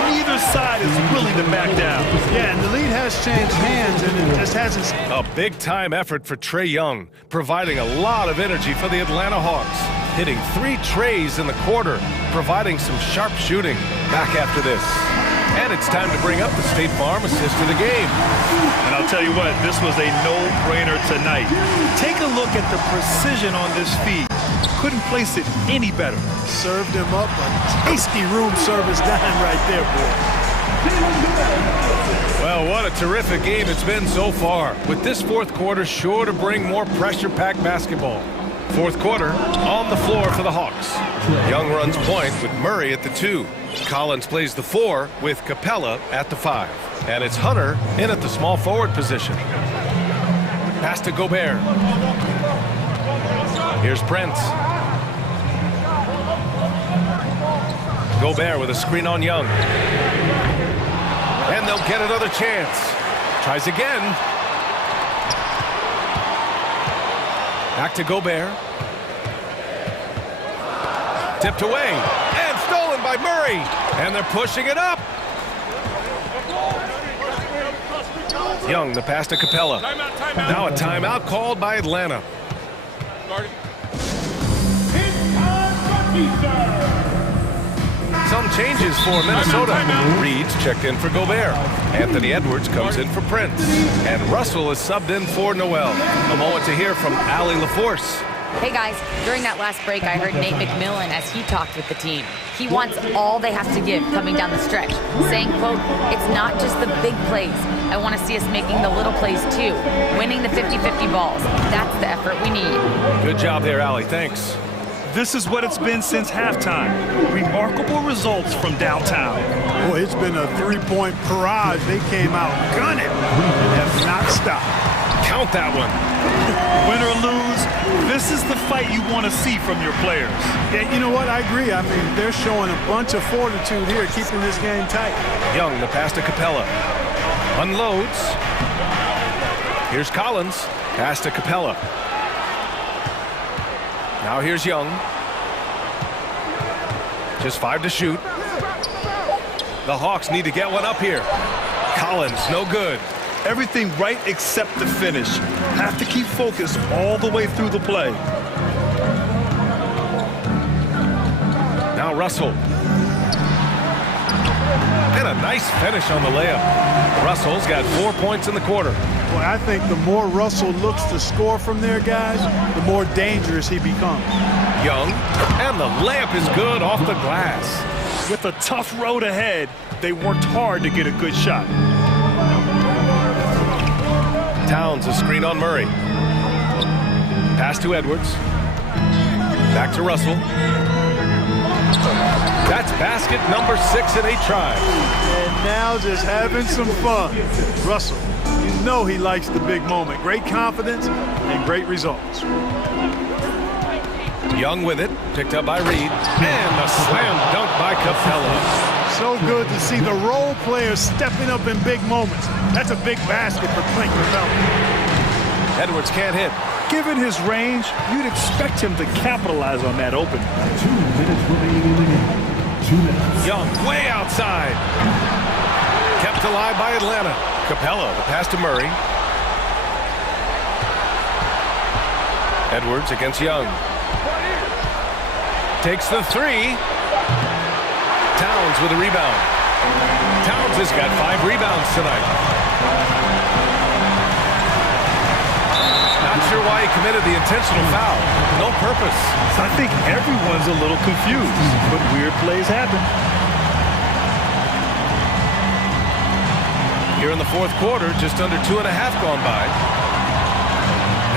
neither side is willing to back down. Yeah, and the lead has changed hands, and it just hasn't. A big-time effort for Trae Young, providing a lot of energy for the Atlanta Hawks. Hitting 3 trays in the quarter, providing some sharp shooting. Back after this. And it's time to bring up the State Farm assist of the game. And I'll tell you what, this was a no-brainer tonight. Take a look at the precision on this feed. Couldn't place it any better. Served him up a tasty room service dime right there, boy. Well, what a terrific game it's been so far. With this fourth quarter sure to bring more pressure-packed basketball. Fourth quarter on the floor for the Hawks. Young runs point with Murray at the 2. Collins plays the 4 with Capella at the 5. And it's Hunter in at the small forward position. Pass to Gobert. Here's Prince. Gobert with a screen on Young. And they'll get another chance. Tries again. Back to Gobert. Tipped away. And stolen by Murray. And they're pushing it up. Young, the pass to Capella. Now a timeout called by Atlanta. Some changes for Minnesota. Reed's checked in for Gobert. Anthony Edwards comes in for Prince. And Russell is subbed in for Noel. A moment to hear from Allie LaForce. Hey guys, during that last break, I heard Nate McMillan as he talked with the team. He wants all they have to give coming down the stretch, saying, quote, "It's not just the big plays. I want to see us making the little plays too, winning the 50-50 balls. That's the effort we need." Good job there, Allie. Thanks. This is what it's been since halftime. Remarkable results from downtown. Boy, it's been a 3-point barrage. They came out gunning and have not stopped. Count that one. Win or lose, this is the fight you want to see from your players. Yeah, you know what? I agree. I mean, they're showing a bunch of fortitude here, keeping this game tight. Young, the pass to Capella. Unloads. Here's Collins. Pass to Capella. Now here's Young. Just 5 to shoot. The Hawks need to get one up here. Collins, no good. Everything right except the finish. Have to keep focused all the way through the play. Now Russell. And a nice finish on the layup. Russell's got 4 points in the quarter. Well, I think the more Russell looks to score from there, guys, the more dangerous he becomes. Young, and the layup is good off the glass. With a tough road ahead, they worked hard to get a good shot. Towns a screen on Murray. Pass to Edwards. Back to Russell. That's basket number 6 in 8 tries. And now just having some fun. Russell, you know he likes the big moment. Great confidence and great results. Young with it, picked up by Reed. And a slam dunk by Capella. So good to see the role players stepping up in big moments. That's a big basket for Clint Capella. Edwards can't hit. Given his range, you'd expect him to capitalize on that open. 2 minutes remaining in the game. 2 minutes. Young way outside. Kept alive by Atlanta. Capella, the pass to Murray. Edwards against Young. Takes the 3. Towns with a rebound. Towns has got 5 rebounds tonight. committed the intentional foul. No purpose. So I think everyone's a little confused, but weird plays happen. Here in the fourth quarter, just under 2.5 gone by.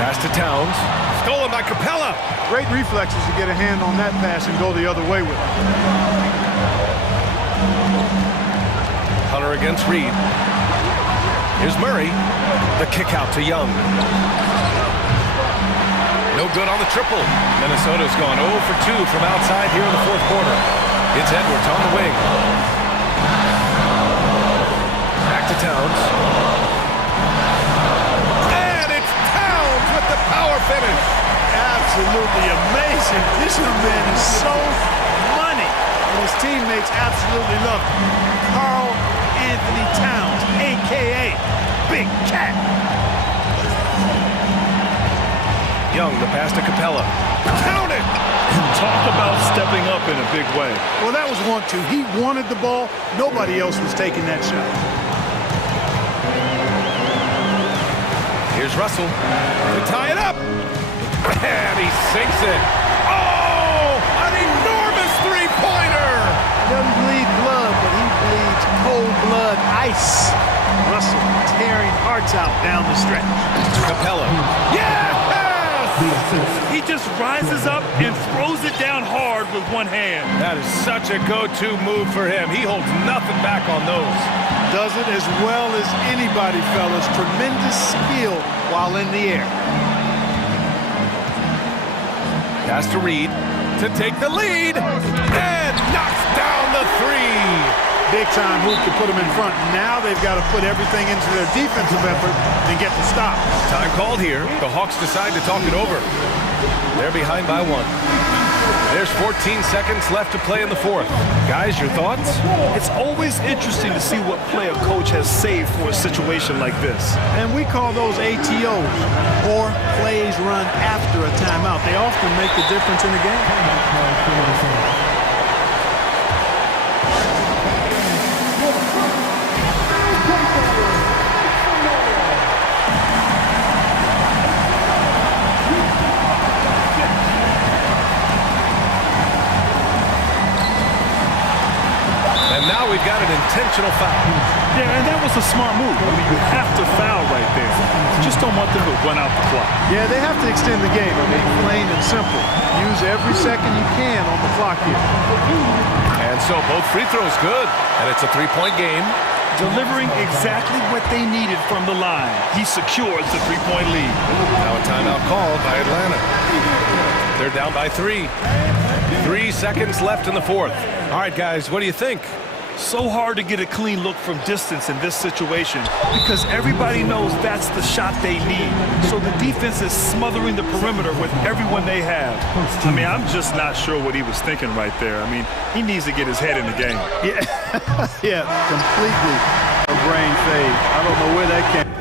Pass to Towns. Stolen by Capella. Great reflexes to get a hand on that pass and go the other way with it. Hunter against Reed. Here's Murray. The kick out to Young. No good on the triple. Minnesota's gone 0 for 2 from outside here in the fourth quarter. It's Edwards on the wing. Back to Towns. And it's Towns with the power finish. Absolutely amazing. This young man is so money. And his teammates absolutely love him. Carl Anthony Towns, a.k.a. Big Cat. Young, the pass to Capella. Count it! Talk about stepping up in a big way. Well, that was 1-2. He wanted the ball. Nobody else was taking that shot. Here's Russell to tie it up. And he sinks it. Oh, an enormous three-pointer. Doesn't bleed blood, but he bleeds cold blood ice. Russell tearing hearts out down the stretch. Capella. Yes! He just rises up and throws it down hard with one hand. That is such a go-to move for him. He holds nothing back on those. Does it as well as anybody, fellas. Tremendous skill while in the air. Pass to Reed to take the lead and knocks down the three. Big time hoop to put them in front. Now they've got to put everything into their defensive effort and get the stop. Time called here. The Hawks decide to talk it over. They're behind by 1. There's 14 seconds left to play in the fourth. Guys, your thoughts? It's always interesting to see what play a coach has saved for a situation like this. And we call those ATOs, or plays run after a timeout. They often make the difference in the game. And now we've got an intentional foul. Yeah, and that was a smart move. I mean, you have to foul right there. You just don't want them to run out the clock. Yeah, they have to extend the game. I mean, plain and simple. Use every second you can on the clock here. And so both free throws good. And it's a three-point game. Delivering exactly what they needed from the line. He secures the three-point lead. Now a timeout called by Atlanta. They're down by 3. 3 seconds left in the fourth. All right, guys, what do you think? So hard to get a clean look from distance in this situation because everybody knows that's the shot they need. So the defense is smothering the perimeter with everyone they have. I mean, I'm just not sure what he was thinking right there. I mean, he needs to get his head in the game. Yeah, yeah, completely a brain fade. I don't know where that came from.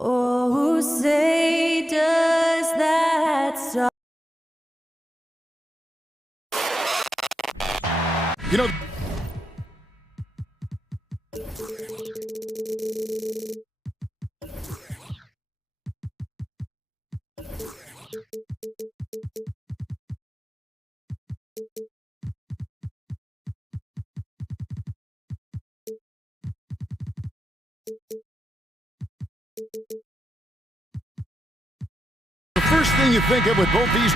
Oh, say does that song. You know, the first thing you think of with both these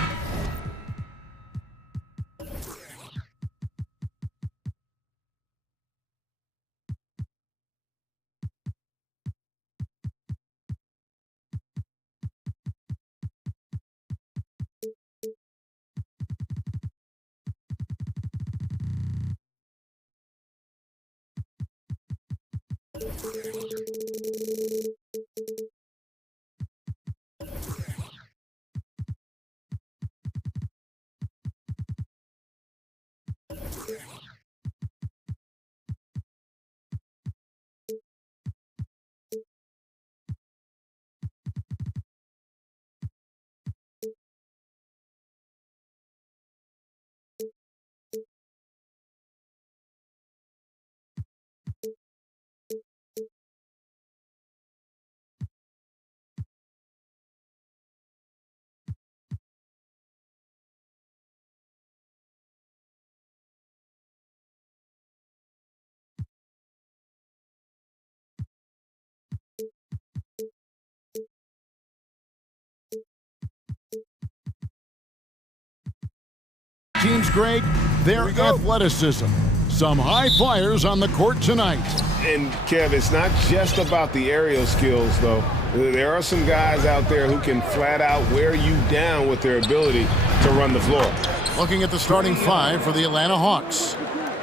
teams, Greg, their athleticism. Some high flyers on the court tonight. And, Kev, it's not just about the aerial skills, though. There are some guys out there who can flat out wear you down with their ability to run the floor. Looking at the starting five for the Atlanta Hawks.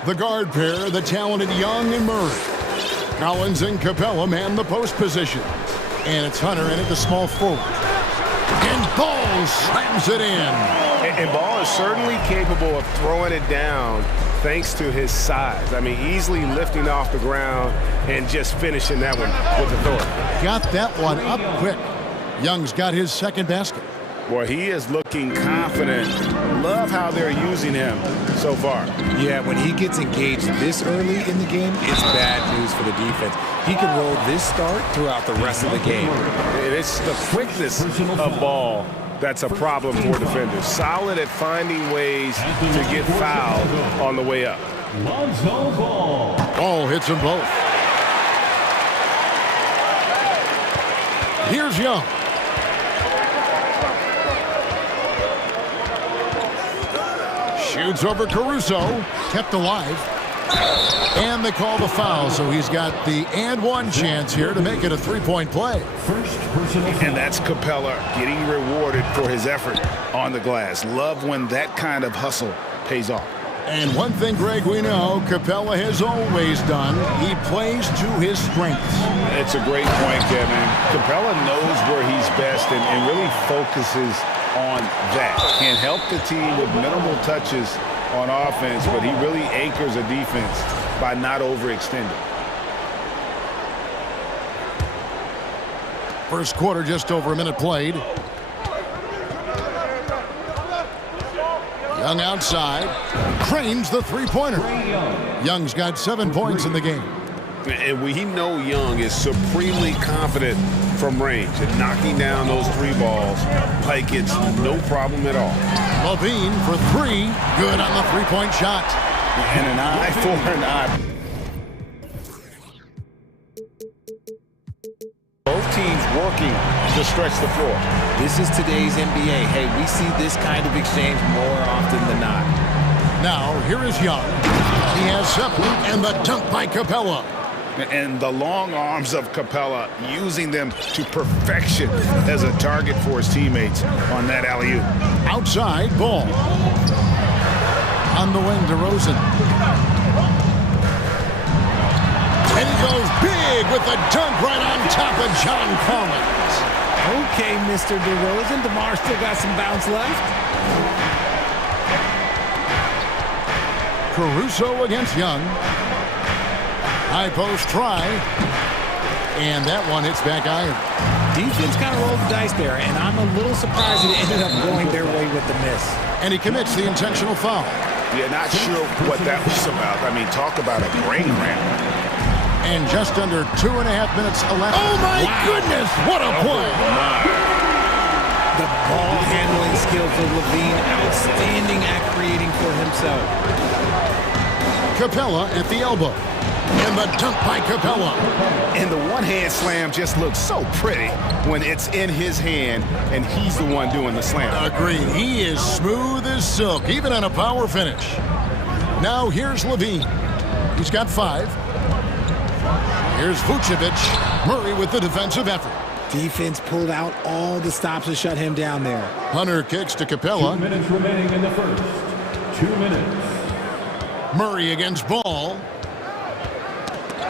The guard pair, the talented Young and Murray. Collins and Capella man the post position. And it's Hunter in at the small forward. And Ball slams it in. And Ball is certainly capable of throwing it down thanks to his size. I mean, easily lifting off the ground and just finishing that one with authority. Got that one up quick. Young's got his second basket. Boy, he is looking confident. Love how they're using him so far. Yeah, when he gets engaged this early in the game, it's bad news for the defense. He can roll this start throughout the rest of the game. And it's the quickness of Ball that's a problem for defenders. Solid at finding ways to get fouled on the way up. Ball hits them both. Here's Young. Shoots over Caruso. Kept alive. And they call the foul, so he's got the and one chance here to make it a three-point play. And that's Capella getting rewarded for his effort on the glass. Love when that kind of hustle pays off. And one thing, Greg, we know Capella has always done, he plays to his strengths. It's a great point, Kevin. Capella knows where he's best and really focuses on that. Can help the team with minimal touches on offense, but he really anchors a defense by not overextending. First quarter, just over a minute played. Young outside. Cranes the three-pointer. Young's got 7 points in the game. And we know Young is supremely confident from range and knocking down those three balls like it's no problem at all. Levine for three. Good on the three-point shot. And an eye for an eye. Both teams working to stretch the floor. This is today's NBA. Hey, we see this kind of exchange more often than not. Now, here is Young. He has 7, and the dunk by Capella. And the long arms of Capella, using them to perfection as a target for his teammates on that alley-oop. Outside, Ball. On the wing to Rosen. And he goes big with the dunk right on top of John Collins. Okay, Mr. DeRozan. DeMar still got some bounce left. Caruso against Young. High post try. And that one hits back iron. Defense kind of rolled the dice there, and I'm a little surprised it ended up going their way with the miss. And he commits the intentional foul. Yeah, not sure what that was about. I mean, talk about a brain cramp. And just under 2.5 minutes left. Oh, my goodness, what a play. The ball handling skills of Levine, outstanding at creating for himself. Capella at the elbow. And the dunk by Capella. And the one-hand slam just looks so pretty when it's in his hand and he's the one doing the slam. Agreed. He is smooth as silk, even on a power finish. Now here's Levine. He's got 5. Here's Vucevic. Murray with the defensive effort. Defense pulled out all the stops to shut him down there. Hunter kicks to Capella. 2 minutes remaining in the first. 2 minutes. Murray against Ball.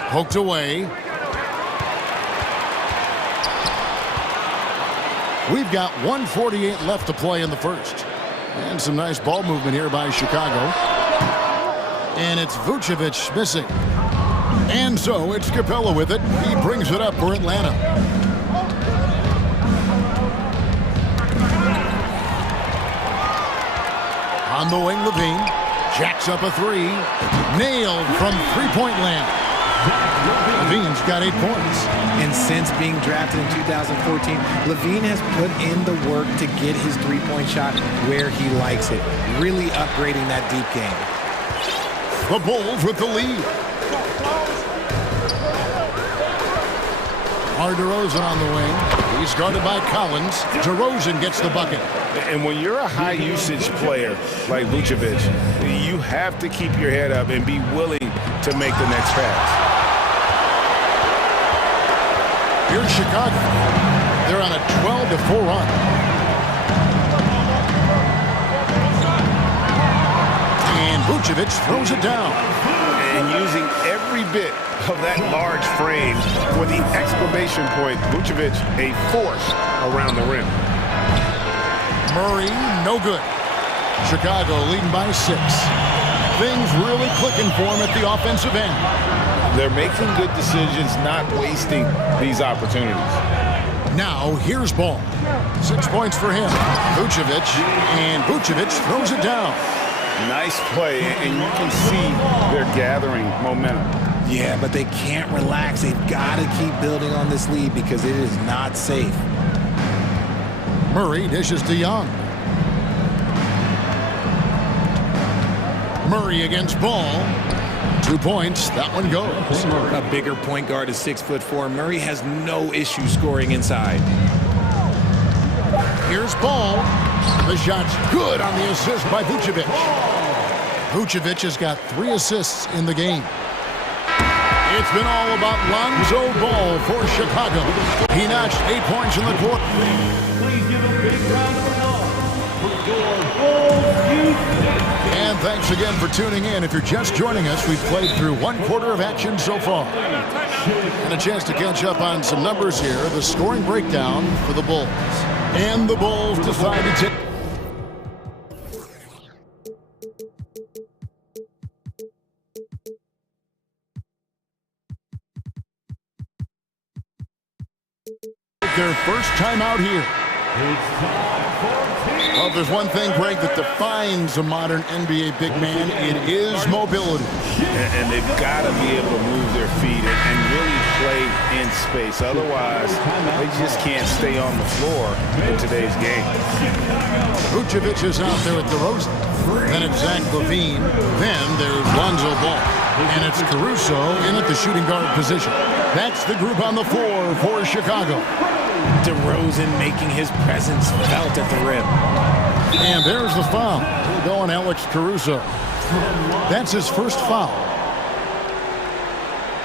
Poked away. We've got 1:48 left to play in the first. And some nice ball movement here by Chicago. And it's Vucevic missing. And so it's Capella with it. He brings it up for Atlanta. On the wing, Levine. Jacks up a 3. Nailed from three-point land. Levine's got 8 points. And since being drafted in 2014, Levine has put in the work to get his three-point shot where he likes it, really upgrading that deep game. The Bulls with the lead. DeRozan on the wing. He's guarded by Collins. DeRozan gets the bucket. And when you're a high-usage player like Vucevic, you have to keep your head up and be willing to make the next pass. Here's Chicago. They're on a 12-4 run. And Vucevic throws it down. And using every bit of that large frame for the exclamation point, Vucevic, a force around the rim. Murray, no good. Chicago leading by 6. Things really clicking for him at the offensive end. They're making good decisions, not wasting these opportunities. Now, here's Ball. 6 points for him. Vucevic, and Vucevic throws it down. Nice play, and you can see they're gathering momentum. Yeah, but they can't relax. They've got to keep building on this lead because it is not safe. Murray dishes to Young. Murray against Ball. 2 points. That one goes. A bigger point guard is 6'4". Murray has no issue scoring inside. Here's Ball. The shot's good on the assist by Vucevic. Vucevic has got 3 assists in the game. It's been all about Lonzo Ball for Chicago. He notched 8 points in the quarter. Please give a big round of applause for your Bulls youth. And thanks again for tuning in. If you're just joining us, we've played through 1/4 of action so far. And a chance to catch up on some numbers here. The scoring breakdown for the Bulls. And the Bulls decide to take their first time out here. Well, if there's one thing, Greg, that defines a modern NBA big man, it is mobility. And they've got to be able to move their feet and really play in space. Otherwise, they just can't stay on the floor in today's game. Vucevic is out there at DeRozan. Then it's Zach LaVine. Then there's Lonzo Ball. And it's Caruso in at the shooting guard position. That's the group on the floor for Chicago. DeRozan making his presence felt at the rim. And there's the foul. Going Alex Caruso. That's his first foul.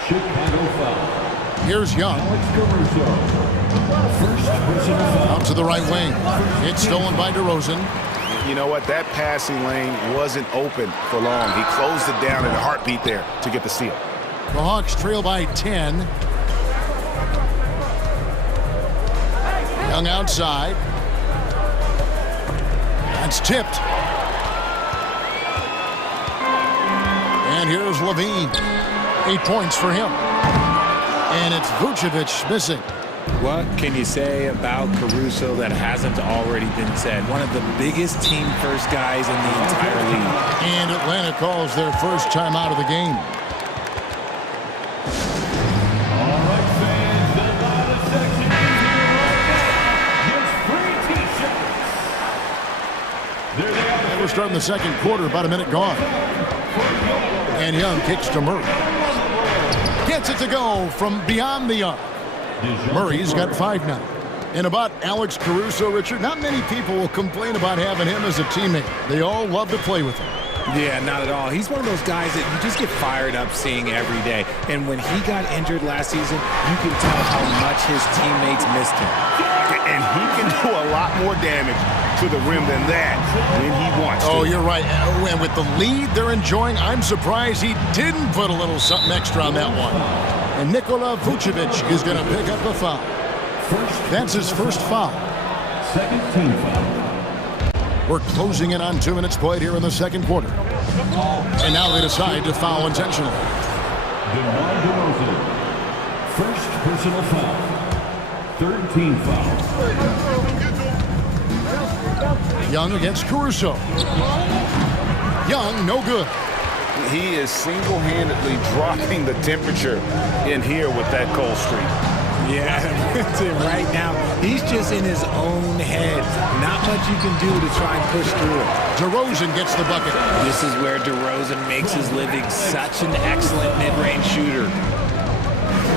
Chicago foul. Here's Young. Alex Caruso. First personal foul. Out to the right wing. It's stolen by DeRozan. You know what? That passing lane wasn't open for long. He closed it down in a heartbeat there to get the steal. The Hawks trail by 10. Young outside. That's tipped. And here's LaVine. 8 points for him. And it's Vucevic missing. What can you say about Caruso that hasn't already been said? One of the biggest team-first guys in the entire league. And Atlanta calls their first time out of the game. All right, fans, the bottom section is here right now. Gets free T-shirts. There they are. And we're starting the second quarter, about a minute gone. And Young kicks to Murray. Gets it to go from beyond the arc. Murray's got 5 now. And about Alex Caruso, Richard, not many people will complain about having him as a teammate. They all love to play with him. Yeah, not at all. He's one of those guys that you just get fired up seeing every day. And when he got injured last season, you can tell how much his teammates missed him. And he can do a lot more damage to the rim than that when he wants to. Oh, you're right. And with the lead they're enjoying, I'm surprised he didn't put a little something extra on that one. And Nikola Vucevic is going to pick up a foul. That's his first foul. Second team foul. We're closing in on 2 minutes played here in the second quarter. And now they decide to foul intentionally. DeMar DeRozan. First personal foul. Third team foul. Young against Caruso. Young, no good. He is single-handedly dropping the temperature in here with that cold streak. Yeah, right now, he's just in his own head. Not much you can do to try and push through it. DeRozan gets the bucket. This is where DeRozan makes his living, such an excellent mid-range shooter.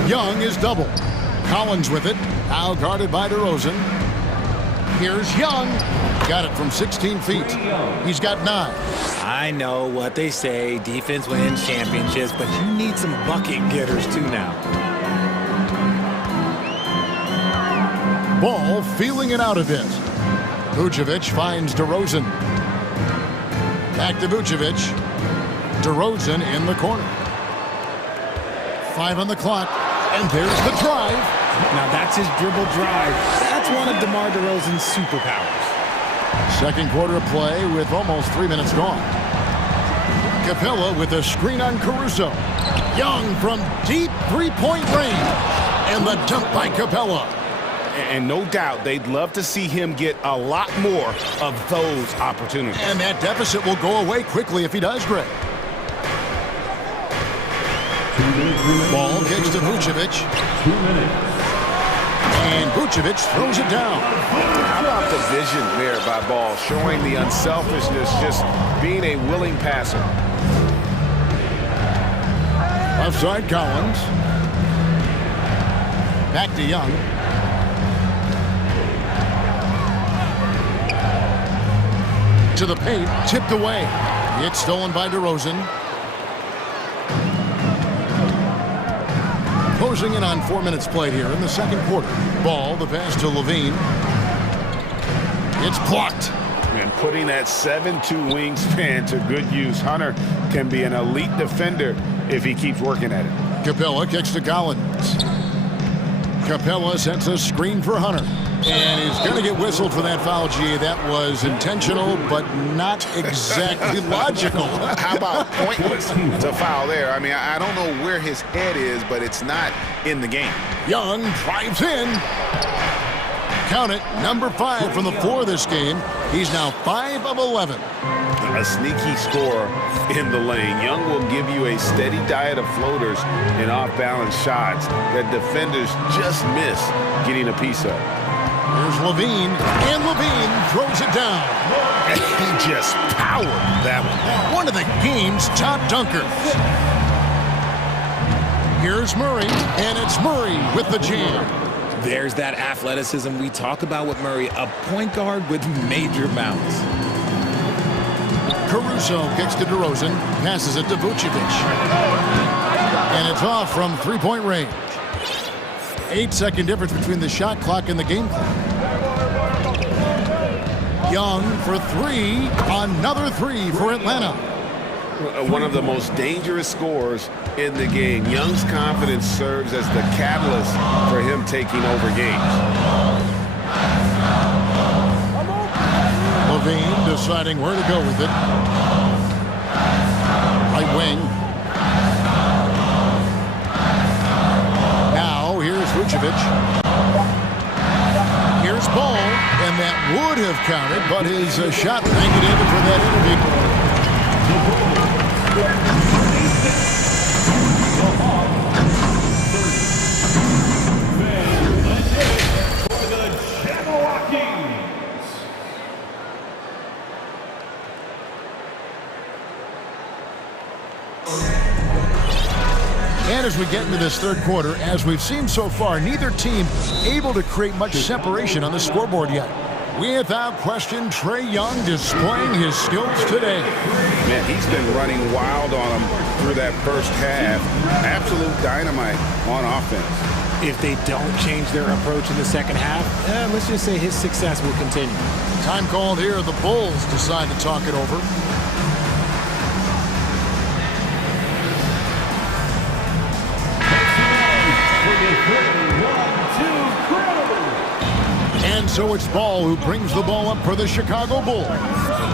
Young is double. Collins with it. Now guarded by DeRozan. Here's Young. Got it from 16 feet. He's got 9. I know what they say, defense wins championships, but you need some bucket getters too now. Ball feeling it out a bit. Vucevic finds DeRozan. Back to Vucevic. DeRozan in the corner. 5 on the clock. And there's the drive. Now that's his dribble drive. That's one of DeMar DeRozan's superpowers. Second quarter play with almost 3 minutes gone. Capella with a screen on Caruso. Young from deep three-point range. And the dunk by Capella. And no doubt they'd love to see him get a lot more of those opportunities. And that deficit will go away quickly if he does, Greg. Ball kicks to Vucevic. 2 minutes. And Vucevic throws it down. How about the vision there by Ball, showing the unselfishness, just being a willing passer. Left side, Collins. Back to Young. To the paint, tipped away. It's stolen by DeRozan. Closing in on 4 minutes played here in the second quarter. Ball, the pass to Levine. It's blocked. And putting that 7'2" wingspan to good use. Hunter can be an elite defender if he keeps working at it. Capella kicks to Collins. Capella sets a screen for Hunter. And he's going to get whistled for that foul, G. That was intentional, but not exactly logical. How about pointless to foul there? I mean, I don't know where his head is, but it's not in the game. Young drives in. Count it, number 5 from the floor this game. He's now 5 of 11. A sneaky scorer in the lane. Young will give you a steady diet of floaters and off-balance shots that defenders just miss getting a piece of. Here's Levine, and Levine throws it down. And he just powered that one. One of the game's top dunkers. Here's Murray, and it's Murray with the jam. There's that athleticism we talk about with Murray, a point guard with major bounce. Caruso kicks to DeRozan, passes it to Vucevic. And it's off from three-point range. 8-second difference between the shot clock and the game clock. Young for 3, another 3 for Atlanta. One of the most dangerous scorers in the game. Young's confidence serves as the catalyst for him taking over games. Levine deciding where to go with it. Right wing. Now Vucevic. Here's Ball, and that would have counted, but his shot negative for that And as we get into this third quarter, as we've seen so far, neither team able to create much separation on the scoreboard yet. Without question, Trae Young displaying his skills today. Man, he's been running wild on them through that first half. Absolute dynamite on offense. If they don't change their approach in the second half, let's just say his success will continue. Time called here. The Bulls decide to talk it over. And so it's Ball who brings the ball up for the Chicago Bulls.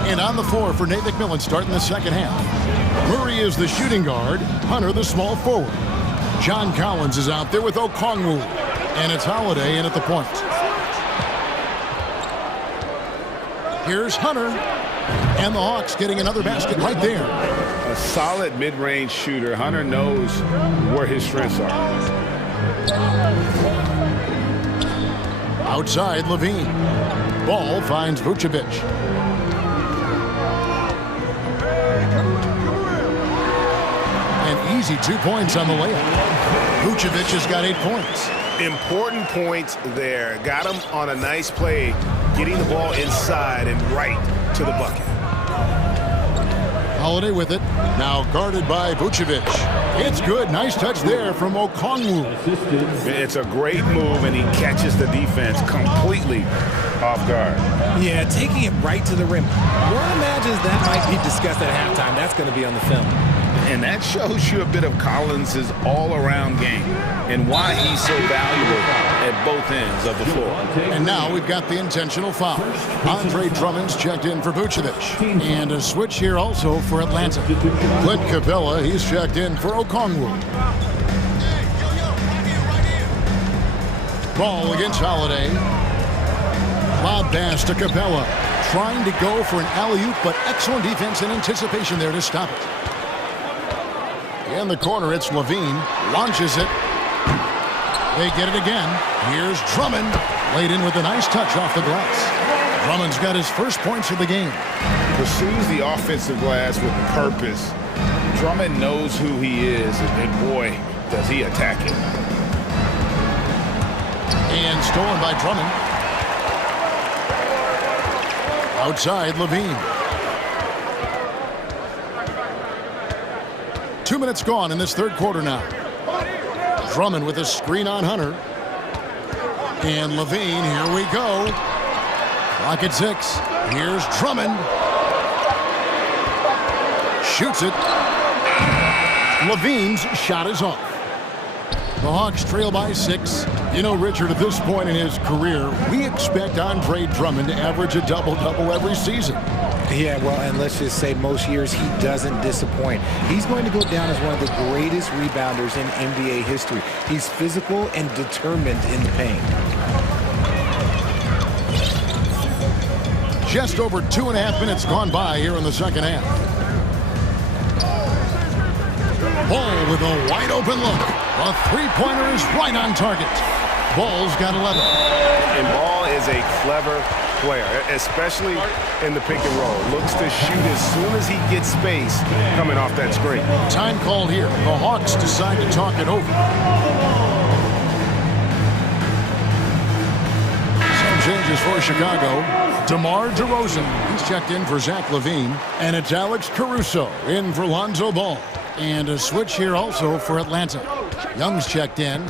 And on the floor for Nate McMillan starting the second half. Murray is the shooting guard, Hunter the small forward. John Collins is out there with Okongwu. And it's Holiday in at the point. Here's Hunter. And the Hawks getting another basket right there. A solid mid-range shooter. Hunter knows where his strengths are. Outside, Levine. Ball finds Vucevic. An easy 2 points on the layup. Vucevic has got 8 points. Important points there. Got him on a nice play, getting the ball inside and right to the bucket. Holiday with it. Now guarded by Vucevic. It's good. Nice touch there from Okongwu. It's a great move, and he catches the defense completely off guard. Yeah, taking it right to the rim. One imagines that might be discussed at halftime. That's going to be on the film. And that shows you a bit of Collins' all-around game and why he's so valuable at both ends of the floor. And now we've got the intentional foul. Andre Drummond's checked in for Vucevic. And a switch here also for Atlanta. Clint Capella, he's checked in for Okongwu. Ball against Holiday. Lob pass to Capella. Trying to go for an alley-oop, but excellent defense and anticipation there to stop it. In the corner, it's Levine. Launches it. They get it again. Here's Drummond. Laid in with a nice touch off the glass. Drummond's got his first points of the game. Pursues the offensive glass with purpose. Drummond knows who he is, and boy, does he attack it. And stolen by Drummond. Outside, Levine. 2 minutes gone in this third quarter now. Drummond with a screen on Hunter. And Levine, here we go. Clock at 6. Here's Drummond. Shoots it. Levine's shot is off. The Hawks trail by 6. You know, Richard, at this point in his career, we expect Andre Drummond to average a double-double every season. Yeah, well, and let's just say most years he doesn't disappoint. He's going to go down as one of the greatest rebounders in NBA history. He's physical and determined in the paint. Just over 2.5 minutes gone by here in the second half. Ball with a wide open look. A three-pointer is right on target. Ball's got 11. And Ball is a clever player, especially in the pick and roll. Looks to shoot as soon as he gets space coming off that screen. Time called here. The Hawks decide to talk it over. Some changes for Chicago. DeMar DeRozan, he's checked in for Zach LaVine. And it's Alex Caruso in for Lonzo Ball. And a switch here also for Atlanta. Young's checked in.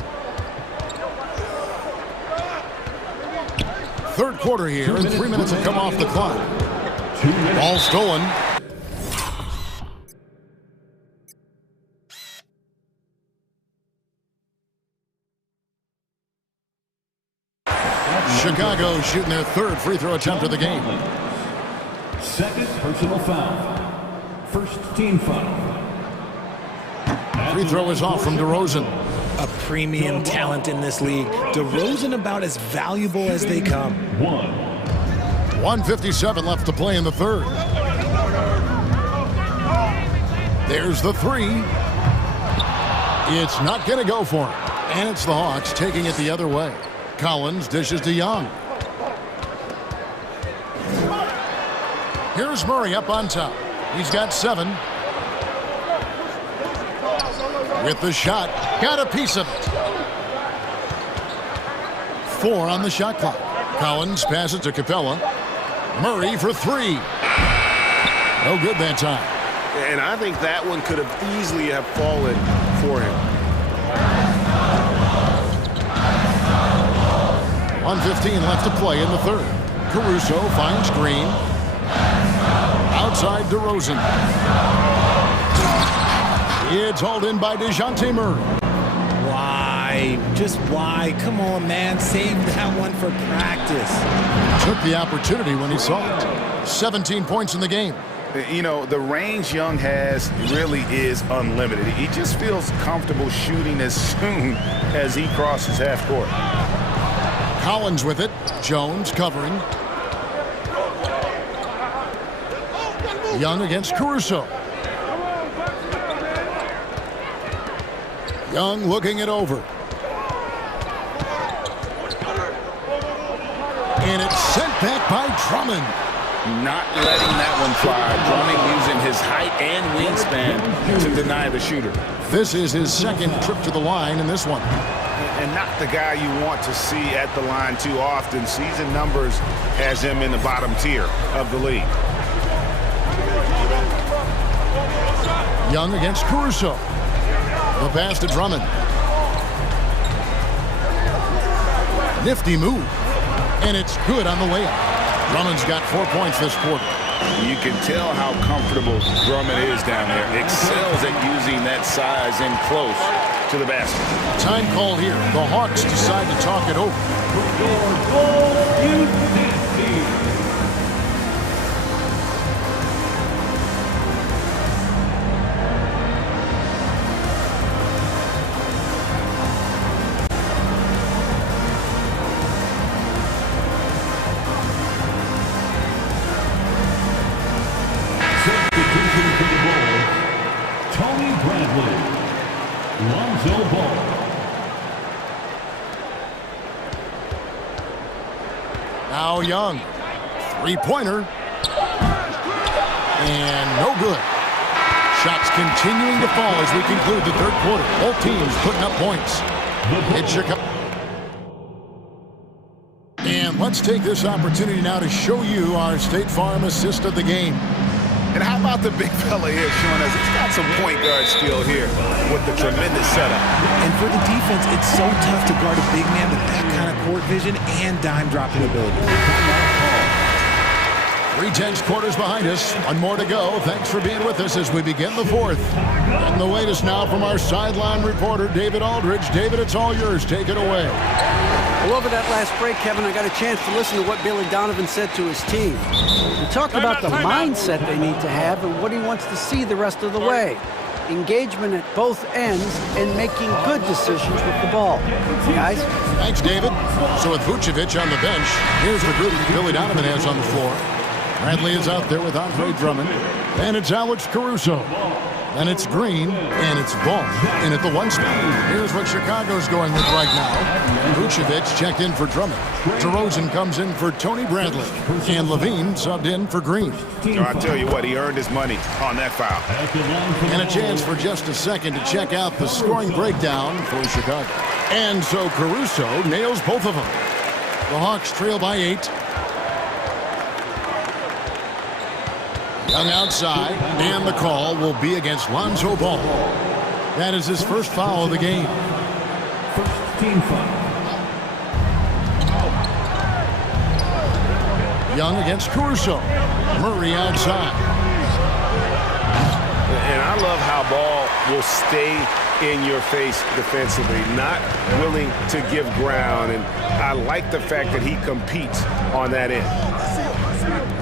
Third quarter here, and 3 minutes have come off the clock. Ball stolen. Chicago shooting their third free throw attempt of the game. Second personal foul. First team foul. Free throw is off from DeRozan. a premium talent in this league. DeRozan about as valuable as they come. 1:57 left to play in the third. There's the three. It's not going to go for him. And it's the Hawks taking it the other way. Collins dishes to Young. Here's Murray up on top. He's got 7. With the shot, got a piece of it. 4 on the shot clock. Collins passes to Capella. Murray for 3. No good that time. And I think that one could have easily have fallen for him. 1:15 left to play in the third. Caruso finds Green. Outside DeRozan. It's hauled in by DeJounte Murray. Why? Just why? Come on, man. Save that one for practice. Took the opportunity when he saw it. 17 points in the game. You know, the range Young has really is unlimited. He just feels comfortable shooting as soon as he crosses half court. Collins with it. Jones covering. Young against Caruso. Young looking it over. And it's sent back by Drummond. Not letting that one fly. Drummond using his height and wingspan to deny the shooter. This is his second trip to the line in this one. And not the guy you want to see at the line too often. Season numbers has him in the bottom tier of the league. Young against Caruso. The pass to Drummond. Nifty move. And it's good on the layup. Drummond's got 4 points this quarter. You can tell how comfortable Drummond is down there. Excels at using that size in close to the basket. Time call here. The Hawks decide to talk it over. Now Young, three-pointer, and no good. Shots continuing to fall as we conclude the third quarter. Both teams putting up points. It's Chicago. And let's take this opportunity now to show you our State Farm assist of the game. And how about the big fella here showing us he's got some point guard skill here with the tremendous setup. And for the defense, it's so tough to guard a big man with that kind of court vision and dime dropping ability. 3/10 quarters behind us. One more to go. Thanks for being with us as we begin the fourth. And the latest now from our sideline reporter, David Aldridge. David, it's all yours. Take it away. Well, over that last break, Kevin, I got a chance to listen to what Billy Donovan said to his team. He talked about the mindset they need to have and what he wants to see the rest of the way. Engagement at both ends and making good decisions with the ball. Guys? Thanks, David. So with Vucevic on the bench, here's the group Billy Donovan has on the floor. Bradley is out there with Andre Drummond. And it's Alex Caruso. And it's Green, and it's Ball in at the 1 spot. Here's what Chicago's going with right now. Vucevic checked in for Drummond. DeRozan comes in for Tony Bradley. And Levine subbed in for Green. I tell you what, he earned his money on that foul. And a chance for just a second to check out the scoring breakdown for Chicago. And so Caruso nails both of them. The Hawks trail by 8. Young outside, and the call will be against Lonzo Ball. That is his first foul of the game. First team foul. Young against Caruso. Murray outside. And I love how Ball will stay in your face defensively, not willing to give ground. And I like the fact that he competes on that end.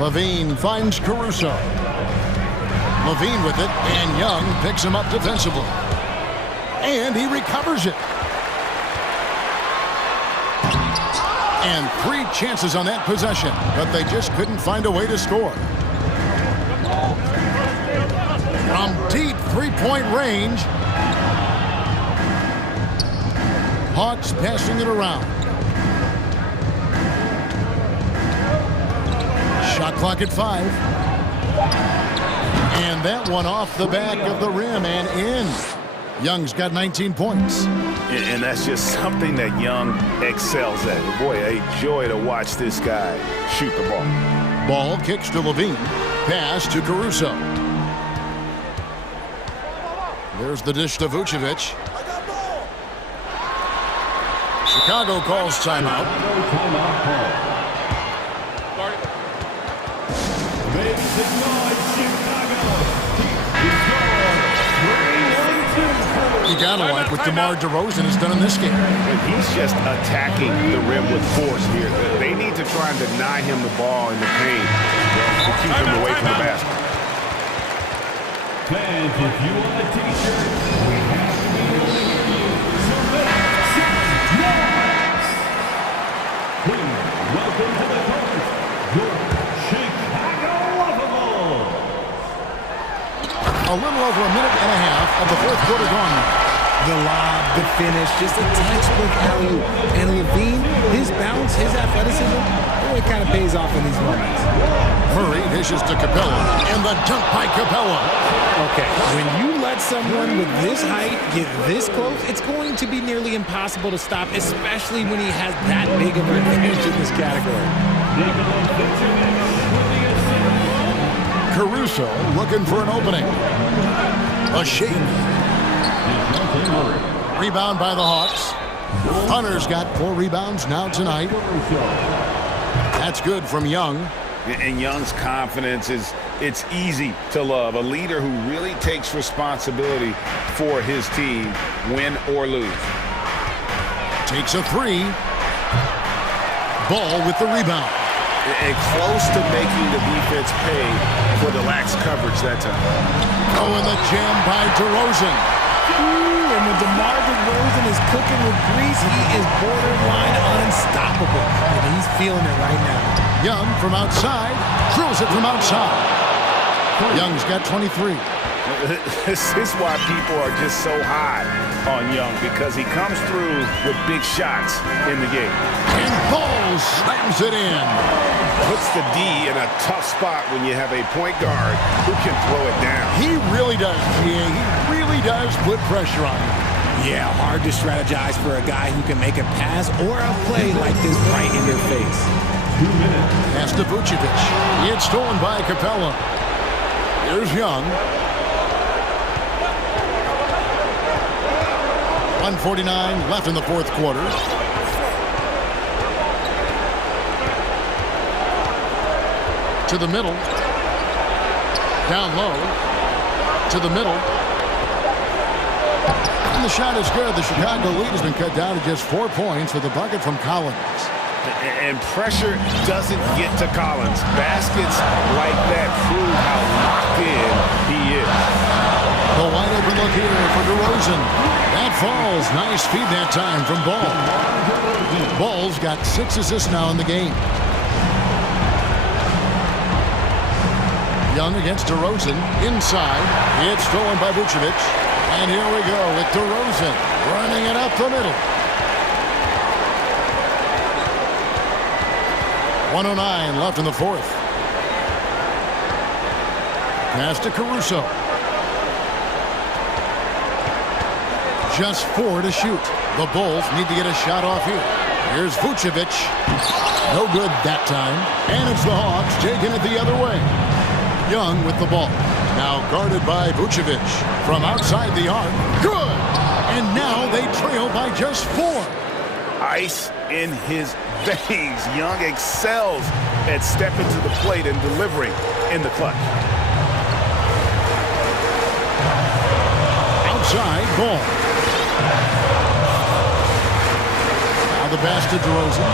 Levine finds Caruso. Levine with it, and Young picks him up defensively. And he recovers it. And 3 chances on that possession, but they just couldn't find a way to score. From deep three-point range, Hawks passing it around. Shot clock at 5. And that one off the back of the rim and in. Young's got 19 points. And that's just something that Young excels at. Boy, a joy to watch this guy shoot the ball. Ball kicks to Levine. Pass to Caruso. There's the dish to Vucevic. Chicago calls timeout. You gotta like what DeMar DeRozan has done in this game. He's just attacking the rim with force here. They need to try and deny him the ball in the paint to keep him away from the basket. Fans, if you want a t-shirt, we have to be willing to give you. So make some noise. Please welcome to the court, your Chicago Lovables. A little over a minute and a half of the fourth quarter gone now. The lob, the finish, just a textbook alley-oop. And Levine, his bounce, his athleticism, really kind of pays off in these moments. Murray dishes to Capella, and the dunk by Capella. Okay, when you let someone with this height get this close, it's going to be nearly impossible to stop, especially when he has that big of an advantage in this category. Caruso looking for an opening. A shake. Rebound by the Hawks. Hunter's got 4 rebounds now tonight. That's good from Young. And Young's confidence it's easy to love. A leader who really takes responsibility for his team, win or lose. Takes a 3. Ball with the rebound. And close to making the defense pay for the lax coverage that time. Oh, and the jam by DeRozan. Ooh, and when DeMar DeRozan is cooking with grease, he is borderline unstoppable. And he's feeling it right now. Young from outside, drills it from outside. Young's got 23. This is why people are just so high on Young, because he comes through with big shots in the game. And Ball slams it in. Puts the D in a tough spot when you have a point guard who can throw it down. He really does, GA. He really does put pressure on him. Yeah, hard to strategize for a guy who can make a pass or a play like this right in your face. 2 minutes. Pass to Vucevic. It's stolen by Capella. Here's Young. 1:49 left in the fourth quarter. To the middle. Down low. To the middle. And the shot is good. The Chicago lead has been cut down to just 4 points with a bucket from Collins. And pressure doesn't get to Collins. Baskets like that prove how locked in he is. The wide open look here for DeRozan. That falls. Nice feed that time from Ball. Ball's got 6 assists now in the game. Young against DeRozan. Inside. It's stolen by Vucevic. And here we go with DeRozan running it up the middle. 1:09 left in the fourth. Pass to Caruso. Just 4 to shoot. The Bulls need to get a shot off here. Here's Vucevic. No good that time. And it's the Hawks taking it the other way. Young with the ball. Now guarded by Vucevic. From outside the arc. Good! And now they trail by just 4. Ice in his veins. Young excels at stepping to the plate and delivering in the clutch. Outside ball. Now the pass to DeRozan.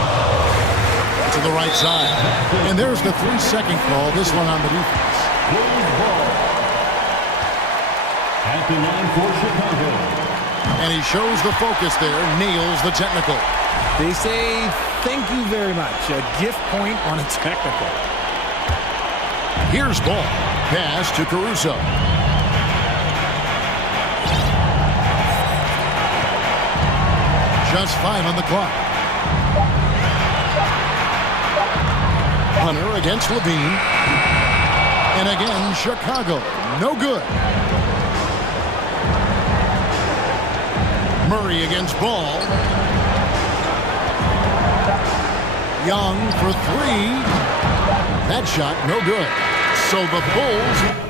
To the right side. And there's the 3-second call. This one on the defense. At the line for Chicago, And he shows the focus there, nails the technical. They say, thank you very much. A gift point on a technical. Here's ball. Pass to Caruso. Just 5 on the clock. Hunter against Levine. And again, Chicago. No good. Murray against Ball. Young for 3. That shot, no good. So the Bulls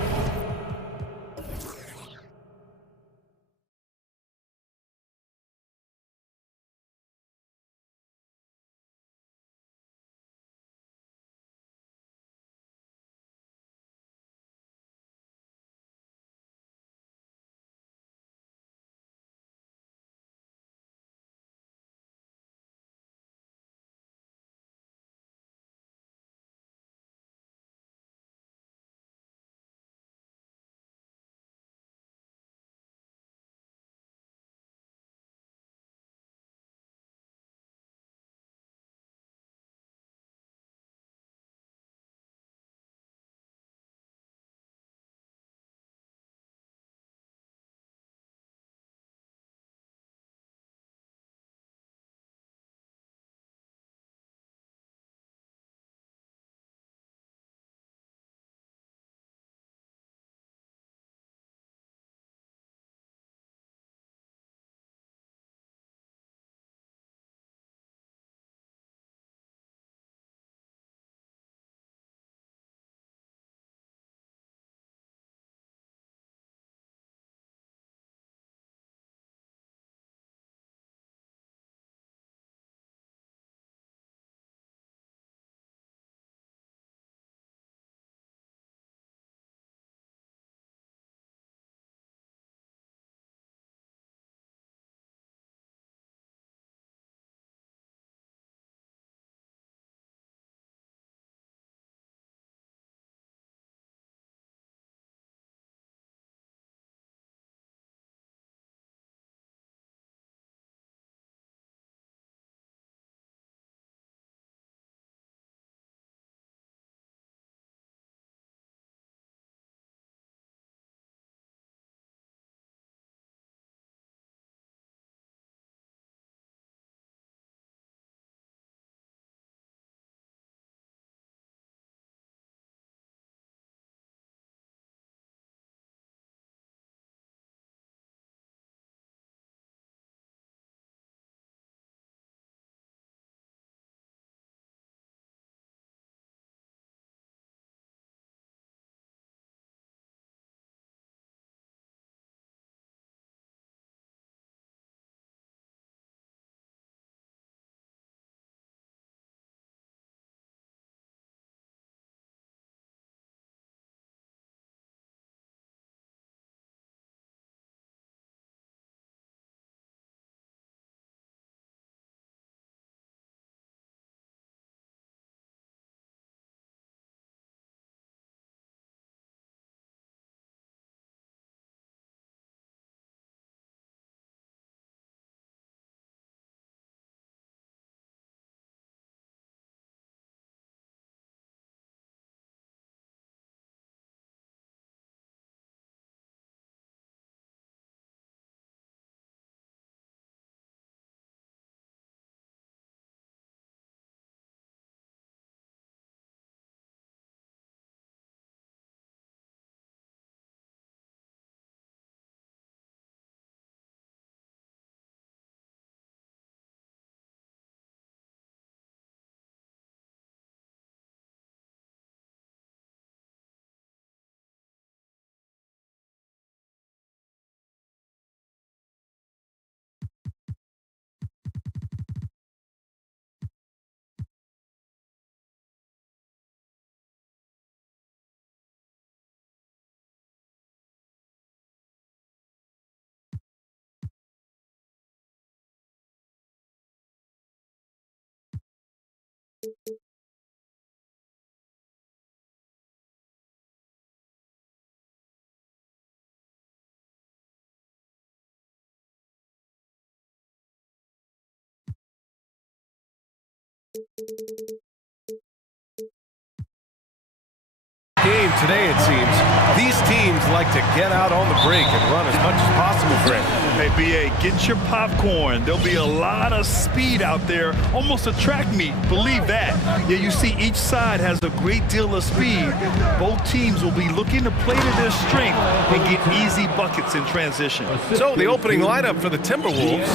Game today, it seems. These teams like to get out on the break and run as much as possible for it. Hey, BA, get your popcorn. There'll be a lot of speed out there, almost a track meet, believe that. Yeah, you see each side has a great deal of speed. Both teams will be looking to play to their strength and get easy buckets in transition. So the opening lineup for the Timberwolves.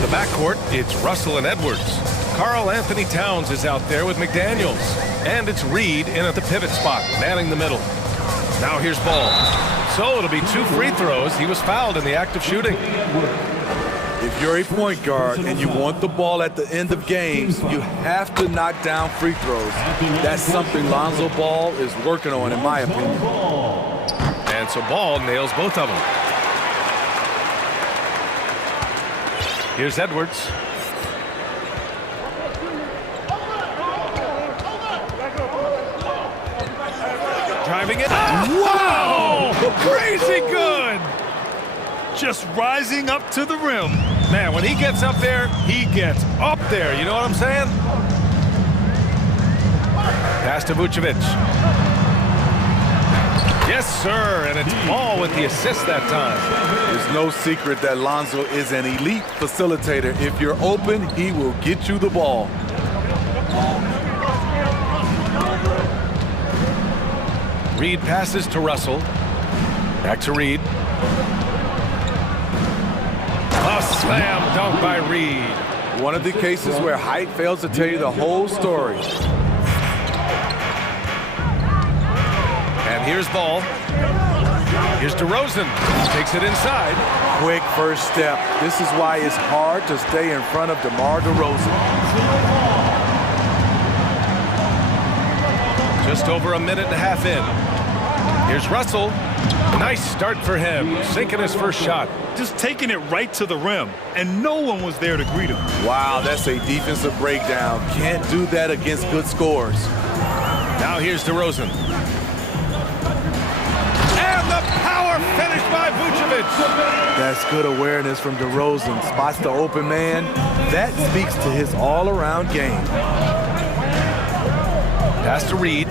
The backcourt, it's Russell and Edwards. Karl Anthony Towns is out there with McDaniels. And it's Reed in at the pivot spot, manning the middle. Now here's Ball. So it'll be 2 free throws. He was fouled in the act of shooting. If you're a point guard and you want the ball at the end of games, you have to knock down free throws. That's something Lonzo Ball is working on, in my opinion. And so Ball nails both of them. Here's Edwards. Driving it. Wow! Crazy good! Just rising up to the rim. Man, when he gets up there, he gets up there. You know what I'm saying? Pass to Vucevic. Yes, sir, and it's Ball with the assist that time. There's no secret that Lonzo is an elite facilitator. If you're open, he will get you the ball. Reed passes to Russell. Back to Reed. A slam dunk by Reed. One of the cases where height fails to tell you the whole story. And here's Ball. Here's DeRozan. Takes it inside. Quick first step. This is why it's hard to stay in front of DeMar DeRozan. Just over a minute and a half in. Here's Russell. Nice start for him. Sinking his first shot. Just taking it right to the rim, and no one was there to greet him. Wow, that's a defensive breakdown. Can't do that against good scores. Now here's DeRozan. And the power finish by Vucevic. That's good awareness from DeRozan. Spots the open man. That speaks to his all-around game. Pass to Reed.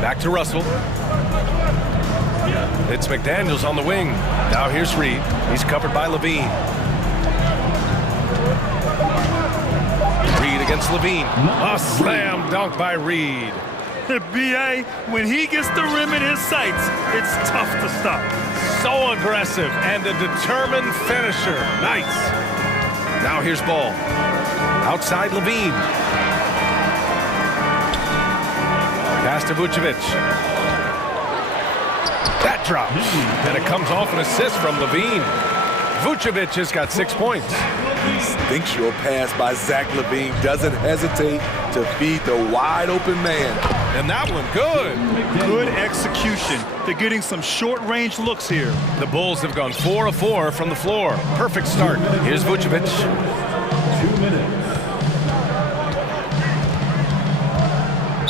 Back to Russell. It's McDaniels on the wing. Now here's Reed. He's covered by Levine. Reed against Levine. A slam dunk by Reed. B.A., when he gets the rim in his sights, it's tough to stop. So aggressive and a determined finisher. Nice. Now here's Ball. Outside Levine. Pass to Vucevic. That drops. And it comes off an assist from Levine. Vucevic has got 6 points. Instinctual pass by Zach Levine. Doesn't hesitate to feed the wide open man. And that one good. Good execution. They're getting some short-range looks here. The Bulls have gone 4 of 4 from the floor. Perfect start. Here's Vucevic. 2 minutes.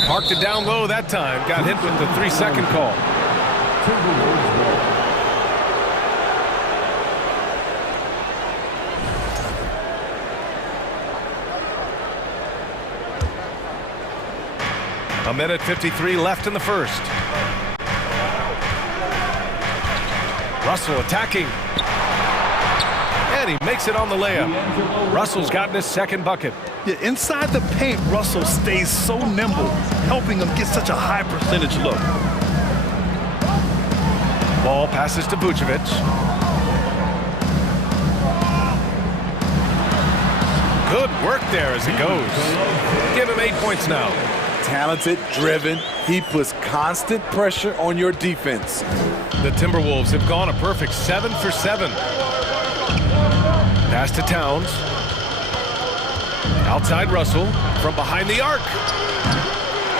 Parked it down low that time. Got hit with the 3-second call. A minute 53 left in the first. Russell attacking. And he makes it on the layup. Russell's gotten his second bucket. Yeah, inside the paint, Russell stays so nimble, helping him get such a high percentage look. Ball passes to Vucevic. Good work there as it goes. Give him 8 points now. Talented, driven. He puts constant pressure on your defense. The Timberwolves have gone a perfect 7 for 7. Pass to Towns. Outside Russell from behind the arc.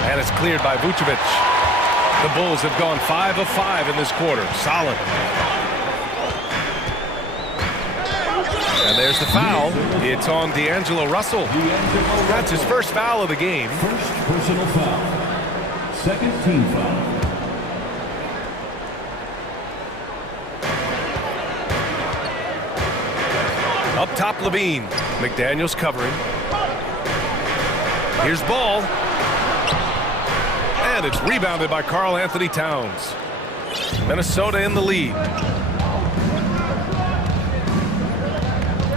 And it's cleared by Vucevic. The Bulls have gone 5 of 5 in this quarter. Solid. And there's the foul. It's on D'Angelo Russell. That's his first foul of the game. First personal foul. Second team foul. Up top, Levine. McDaniels covering. Here's ball. And it's rebounded by Karl Anthony Towns. Minnesota in the lead.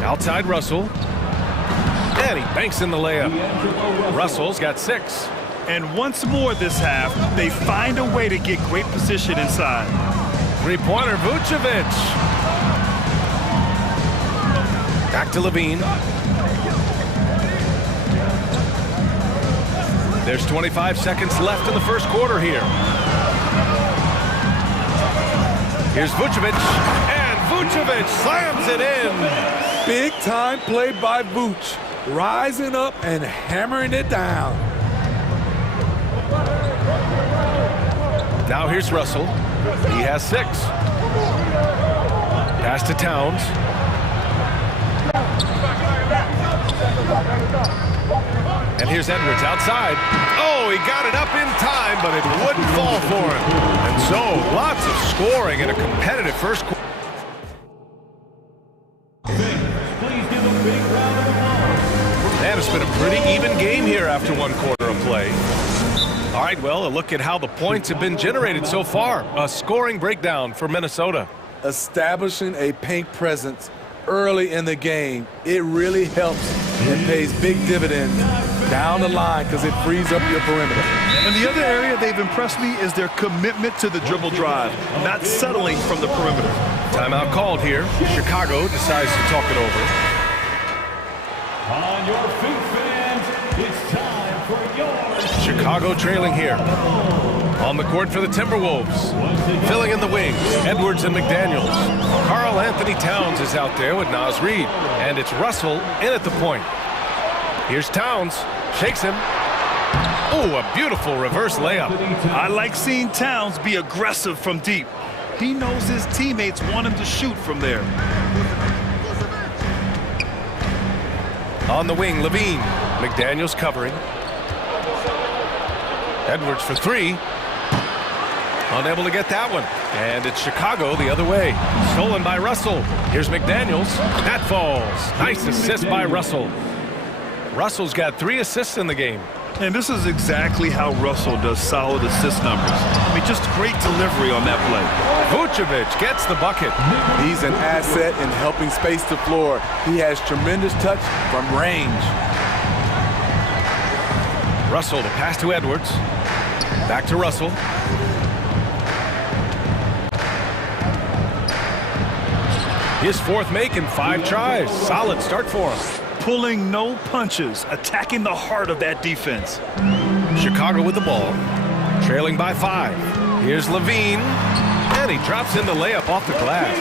Outside Russell. And he banks in the layup. Russell's got 6. And once more this half, they find a way to get great position inside. Three-pointer, Vucevic. Back to Levine. There's 25 seconds left in the first quarter here. Here's Vucevic, and Vucevic slams it in. Big time play by Vuce, rising up and hammering it down. Now here's Russell. He has 6. Pass to Towns. And here's Edwards outside. Oh, he got it up in time, but it wouldn't fall for him. And so, lots of scoring in a competitive first quarter. And it's been a pretty even game here after one quarter of play. All right, well, a look at how the points have been generated so far. A scoring breakdown for Minnesota. Establishing a paint presence early in the game, it really helps and pays big dividends down the line because it frees up your perimeter. And the other area they've impressed me is their commitment to the dribble drive, not settling from the perimeter. Timeout called here. Chicago decides to talk it over. On your feet, fans, it's time for your Chicago trailing here. On the court for the Timberwolves. Filling in the wings, Edwards and McDaniels. Karl Anthony Towns is out there with Naz Reid. And it's Russell in at the point. Here's Towns. Shakes him. Oh, a beautiful reverse layup. I like seeing Towns be aggressive from deep. He knows his teammates want him to shoot from there. On the wing, Levine. McDaniels covering. Edwards for 3. Unable to get that one. And it's Chicago the other way. Stolen by Russell. Here's McDaniels. That falls. Nice assist by Russell. Russell's got 3 assists in the game. And this is exactly how Russell does solid assist numbers. I mean, just great delivery on that play. Vucevic gets the bucket. He's an asset in helping space the floor. He has tremendous touch from range. Russell, the pass to Edwards. Back to Russell. His 4th make in 5 tries. Solid start for him. Pulling no punches, attacking the heart of that defense. Chicago with the ball. Trailing by 5. Here's Levine. And he drops in the layup off the glass.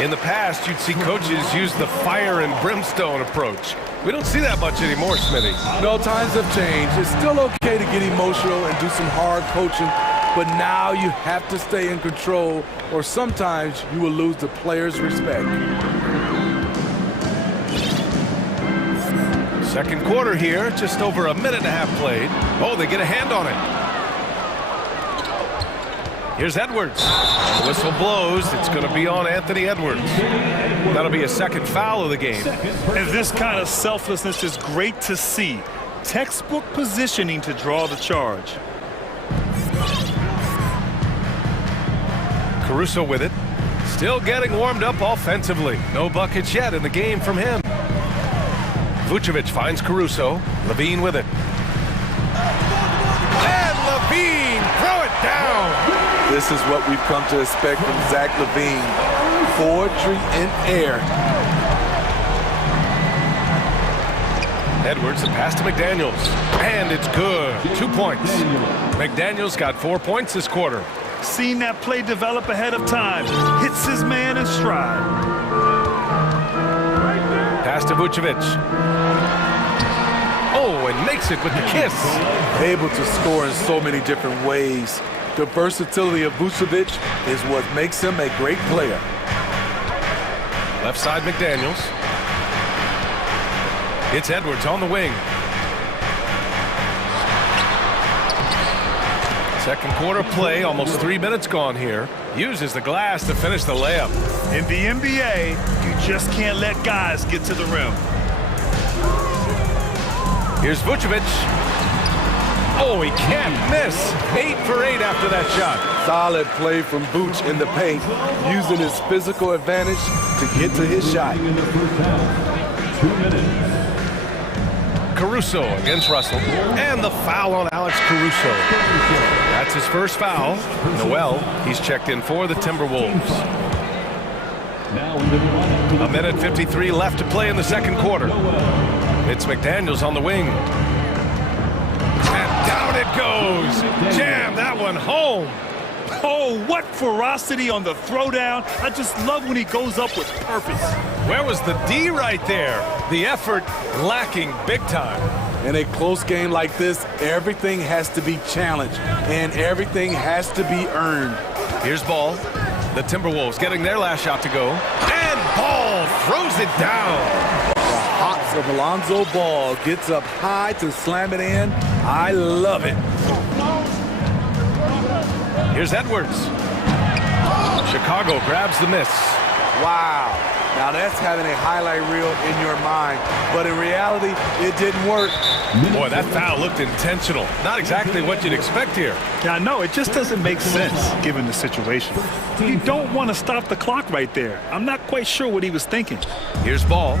In the past, you'd see coaches use the fire and brimstone approach. We don't see that much anymore, Smitty. No, times have changed. It's still okay to get emotional and do some hard coaching, but now you have to stay in control, or sometimes you will lose the players' respect. Second quarter here, just over a minute and a half played. Oh, they get a hand on it. Here's Edwards. The whistle blows. It's going to be on Anthony Edwards. That'll be a second foul of the game. And this kind of selflessness is great to see. Textbook positioning to draw the charge. Caruso with it. Still getting warmed up offensively. No buckets yet in the game from him. Vucevic finds Caruso. Levine with it. And Levine, throw it down. This is what we've come to expect from Zach LaVine. Poetry in air. Edwards, the pass to McDaniels. And it's good. 2 points. McDaniels got 4 points this quarter. Seen that play develop ahead of time. Hits his man in stride. Pass to Vucevic. Oh, and makes it with the kiss. Able to score in so many different ways. The versatility of Vucevic is what makes him a great player. Left side, McDaniels. It's Edwards on the wing. Second quarter play, almost 3 minutes gone here. Uses the glass to finish the layup. In the NBA, you just can't let guys get to the rim. Here's Vucevic. Oh, he can't miss. 8 for 8 after that shot. Solid play from Vooch in the paint, using his physical advantage to get to his shot. 2 minutes. Caruso against Russell. And the foul on Alex Caruso. That's his first foul. Noel, he's checked in for the Timberwolves. A minute 53 left to play in the second quarter. It's McDaniels on the wing. And down it goes. Jam that one home. Oh, what ferocity on the throwdown. I just love when he goes up with purpose. Where was the D right there? The effort lacking big time. In a close game like this, everything has to be challenged, and everything has to be earned. Here's Ball. The Timberwolves getting their last shot to go. And Ball throws it down. The hops of Alonzo Ball gets up high to slam it in. I love it. Here's Edwards. Chicago grabs the miss. Wow. Now that's having a highlight reel in your mind, but in reality, it didn't work. Boy, that foul looked intentional. Not exactly what you'd expect here. Yeah, I know. It just doesn't make sense given the situation. You don't want to stop the clock right there. I'm not quite sure what he was thinking. Here's Ball.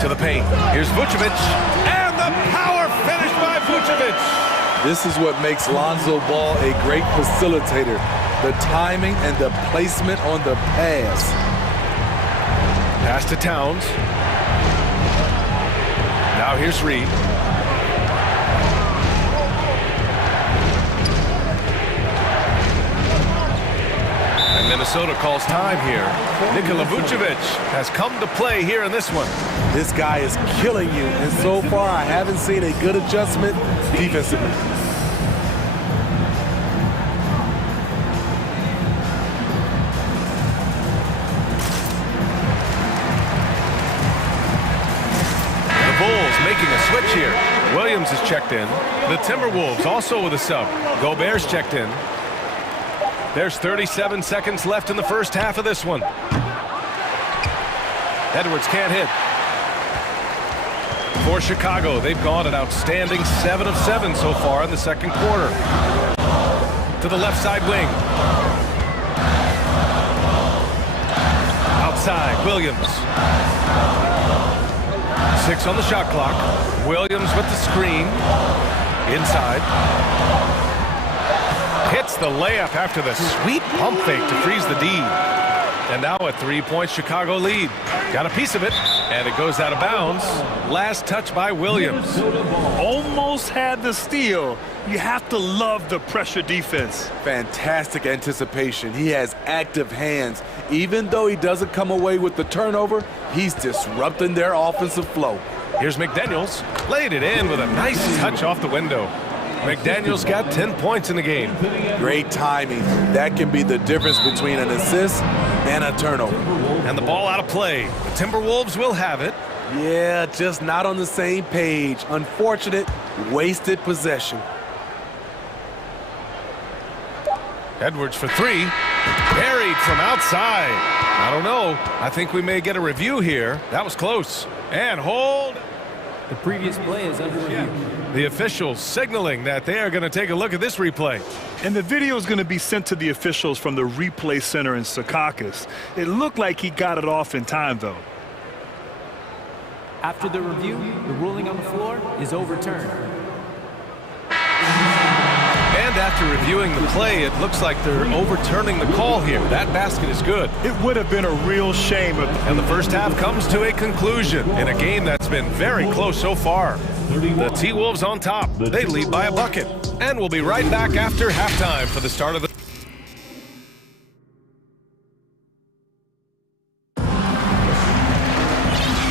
To the paint. Here's Vucevic. And the power finish by Vucevic. This is what makes Lonzo Ball a great facilitator. The timing and the placement on the pass. Pass to Towns. Now here's Reed. And Minnesota calls time here. Nikola Vucevic has come to play here in this one. This guy is killing you, and so far I haven't seen a good adjustment defensively. Making a switch here. Williams is checked in. The Timberwolves also with a sub. Gobert's checked in. There's 37 seconds left in the first half of this one. Edwards can't hit. For Chicago, they've gone an outstanding 7 of 7 so far in the second quarter. To the left side wing. Outside, Williams. 6 on the shot clock. Williams with the screen. Inside. Hits the layup after the sweet pump fake to freeze the D. And now a 3-point Chicago lead. Got a piece of it, and it goes out of bounds. Last touch by Williams. Almost had the steal. You have to love the pressure defense. Fantastic anticipation. He has active hands. Even though he doesn't come away with the turnover, he's disrupting their offensive flow. Here's McDaniels. Laid it in with a nice touch off the window. McDaniels got 10 points in the game. Great timing. That can be the difference between an assist and a turnover. And the ball out of play. The Timberwolves will have it. Yeah, just not on the same page. Unfortunate, wasted possession. Edwards for 3. Buried from outside. I don't know. I think we may get a review here. That was close. And hold. The previous play is under review. The officials signaling that they are going to take a look at this replay. And the video is going to be sent to the officials from the replay center in Secaucus. It looked like he got it off in time, though. After the review, the ruling on the floor is overturned. And after reviewing the play, it looks like they're overturning the call here. That basket is good. It would have been a real shame. And the first half comes to a conclusion in a game that's been very close so far. The T-Wolves on top. They lead by a bucket. And we'll be right back after halftime for the start of the...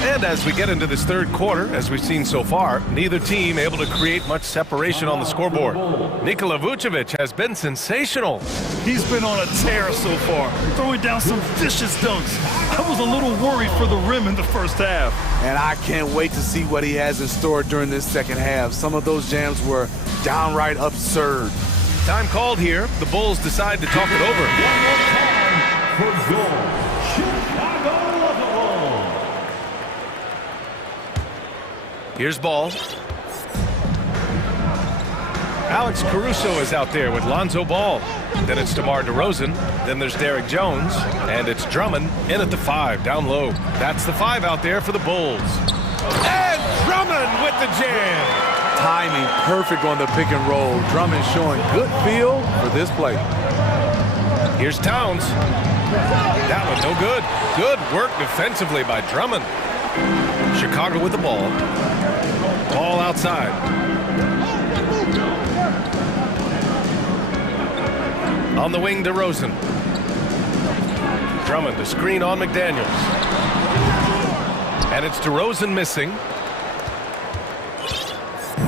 And as we get into this third quarter, as we've seen so far, neither team able to create much separation on the scoreboard. Nikola Vucevic has been sensational. He's been on a tear so far, throwing down some vicious dunks. I was a little worried for the rim in the first half. And I can't wait to see what he has in store during this second half. Some of those jams were downright absurd. Time called here. The Bulls decide to talk it over. For your Chicago Bulls. Here's ball. Alex Caruso is out there with Lonzo Ball. Then it's DeMar DeRozan. Then there's Derrick Jones. And it's Drummond in at the 5, down low. That's the 5 out there for the Bulls. And Drummond with the jam. Timing perfect on the pick and roll. Drummond showing good feel for this play. Here's Towns. That one no good. Good work defensively by Drummond. Chicago with the ball. Ball outside. On the wing, DeRozan. Drummond to screen on McDaniels. And it's DeRozan missing.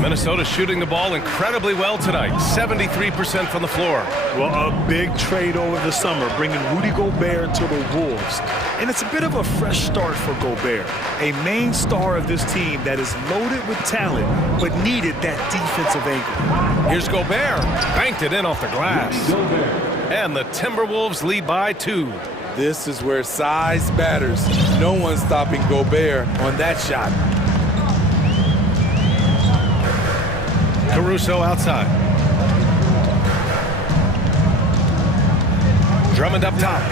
Minnesota shooting the ball incredibly well tonight. 73% from the floor. Well, a big trade over the summer, bringing Rudy Gobert to the Wolves. And it's a bit of a fresh start for Gobert, a main star of this team that is loaded with talent, but needed that defensive anchor. Here's Gobert. Banked it in off the glass. And the Timberwolves lead by 2. This is where size matters. No one's stopping Gobert on that shot. Caruso outside. Drummond up top.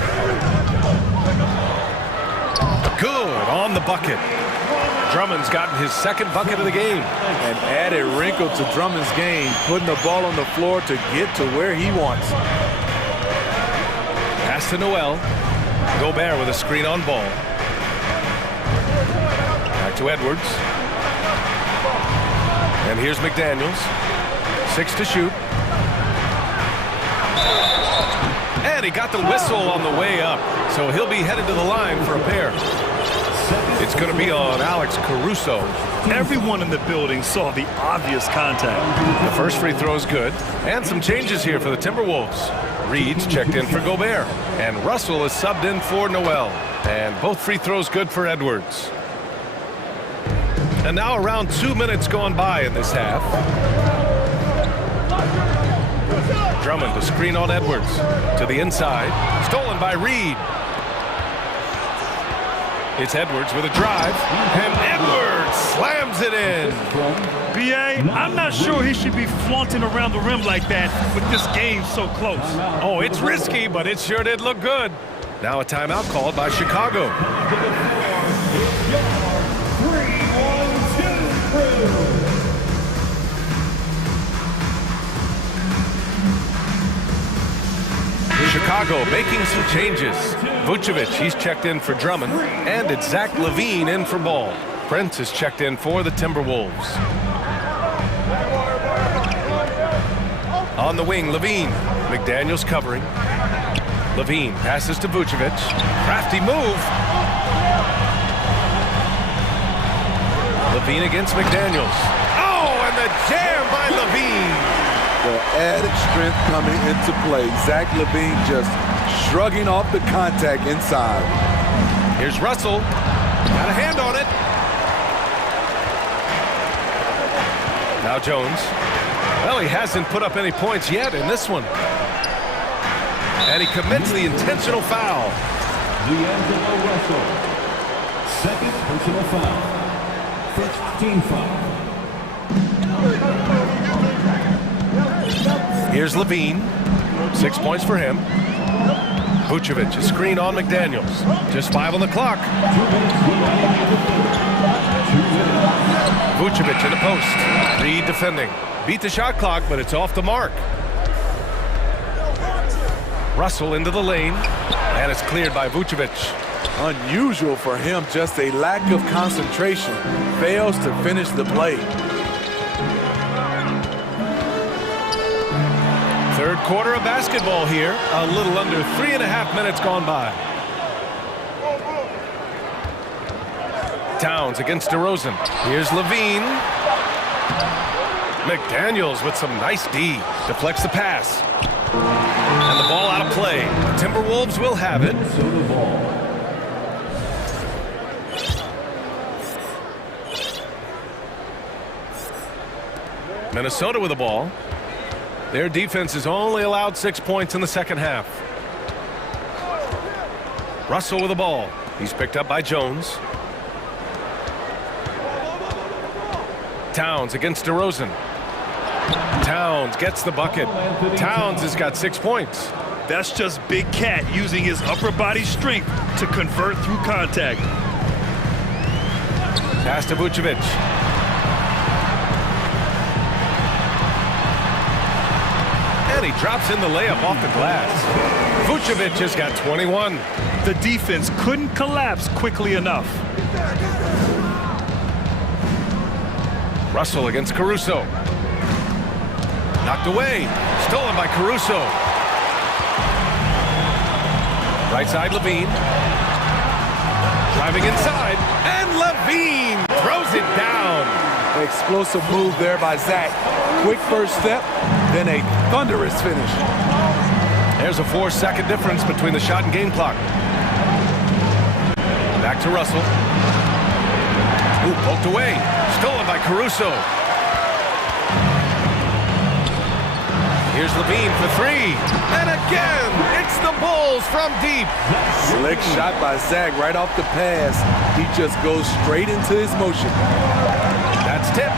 Good on the bucket. Drummond's gotten his second bucket of the game. An added wrinkle to Drummond's game, putting the ball on the floor to get to where he wants. Pass to Noel. Gobert with a screen on ball. Back to Edwards. And here's McDaniels. 6 to shoot. And he got the whistle on the way up. So he'll be headed to the line for a pair. It's going to be on Alex Caruso. Everyone in the building saw the obvious contact. The first free throw is good. And some changes here for the Timberwolves. Reed's checked in for Gobert. And Russell is subbed in for Noel. And both free throws good for Edwards. And now around 2 minutes gone by in this half. Drummond to screen on Edwards. To the inside. Stolen by Reed. It's Edwards with a drive. And Edwards slams it in. B.A., I'm not sure he should be flaunting around the rim like that with this game so close. Oh, it's risky, but it sure did look good. Now a timeout called by Chicago. Chicago making some changes. Vucevic, he's checked in for Drummond. And it's Zach LaVine in for Ball. Prince is checked in for the Timberwolves. On the wing, LaVine. McDaniels covering. LaVine passes to Vucevic. Crafty move. LaVine against McDaniels. Oh, and the jam by LaVine. The added strength coming into play. Zach LaVine just shrugging off the contact inside. Here's Russell. Got a hand on it. Now Jones. Well, he hasn't put up any points yet in this one. And he commits the intentional foul. D'Angelo Russell. Second personal foul. First team foul. Here's LaVine. 6 points for him. Vucevic, a screen on McDaniels. Just 5 on the clock. Vucevic in the post. Reed defending. Beat the shot clock, but it's off the mark. Russell into the lane. And it's cleared by Vucevic. Unusual for him, just a lack of concentration. Fails to finish the play. Third quarter of basketball here. A little under 3.5 minutes gone by. Towns against DeRozan. Here's LaVine. McDaniels with some nice D. Deflects the pass. And the ball out of play. The Timberwolves will have it. Minnesota with the ball. Their defense has only allowed 6 points in the second half. Russell with the ball. He's picked up by Jones. Towns against DeRozan. Towns gets the bucket. Towns has got 6 points. That's just Big Cat using his upper body strength to convert through contact. Pass to Vucevic. And he drops in the layup off the glass. Vucevic has got 21. The defense couldn't collapse quickly enough. Russell against Caruso. Knocked away. Stolen by Caruso. Right side, Levine. Driving inside. And Levine throws it down. Explosive move there by Zach. Quick first step, then a thunderous finish. There's a 4-second difference between the shot and game clock. Back to Russell. Ooh, poked away. Stolen by Caruso. Here's Levine for 3. And again, it's the Bulls from deep. Slick shot by Zach right off the pass. He just goes straight into his motion. That's tipped.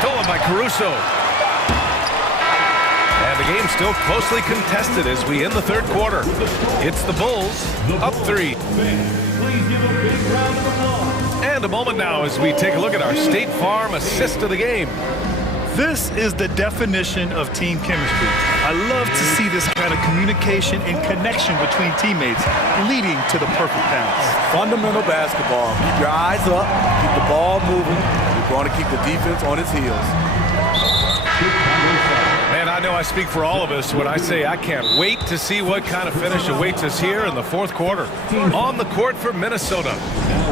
Stolen by Caruso. And the game's still closely contested as we end the third quarter. It's the Bulls up 3. And a moment now as we take a look at our State Farm assist of the game. This is the definition of team chemistry. I love to see this kind of communication and connection between teammates leading to the perfect pass. Fundamental basketball. Keep your eyes up, keep the ball moving. You're going to keep the defense on its heels. Man, I know I speak for all of us when I say I can't wait to see what kind of finish awaits us here in the fourth quarter. On the court for Minnesota.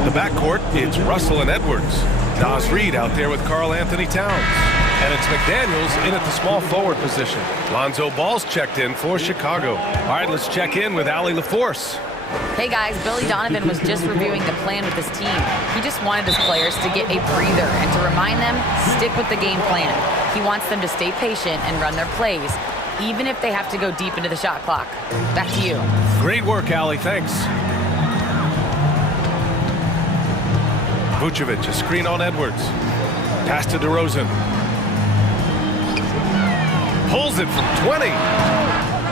The backcourt, it's Russell and Edwards. Nas Reed out there with Karl Anthony Towns. And it's McDaniels in at the small forward position. Lonzo Ball's checked in for Chicago. All right, let's check in with Allie LaForce. Hey guys, Billy Donovan was just reviewing the plan with his team. He just wanted his players to get a breather and to remind them, stick with the game plan. He wants them to stay patient and run their plays, even if they have to go deep into the shot clock. Back to you. Great work, Allie. Thanks. Vucevic, a screen on Edwards. Pass to DeRozan. Pulls it from 20.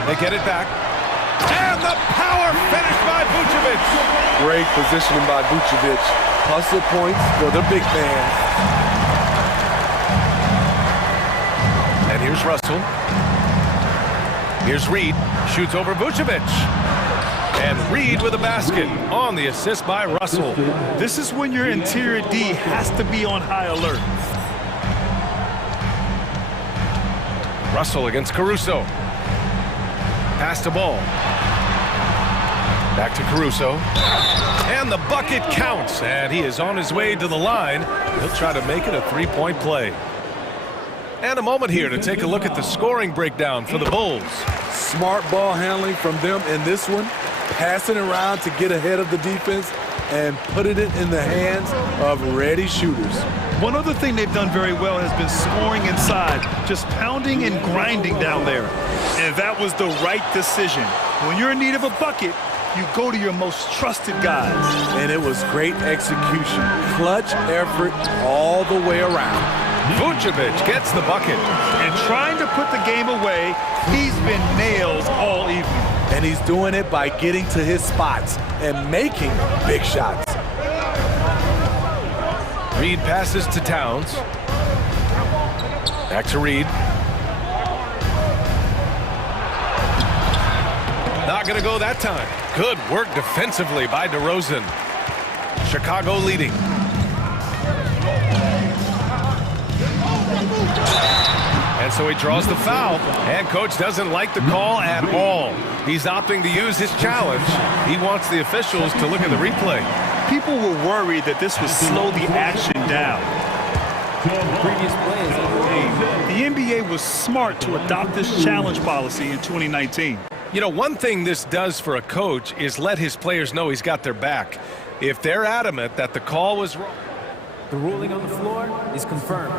They get it back. And the power finish by Vucevic. Great positioning by Vucevic. Hustle points for the big man. And here's Russell. Here's Reed. Shoots over Vucevic. And Reed with a basket on the assist by Russell. This is when your interior D has to be on high alert. Russell against Caruso. Pass to Ball. Back to Caruso. And the bucket counts. And he is on his way to the line. He'll try to make it a three-point play. And a moment here to take a look at the scoring breakdown for the Bulls. Smart ball handling from them in this one. Passing around to get ahead of the defense and putting it in the hands of ready shooters. One other thing they've done very well has been scoring inside, just pounding and grinding down there. And that was the right decision. When you're in need of a bucket, you go to your most trusted guys. And it was great execution. Clutch effort all the way around. Vucevic gets the bucket. And trying to put the game away, he's been nails all evening. And he's doing it by getting to his spots and making big shots. Reed passes to Towns. Back to Reed. Not going to go that time. Good work defensively by DeRozan. Chicago leading. And so he draws the foul, and coach doesn't like the call at all. He's opting to use his challenge. He wants the officials to look at the replay. People were worried that this would slow the action down. The NBA was smart to adopt this challenge policy in 2019. You know, one thing this does for a coach is let his players know he's got their back. If they're adamant that the call was wrong. The ruling on the floor is confirmed.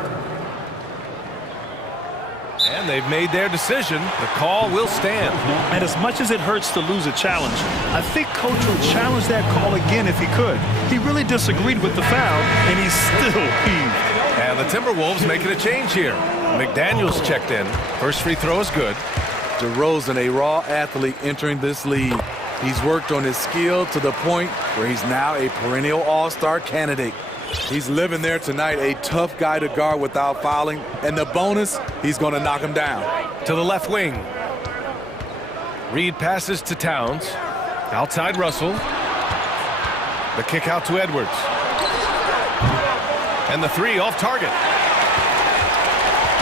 And they've made their decision. The call will stand. And as much as it hurts to lose a challenge, I think Coach will challenge that call again if he could. He really disagreed with the foul, and he's still heaved. And the Timberwolves making a change here. McDaniels checked in. First free throw is good. DeRozan, a raw athlete entering this league. He's worked on his skill to the point where he's now a perennial all-star candidate. He's living there tonight, a tough guy to guard without fouling. And the bonus, he's going to knock him down. To the left wing. Reed passes to Towns. Outside Russell. The kick out to Edwards. And the three off target.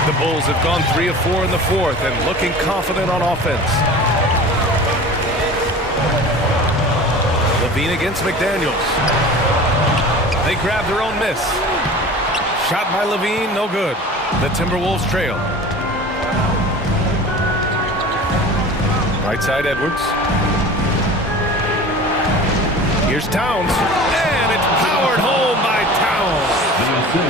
The Bulls have gone 3 of 4 in the fourth and looking confident on offense. Levine against McDaniels. They grab their own miss. Shot by Levine, no good. The Timberwolves trail. Right side Edwards. Here's Towns. And it's powered home by Towns.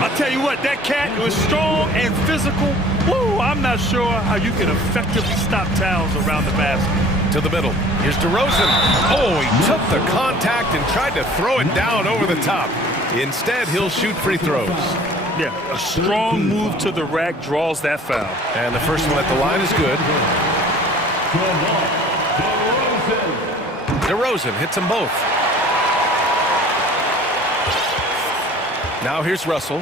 I'll tell you what, that cat was strong and physical. Woo, I'm not sure how you can effectively stop Towns around the basket. To the middle. Here's DeRozan. Oh, he took the contact and tried to throw it down over the top. Instead, he'll shoot free throws. Yeah, a strong move to the rack draws that foul. And the first one at the line is good. DeRozan hits them both. Now here's Russell.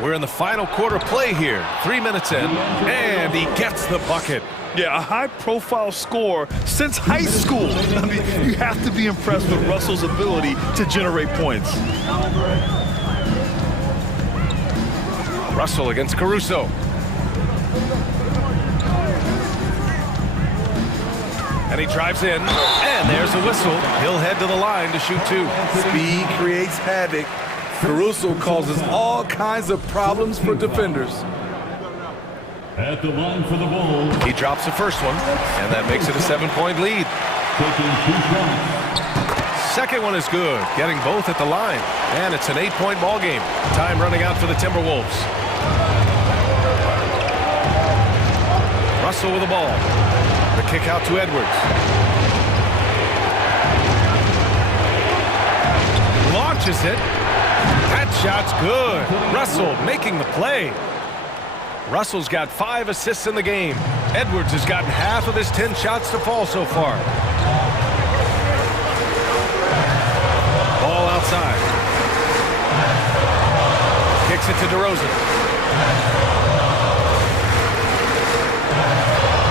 We're in the final quarter play here. 3 minutes in, and he gets the bucket. Yeah, a high-profile score since high school. I mean, you have to be impressed with Russell's ability to generate points. Russell against Caruso. And he drives in, and there's a whistle. He'll head to the line to shoot two. Speed creates havoc. Caruso causes all kinds of problems for defenders. At the line for the Bulls. He drops the first one, and that makes it a 7-point lead. Taking 2 shots. Second one is good, getting both at the line. And it's an 8-point ball game. Time running out for the Timberwolves. Russell with the ball. The kick out to Edwards. Launches it. That shot's good. Russell making the play. Russell's got 5 assists in the game. Edwards has gotten half of his 10 shots to fall so far. Ball outside. Kicks it to DeRozan.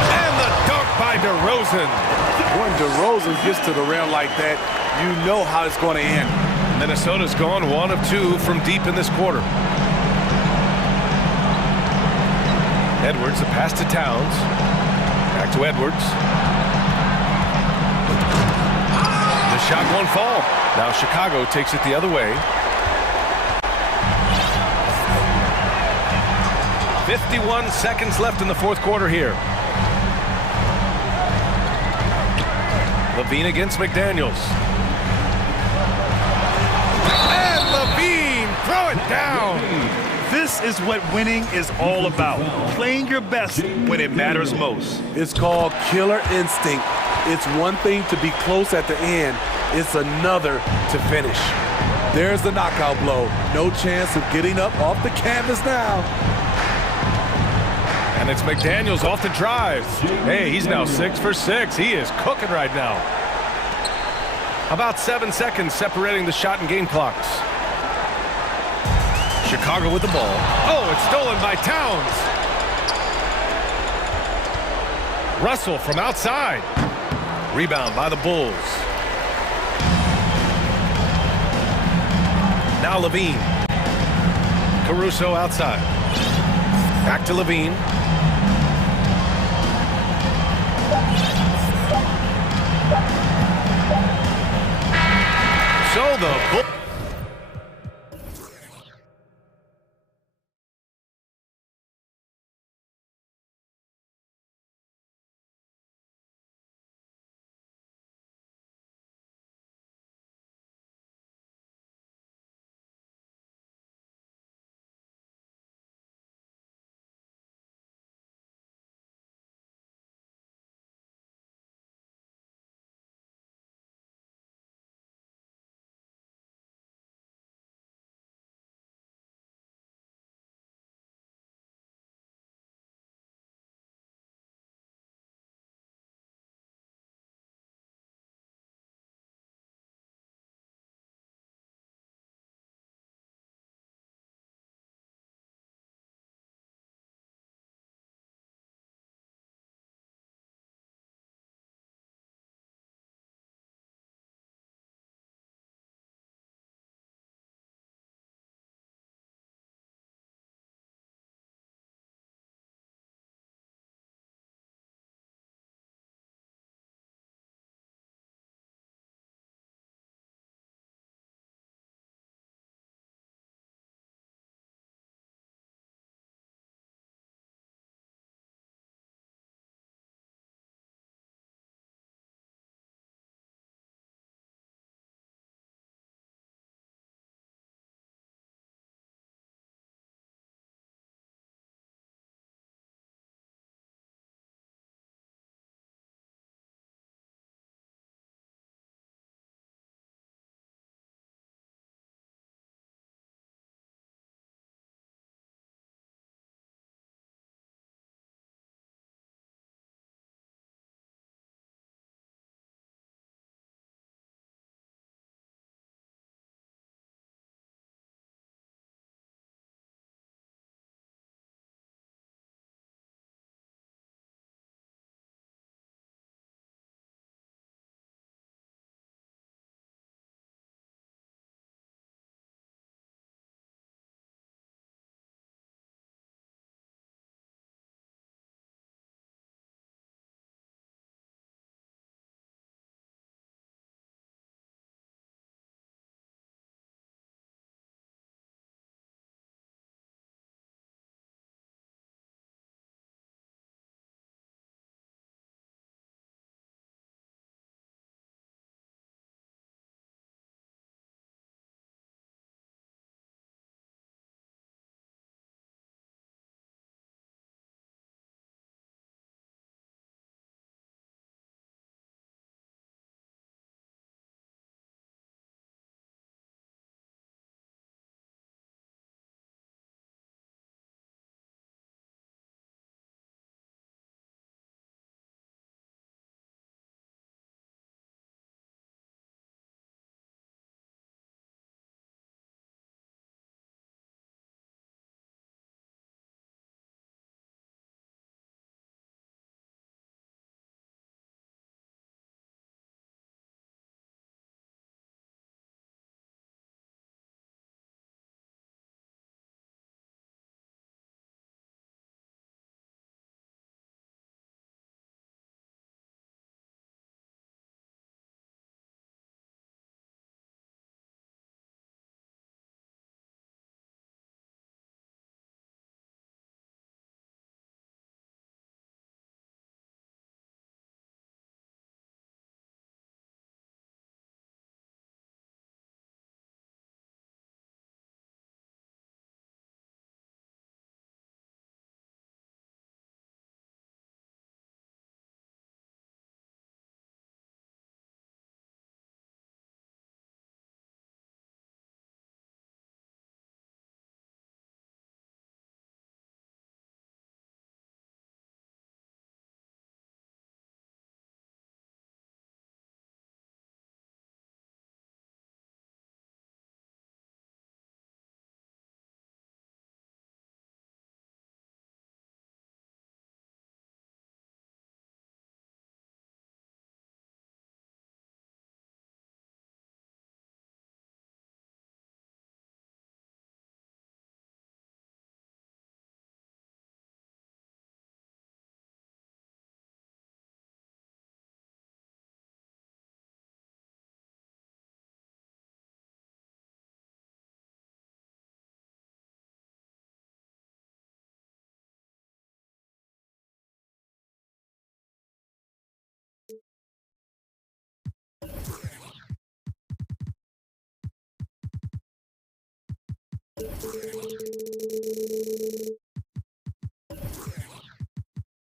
And the dunk by DeRozan. When DeRozan gets to the rim like that, you know how it's going to end. Minnesota's gone 1 of 2 from deep in this quarter. Edwards, a pass to Towns. Back to Edwards. The shot won't fall. Now Chicago takes it the other way. 51 seconds left in the fourth quarter here. Levine against McDaniels. And Levine, throw it down. This is what winning is all about. Playing your best when it matters most. It's called killer instinct. It's one thing to be close at the end. It's another to finish. There's the knockout blow. No chance of getting up off the canvas now. And it's McDaniels off the drive. Hey, he's now 6 for 6. He is cooking right now. About 7 seconds separating the shot and game clocks. Chicago with the ball. Oh, it's stolen by Towns. Russell from outside. Rebound by the Bulls. Now Levine. Caruso outside. Back to Levine. So the Bulls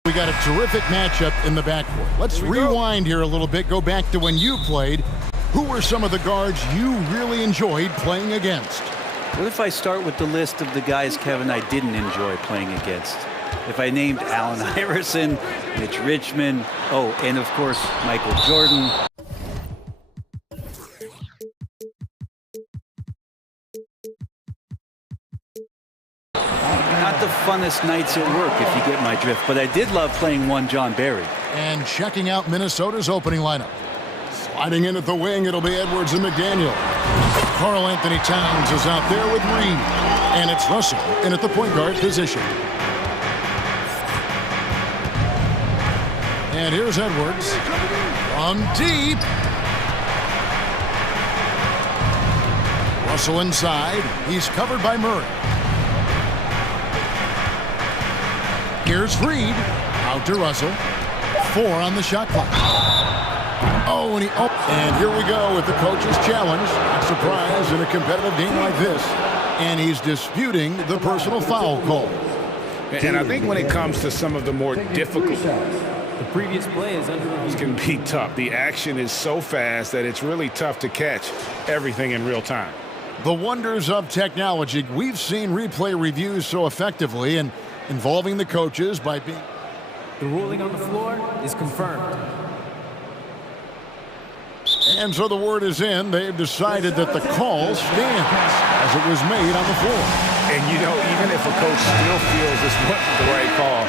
We got a terrific matchup in the backcourt. Let's rewind here a little bit. Go back to when you played. Who were some of the guards you really enjoyed playing against? What if I start with the list of the guys, Kevin, I didn't enjoy playing against? If I named Allen Iverson, Mitch Richmond, and of course, Michael Jordan. Not the funnest nights at work, if you get my drift, but I did love playing one John Barry. And checking out Minnesota's opening lineup. Sliding in at the wing, it'll be Edwards and McDaniel. Karl Anthony Towns is out there with Reed. And it's Russell in at the point guard position. And here's Edwards from deep. Russell inside. He's covered by Murray. Here's Reed. Out to Russell. 4 on the shot clock. And here we go with the coach's challenge. A surprise in a competitive game like this. And he's disputing the personal foul call. And I think when it comes to some of the more difficult, the previous play is under review. It can be tough. The action is so fast that it's really tough to catch everything in real time. The wonders of technology. We've seen replay reviews so effectively and involving the coaches by being... The ruling on the floor is confirmed. And so the word is in. They've decided that the call stands as it was made on the floor. And, you know, even if a coach still feels this wasn't the right call,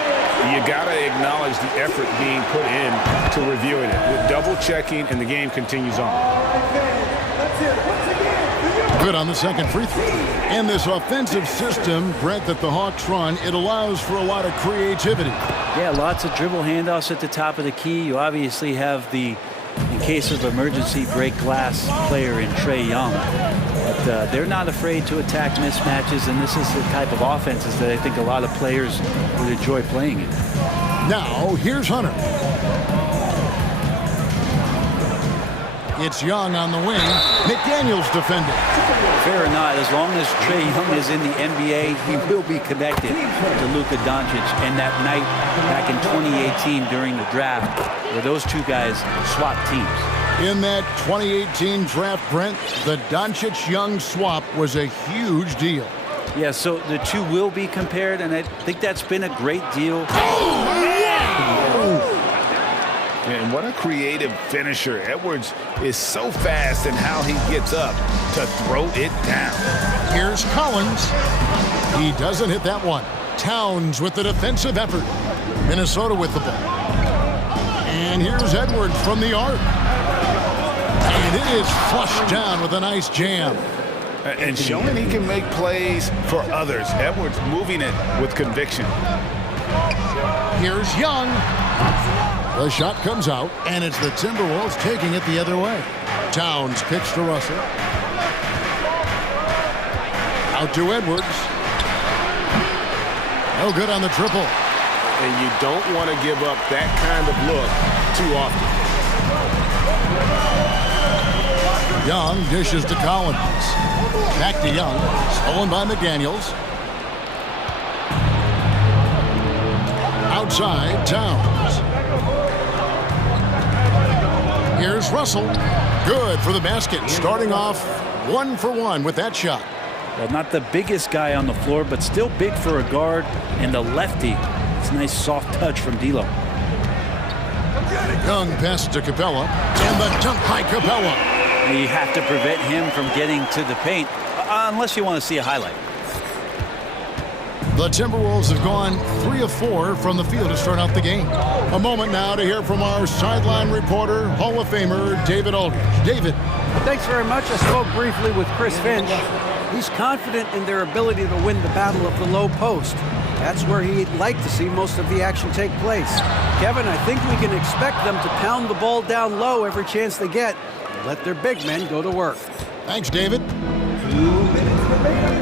you got to acknowledge the effort being put in to reviewing it. With double checking, and the game continues on. Good on the second free throw. And this offensive system, Brett, that the Hawks run, it allows for a lot of creativity. Yeah, lots of dribble handoffs at the top of the key. You obviously have the, in case of emergency, break glass player in Trae Young. But they're not afraid to attack mismatches, and this is the type of offenses that I think a lot of players would enjoy playing in. Now, here's Hunter. It's Young on the wing. McDaniel's defending. Fair or not, as long as Trae Young is in the NBA, he will be connected to Luka Doncic. And that night back in 2018 during the draft, where those two guys swapped teams. In that 2018 draft, Brent, the Doncic-Young swap was a huge deal. Yeah, so the two will be compared, and I think that's been a great deal. And what a creative finisher. Edwards is so fast in how he gets up to throw it down. Here's Collins. He doesn't hit that one. Towns with the defensive effort. Minnesota with the ball. And here's Edwards from the arc. And it is flushed down with a nice jam. And showing he can make plays for others. Edwards moving it with conviction. Here's Young. The shot comes out, and it's the Timberwolves taking it the other way. Towns kicks to Russell. Out to Edwards. No good on the triple. And you don't want to give up that kind of look too often. Young dishes to Collins. Back to Young. Stolen by McDaniels. Outside, Towns. Here's Russell. Good for the basket. Starting off 1 for 1 with that shot. Well, not the biggest guy on the floor, but still big for a guard and a lefty. It's a nice soft touch from D'Lo. Young pass to Capella, and the dunk by Capella. And you have to prevent him from getting to the paint, unless you want to see a highlight. The Timberwolves have gone 3 of 4 from the field to start out the game. A moment now to hear from our sideline reporter, Hall of Famer David Aldridge. David. Thanks very much. I spoke briefly with Chris Finch. He's confident in their ability to win the battle of the low post. That's where he'd like to see most of the action take place. Kevin, I think we can expect them to pound the ball down low every chance they get and let their big men go to work. Thanks, David. 2 minutes remaining.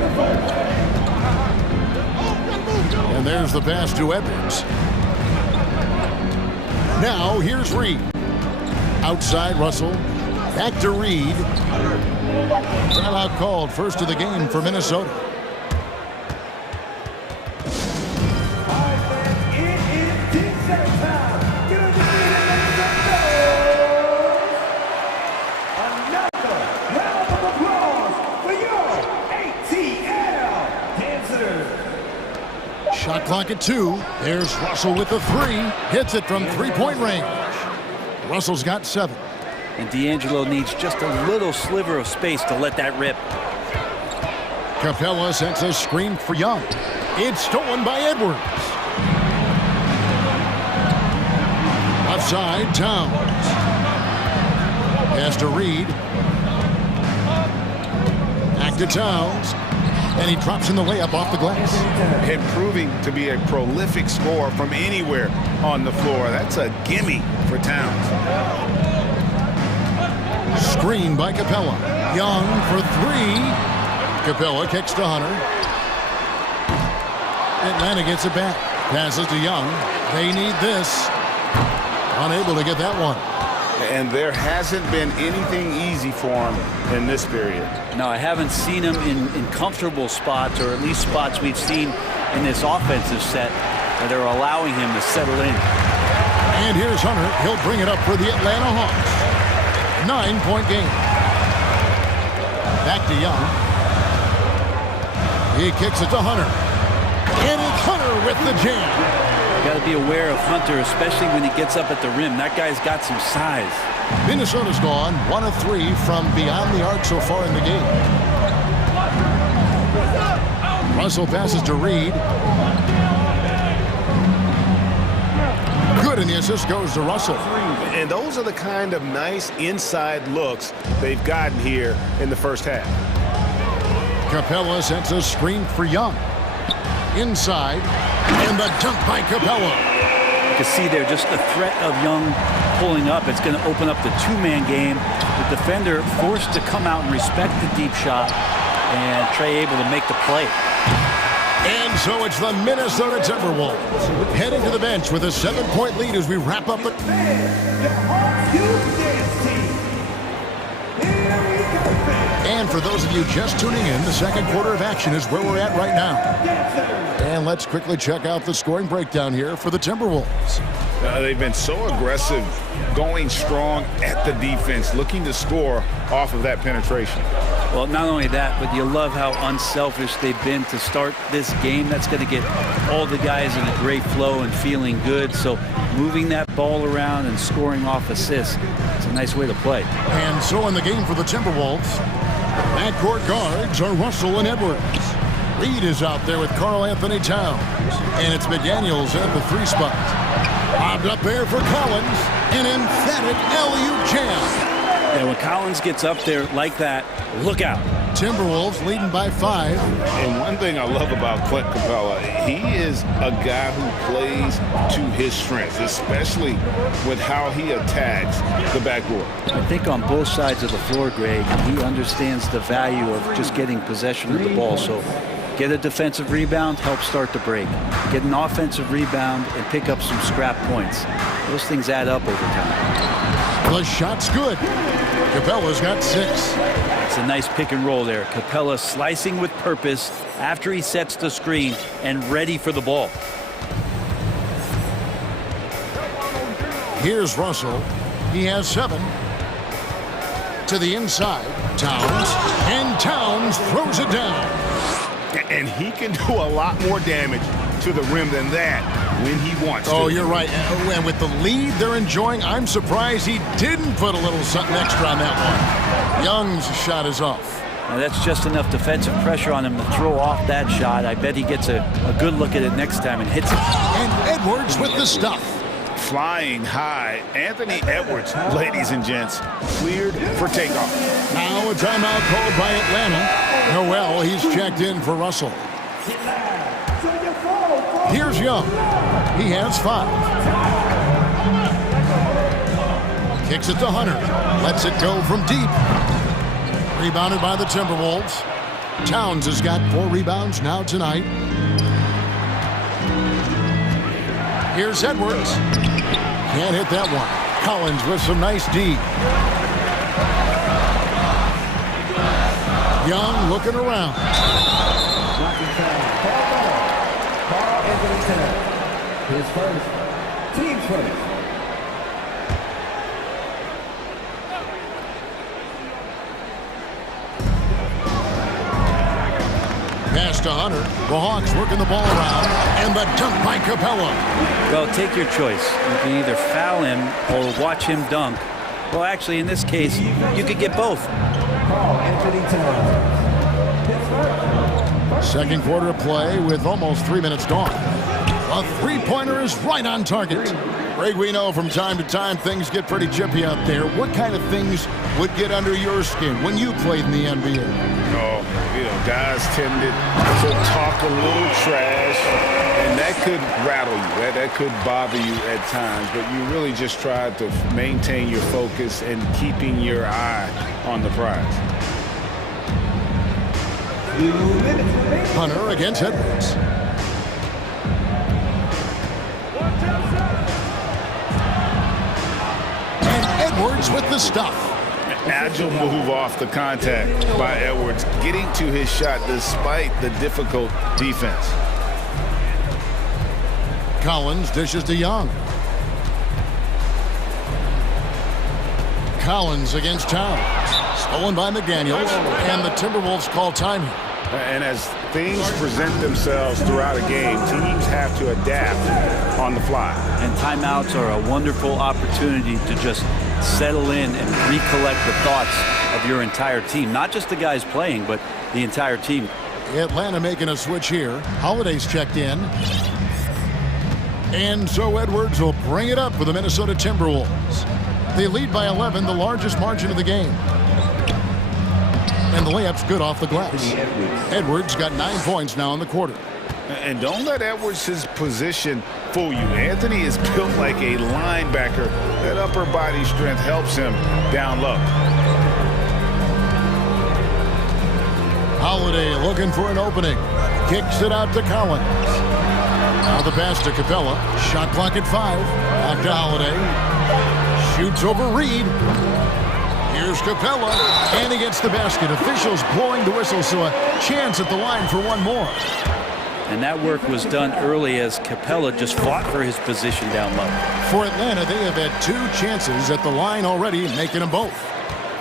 And there's the pass to Edwards. Now, here's Reed. Outside, Russell. Back to Reed. Timeout called, first of the game for Minnesota. clock at 2. There's Russell with the 3. Hits it from three-point range. Russell's got 7. And D'Angelo needs just a little sliver of space to let that rip. Capella sets a screen for Young. It's stolen by Edwards. Left side, Towns. Pass to Reed. Back to Towns. And he drops in the layup off the glass. Improving to be a prolific scorer from anywhere on the floor. That's a gimme for Towns. Screen by Capella. Young for 3. Capella kicks to Hunter. Atlanta gets it back. Passes to Young. They need this. Unable to get that one. And there hasn't been anything easy for him in this period. No, I haven't seen him in comfortable spots, or at least spots we've seen in this offensive set that are allowing him to settle in. And here's Hunter. He'll bring it up for the Atlanta Hawks. 9-point game. Back to Young. He kicks it to Hunter. And it's Hunter with the jam. Got to be aware of Hunter, especially when he gets up at the rim. That guy's got some size. Minnesota's gone 1 of 3 from beyond the arc so far in the game. Russell passes to Reed. Good, and the assist goes to Russell. And those are the kind of nice inside looks they've gotten here in the first half. Capella sets a screen for Young. Inside, and the dunk by Capella. You can see there just the threat of Young pulling up. It's going to open up the two-man game. The defender forced to come out and respect the deep shot, and Trey able to make the play. And so it's the Minnesota Timberwolves heading to the bench with a 7-point lead as we wrap up it. And for those of you just tuning in, the second quarter of action is where we're at right now. And let's quickly check out the scoring breakdown here for the Timberwolves. They've been so aggressive, going strong at the defense, looking to score off of that penetration. Well, not only that, but you love how unselfish they've been to start this game. That's going to get all the guys in a great flow and feeling good. So moving that ball around and scoring off assists, it's a nice way to play. And so in the game for the Timberwolves, backcourt guards are Russell and Edwards. Reed is out there with Karl Anthony Towns. And it's McDaniels at the 3 spot. Bobbed up there for Collins. An emphatic alley-oop jam. Yeah, when Collins gets up there like that, look out. Timberwolves leading by 5. And one thing I love about Clint Capella, he is a guy who plays to his strengths, especially with how he attacks the backboard. I think on both sides of the floor, Greg, he understands the value of just getting possession of the ball. So get a defensive rebound, help start the break. Get an offensive rebound and pick up some scrap points. Those things add up over time. The shot's good. Capella's got 6. It's a nice pick and roll there. Capella slicing with purpose after he sets the screen and ready for the ball. Here's Russell. He has 7. To the inside. Towns. And Towns throws it down. And he can do a lot more damage to the rim than that when he wants to. Oh, you're right. And with the lead they're enjoying, I'm surprised he didn't put a little something extra on that one. Young's shot is off. Now that's just enough defensive pressure on him to throw off that shot. I bet he gets a good look at it next time and hits it. And Edwards with the stuff. Flying high, Anthony Edwards, ladies and gents, cleared for takeoff. Now a timeout called by Atlanta. Noel, he's checked in for Russell. Here's Young. He has 5. Kicks it to Hunter. Lets it go from deep. Rebounded by the Timberwolves. Towns has got 4 rebounds now tonight. Here's Edwards. Can't hit that one. Collins with some nice D. Young looking around. His first, team first. Pass to Hunter. The Hawks working the ball around. And the dunk by Capella. Well, take your choice. You can either foul him or watch him dunk. Well, actually, in this case, you could get both. Second quarter of play with almost 3 minutes gone. A three-pointer is right on target. Greg, we know from time to time things get pretty chippy out there. What kind of things would get under your skin when you played in the NBA? Oh, guys tended to talk a little trash, and that could rattle you. That could bother you at times, but you really just tried to maintain your focus and keeping your eye on the prize. Hunter against Edwards. Edwards with the stuff. Agile move off the contact by Edwards, getting to his shot despite the difficult defense. Collins dishes to Young. Collins against Towns. Stolen by McDaniels, and the Timberwolves call time here. And as things present themselves throughout a game, teams have to adapt on the fly. And timeouts are a wonderful opportunity to just settle in and recollect the thoughts of your entire team. Not just the guys playing, but the entire team. Atlanta making a switch here. Holiday's checked in. And so Edwards will bring it up for the Minnesota Timberwolves. They lead by 11, the largest margin of the game. And the layup's good off the glass. Edwards got 9 points now in the quarter. And don't let Edwards' position fool you. Anthony is built like a linebacker. That upper body strength helps him down low. Holiday looking for an opening. Kicks it out to Collins. Now the pass to Capella. Shot clock at 5. Back to Holiday. Shoots over Reed. Here's Capella, and he gets the basket. Officials blowing the whistle, so a chance at the line for one more. And that work was done early as Capella just fought for his position down low. For Atlanta, they have had 2 chances at the line already, making them both.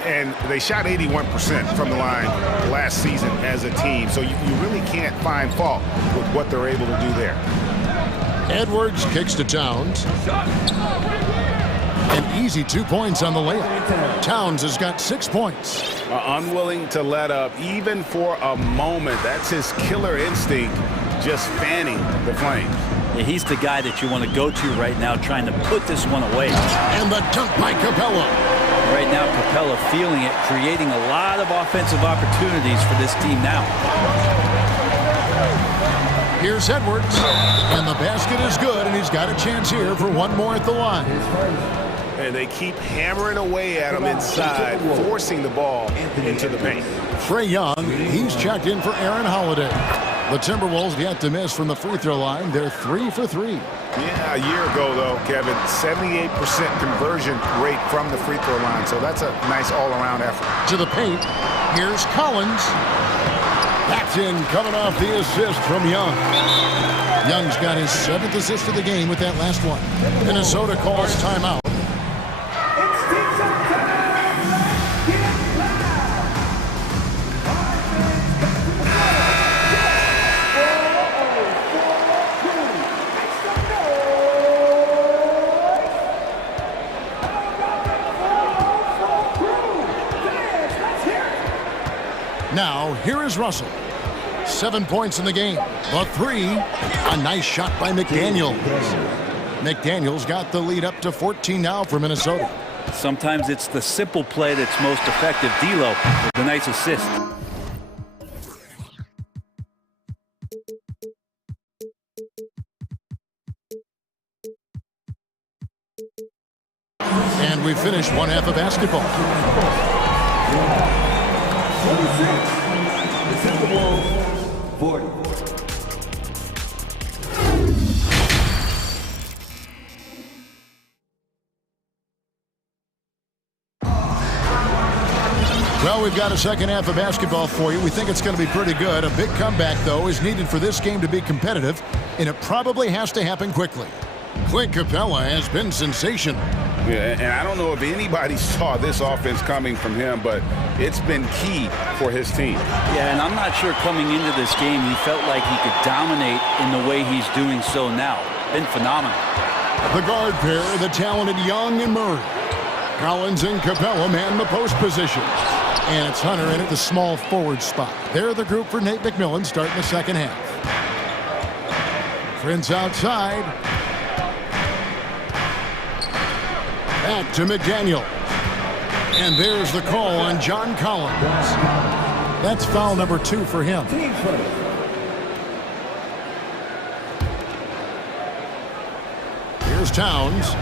And they shot 81% from the line last season as a team, so you really can't find fault with what they're able to do there. Edwards kicks to Towns. An easy 2 points on the layup. Towns has got 6 points. Unwilling to let up, even for a moment. That's his killer instinct, just fanning the flames. Yeah, he's the guy that you want to go to right now, trying to put this one away. And the dunk by Capella. Right now, Capella feeling it, creating a lot of offensive opportunities for this team now. Here's Edwards, and the basket is good, and he's got a chance here for one more at the line. And they keep hammering away at him inside, forcing the ball into the paint. Trae Young, he's checked in for Aaron Holiday. The Timberwolves yet to miss from the free throw line. They're 3 for 3. Yeah, a year ago, though, Kevin, 78% conversion rate from the free throw line. So that's a nice all-around effort. To the paint, here's Collins. That's in, coming off the assist from Young. Young's got his 7th assist of the game with that last one. Minnesota calls timeout. Now, here is Russell. 7 points in the game. The 3, a nice shot by McDaniels. McDaniels got the lead up to 14 now for Minnesota. Sometimes it's the simple play that's most effective. D'Lo with a nice assist. And we finished one half of basketball. 26, the Timberwolves, 40. Well, we've got a second half of basketball for you. We think it's going to be pretty good. A big comeback, though, is needed for this game to be competitive, and it probably has to happen quickly. Clint Capella has been sensational. Yeah, and I don't know if anybody saw this offense coming from him, but it's been key for his team. Yeah, and I'm not sure coming into this game he felt like he could dominate in the way he's doing so now. Been phenomenal. The guard pair, the talented Young and Murray. Collins and Capella man the post position. And it's Hunter in at the small forward spot. They're the group for Nate McMillan starting the second half. Prince outside. Back to McDaniel. And there's the call on John Collins. That's foul number 2 for him. Here's Towns.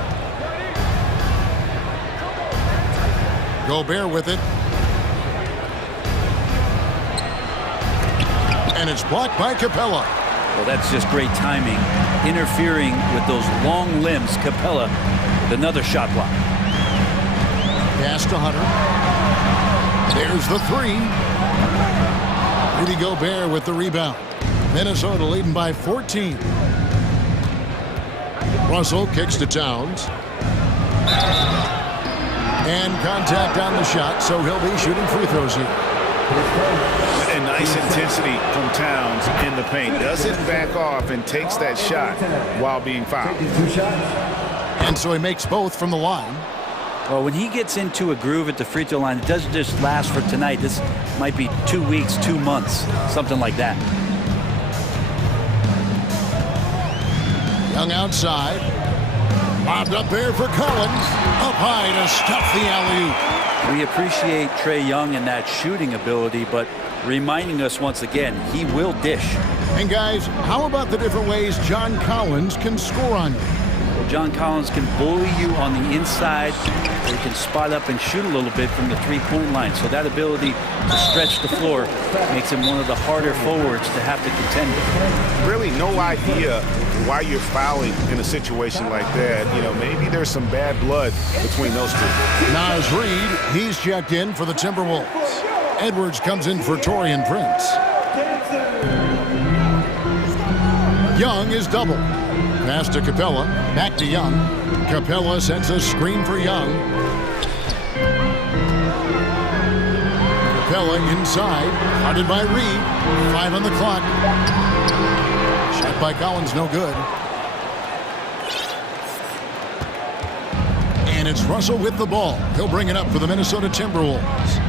Gobert with it. And it's blocked by Capella. Well, that's just great timing. Interfering with those long limbs. Capella with another shot block. Pass to Hunter. There's the 3. Rudy Gobert with the rebound. Minnesota leading by 14. Russell kicks to Towns. And contact on the shot, so he'll be shooting free throws here. And nice intensity from Towns in the paint. Doesn't back off and takes that shot while being fouled. And so he makes both from the line. Well, when he gets into a groove at the free throw line, it doesn't just last for tonight. This might be 2 weeks, 2 months, something like that. Young outside. Lobbed up there for Collins. Up high to stuff the alley-oop. We appreciate Trae Young and that shooting ability, but reminding us once again, he will dish. And guys, how about the different ways John Collins can score on you? John Collins can bully you on the inside, or he can spot up and shoot a little bit from the three-point line. So that ability to stretch the floor makes him one of the harder forwards to have to contend with. Really no idea why you're fouling in a situation like that. You know, maybe there's some bad blood between those two. Naz Reid, he's checked in for the Timberwolves. Edwards comes in for Taurean Prince. Young is doubled. Pass to Capella, back to Young. Capella sends a screen for Young. Capella inside, guarded by Reid. 5 on the clock. Shot by Collins, no good. And it's Russell with the ball. He'll bring it up for the Minnesota Timberwolves.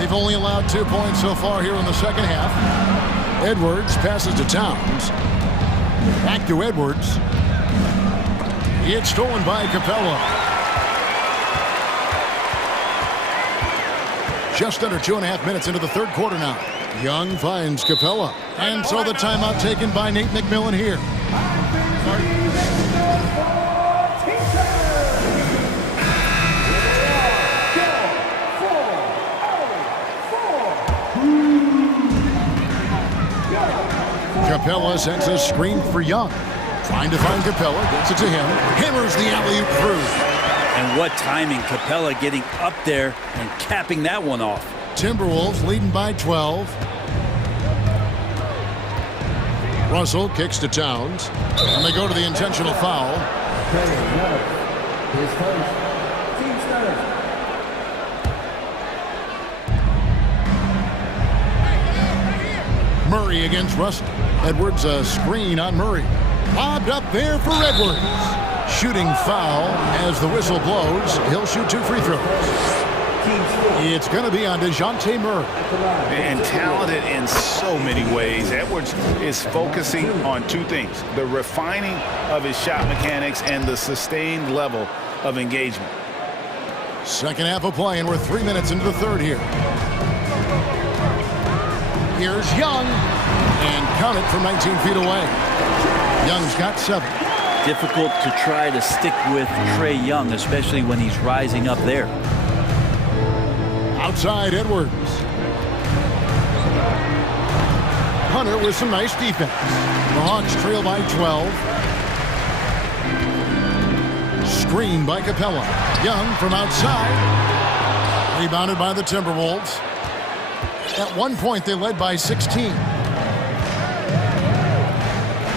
They've only allowed 2 points so far here in the second half. Edwards passes to Towns. Back to Edwards. It's stolen by Capella. Just under 2.5 minutes into the third quarter now. Young finds Capella. And so the timeout taken by Nate McMillan here. Capella sends a screen for Young. Trying to find Capella, gets it to him. Hammers the alley-oop through. And what timing, Capella getting up there and capping that one off. Timberwolves leading by 12. Russell kicks to Towns. And they go to the intentional foul. Murray against Russell. Edwards a screen on Murray. Lobbed up there for Edwards. Shooting foul as the whistle blows. He'll shoot 2 free throws. It's going to be on DeJounte Murray. And talented in so many ways. Edwards is focusing on 2 things. The refining of his shot mechanics and the sustained level of engagement. Second half of play, and we're 3 minutes into the third here. Here's Young. And count it from 19 feet away. Young's got 7. Difficult to try to stick with Trae Young, especially when he's rising up there. Outside Edwards. Hunter with some nice defense. The Hawks trail by 12. Screen by Capella. Young from outside. Rebounded by the Timberwolves. At one point, they led by 16.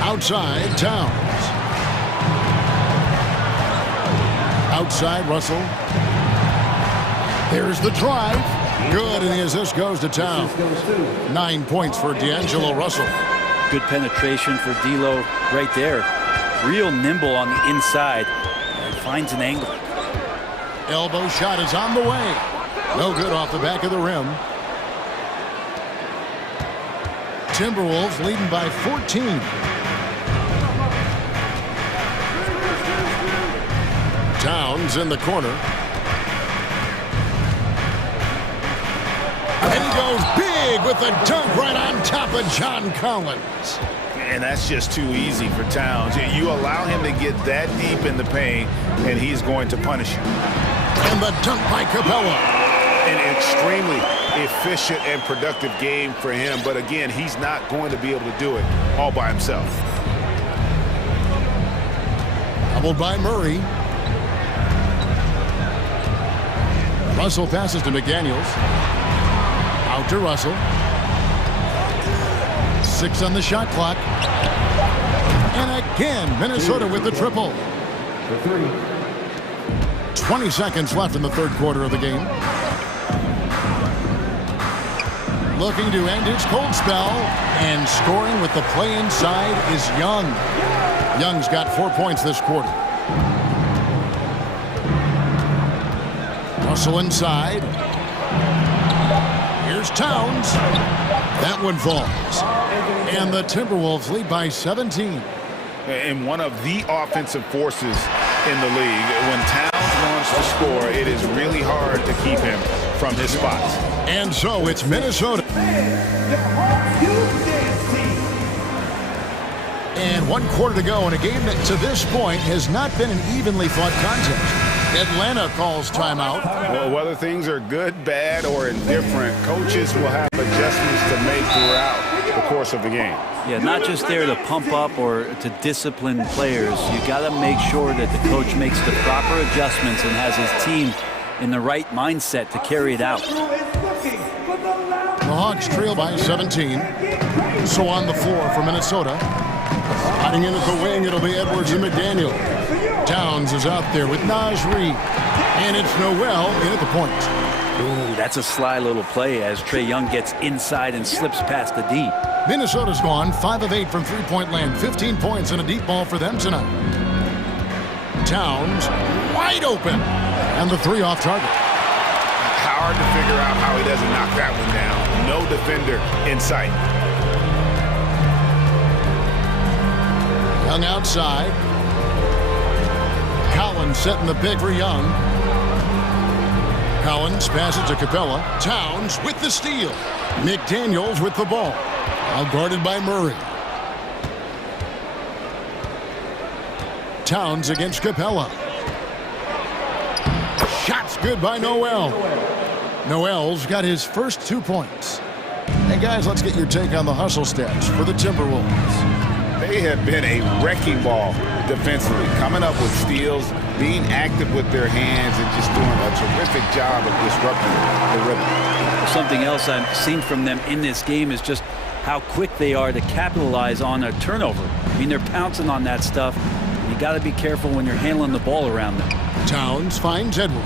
Outside, Towns. Outside, Russell. There's the drive. Good, and the assist goes to Town. 9 points for D'Angelo Russell. Good penetration for D'Lo right there. Real nimble on the inside. And finds an angle. Elbow shot is on the way. No good off the back of the rim. Timberwolves leading by 14. Towns in the corner. And he goes big with the dunk right on top of John Collins. And that's just too easy for Towns. You allow him to get that deep in the paint, and he's going to punish you. And the dunk by Capella. An extremely efficient and productive game for him. But again, he's not going to be able to do it all by himself. Doubled by Murray. Russell passes to McDaniels. Out to Russell. 6 on the shot clock. And again, Minnesota with the triple. 20 seconds left in the third quarter of the game. Looking to end his cold spell, and scoring with the play inside is Young. Young's got 4 points this quarter. Russell inside. Here's Towns. That one falls. And the Timberwolves lead by 17. And one of the offensive forces in the league. When Towns wants to score, it is really hard to keep him from his spots. And so it's Minnesota. And 1 quarter to go in a game that to this point has not been an evenly fought contest. Atlanta calls timeout. Well, whether things are good, bad, or indifferent, coaches will have adjustments to make throughout the course of the game. Yeah, not just there to pump up or to discipline players. You got to make sure that the coach makes the proper adjustments and has his team in the right mindset to carry it out. The Hawks trail by 17. So on the floor for Minnesota. Hiding in at the wing, it'll be Edwards and McDaniel. Towns is out there with Naz Reid. And it's Noel in at the point. Ooh, that's a sly little play as Trae Young gets inside and slips past the D. Minnesota's gone 5 of 8 from three-point land. 15 points and a deep ball for them tonight. Towns wide open. And the 3 off target. Hard to figure out how he doesn't knock that one down. No defender in sight. Young outside. Collins setting the pick for Young. Collins passes to Capella. Towns with the steal. McDaniels with the ball. Now guarded by Murray. Towns against Capella. Shots good by Noel. Noel's got his first 2 points. Hey guys, let's get your take on the hustle stats for the Timberwolves. They have been a wrecking ball defensively, coming up with steals, being active with their hands, and just doing a terrific job of disrupting the rhythm. Something else I've seen from them in this game is just how quick they are to capitalize on a turnover. I mean, they're pouncing on that stuff. You got to be careful when you're handling the ball around them. Towns finds Edwards.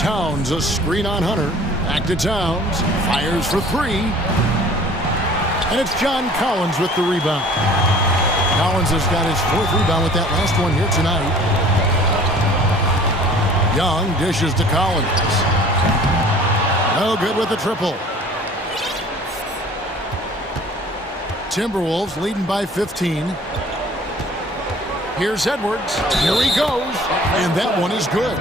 Towns a screen on Hunter. Back to Towns. Fires for 3. And it's John Collins with the rebound. Collins has got his 4th rebound with that last one here tonight. Young dishes to Collins. No good with the triple. Timberwolves leading by 15. Here's Edwards. Here he goes. And that one is good.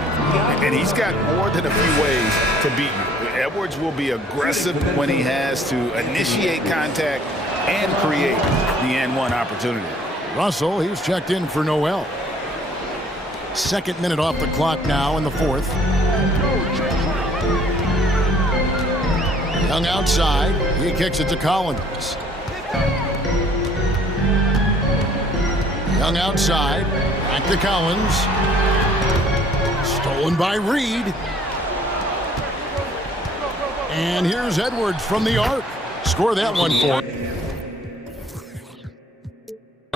And he's got more than a few ways to beat you. Edwards will be aggressive when he has to initiate contact and create the N1 opportunity. Russell, he's checked in for Noel. 2nd minute off the clock now in the 4th. Young outside. He kicks it to Collins. Young outside. Back to Collins. Stolen by Reid. And here's Edwards from the arc. Score that one for him.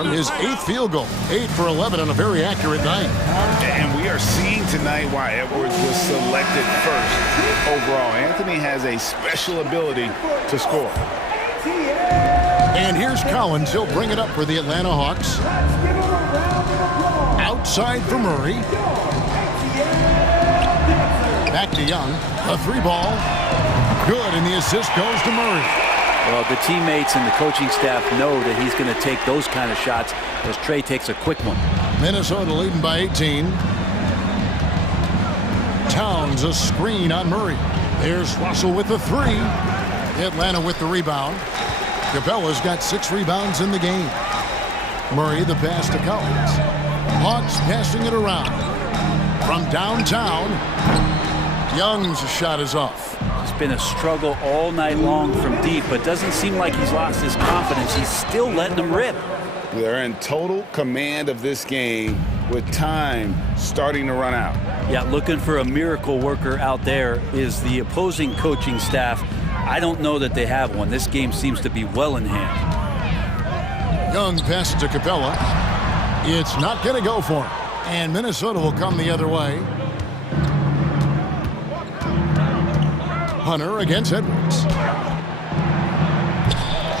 His 8th field goal, 8 for 11 on a very accurate night. And we are seeing tonight why Edwards was selected first overall. Anthony has a special ability to score. And here's Collins. He'll bring it up for the Atlanta Hawks. Outside for Murray. Back to Young. A 3-ball. Good, and the assist goes to Murray. Well, the teammates and the coaching staff know that he's going to take those kind of shots as Trey takes a quick one. Minnesota leading by 18. Towns a screen on Murray. There's Russell with the 3. Atlanta with the rebound. Capella's got 6 rebounds in the game. Murray the pass to Collins. Hawks passing it around. From downtown, Young's shot is off. It's been a struggle all night long from deep, but doesn't seem like he's lost his confidence. He's still letting them rip. They're in total command of this game with time starting to run out. Yeah, looking for a miracle worker out there is the opposing coaching staff. I don't know that they have one. This game seems to be well in hand. Young passes to Capella. It's not going to go for him. And Minnesota will come the other way. Hunter against Edwards.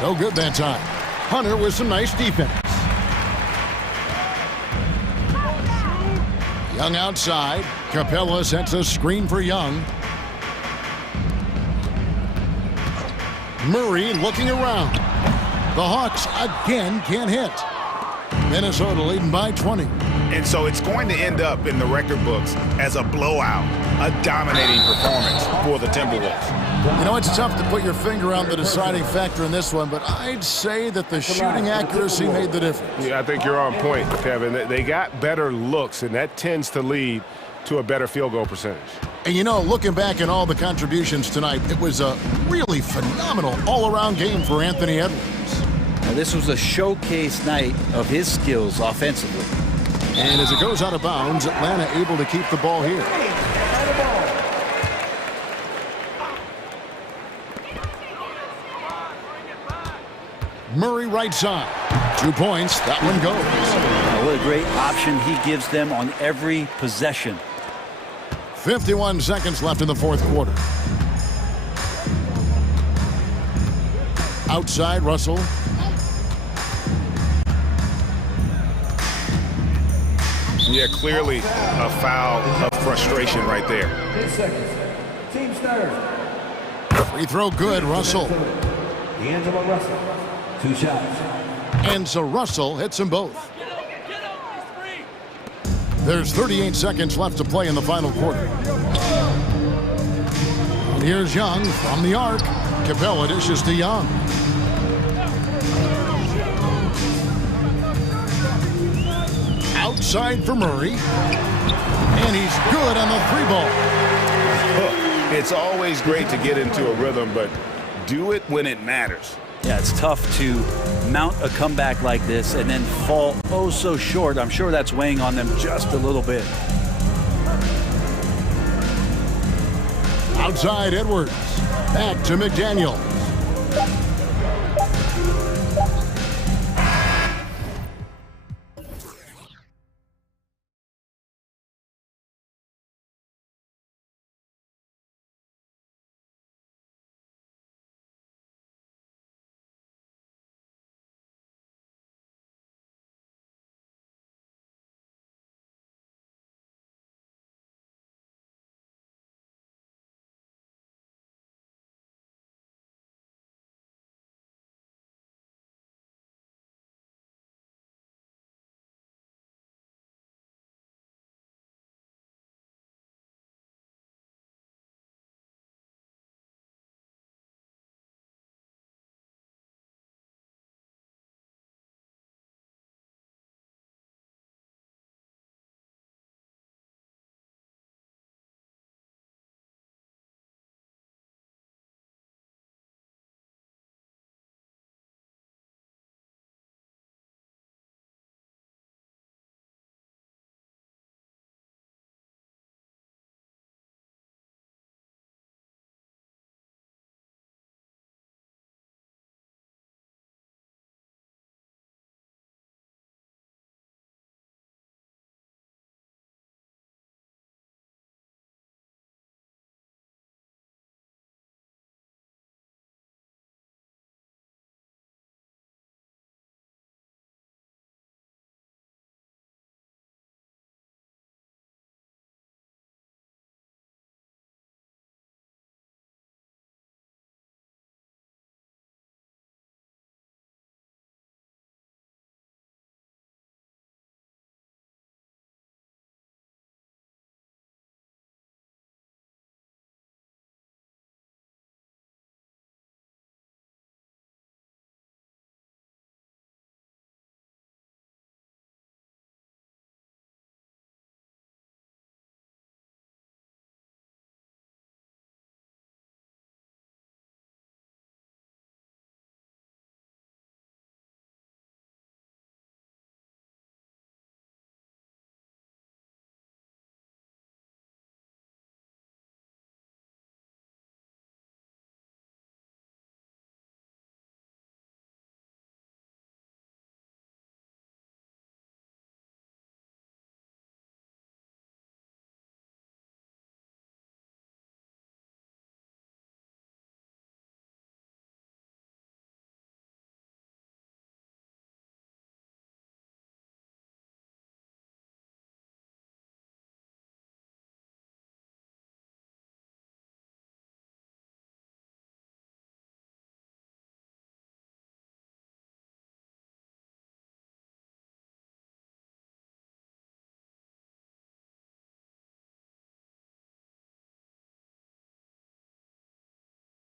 No good that time. Hunter with some nice defense. Young outside. Capella sets a screen for Young. Murray looking around. The Hawks again can't hit. Minnesota leading by 20. And so it's going to end up in the record books as a blowout, a dominating performance for the Timberwolves. You know, it's tough to put your finger on the deciding factor in this one, but I'd say that the shooting accuracy made the difference. Yeah, I think you're on point, Kevin. They got better looks, and that tends to lead to a better field goal percentage. And you know, looking back at all the contributions tonight, it was a really phenomenal all-around game for Anthony Edwards. Now, this was a showcase night of his skills offensively. And as it goes out of bounds, Atlanta able to keep the ball here. Murray right side. 2 points. That one goes. What a great option he gives them on every possession. 51 seconds left in the fourth quarter. Outside, Russell. Yeah, clearly a foul of frustration right there. 10 seconds. Team starters. Free throw good, Russell. D'Angelo Russell. 2 shots. And so Russell hits them both. There's 38 seconds left to play in the final quarter. And here's Young from the arc. Capella dishes to Young. Outside for Murray. And he's good on the 3-ball. It's always great to get into a rhythm, but do it when it matters. Yeah, it's tough to mount a comeback like this and then fall oh so short. I'm sure that's weighing on them just a little bit. Outside Edwards. Back to McDaniel.